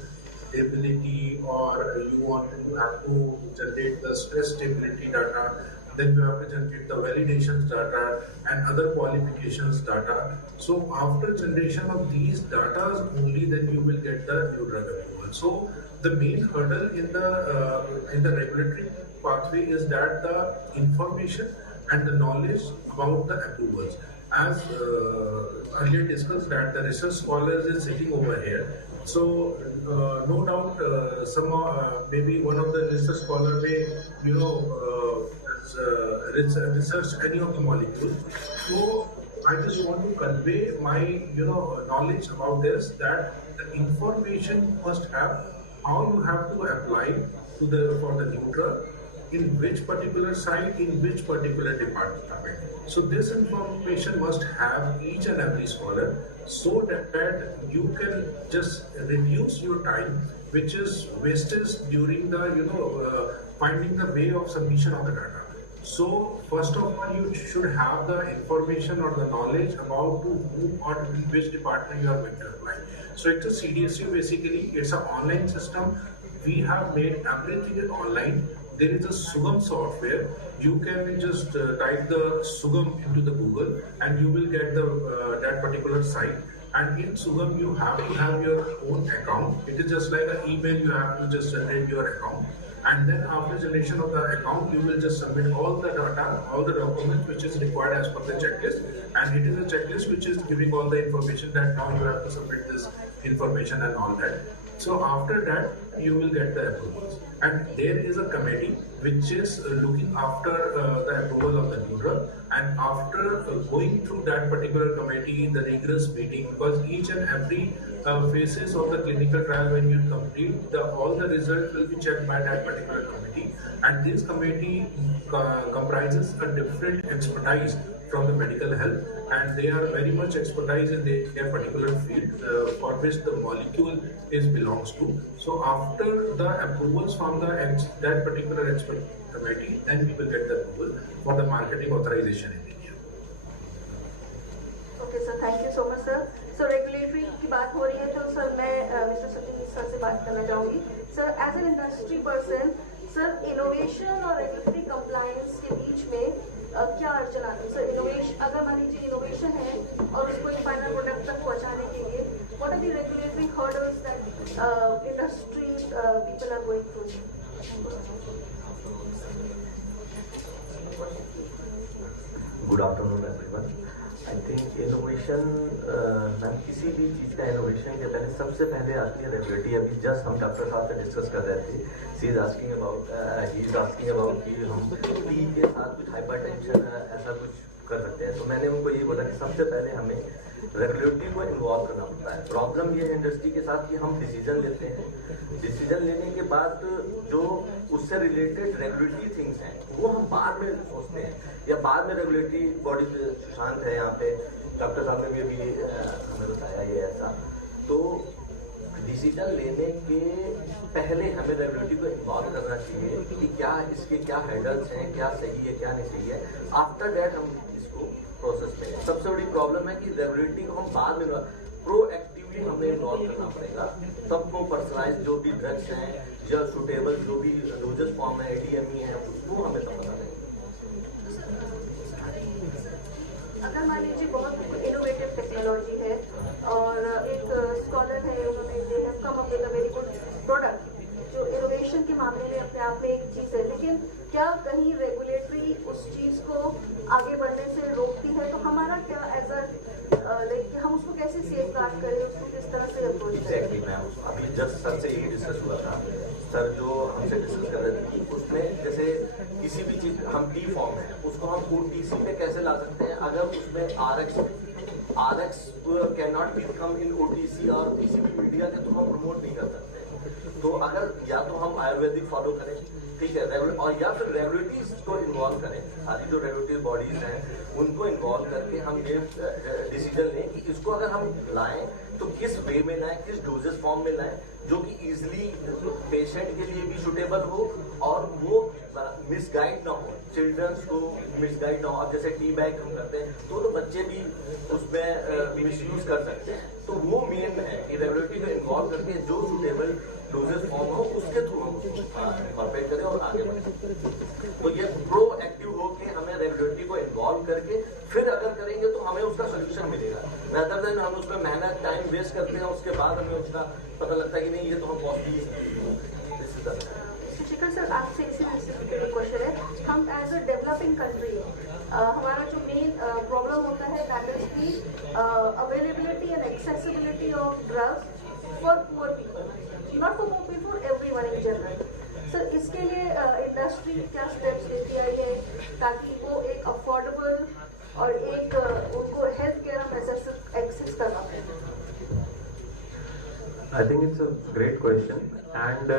stability, or you have to generate the stress stability data. Then you have to generate the validations data and other qualifications data. So after generation of these data, only then you will get the new drug approval. So the main hurdle in the regulatory pathway is that the information and the knowledge about the approvals. As earlier discussed, that the research scholars is sitting over here. So no doubt, maybe one of the research scholars may research any of the molecules. So I just want to convey my knowledge about this, that the information must have how you have to apply for the new drug, in which particular site, in which particular department. So this information must have each and every scholar, so that you can just reduce your time, which is wasted during the finding the way of submission of the data. So first of all, you should have the information or the knowledge about to whom or in which department you are going to apply. So it's a CDSU basically. It's an online system. We have made everything online. There is a Sugam software. You can just type the Sugam into the Google and you will get that particular site. And in Sugam, you have to have your own account. It is just like an email. You have to just generate your account. And then after generation of the account, you will just submit all the data, all the documents which is required as per the checklist. And it is a checklist which is giving all the information that now you have to submit this information and all that. So after that, you will get the approvals. and there is a committee which is looking after the approval of the new drug, and after going through that particular committee, the rigorous meeting, because each and every phases of the clinical trial, when you complete, all the results will be checked by that particular committee, and this committee comprises a different expertise from the medical health, and they are very much expertise in their particular field for which the molecule is belongs to. So after the approvals from that particular expert committee, then we will get the approval for the marketing authorization in India. Okay, sir, thank you so much, sir. So regulatory की बात हो रही है, तो sir मैं mister Satish sir से बात करना चाहूँगी. Sir as an industry person, sir innovation और रेगुलेटरी कंप्लायंस के बीच में क्या अड़चन आती है? सर इनोवेशन, अगर मान लीजिए इनोवेशन है और उसको एक फाइनल प्रोडक्ट तक पहुँचाने के लिए what are the regulatory hurdles that industry people are going through? Good afternoon everyone. I think innovation, ma'am किसी भी चीज़ का इनोवेशन के पहले सबसे पहले आती है रेगुलेटरी. अभी जस्ट हम डॉक्टर साहब से डिस्कस कर रहे थे, ही इज आस्किंग अबाउट कि हम टी के साथ कुछ हाइपरटेंशन ऐसा कुछ कर सकते हैं. तो मैंने उनको ये बोला कि सबसे पहले हमें रेगुलेटरी को इन्वॉल्व करना पड़ता है. प्रॉब्लम ये है इंडस्ट्री के साथ कि हम डिसीजन लेते हैं, डिसीजन लेने के बाद जो उससे रिलेटेड रेगुलेटरी थिंग्स हैं वो हम बाद में सोचते हैं, या बाद में रेगुलेटरी बॉडी शांत है. यहाँ पे डॉक्टर साहब ने भी अभी हमें बताया ये ऐसा. तो डिसीजन लेने के पहले हमें रेगुलेटरी को इन्वॉल्व करना चाहिए कि क्या इसके क्या हैंडल्स हैं, क्या सही है क्या नहीं सही है. आफ्टर दैट हम इसको प्रोसेस में. सबसे बड़ी प्रॉब्लम है कि रेगुलेटरी को हम बाद में प्रोएक्टिवली हमें इन्वॉल्व करना पड़ेगा. सबको पर्सनलाइज जो भी ड्रग्स हैं या सुटेबल जो भी डोजेस फॉर्म है, ADME है, वो हमें सब पता नहीं. अगर मान लीजिए बहुत इनोवेटिव टेक्नोलॉजी है और एक स्कॉलर है, उन्होंने they have come up with a very good product जो इनोवेशन के मामले में अपने आप में एक चीज़ है, लेकिन क्या कहीं रेगुलेटरी उस चीज़ को आगे बढ़ने से रोकती है? तो हमारा क्या एज लाइक हम उसको कैसे सेफ गार्ड करें, उसको किस तरह से अप्रोच करें? एग्जैक्टली मैम, अभी जस्ट सर से यही डिस्कस हुआ था. सर जो हमसे डिस्कस कर रहे थे उसमें जैसे किसी भी चीज हम टी फॉर्म है उसको हम OTC पे कैसे ला सकते हैं अगर उसमें RX can not be come in OTC और किसी भी मीडिया के थ्रू हम प्रमोट नहीं कर सकते. तो अगर या तो हम आयुर्वेदिक फॉलो करें, ठीक है, और या फिर रेगुलेटरीज को इन्वॉल्व करें, सारी जो रेगुलेटरी बॉडीज हैं उनको इन्वॉल्व करके हम ये डिसीजन लें कि इसको अगर हम लाएं तो किस वे में लाएं, किस डोजेस फॉर्म में लाएं जो कि इजिली पेशेंट के लिए भी सुटेबल हो और वो मिसगाइड ना हो, चिल्ड्रंस को मिसगाइड ना हो. अब जैसे टी बैग हम करते हैं तो बच्चे भी उसमें मिसयूज कर सकते हैं. तो वो मेन है कि रेगुलेटरी को इन्वॉल्व करके जो सुटेबल डोजेस फॉर्म हो उसके थ्रू हम परफेक्ट करें और आगे बढ़ें. तो ये प्रोएक्टिव होके हमें रेगुलेटरी को इन्वॉल्व करके फिर अगर करेंगे तो हमें उसका सोल्यूशन मिलेगा, rather than हम उसमें मेहनत टाइम वेस्ट करते हैं उसके बाद हमें उसका पता लगता है कि नहीं ये तो हम कॉस्टली. शिखर सर, आपसे इसी रिलेटेड क्वेश्चन है. हम एज अ डेवलपिंग कंट्री हमारा जो मेन प्रॉब्लम होता है दैट इज की availability and accessibility of drugs for poor people, not for poor people, for everyone in general. Sir इसके लिए इंडस्ट्री क्या स्टेप्स लेती आई है ताकि वो एक अफोर्डेबल और एक उनको हेल्थ केयर हम एक्सेस कर पाते हैं? I think it's a great question and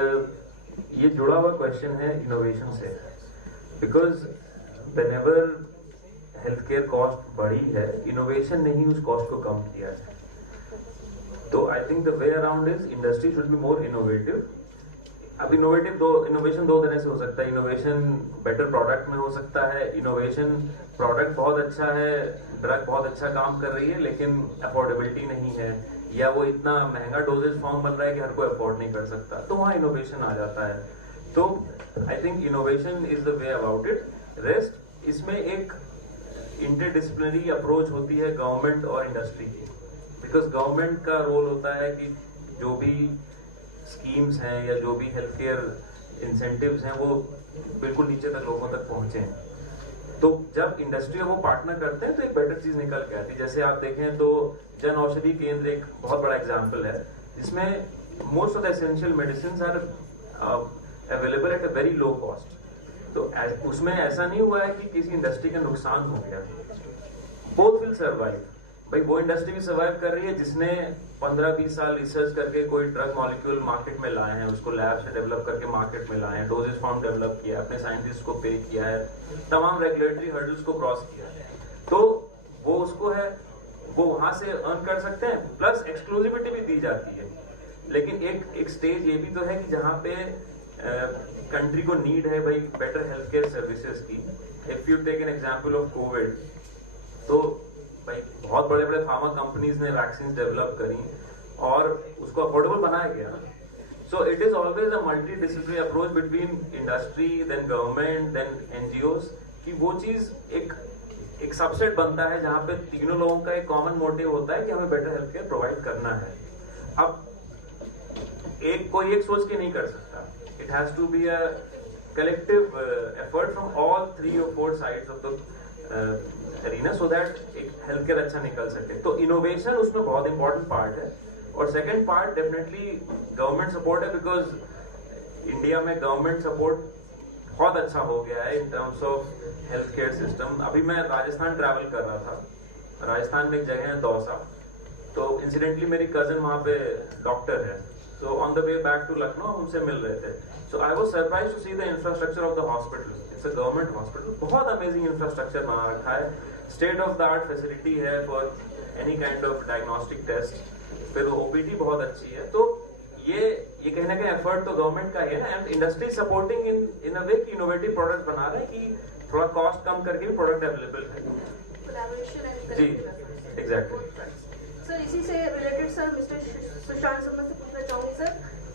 ये जुड़ा हुआ क्वेश्चन है इनोवेशन से, because whenever health care cost बढ़ी है इनोवेशन ने ही उस कॉस्ट को कम किया है. तो I think the way around is industry should be more innovative. अब इनोवेशन दो तरह से हो सकता है. इनोवेशन बेटर प्रोडक्ट में हो सकता है. इनोवेशन प्रोडक्ट बहुत अच्छा है, ड्रग बहुत अच्छा काम कर रही है लेकिन अफोर्डेबिलिटी नहीं है, या वो इतना महंगा डोजेज फॉर्म बन रहा है कि हर कोई अफोर्ड नहीं कर सकता, तो वहाँ इनोवेशन आ जाता है. तो आई think innovation is the way about it. Rest इसमें एक इंटरडिसिप्लिनरी अप्रोच होती है गवर्नमेंट और इंडस्ट्री की, बिकॉज गवर्नमेंट का रोल होता है कि जो भी स्कीम्स हैं या जो भी हेल्थ केयर इंसेंटिव्स हैं वो बिल्कुल नीचे तक लोगों तक पहुंचे. तो जब इंडस्ट्री और वो पार्टनर करते हैं तो एक बेटर चीज निकल के आती है. जैसे आप देखें तो जन औषधि केंद्र एक बहुत बड़ा एग्जाम्पल है जिसमें most of the essential medicine are available at a very low cost. तो उसमें ऐसा नहीं हुआ है कि किसी इंडस्ट्री का नुकसान हो गया। Both will survive. भाई वो इंडस्ट्री भी सर्वाइव कर रही है जिसने 15-20 साल रिसर्च करके कोई ड्रग मॉलिक्यूल मार्केट में लाए हैं, उसको लैब से डेवलप करके मार्केट में लाए हैं, डोजेज फॉर्म डेवलप किया है, अपने साइंटिस्ट को पे किया है, तमाम रेगुलेटरी हर्डल्स को क्रॉस किया है, तो वो उसको है वो वहां से अर्न कर सकते हैं, प्लस एक्सक्लूसिविटी भी दी जाती है। लेकिन एक स्टेज ये भी तो है कि जहाँ पे कंट्री को नीड है भाई बेटर हेल्थ केयर सर्विसेज की। If you take an example of COVID, तो भाई बहुत बड़े बड़े फार्मा कंपनीज ने वैक्सीन डेवलप करी और उसको अफोर्डेबल बनाया गया। So it is always a multidisciplinary approach between industry, then government, then NGOs, कि वो चीज एक सबसेट बनता है जहां पे तीनों लोगों का एक कॉमन मोटिव होता है कि हमें बेटर हेल्थ केयर प्रोवाइड करना है। अब कोई एक सोच के नहीं कर सकता, it has to be a collective effort from all 3 or 4 sides of the arena, so that एक हेल्थ केयर अच्छा निकल सके। तो इनोवेशन उसमें बहुत इंपॉर्टेंट पार्ट है। और second part definitely government support है, बिकॉज इंडिया में गवर्नमेंट सपोर्ट बहुत अच्छा हो गया है in terms of health care system. अभी मैं राजस्थान ट्रैवल कर रहा था, राजस्थान में एक जगह है दौसा, तो इंसिडेंटली मेरी कजिन वहां पे डॉक्टर है, so on the way back to Lucknow उनसे मिल रहे थे, so I was surprised to see the infrastructure of the hospital. It's a government hospital, बहुत amazing infrastructure बना रखा है, state of the art facility है for any kind of diagnostic test, फिर OPD बहुत अच्छी है। तो ये कहीं ना कहीं एफर्ट तो गवर्नमेंट का ही है ना, एंड इंडस्ट्री सपोर्टिंग इन अ वे कि इनोवेटिव प्रोडक्ट बना रहे हैं कि थोड़ा कॉस्ट कम करके भी प्रोडक्ट अवेलेबल है। जी एग्जैक्टली। सर इसी से related sir mister Sushant Sharma से पूछना चाहूंगी सर।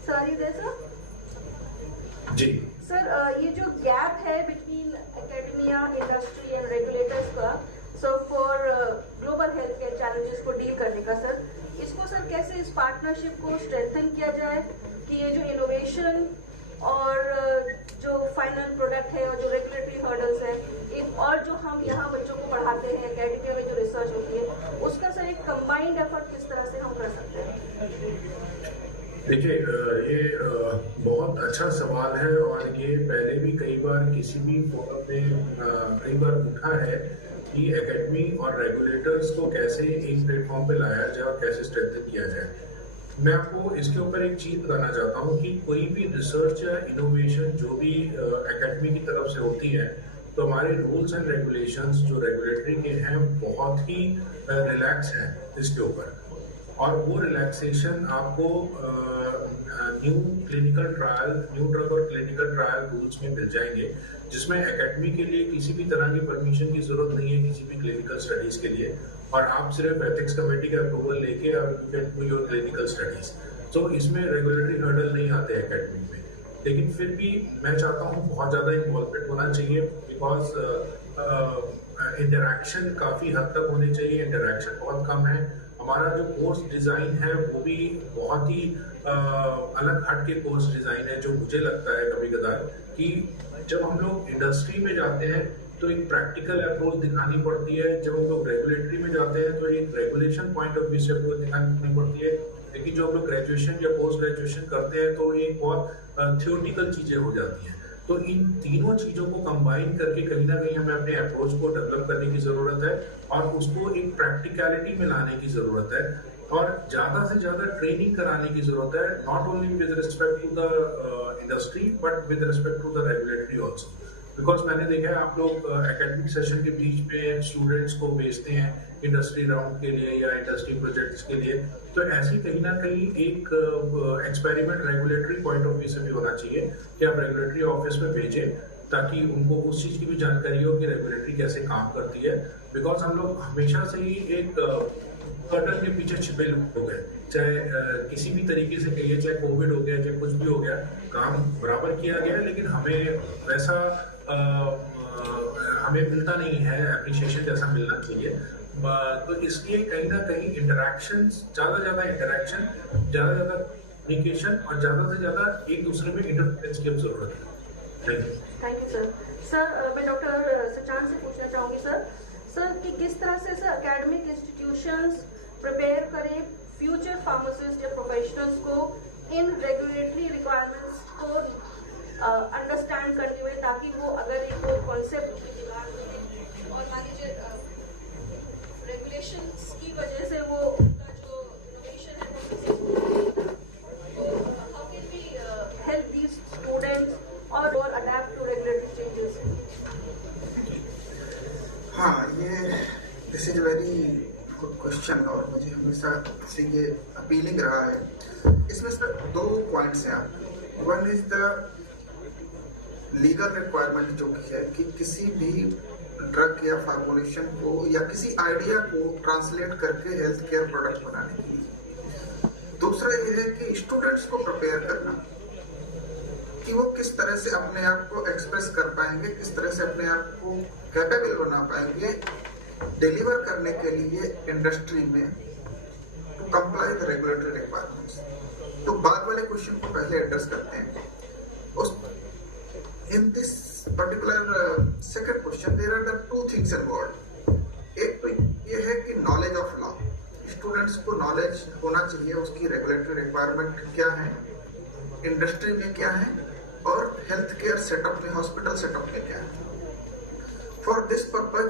सारी दे सर जी सर, ये जो गैप है between academia, industry and regulators का, so for global health care challenges को डील करने का सर, इसको सर कैसे इस पार्टनरशिप को स्ट्रेंथन किया जाए कि ये जो इनोवेशन और जो फाइनल प्रोडक्ट है और जो रेगुलेटरी हर्डल्स है और जो हम यहाँ बच्चों को पढ़ाते हैं एकेडमिया में जो रिसर्च होती है, उसका सर एक कंबाइंड एफर्ट किस तरह से हम कर सकते हैं? देखिए ये बहुत अच्छा सवाल है और ये पहले भी कई बार किसी भी फोरम में कई बार उठा है कि एकेडमी और रेगुलेटर्स को कैसे एक प्लेटफॉर्म पे लाया जाए और कैसे स्ट्रेंथन किया जाए। मैं आपको इसके ऊपर एक चीज बताना चाहता हूँ कि कोई भी रिसर्च या इनोवेशन जो भी एकेडमी की तरफ से होती है, तो हमारे रूल्स एंड रेगुलेशंस जो रेगुलेटरी के हैं बहुत ही रिलैक्स हैं इसके ऊपर, और वो रिलैक्सेशन आपको न्यू ड्रग और क्लिनिकल ट्रायल रूल्स में मिल जाएंगे, जिसमें एकेडमी के लिए किसी भी तरह की परमिशन की जरूरत नहीं है किसी भी क्लिनिकल स्टडीज के लिए, और आप सिर्फ एथिक्स कमेटी का अप्रूवल लेके आप you can do your clinical studies. तो इसमें रेगुलेटरी हर्डल नहीं आते एकेडमी में। लेकिन फिर भी मैं चाहता हूँ बहुत ज़्यादा इन्वॉल्वमेंट होना चाहिए, बिकॉज इंटरैक्शन काफ़ी हद तक होनी चाहिए, इंटरैक्शन बहुत कम है। हमारा जो कोर्स डिज़ाइन है वो भी बहुत ही अलग हट के कोर्स डिज़ाइन है, जो मुझे लगता है कभी कदार कि जब हम लोग इंडस्ट्री में जाते हैं तो एक प्रैक्टिकल अप्रोच दिखानी पड़ती है, जब हम लोग रेगुलेटरी में जाते हैं तो एक रेगुलेशन पॉइंट ऑफ व्यू से अप्रोच दिखानी पड़ती है, लेकिन जो हम लोग ग्रेजुएशन या पोस्ट ग्रेजुएशन करते हैं तो एक बहुत थियोरिटिकल चीजें हो जाती हैं। तो इन तीनों चीजों को कंबाइन करके कहीं ना कहीं हमें अपने अप्रोच को डेवलप करने की जरूरत है और उसको एक प्रैक्टिकलिटी में लाने की जरूरत है, और ज्यादा से ज्यादा ट्रेनिंग कराने की जरूरत है, not only with respect to the industry but with respect to the regulatory also. Because मैंने देखा है आप लोग एकेडमिक सेशन के बीच में स्टूडेंट्स को भेजते हैं इंडस्ट्री राउंड के लिए या इंडस्ट्री प्रोजेक्ट्स के लिए, तो ऐसी कहीं ना कहीं एक experiment regulatory point of view से भी होना चाहिए कि आप रेगुलेटरी ऑफिस में भेजें ताकि उनको उस चीज की भी जानकारी हो कि रेगुलेटरी कैसे काम करती है। बिकॉज हम लोग हमेशा से ही एक कर्टन के पीछे छिपे लोग हैं, चाहे किसी भी तरीके से कहिए, चाहे कोविड हो गया, चाहे कुछ भी हो गया, काम बराबर किया गया, लेकिन हमें वैसा हमें मिलता नहीं है एप्रिशिएशन जैसा मिलना चाहिए। तो इसलिए कहीं ना कहीं इंटरेक्शन, ज्यादा इंटरेक्शन, ज्यादा कम्युनिकेशन और ज्यादा से ज्यादा एक दूसरे में इंटरफेरेंस की जरूरत है। Thank you sir. सर मैं डॉक्टर सुशांत से पूछना चाहूंगी सर कि किस तरह से सर एकेडमिक इंस्टीट्यूशंस प्रिपेयर करें फ्यूचर फार्मासिस्ट या प्रोफेशनल्स को इन रेगुलेटरी रिक्वायरमेंट्स को अंडरस्टैंड करनी हुई, ताकि वो अगर एक कॉन्सेप्ट दिमाग में और मान लीजिए रेगुलेशंस की वजह से वो उनका जो इनोवेशन है वो किसी को how can we help these students और अडेप्ट टू रेगुलेटरी चेंजेस? हाँ, ये this is very good question और मुझे हमेशा से ये अपीलिंग रहा है। इसमें से 2 पॉइंट्स हैं आपके। One is the legal requirement जो कि है कि किसी भी ड्रग या फार्मुलेशन को या किसी आइडिया को ट्रांसलेट करके हेल्थ केयर प्रोडक्ट बनाने के लिए। दूसरा ये है कि स्टूडेंट्स को प्रिपेयर करना कि वो किस तरह से अपने आप को एक्सप्रेस कर पाएंगे, किस तरह से अपने आप को कैपेबल बना पाएंगे डिलीवर करने के लिए इंडस्ट्री में to comply the regulatory requirements. तो बाद वाले क्वेश्चन को पहले एड्रेस करते हैं। उस in this particular second question there are the 2 things involve. एक तो ये है कि नॉलेज ऑफ लॉ, स्टूडेंट्स को नॉलेज होना चाहिए उसकी रेगुलेटरी रिक्वायरमेंट क्या है, इंडस्ट्री में क्या है और हेल्थ केयर सेटअप में, हॉस्पिटल सेटअप में क्या है। फॉर दिस पर्पज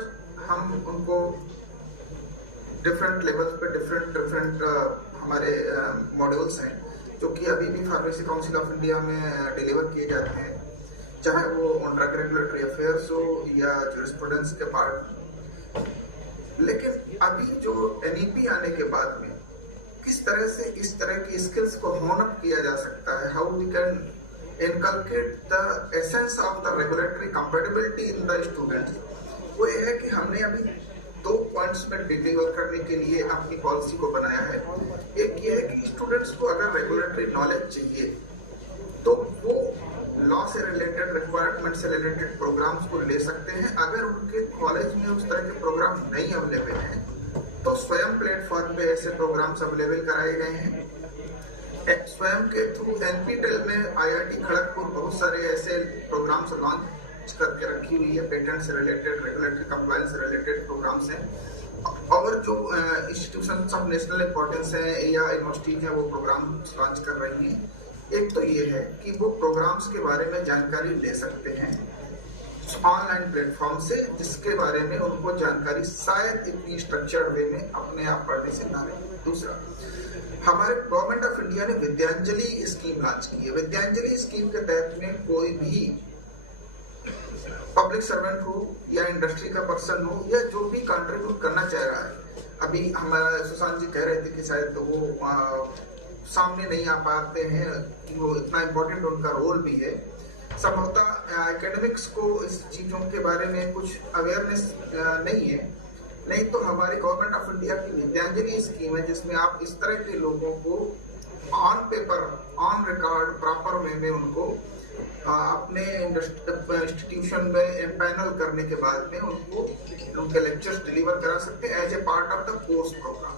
हम उनको डिफरेंट लेवल्स पे डिफरेंट हमारे मॉड्यूल्स हैं जो कि अभी भी फार्मेसी काउंसिल ऑफ इंडिया में डिलीवर किए जाते हैं, चाहे वो ऑन ड्रग रेगुलेटरी अफेयर्स हो या जूरिस्प्रूडेंस के पार्ट। लेकिन अभी जो NEP आने के बाद में किस तरह से इस तरह की स्किल्स को होन अप किया जा सकता है, how we can inculcate the essence of the regulatory compatibility in the students, वो ये है कि हमने अभी 2 पॉइंट्स में डिलीवर करने के लिए अपनी पॉलिसी को बनाया है। एक ये है कि स्टूडेंट्स को अगर रेगुलेटरी नॉलेज चाहिए तो वो लॉ से रिलेटेड, रिक्वायरमेंट से रिलेटेड प्रोग्राम्स को ले सकते हैं। अगर उनके कॉलेज में उस तरह के प्रोग्राम नहीं अवेलेबल हैं तो स्वयं प्लेटफॉर्म पे ऐसे प्रोग्राम्स अवेलेबल कराए गए हैं। स्वयं के थ्रू NPTEL में IIT खड़गपुर बहुत सारे ऐसे प्रोग्राम्स लॉन्च करके रखी हुई है, पेटेंट से रिलेटेड, रेगुलेटरी कंप्लायंस से रिलेटेड प्रोग्राम्स हैं। और जो इंस्टीट्यूशंस ऑफ नेशनल इंपॉर्टेंस है या यूनिवर्सिटी है वो प्रोग्राम लॉन्च कर रही हैं। एक तो ये है कि वो प्रोग्राम्स के बारे में जानकारी ले सकते हैं ऑनलाइन प्लेटफॉर्म से, जिसके बारे में उनको जानकारी शायद इतनी स्ट्रक्चर्ड वे में अपने आप पढ़ने से ना रहे। दूसरा, हमारे गवर्नमेंट ऑफ इंडिया ने विद्यांजलि स्कीम लॉन्च की है। विद्यांजलि स्कीम के तहत में कोई भी पब्लिक सर्वेंट हो या इंडस्ट्री का पर्सन हो या जो भी कंट्रीब्यूट करना चाह रहा है, अभी हमारा सुशांत जी कह रहे थे कि शायद तो वो सामने नहीं आ पाते हैं कि वो इतना इम्पोर्टेंट उनका रोल भी है। संभवतः एकेडमिक्स को इस चीजों के बारे में कुछ अवेयरनेस नहीं है। नहीं तो हमारी गवर्नमेंट ऑफ इंडिया की विद्यांजलि स्कीम है जिसमें आप इस तरह के लोगों को on paper, on record, proper way में उनको अपने इंस्टीट्यूशन में एम्पैनल करने के बाद में उनको उनके लेक्चर्स डिलीवर करा सकते हैं as a part of the course program,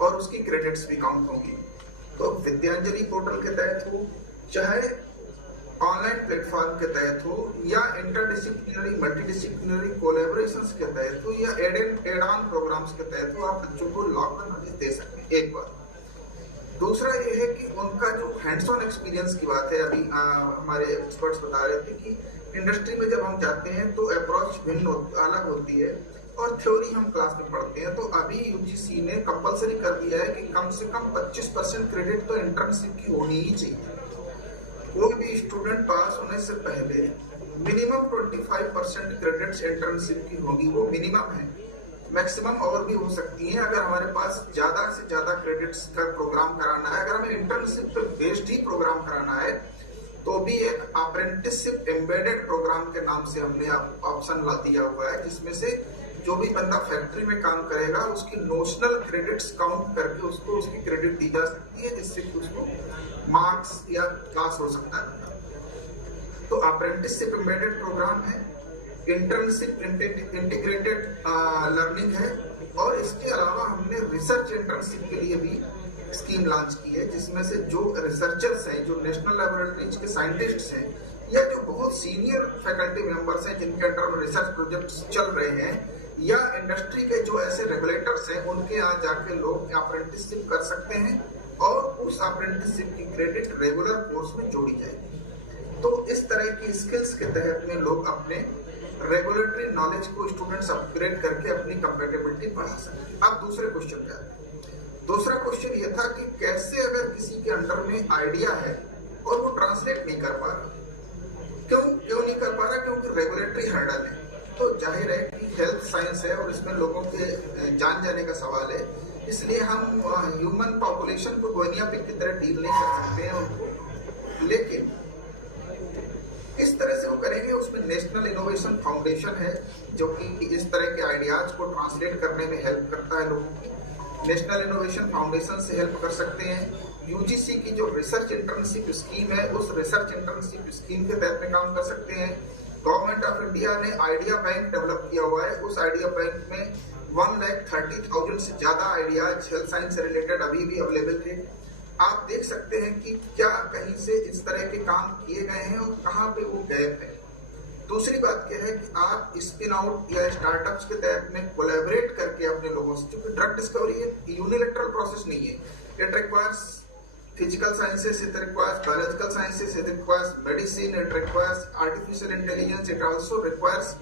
और उसकी क्रेडिट्स भी काउंट होंगी। तो विद्यांजलि पोर्टल के तहत हो, चाहे ऑनलाइन प्लेटफॉर्म के तहत हो, या इंटरडिसिप्लिनरी मल्टीडिसिप्लिनरी कोलैबोरेशंस के तहत हो, या एड ऑन प्रोग्राम्स के तहत हो, आप बच्चों को लॉ का नॉलेज दे सकते हैं। एक बात। दूसरा ये है कि उनका जो हैंड्स ऑन एक्सपीरियंस की बात है, अभी हमारे एक्सपर्ट्स बता रहे थे कि इंडस्ट्री में जब हम जाते हैं तो अप्रोच भिन्न अलग होती है और थ्योरी हम क्लास में पढ़ते हैं। तो अभी UGC ने कंपलसरी कर दिया है कि कम से कम 25% क्रेडिट तो इंटर्नशिप की होनी ही चाहिए। कोई भी स्टूडेंट पास होने से पहले मिनिमम 25% क्रेडिट्स इंटर्नशिप की होगी, वो मिनिमम है। मैक्सिमम और भी हो सकती है अगर हमारे पास ज्यादा से ज्यादा क्रेडिट्स का प्रोग्राम कराना है। अगर हमें इंटर्नशिप पे बेस्ड ही प्रोग्राम कराना है तो भी एक अप्रेंटिसशिप एम्बेडेड प्रोग्राम के नाम से हमने ऑप्शन ला दिया हुआ है, जिसमें से जो भी बंदा फैक्ट्री में काम करेगा उसकी नोशनल क्रेडिट्स काउंट करके उसको उसकी क्रेडिट दी जा सकती है, जिससे कि उसको मार्क्स या क्लास हो सकता है। तो अप्रेंटिसशिप एम्बेडेड प्रोग्राम है, इंटर्नशिप इंटीग्रेटेड लर्निंग है, और इसके अलावा हमने रिसर्च इंटर्नशिप के लिए भी स्कीम लॉन्च की है, जिसमें से जो रिसर्चर्स हैं, जो नेशनल लेबोरेटरीज के साइंटिस्ट्स हैं, या जो बहुत सीनियर फैकल्टी मेंबर्स हैं जिनके अंडर में रिसर्च प्रोजेक्ट्स चल रहे हैं, या इंडस्ट्री के जो ऐसे रेगुलेटर्स हैं, उनके यहाँ जाके लोग अप्रेंटिसशिप कर सकते हैं और उस अप्रेंटिसशिप की क्रेडिट रेगुलर कोर्स में जोड़ी जाएगी। तो इस तरह की स्किल्स के तहत में लोग अपने रेगुलेटरी नॉलेज को स्टूडेंट्स अपग्रेड करके अपनी कंपेटेबिलिटी बढ़ा सकते हैं। अब दूसरे क्वेश्चन क्या है? दूसरा क्वेश्चन ये था कि कैसे अगर किसी के अंडर में आइडिया है और वो ट्रांसलेट नहीं कर पा रहा, क्यों नहीं कर पा रहा? क्योंकि रेगुलेटरी हर्डल है। तो जाहिर है कि हेल्थ साइंस है और इसमें लोगों के जान जाने का सवाल है, इसलिए हम ह्यूमन पॉपुलेशन को गोनिया पिग की तरह डील नहीं कर सकते हैं उनको, लेकिन इस तरह से वो करेंगे। उसमें नेशनल इनोवेशन फाउंडेशन है जो कि इस तरह के आइडियाज को ट्रांसलेट करने में हेल्प करता है लोगों की। नेशनल इनोवेशन फाउंडेशन से हेल्प कर सकते हैं। यूजीसी की जो रिसर्च इंटर्नशिप स्कीम है, उस रिसर्च इंटर्नशिप स्कीम के तहत में काम कर सकते हैं। गवर्नमेंट ऑफ इंडिया ने आइडिया बैंक डेवलप किया हुआ है। उस आइडिया बैंक में 1,30,000 से ज्यादा आइडियाज हेल्थ साइंस से रिलेटेड अभी भी अवेलेबल थे। आप देख सकते हैं कि क्या कहीं से इस तरह के काम किए गए हैं और कहाँ पे वो गैप है। दूसरी बात क्या है कि आप स्पिन आउट या स्टार्टअप्स के तहत में कोलैबोरेट करके अपने लोगों से, क्योंकि ड्रग डिस्कवरी एक यूनिलैटरल प्रोसेस नहीं है, it requires physical sciences, it requires biological sciences, it requires medicine, it requires artificial intelligence, it also requires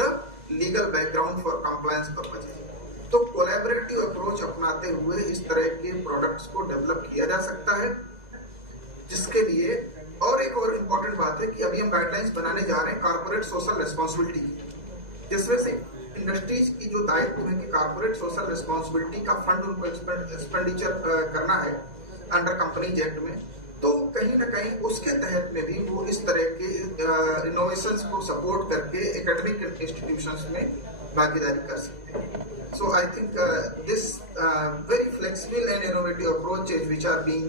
the legal background for compliance purposes. तो कोलैबोरेटिव अप्रोच अपनाते हुए इस तरह के प्रोडक्ट्स को डेवलप किया जा सकता है, जिसके लिए और एक और इम्पोर्टेंट बात है कि अभी हम गाइडलाइंस बनाने जा रहे हैं कॉर्पोरेट सोशल रिस्पॉन्सिबिलिटी की, जिसमें से इंडस्ट्रीज की जो दायित्व है कि कॉर्पोरेट सोशल रिस्पॉन्सिबिलिटी का फंड उनको एक्सपेंडिचर करना है अंडर कंपनीज एक्ट में, तो कहीं ना कहीं उसके तहत में भी वो इस तरह के इनोवेशंस को सपोर्ट करके एकेडमिक इंस्टीट्यूशंस में भागीदारी कर सकते हैं। So I think this very flexible and innovative approaches which are being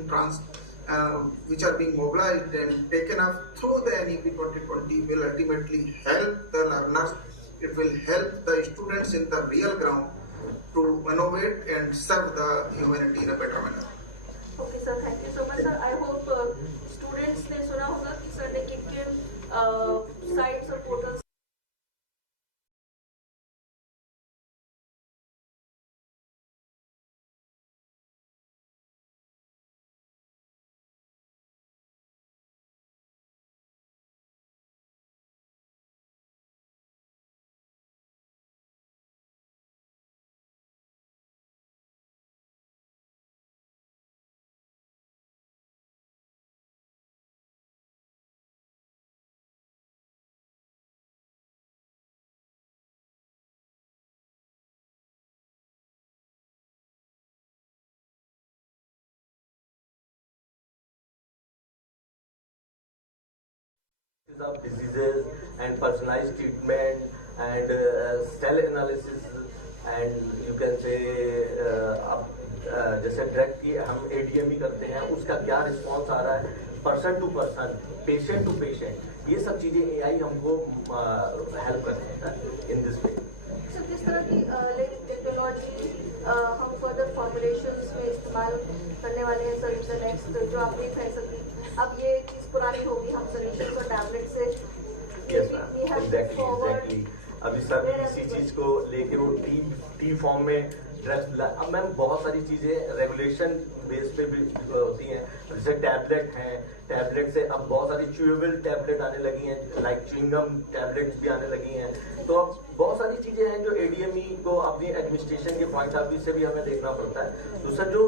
mobilized and taken up through the NEP 2020 will ultimately help the learners. It will help the students in the real ground to innovate and serve the humanity in a better manner. Okay, sir. Thank you so much, sir. I hope students ने सुना होगा कि sir ने किन sites और portals of diseases and personalized treatment and cell analysis and you can say जैसे drug की हम ADME करते हैं उसका क्या रिस्पॉन्स आ रहा है person to person, patient to patient, ये सब चीजें AI हमको हेल्प करते हैं इन दिस वे। सर किस तरह की टेक्नोलॉजी हम फर्दर फॉर्मुलेशंस में इस्तेमाल करने वाले हैं सर इन द नेक्स्ट, जो आप देख रहे हैं अब ये चीज पुरानी होगी, हम सोल्यूशन और टैबलेट से एग्जैक्टली अभी सब इसी चीज को लेके वो टी फॉर्म में ड्रग्स, अब मैम बहुत सारी चीजें रेगुलेशन बेस पे भी होती हैं, जैसे टैबलेट हैं, टैबलेट से अब बहुत सारी च्यूएबल टैबलेट आने लगी हैं, लाइक च्युइंगम टैबलेट्स भी आने लगी हैं, तो अब बहुत सारी चीजें हैं जो ADME को अपनी एडमिनिस्ट्रेशन के पॉइंट ऑफ व्यू से भी हमें देखना पड़ता है। दूसरा जो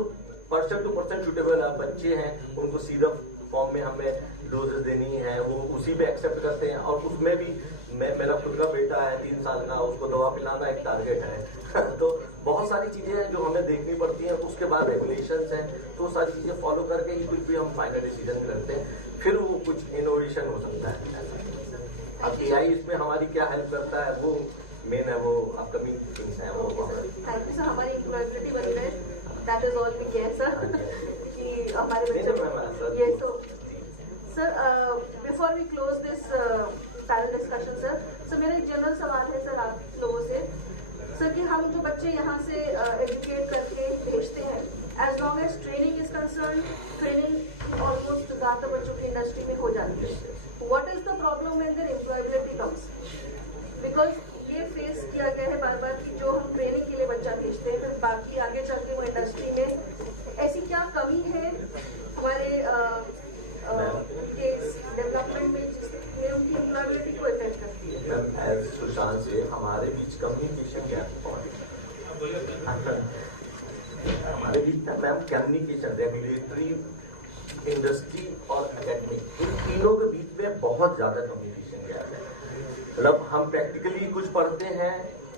पर्सन टू पर्सन सूटेबल है, बच्चे हैं उनको सिरप फॉर्म में हमें डोजेस देनी है, वो उसी पे एक्सेप्ट करते हैं, और उसमें भी मेरा खुद का बेटा है 3 साल का, उसको दवा पिलाना एक टारगेट है तो बहुत सारी चीजें हैं जो हमें देखनी पड़ती हैं। उसके बाद रेगुलेशंस हैं, तो सारी चीजें फॉलो करके ही कुछ भी हम फाइनल डिसीजन करते हैं, फिर वो कुछ इनोवेशन हो सकता है। अब AI इसमें हमारी क्या हेल्प करता है वो मेन है, वो अपकमिंग थिंग्स हैं वो। थैंक यू सर, हमारी एम्प्लॉयबिलिटी बन गए, that is all we care sir कि हमारे बच्चे ये तो sir before we close this panel discussion sir मेरा एक जनरल सवाल है सर आप लोगों से सर कि हम जो बच्चे यहाँ से एजुकेट करके भेजते हैं, as long as training is concern, training almost ज़्यादातर बच्चों की इंडस्ट्री में हो जाती है। What is the problem when their employability comes? Because ये फेस किया गया है बार बार कि जो हम ट्रेनिंग के लिए बच्चा भेजते हैं, फिर बाकी आगे चल के वो इंडस्ट्री में ऐसी क्या कमी है हमारे उनके डेवलपमेंट में बीच कम्युनिकेशन गैप हमारे बीच ना मैम कम्युनिकेशन, रेगुलेटरी, इंडस्ट्री और एकेडमिक, इन तीनों के बीच में बहुत ज्यादा कम्युनिकेशन गैप है। मतलब हम प्रैक्टिकली कुछ पढ़ते हैं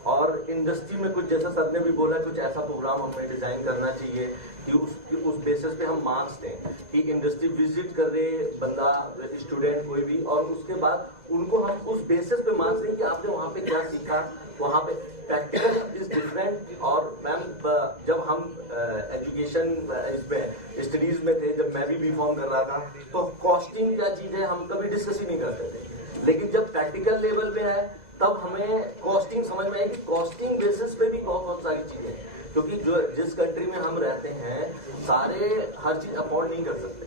और इंडस्ट्री में कुछ, जैसा सर ने भी बोला, कुछ ऐसा प्रोग्राम हमें डिजाइन करना चाहिए कि उस बेसिस पे हम मार्क्स दें कि इंडस्ट्री विजिट कर रहे बंदा, स्टूडेंट कोई भी, और उसके बाद उनको हम उस बेसिस पे मार्क्स दें कि आपने वहाँ पे क्या सीखा। वहाँ पे प्रैक्टिकल इज डिफरेंट। और मैम जब हम एजुकेशन इसमें स्टडीज में थे, जब मैं भी बीफॉर्म कर रहा था, तो कॉस्टिंग क्या चीज है हम कभी डिस्कस ही नहीं करते थे। लेकिन जब प्रैक्टिकल लेवल पे है तब हमें कॉस्टिंग समझ में आई कि कॉस्टिंग बेसिस पे भी बहुत सारी चीजें, क्योंकि जो जिस कंट्री में हम रहते हैं सारे हर चीज अफोर्ड नहीं कर सकते।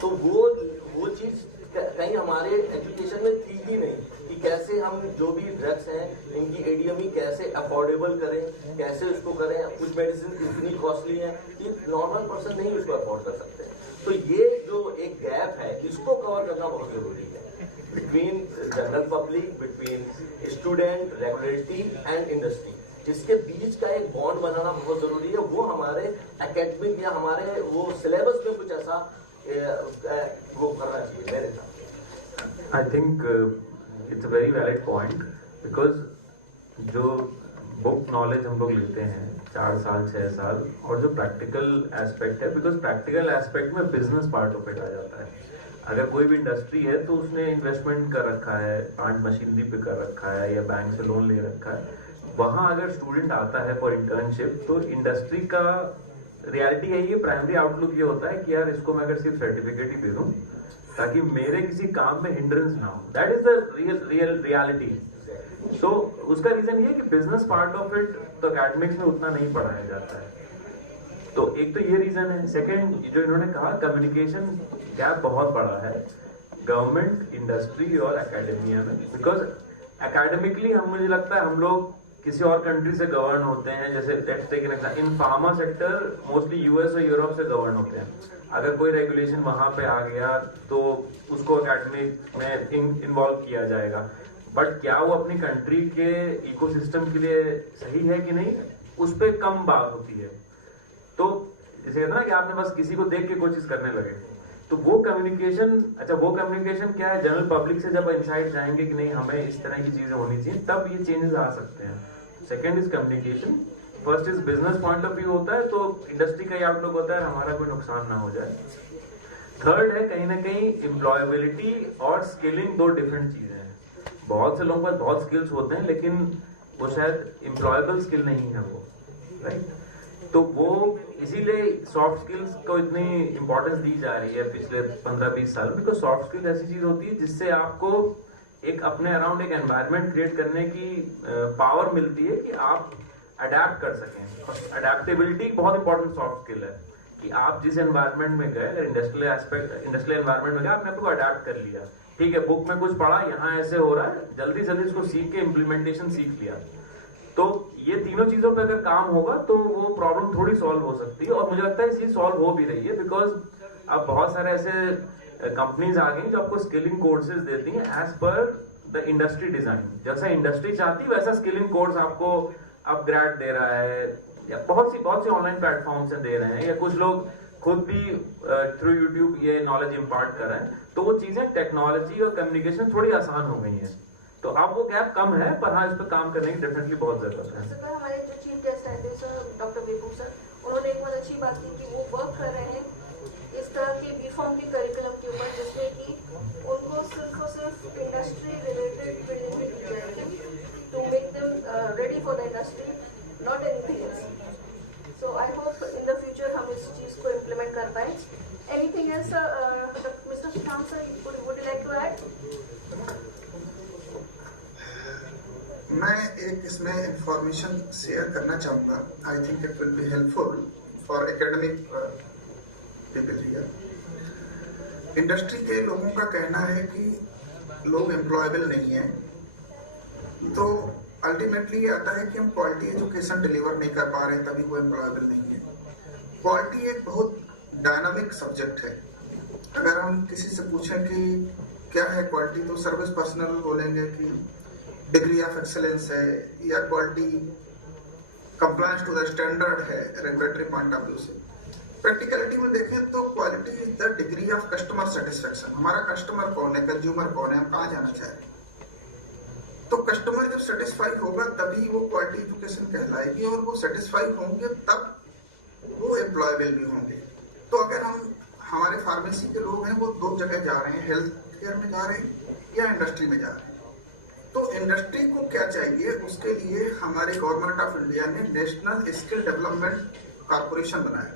तो वो चीज कहीं हमारे एजुकेशन में थी ही नहीं कि कैसे हम जो भी ड्रग्स हैं इनकी एडीएमई कैसे अफोर्डेबल करें, कैसे उसको करें। कुछ मेडिसिन इतनी कॉस्टली हैं कि नॉर्मल पर्सन नहीं उसको अफोर्ड कर सकते। तो ये जो एक गैप है इसको कवर करना बहुत जरूरी है between general public, between student, regulatory and industry. जिसके बीच का एक बॉन्ड बनाना बहुत जरूरी है। वो हमारे एकेडमिक या हमारे वो सिलेबस में कुछ ऐसा वो करना चाहिए मेरे हिसाब। I think it's a very valid point, because जो बुक नॉलेज हम लोग लेते हैं 4 साल 6 साल, और जो प्रैक्टिकल एस्पेक्ट है, बिकॉज प्रैक्टिकल एस्पेक्ट में बिजनेस पार्ट ऑफ इट आ जाता है। अगर कोई भी इंडस्ट्री है तो उसने इन्वेस्टमेंट कर रखा है, प्लांट मशीनरी पे कर रखा है या बैंक से लोन ले रखा है। वहां अगर स्टूडेंट आता है फॉर इंटर्नशिप तो इंडस्ट्री का रियलिटी है, ये प्राइमरी आउटलुक ये होता है कि यार इसको मैं अगर सिर्फ सर्टिफिकेट ही दे दूं ताकि मेरे किसी काम में हिंड्रेंस ना हो। That is the real reality. So उसका रीजन ये कि बिजनेस पार्ट ऑफ इट तो एकेडमिक्स में उतना नहीं पढ़ाया जाता है। तो एक तो ये रीजन है। सेकंड, जो इन्होंने कहा कम्युनिकेशन गैप बहुत बड़ा है गवर्नमेंट, इंडस्ट्री और एकेडमिया में। बिकॉज एकेडमिकली मुझे लगता है हम लोग किसी और कंट्री से गवर्न होते हैं। जैसे let's take an example, in pharma sector mostly US और यूरोप से गवर्न होते हैं। अगर कोई रेगुलेशन वहां पे आ गया तो उसको एकेडमिक में इन्वॉल्व किया जाएगा, बट क्या वो अपनी कंट्री के इकोसिस्टम के लिए सही है कि नहीं, उस पर कम बात होती है। तो जैसे कहते ना कि आपने बस किसी को देख के कोई चीज करने लगे, तो वो कम्युनिकेशन, अच्छा वो कम्युनिकेशन क्या है, जनरल पब्लिक से जब इंसाइट जाएंगे कि नहीं हमें इस तरह की चीजें होनी चाहिए, तब ये चेंजेस आ सकते हैं। Second is communication, first is business point of view होता है, तो इंडस्ट्री का ही आउटलुक होता है हमारा कोई नुकसान ना हो जाए। थर्ड है कहीं ना कहीं एम्प्लॉयबिलिटी और स्किलिंग, दो डिफरेंट चीजें हैं। बहुत से लोगों के पास बहुत स्किल्स होते हैं लेकिन वो शायद एम्प्लॉयबल स्किल नहीं है वो, राइट। तो वो इसीलिए सॉफ्ट स्किल्स को इतनी इंपॉर्टेंस दी जा रही है पिछले 15-20 साल, बिकॉज सॉफ्ट स्किल ऐसी चीज होती है जिससे आपको एक अपने अराउंड एक एनवायरनमेंट क्रिएट करने की पावर मिलती है कि आप अडेप्ट कर सकें। अडेप्टेबिलिटी बहुत इंपॉर्टेंट सॉफ्ट स्किल है कि आप जिस एनवायरनमेंट में गए, अगर इंडस्ट्रियल एनवायरनमेंट में गए, आपने आपको अडेप्ट कर लिया, ठीक है, बुक में कुछ पढ़ा, यहाँ ऐसे हो रहा है, जल्दी जल्दी इसको सीख के इम्प्लीमेंटेशन सीख लिया। तो ये तीनों चीजों पे अगर काम होगा तो वो प्रॉब्लम थोड़ी सॉल्व हो सकती है, और मुझे लगता है ये सॉल्व हो भी रही है। बिकॉज अब बहुत सारे ऐसे कंपनीज आ गई जो आपको स्किलिंग कोर्सेज देती हैं as per the industry design. जैसा इंडस्ट्री चाहती है वैसा स्किलिंग कोर्स आपको अपग्रेड दे रहा है, या बहुत सी ऑनलाइन प्लेटफॉर्म से दे रहे हैं, या कुछ लोग खुद भी थ्रू यूट्यूब ये नॉलेज इम्पार्ट कर रहे हैं। तो वो चीजें टेक्नोलॉजी और कम्युनिकेशन थोड़ी आसान हो गई हैं, तो अब वो गैप कम है, पर हाँ इस पर काम करने की डेफिनेटली बहुत जरूरत है। सर, हमारे जो चीफ गेस्ट आए थे सर डॉक्टर विभू सर, उन्होंने एक बहुत अच्छी बात की कि वो वर्क कर रहे हैं इस तरह के बीफॉर्म के करिकुलम के ऊपर, जिसमें कि उनको सिर्फ और सिर्फ इंडस्ट्री रिलेटेड ट्रेनिंग दी जाएगी to make them ready for the industry, not anything else. So I hope in the future हम इस चीज को इम्प्लीमेंट कर पाए। Anything else mister Shyam sir, would you like to add? मैं एक इसमें इंफॉर्मेशन शेयर करना चाहूँगा। I think it will be helpful for academic people here. Industry के लोगों का कहना है कि लोग एम्प्लॉयबल नहीं हैं, तो अल्टीमेटली ये आता है कि हम क्वालिटी एजुकेशन डिलीवर नहीं कर पा रहे हैं, तभी वो एम्प्लॉयबल नहीं है। क्वालिटी एक बहुत डायनामिक सब्जेक्ट है। अगर हम किसी से पूछें कि क्या है क्वालिटी, तो सर्विस पर्सनल बोलेंगे कि डिग्री ऑफ एक्सेलेंस है या quality compliance to the standard है रेगुलेटरी पॉइंट ऑफ व्यू से। प्रैक्टिकलिटी में देखें तो quality is the degree of customer satisfaction. हमारा कस्टमर कौन है, कंज्यूमर कौन है, हम कहाँ जाना चाह रहे हैं। तो कस्टमर जब सेटिस्फाई होगा तभी वो क्वालिटी एजुकेशन कहलाएगी, और वो सेटिस्फाई होंगे तब वो एम्प्लॉयबल भी होंगे। तो अगर हम हमारे फार्मेसी के लोग हैं वो दो जगह जा रहे हैं, हेल्थ केयर में जा रहे हैं या इंडस्ट्री में जा रहे हैं। तो इंडस्ट्री को क्या चाहिए, उसके लिए हमारे गवर्नमेंट ऑफ इंडिया ने नेशनल स्किल डेवलपमेंट कॉर्पोरेशन बनाया।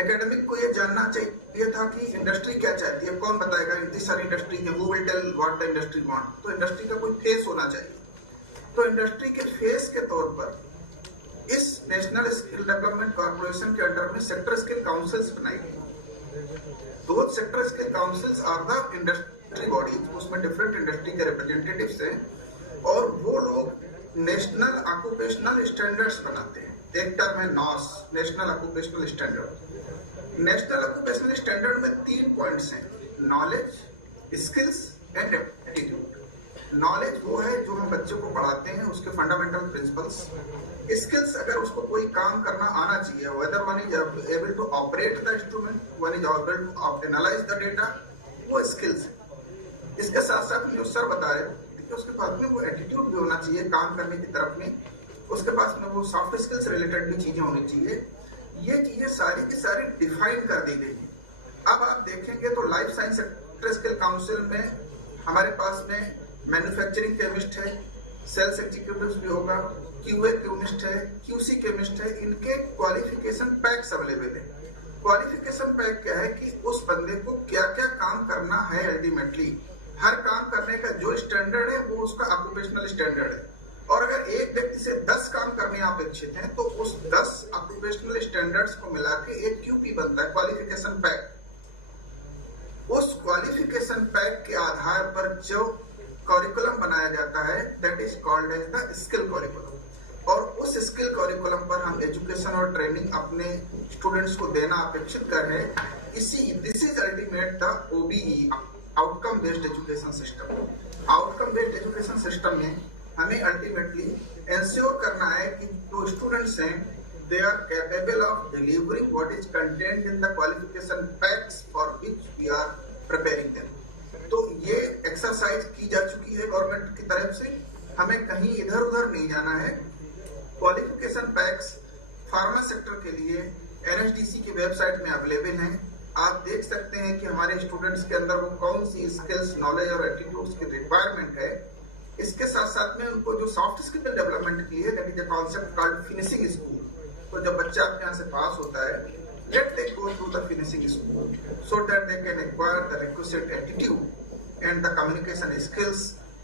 एकेडमिक को ये जानना चाहिए था कि इंडस्ट्री क्या चाहती है, कौन बताएगा this are industry, who will tell what the industry want. तो इंडस्ट्री का कोई फेस होना चाहिए। तो इंडस्ट्री के फेस के तौर पर इस नेशनल स्किल डेवलपमेंट कॉर्पोरेशन के अंडर में सेक्टर स्किल काउंसिल्स बनाई गई। दो sector skill councils are the industry bodies, उसमें डिफरेंट इंडस्ट्री के रिप्रेजेंटेटिव्स हैं, और वो लोग नेशनल ऑक्यूपेशनल स्टैंडर्ड्स बनाते हैं। एक टर्म है NOS, national occupational standard. National occupational standard में 3 पॉइंट्स हैं, knowledge, skills and aptitude. Knowledge वो है जो हम बच्चों को पढ़ाते हैं, उसके फंडामेंटल प्रिंसिपल्स। स्किल्स अगर उसको कोई काम करना आना चाहिए, whether one is able to operate the instrument, one is able to analyse the data, वो स्किल्स है। इसके साथ साथ जो सर बता रहे थे कि उसके पास में वो एटीट्यूड भी होना चाहिए काम करने की तरफ में, उसके पास में वो सॉफ्ट स्किल्स रिलेटेड भी चीजें होनी चाहिए। ये चीजें सारी की सारी डिफाइन कर दी गई। अब आप देखेंगे तो life science sector skill council में हमारे पास में मैन्युफैक्चरिंग केमिस्ट है, सेल्स एग्जीक्यूटिव भी होगा, क्यूए केमिस्ट है, क्यूसी केमिस्ट है। इनके क्वालिफिकेशन पैक्स अवेलेबल है। क्वालिफिकेशन पैक क्या है कि उस बंदे को क्या क्या काम करना है। अल्टीमेटली हर काम करने का जो स्टैंडर्ड है वो उसका ऑक्यूपेशनल स्टैंडर्ड है, और अगर एक व्यक्ति से 10 काम करने अपेक्षित हैं तो उस 10 ऑक्यूपेशनल स्टैंडर्ड्स को मिला के एक क्यूपी बनता है, क्वालिफिकेशन पैक। उस क्वालिफिकेशन पैक के आधार पर जो करिकुलम बनाया जाता है that is called as the skill curriculum, और उस स्किल करिकुलम पर हम एजुकेशन और ट्रेनिंग अपने स्टूडेंट्स को देना अपेक्षित कर रहे हैं। This is ultimate the OBE, outcome based education system. Outcome based education system में हमें अल्टीमेटली इंश्योर करना है कि जो स्टूडेंट्स हैं they are capable of delivering what is content in the qualification packs for which we are preparing them. तो ये exercise की जा चुकी है गवर्नमेंट की तरफ से, हमें कहीं इधर उधर नहीं जाना है। क्वालिफिकेशन पैक्स फार्मा सेक्टर के लिए एनएचडीसी की वेबसाइट में अवेलेबल हैं। आप देख सकते हैं कि हमारे स्टूडेंट्स के अंदर वो कौन सी स्किल्स, नॉलेज और एटीट्यूड्स की रिक्वायरमेंट है। इसके साथ साथ में उनको जो सॉफ्ट स्किल डेवलपमेंट की है that is a concept called finishing school. तो जब बच्चा अपने यहाँ से पास होता है, let they go through the finishing school so that they can acquire the requisite attitude and the communication skills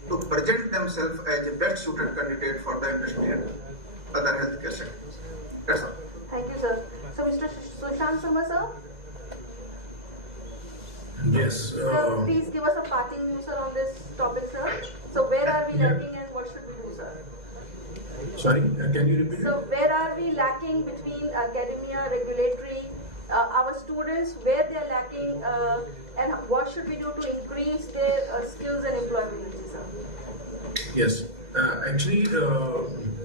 to present themselves as a best suited candidate for the industry and other healthcare sectors. That's all. Thank you, sir. So, Mr. Sushant Sharma, sir. Yes. Sir, please give us a parting sir on this topic, sir. So, where are we lacking and what should we do, sir? Sorry, can you repeat? So, where are we lacking between academia, regulatory, our students, where they are lacking, and what should we do to increase their skills and employability, sir? Yes, actually,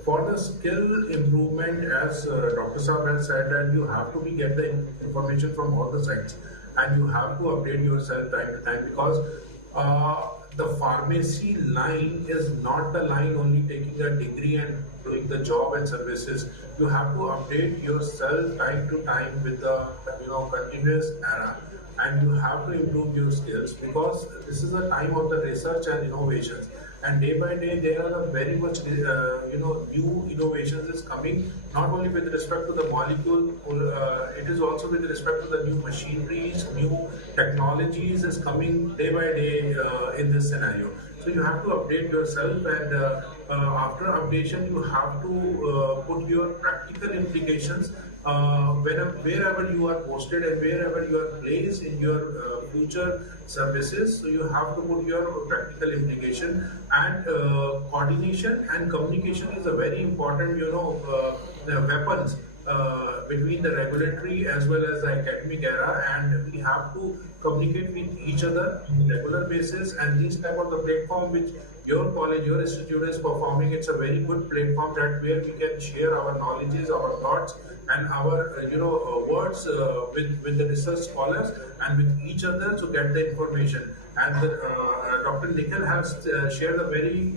for the skill improvement, as Dr. Saab has said, that you have to get the information from all the sides, and you have to update yourself time to time, because the pharmacy line is not the line only taking a degree and doing the job and services. You have to update yourself time to time with the continuous era, and you have to improve your skills, because this is a time of the research and innovations, and day by day there are very much new innovations is coming, not only with respect to the molecule, it is also with respect to the new machineries, new technologies is coming day by day in this scenario. So you have to update yourself, and after updation you have to put your practical implications wherever you are posted and wherever you are placed in your future services. So you have to put your practical implication, and coordination and communication is a very important weapons between the regulatory as well as the academic era, and we have to communicate with each other on a regular basis, and these type of the platform which your college, your institute is performing, it's a very good platform that where we can share our knowledges, our thoughts, and our words with the research scholars and with each other to get the information. And Dr. Nikhil has shared a very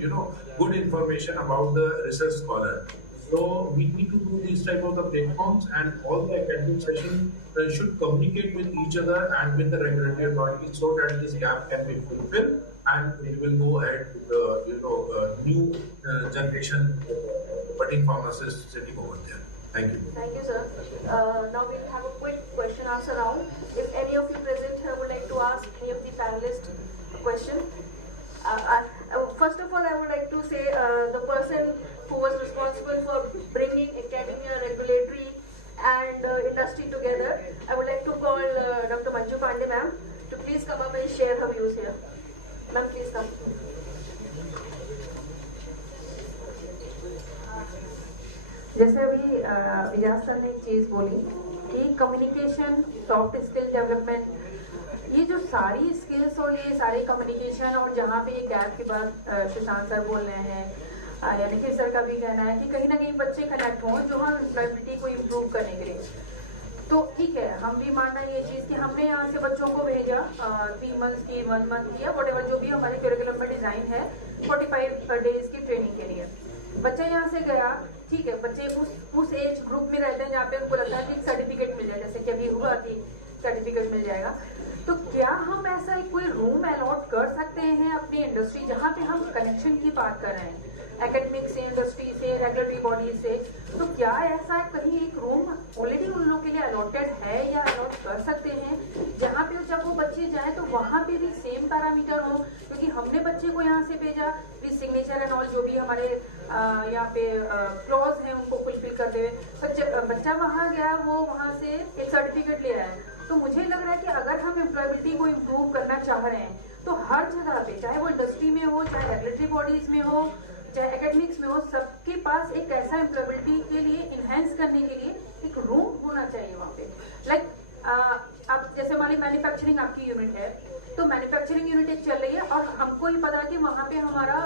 good information about the research scholar. So we need to do these type of the platforms, and all the academic sessions should communicate with each other and with the regulatory authorities so that this gap can be fulfilled, and we will go ahead with the new generation budding pharmacists sitting over there. Thank you. Thank you, sir. Now we'll have a quick question answer round. If any of you present here would like to ask any of the panelists a question. First of all, I would like to say the person who was responsible for bringing academia, regulatory and industry together, I would like to call Dr. Manju Pandey ma'am to please come up and share her views here. Ma'am, please come. जैसे अभी विजास sir ने एक चीज बोली कि communication, soft skill development, ये जो सारी स्किल्स और ये सारे कम्युनिकेशन, और जहाँ पे ये गैप की बात सुशांत सर बोल रहे हैं या निखिल सर का भी कहना है कि कहीं ना कहीं बच्चे कनेक्ट हों जो हम एम्प्लॉयबिलिटी को इम्प्रूव करने के लिए, तो ठीक है, हम भी मानना ये चीज़ कि हमने यहाँ से बच्चों को भेजा 3 मंथ्स की, 1 मंथ की या वट एवर जो भी हमारे करिकुलम में डिज़ाइन है 45 डेज की ट्रेनिंग के लिए। बच्चा यहाँ से गया, ठीक है, बच्चे उस एज ग्रुप में रहते हैं जहाँ पे उनको लगता है कि सर्टिफिकेट मिल जाए, जैसे कि अभी हुआ कि सर्टिफिकेट मिल जाएगा। तो क्या हम ऐसा कोई रूम अलॉट कर सकते हैं अपनी इंडस्ट्री जहाँ पे हम कनेक्शन की बात कर रहे हैं एकेडमिक से, इंडस्ट्री से, रेगुलेटरी बॉडी से, तो क्या ऐसा कहीं एक रूम ऑलरेडी उन लोगों के लिए अलॉटेड है या अलॉट कर सकते हैं जहाँ पे जब वो बच्चे जाए तो वहाँ पे भी सेम पैरामीटर हो? क्योंकि हमने बच्चे को यहाँ से भेजा, सिग्नेचर एंड ऑल जो भी हमारे यहाँ पे क्लॉज हैं उनको फुलफिल करते हुए, बच्चा वहाँ गया, वो वहाँ से एक सर्टिफिकेट ले आया। तो मुझे लग रहा है कि अगर हम एम्प्लॉयबिलिटी को इम्प्रूव करना चाह रहे हैं तो हर जगह पे, चाहे वो इंडस्ट्री में हो, चाहे रेगुलेटरी बॉडीज में हो, चाहे एकेडमिक्स में हो, सबके पास एक ऐसा एम्प्लॉयबिलिटी के लिए इनहेंस करने के लिए एक रूम होना चाहिए वहाँ पे। लाइक अब जैसे हमारी मैन्युफैक्चरिंग आपकी यूनिट है, तो मैन्युफैक्चरिंग यूनिट एक चल रही है और हमको ही पता है कि वहाँ पे हमारा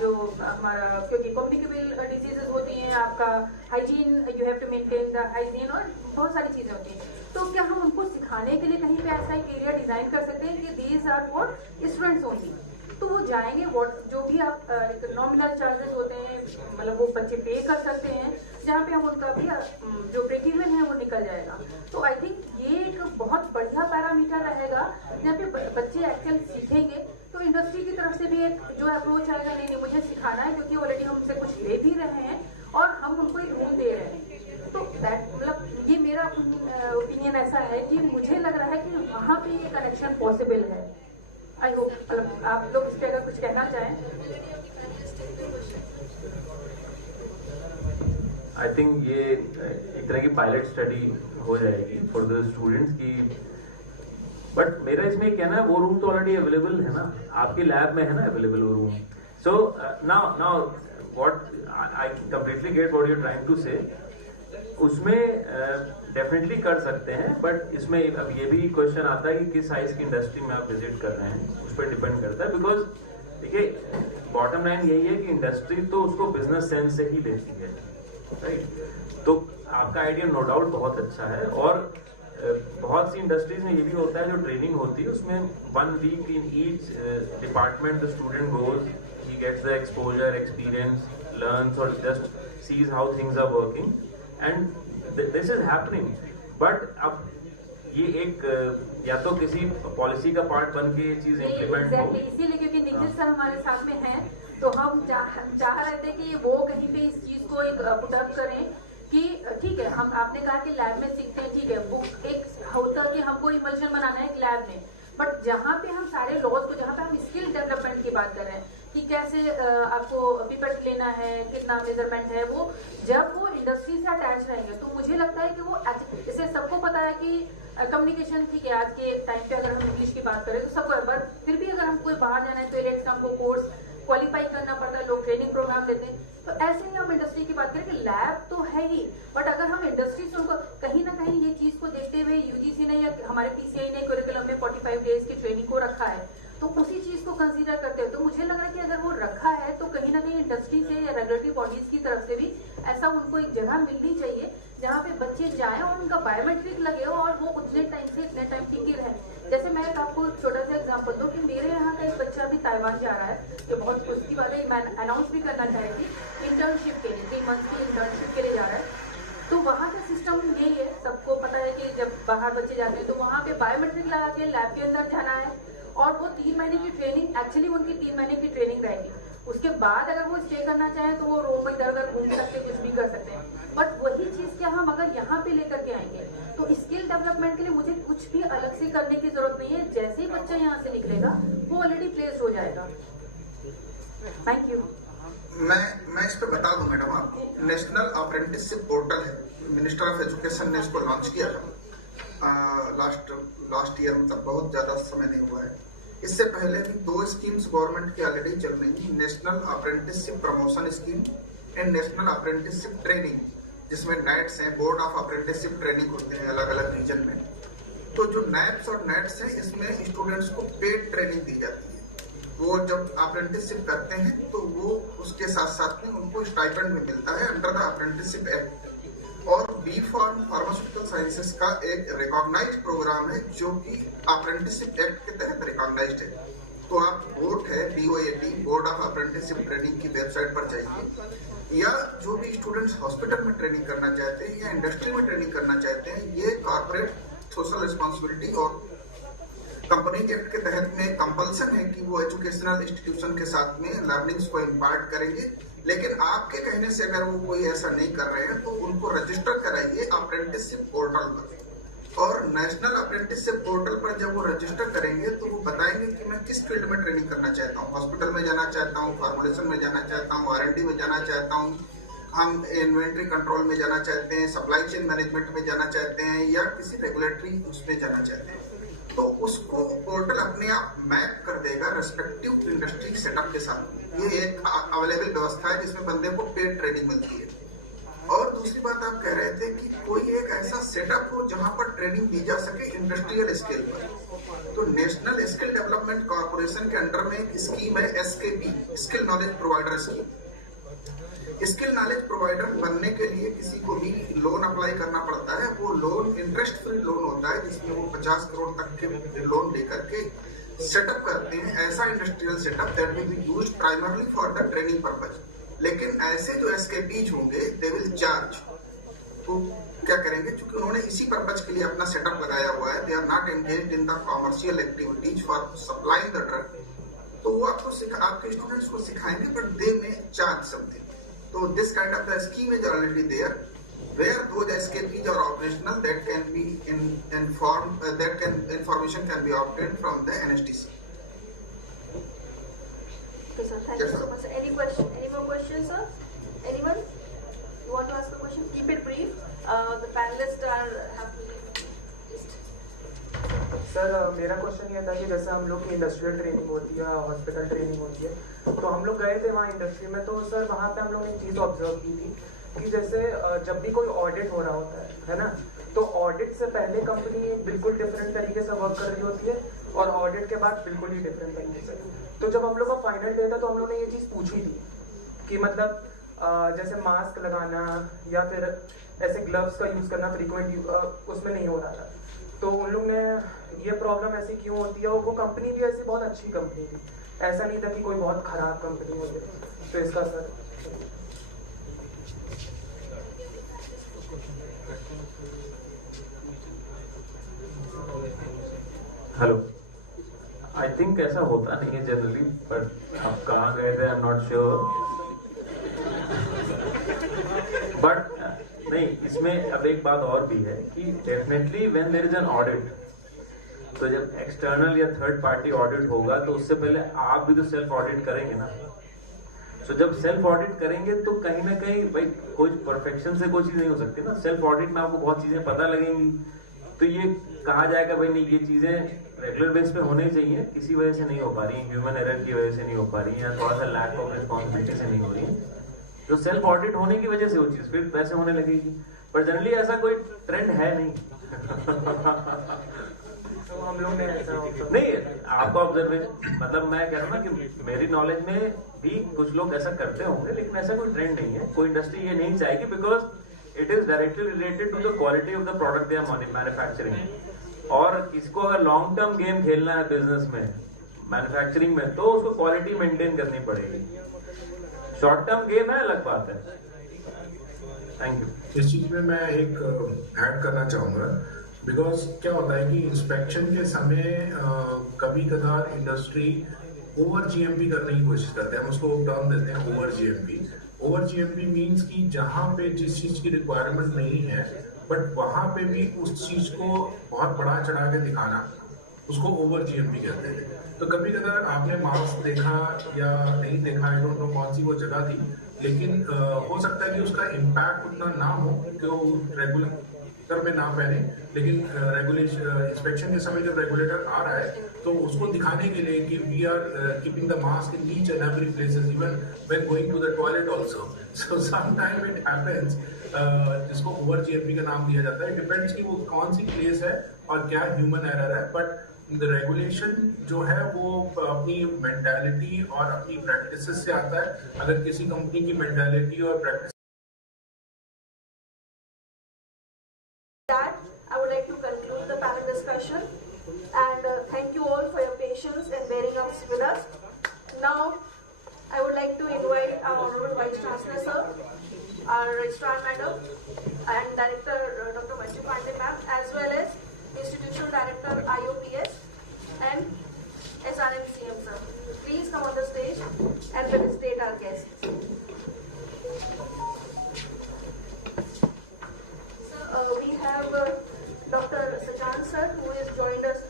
जो हमारा, क्योंकि कम्युनिकेबल डिजीजेस होती हैं, आपका hygiene, you have to maintain the hygiene और बहुत सारी चीजें होती हैं। तो क्या हम उनको सिखाने के लिए कहीं पे ऐसा एक एरिया डिजाइन कर सकते हैं कि these are for students only? तो वो जाएंगे, जो भी आप नॉमिनल चार्जेस होते हैं, मतलब वो बच्चे पे कर सकते हैं, जहाँ पे हम उनका भी जो ब्रेक इवन है वो निकल जाएगा। तो आई थिंक ये एक बहुत बढ़िया पैरामीटर रहेगा जहाँ पे बच्चे एक्चुअल सीखेंगे। तो इंडस्ट्री की तरफ से भी एक जो अप्रोच आएगा, नहीं मुझे सिखाना है क्योंकि ऑलरेडी हमसे कुछ ले भी रहे हैं और हम उनको एक रूम दे रहे हैं। तो मतलब ये मेरा ओपिनियन ऐसा है कि मुझे लग रहा है कि वहाँ पे ये कनेक्शन पॉसिबल है। आई होप, मतलब आप लोग इस पे अगर कुछ कहना चाहें। आई थिंक ये एक तरह की पायलट स्टडी हो जाएगी फॉर द स्टूडेंट्स की, बट मेरा इसमें कहना है वो रूम तो ऑलरेडी अवेलेबल है ना, आपके लैब में है ना अवेलेबल वो room. So now what I completely get what you are trying to say, उसमें डेफिनेटली कर सकते हैं, बट इसमें अब ये भी क्वेश्चन आता है कि किस साइज की इंडस्ट्री में आप विजिट कर रहे हैं, उस पर डिपेंड करता है। बिकॉज देखिए बॉटम लाइन यही है कि इंडस्ट्री तो उसको बिजनेस सेंस से ही लेती है, राइट? तो आपका आइडिया नो डाउट बहुत अच्छा है, और बहुत सी इंडस्ट्रीज में ये भी होता है जो ट्रेनिंग होती है उसमें 1 week in each department the student goes, he gets the exposure, experience, learns और just sees how things are working and this is happening. But अब ये एक या तो किसी पॉलिसी का पार्ट बन के ये चीज इम्प्लीमेंट हो, इसीलिए क्योंकि निखिल सर हमारे साथ में हैं, तो हम चाह रहे थे कि वो कहीं पे इस चीज को एक पुटअप करें कि ठीक है, हम आपने कहा कि लैब में सीखते हैं, ठीक है, बुक एक होता है कि हमको इमल्शन बनाना है एक लैब में, बट जहाँ पे हम सारे लॉज को, जहाँ पे हम स्किल डेवलपमेंट की बात कर रहे हैं कि कैसे आपको पिपेट लेना है, कितना मेजरमेंट है, वो जब वो इंडस्ट्री से अटैच रहेंगे तो मुझे लगता है कि वो, जैसे सबको पता है कि कम्युनिकेशन ठीक है, आज के टाइम पे अगर हम इंग्लिश की बात करें तो सबको, बट फिर भी अगर हम कोई बाहर जाना है तो एलेट्स हमको कोर्स क्वालिफाई करना पड़ता है, लोग ट्रेनिंग प्रोग्राम देते हैं। तो ऐसे ही हम इंडस्ट्री की बात करें कि लैब तो है ही, बट अगर हम इंडस्ट्री से उनको कहीं ना कहीं ये चीज को देखते हुए यूजीसी ने या हमारे पीसीआई ने करिकुलम में 45 डेज की ट्रेनिंग को रखा है, तो उसी चीज को कंसीडर करते हैं। तो मुझे लग रहा है कि अगर वो रखा है तो कहीं ना कहीं इंडस्ट्री से या रेगुलेटरी बॉडीज की तरफ से भी ऐसा उनको एक जगह मिलनी चाहिए जहाँ पे बच्चे जाएं और उनका बायोमेट्रिक लगे और वो उतने टाइम से इतने टाइम टिके रहे। जैसे मैं आपको छोटा सा एग्जांपल दूं कि मेरे यहाँ का एक बच्चा अभी ताइवान जा रहा है, जो बहुत खुशी की बात है, मैं अनाउंस भी करना चाह रही थी, इंटर्नशिप के लिए 3 मंथ की इंटर्नशिप के लिए जा रहा है। तो वहाँ का सिस्टम यही है, सबको पता है कि जब बाहर बच्चे जाते हैं तो वहाँ पे बायोमेट्रिक लगा के लैब के अंदर जाना है और वो 3 महीने की ट्रेनिंग, एक्चुअली उनकी 3 महीने की ट्रेनिंग रहेगी। उसके बाद अगर वो स्टे करना चाहें तो वो रूम में इधर उधर घूम सकते, कुछ भी कर सकते हैं। बट वही चीज क्या हम अगर यहाँ पे लेकर के आएंगे तो स्किल डेवलपमेंट के लिए मुझे कुछ भी अलग से करने की जरूरत नहीं है। जैसे ही बच्चा यहाँ से निकलेगा वो ऑलरेडी प्लेस हो जाएगा। Thank you. मैं इस पे बता दूं मैडम आपको, नेशनल अप्रेंटिसशिप पोर्टल है, मिनिस्टर ऑफ एजुकेशन ने इसको लॉन्च किया था लास्ट ईयर, मतलब बहुत ज्यादा समय नहीं हुआ है। इससे पहले भी 2 स्कीम्स गवर्नमेंट की ऑलरेडी चल रही है, national apprenticeship promotion scheme and national apprenticeship training, जिसमें नेट्स हैं, बोर्ड ऑफ अप्रेंटिसशिप ट्रेनिंग होते हैं अलग अलग रीजन में। तो जो नैप्स और नेट्स हैं, इसमें स्टूडेंट्स को पेड ट्रेनिंग दी जाती है। वो जब अप्रेंटिसशिप करते हैं तो वो उसके साथ साथ में उनको स्टाइपेंड भी मिलता है अंडर द अप्रेंटिसशिप एक्ट। और बी फार्म फार्मास्यूटिकल साइंसेस का एक रिकॉग्नाइज्ड प्रोग्राम है जो कि अप्रेंटिसशिप एक्ट के तहत रिकॉग्नाइज्ड है। तो आप बोर्ड है BOAT, board of apprenticeship training की वेबसाइट पर जाइए, या जो भी स्टूडेंट्स हॉस्पिटल में ट्रेनिंग करना चाहते हैं या इंडस्ट्री में ट्रेनिंग करना चाहते हैं, ये कॉर्पोरेट सोशल रिस्पॉन्सिबिलिटी और कंपनी एक्ट के तहत में कंपल्सन है कि वो एजुकेशनल इंस्टीट्यूशन के साथ में लर्निंग्स को इम्पार्ट करेंगे। लेकिन आपके कहने से अगर वो कोई ऐसा नहीं कर रहे हैं तो उनको रजिस्टर कराइए अप्रेंटिसशिप पोर्टल पर। और नेशनल अप्रेंटिसशिप पोर्टल पर जब वो रजिस्टर करेंगे तो वो बताएंगे कि मैं किस फील्ड में ट्रेनिंग करना चाहता हूँ, हॉस्पिटल में जाना चाहता हूँ, फार्मुलेशन में जाना चाहता हूँ, R&D में जाना चाहता हूँ, हम इन्वेंट्री कंट्रोल में जाना चाहते हैं, सप्लाई चेन मैनेजमेंट में जाना चाहते हैं, या किसी रेगुलेटरी उसमें जाना चाहते हैं। तो उसको पोर्टल अपने आप मैप कर देगा रेस्पेक्टिव इंडस्ट्री सेटअप के साथ। ये एक अवेलेबल व्यवस्था है जिसमें बंदे को पेड ट्रेनिंग मिलती है। और दूसरी बात आप कह रहे थे कि कोई एक ऐसा सेटअप हो जहां पर ट्रेनिंग दी जा सके इंडस्ट्रियल स्केल पर। तो नेशनल स्किल डेवलपमेंट कॉर्पोरेशन के अंडर में एक स्कीम है SKP, skill knowledge provider scheme. Skill knowledge provider बनने के लिए किसी को भी लोन अप्लाई करना पड़ता है। वो लोन इंटरेस्ट फ्री लोन होता है जिसमें वो 50 करोड़ तक के लोन लेकर के सेटअप करते हैं ऐसा industrial setup that will be used primarily for the training purpose. लेकिन ऐसे जो SKPs होंगे दे विल चार्ज। तो क्या करेंगे, क्योंकि उन्होंने इसी पर्पज के लिए अपना सेटअप लगाया हुआ है, they are not engaged in the commercial activities for supplying the drug. तो वो आपको आपके स्टूडेंट्स को सिखाएंगे बट दे में charge something. So this kind of the scheme is already there, where those SKPs are operational, that can be information can be obtained from the NSTC. Okay, sir. Thank you so much. Any more questions, sir? Anyone? You want to ask a question? Keep it brief. The panelists are happy. Sir मेरा question ये था कि जैसे हम लोग की industrial training होती है, हॉस्पिटल ट्रेनिंग होती है, तो हम लोग गए थे वहाँ इंडस्ट्री में। तो सर वहाँ पे हम लोग ने एक चीज़ ऑब्जर्व की थी कि जैसे जब भी कोई ऑडिट हो रहा होता है ना, तो ऑडिट से पहले कंपनी बिल्कुल डिफरेंट तरीके से वर्क कर रही होती है और ऑडिट के बाद बिल्कुल ही डिफरेंट तरीके से। तो जब हम लोग का फाइनल डे था तो हम लोग ने ये चीज़ पूछी थी कि मतलब जैसे मास्क लगाना या फिर ऐसे ग्लव्स का यूज़ करना फ्रीक्वेंट उसमें नहीं हो रहा था। तो उन लोग ने ये प्रॉब्लम ऐसी क्यों होती है, और वो कंपनी भी ऐसी बहुत अच्छी कंपनी थी, ऐसा नहीं था कि कोई बहुत खराब कंपनी होती। तो इसका सर हेलो, आई थिंक ऐसा होता नहीं है जनरली, बट आप कहाँ गए थे I am not sure. But नहीं, इसमें अब एक बात और भी है कि definitely when there is an audit, तो जब एक्सटर्नल या थर्ड पार्टी ऑडिट होगा तो उससे पहले आप भी तो सेल्फ ऑडिट करेंगे ना। तो जब सेल्फ ऑडिट करेंगे तो कहीं ना कहीं भाई कोई परफेक्शन से कोई चीज नहीं हो सकती ना। सेल्फ ऑडिट में आपको बहुत चीजें पता लगेंगी, तो ये कहा जाएगा भाई नहीं ये चीजें रेगुलर बेस पे होनी चाहिए, किसी वजह से नहीं हो पा रही, ह्यूमन एरर की वजह से नहीं हो पा रही, या थोड़ा सा लैक ऑफ रिस्पॉन्सिबिलिटी से नहीं हो रही है। तो सेल्फ ऑडिट होने की वजह से वो चीज फिर वैसे होने लगेगी, पर जनरली ऐसा कोई ट्रेंड है नहीं। तो हम लोग ने ऐसा नहीं, आपका ऑब्जर्वेशन मतलब मैं कह रहा हूँ ना कि मेरी नॉलेज में भी कुछ लोग ऐसा करते होंगे, लेकिन ऐसा कोई ट्रेंड नहीं है। कोई इंडस्ट्री ये नहीं चाहेगी, because it is directly related to the quality of the product they are manufacturing. और किसको अगर लॉन्ग टर्म गेम खेलना है बिजनेस में, मैन्युफैक्चरिंग में, तो उसको क्वालिटी मेंटेन करनी पड़ेगी। शॉर्ट टर्म गेम है, अलग बात है। Thank you. इस चीज में मैं एक ऐड करना चाहूंगा, बिकॉज क्या होता है कि इंस्पेक्शन के समय कभी कभार इंडस्ट्री ओवर जीएमपी करने की कोशिश करते हैं। हम उसको टर्म देते हैं over GMP. Over GMP means कि जहां पे जिस चीज की रिक्वायरमेंट नहीं है, बट वहां पे भी उस चीज को बहुत बढ़ा चढ़ा के दिखाना, उसको ओवर जीएमपी कहते हैं। तो कभी कभार आपने मास्क देखा या नहीं देखा, आई डोंट नो कौन सी वो जगह थी, लेकिन हो सकता है कि उसका इम्पैक्ट उतना ना हो कि वो रेगुलेटर में ना पहने, लेकिन रेगुलेशन इंस्पेक्शन के समय जब रेगुलेटर आ रहा है तो उसको दिखाने के लिए कि we are keeping the mask in each and every places, even when going to the toilet also. So some time it happens, जिसको ओवर जीएमपी का नाम दिया जाता है। डिपेंड्स कि वो कौन सी प्लेस है और क्या ह्यूमन एरर है, बट द रेगुलेशन जो है वो अपनी मेंटालिटी और अपनी प्रैक्टिसेस से आता है। अगर किसी कंपनी की मेंटालिटी और practice I would like to conclude the panel discussion and thank you all for your patience and bearing us with us. Now, I would like to invite our Honorable Vice Chancellor Sir, our Registrar Madam, and Director Dr. Manju Pandey Ma'am, as well as Institutional Director IOPS and SRMCM Sir. Please come on the stage and felicitate our guests. We have Dr. Sajjan Sir, who has joined us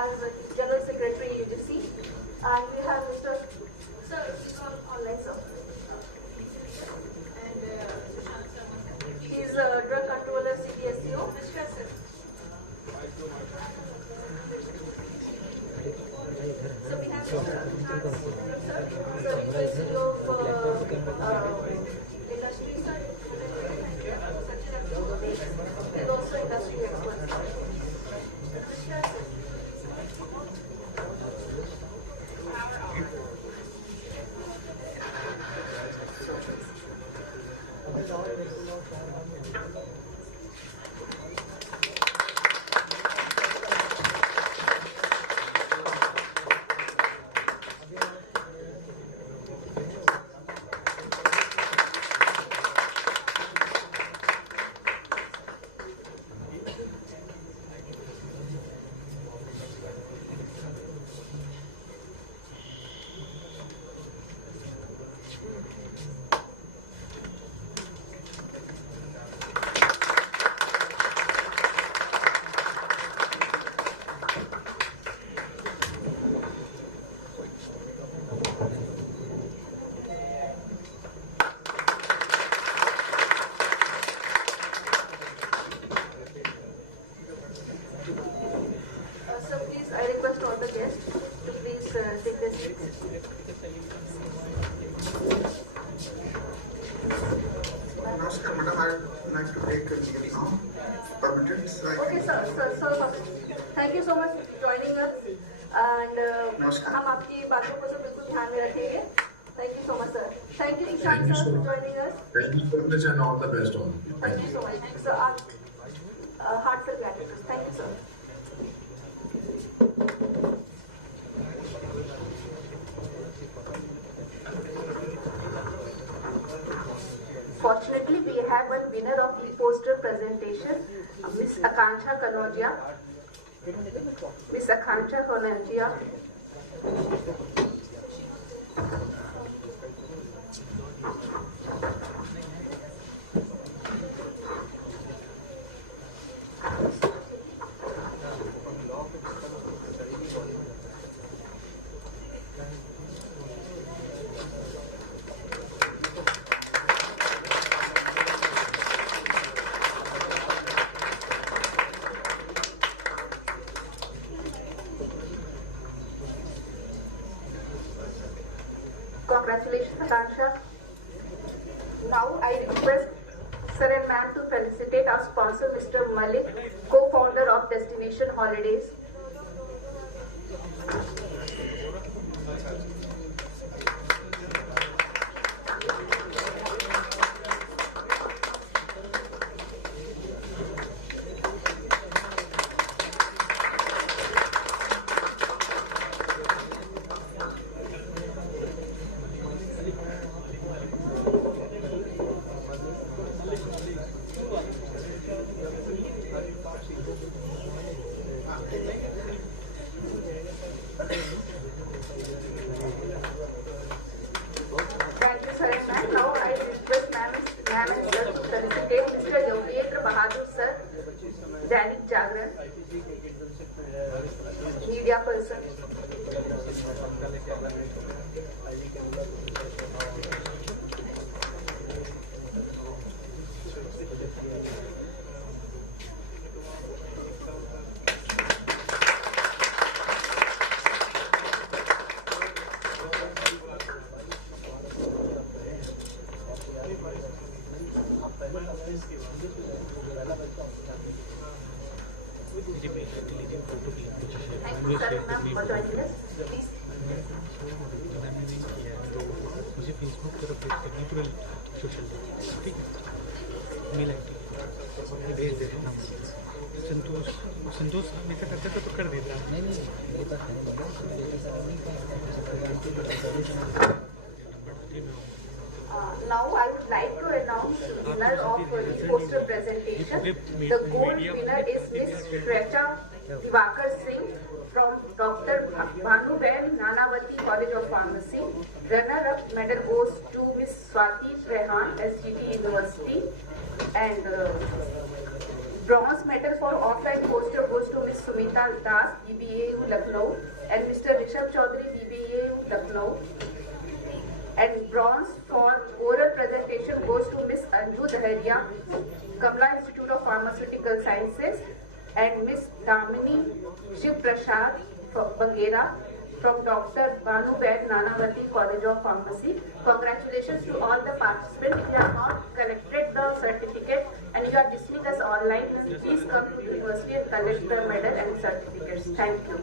as General Secretary UGC, and we have Mr. Sir, he's online sir, and he's a drug controller CDSCO. So we have Mr. Ajit sir, he's the CEO of industry sir. And also industry experts. Namaskar, madam. I'd like to take a leave now. Permitted? So Okay, sir. Thank you so much for joining us. And हम आपकी बातों को सब बिल्कुल ध्यान में रखेंगे. Thank you so much, sir. Thank you, Ishan sir, for joining us. Thank you so much and all the best on you. Thank you so much. So, heartfelt gratitude. Thank you, sir. Fortunately, we have one winner of the poster presentation, Miss Akanksha Kanodia. Miss Akanksha Kanodia. Congratulations, Akansha. Now I request Sir and Ma'am to felicitate our sponsor, Mr. Malik, co-founder of Destination Holidays. Media person. मुझे Facebook तरफ भेज करनी पूरे social ठीक है mail I D भेज देता हूँ संतोष संतोष हमेशा करते तो कर देता Now I would like to announce the winner of this poster presentation. The gold winner is Miss Shweta Diwakar Singh from Dr. Bhanuben Nanavati College of Pharmacy. Runner-up medal goes to Miss Swati Rehan, SGT University. And bronze medal for offline poster goes to Miss Sumita Das, BBAU Lucknow, and Mr. Rishabh Chaudhary, BBAU Lucknow. And bronze for oral presentation goes to Miss Anju Daharia, Kamla Institute of Pharmaceutical Sciences, and Miss Damini Shiv Prasad Bangera from Dr. Bhanuben Nanavati College of Pharmacy. Congratulations to all the participants. If you have not collected the certificate and you are dismissed as online, please come to the university and collect the medal and certificates. Thank you.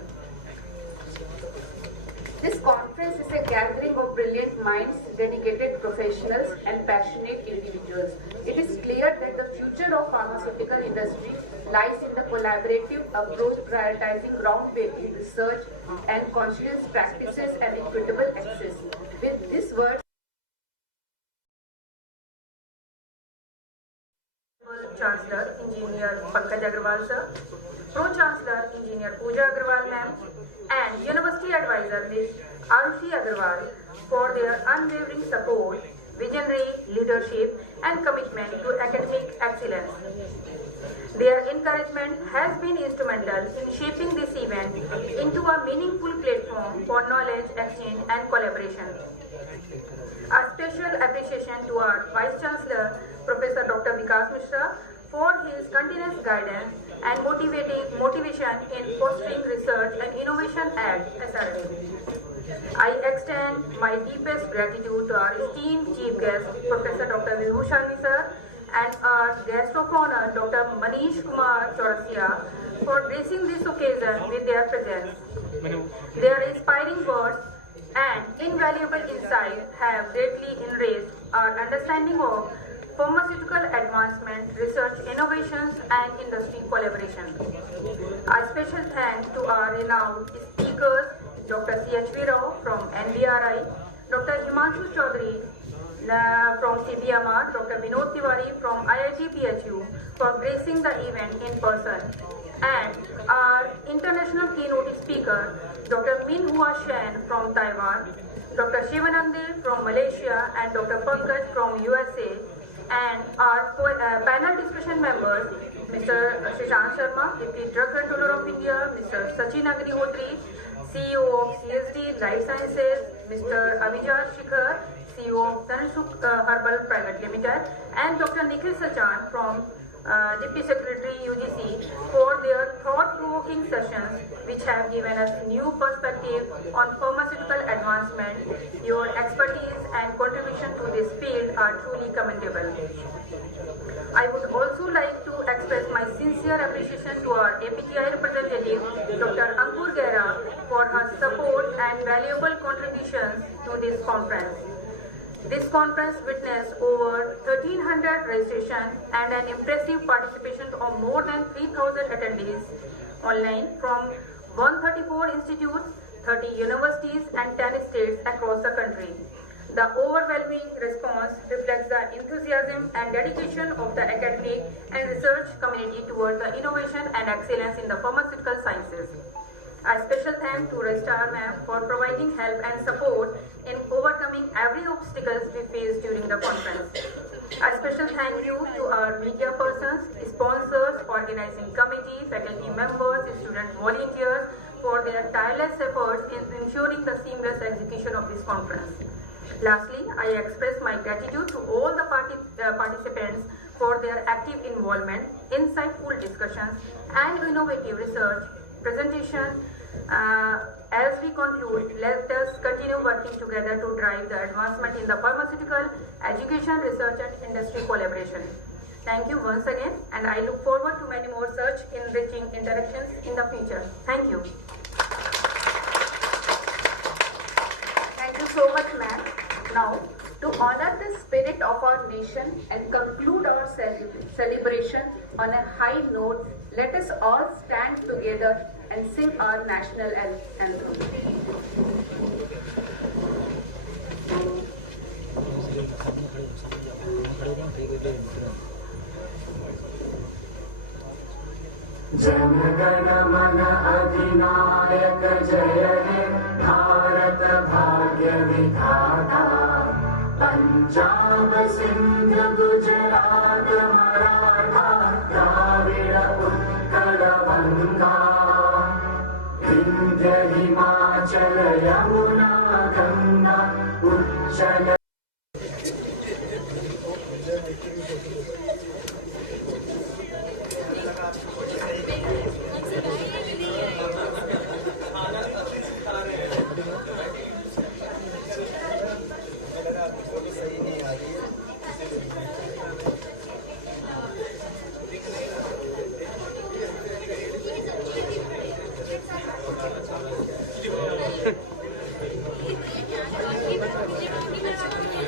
This conference is a gathering of brilliant minds, dedicated professionals, and passionate individuals. It is clear that the future of pharmaceutical industry lies in the collaborative approach prioritizing groundbreaking research and conscious practices and equitable access. With this word, Chancellor Engineer Pankaj Agarwal sir, Pro Chancellor Engineer Pooja Agarwal ma'am, and University Advisor Ms. Arushi Agarwal for their unwavering support, visionary leadership and commitment to academic excellence. Their encouragement has been instrumental in shaping this event into a meaningful platform for knowledge exchange and collaboration. A special appreciation to our Vice Chancellor, Professor Dr. Vikas Mishra, for his continuous guidance and motivation in fostering research and innovation at SRMU. I extend my deepest gratitude to our esteemed chief guest, Professor Dr. Vibhushani sir, and our guest of honor, Dr. Manish Kumar Chaurasia, for gracing this occasion with their presence. Their inspiring words and invaluable insights have greatly enriched our understanding of pharmaceutical advancement, research, innovations, and industry collaboration. A special thanks to our renowned speakers, Dr. C.H.V. Rao from NBRI, Dr. Himanshu Chaudhary from CBMR, Dr. Vinod Tiwari from IIT PHU for gracing the event in person, and our international keynote speaker, Dr. Min Hua Shen from Taiwan, Dr. Shivanandi from Malaysia, and Dr. Pankaj from USA, and our panel discussion members, Mr. Shashank Sharma, Deputy Drug Controller of India, Mr. Sachin Agnihotri, CEO of CSD Life Sciences, Mr. Avijay Shikhar, CEO of Tanshuk Herbal Private Limited, and Dr. Nikhil Sachan from Deputy Secretary UGC for their thought-provoking sessions which have given us new perspective on pharmaceutical advancement. Your expertise and contribution to this field are truly commendable. I would also appreciation to our APTI representative, Dr. Ankur Gera, for her support and valuable contributions to this conference. This conference witnessed over 1,300 registrations and an impressive participation of more than 3,000 attendees online from 134 institutes, 30 universities and 10 states across the country. The overwhelming response reflects the enthusiasm and dedication of the academic and research community towards the innovation and excellence in the pharmaceutical sciences. A special thanks to Registrar Ma'am for providing help and support in overcoming every obstacle we faced during the conference. A special thank you to our media persons, sponsors, organizing committee, faculty members, student volunteers for their tireless efforts in ensuring the seamless execution of this conference. Lastly, I express my gratitude to all the participants for their active involvement, insightful discussions, and innovative research presentation. As we conclude, let us continue working together to drive the advancement in the pharmaceutical, education, research, and industry collaboration. Thank you once again, and I look forward to many more such enriching interactions in the future. Thank you. Thank you so much, ma'am. Now, to honor the spirit of our nation and conclude our celebration on a high note, let us all stand together and sing our national anthem. Jana Gana मन अधिनायक जय हे भारत भाग्य विधाता पंजाब सिंध गुजरात मराठा द्राविड़ उत्कल गंगा विंध्य हिमाचल यमुना गंगा उच्चल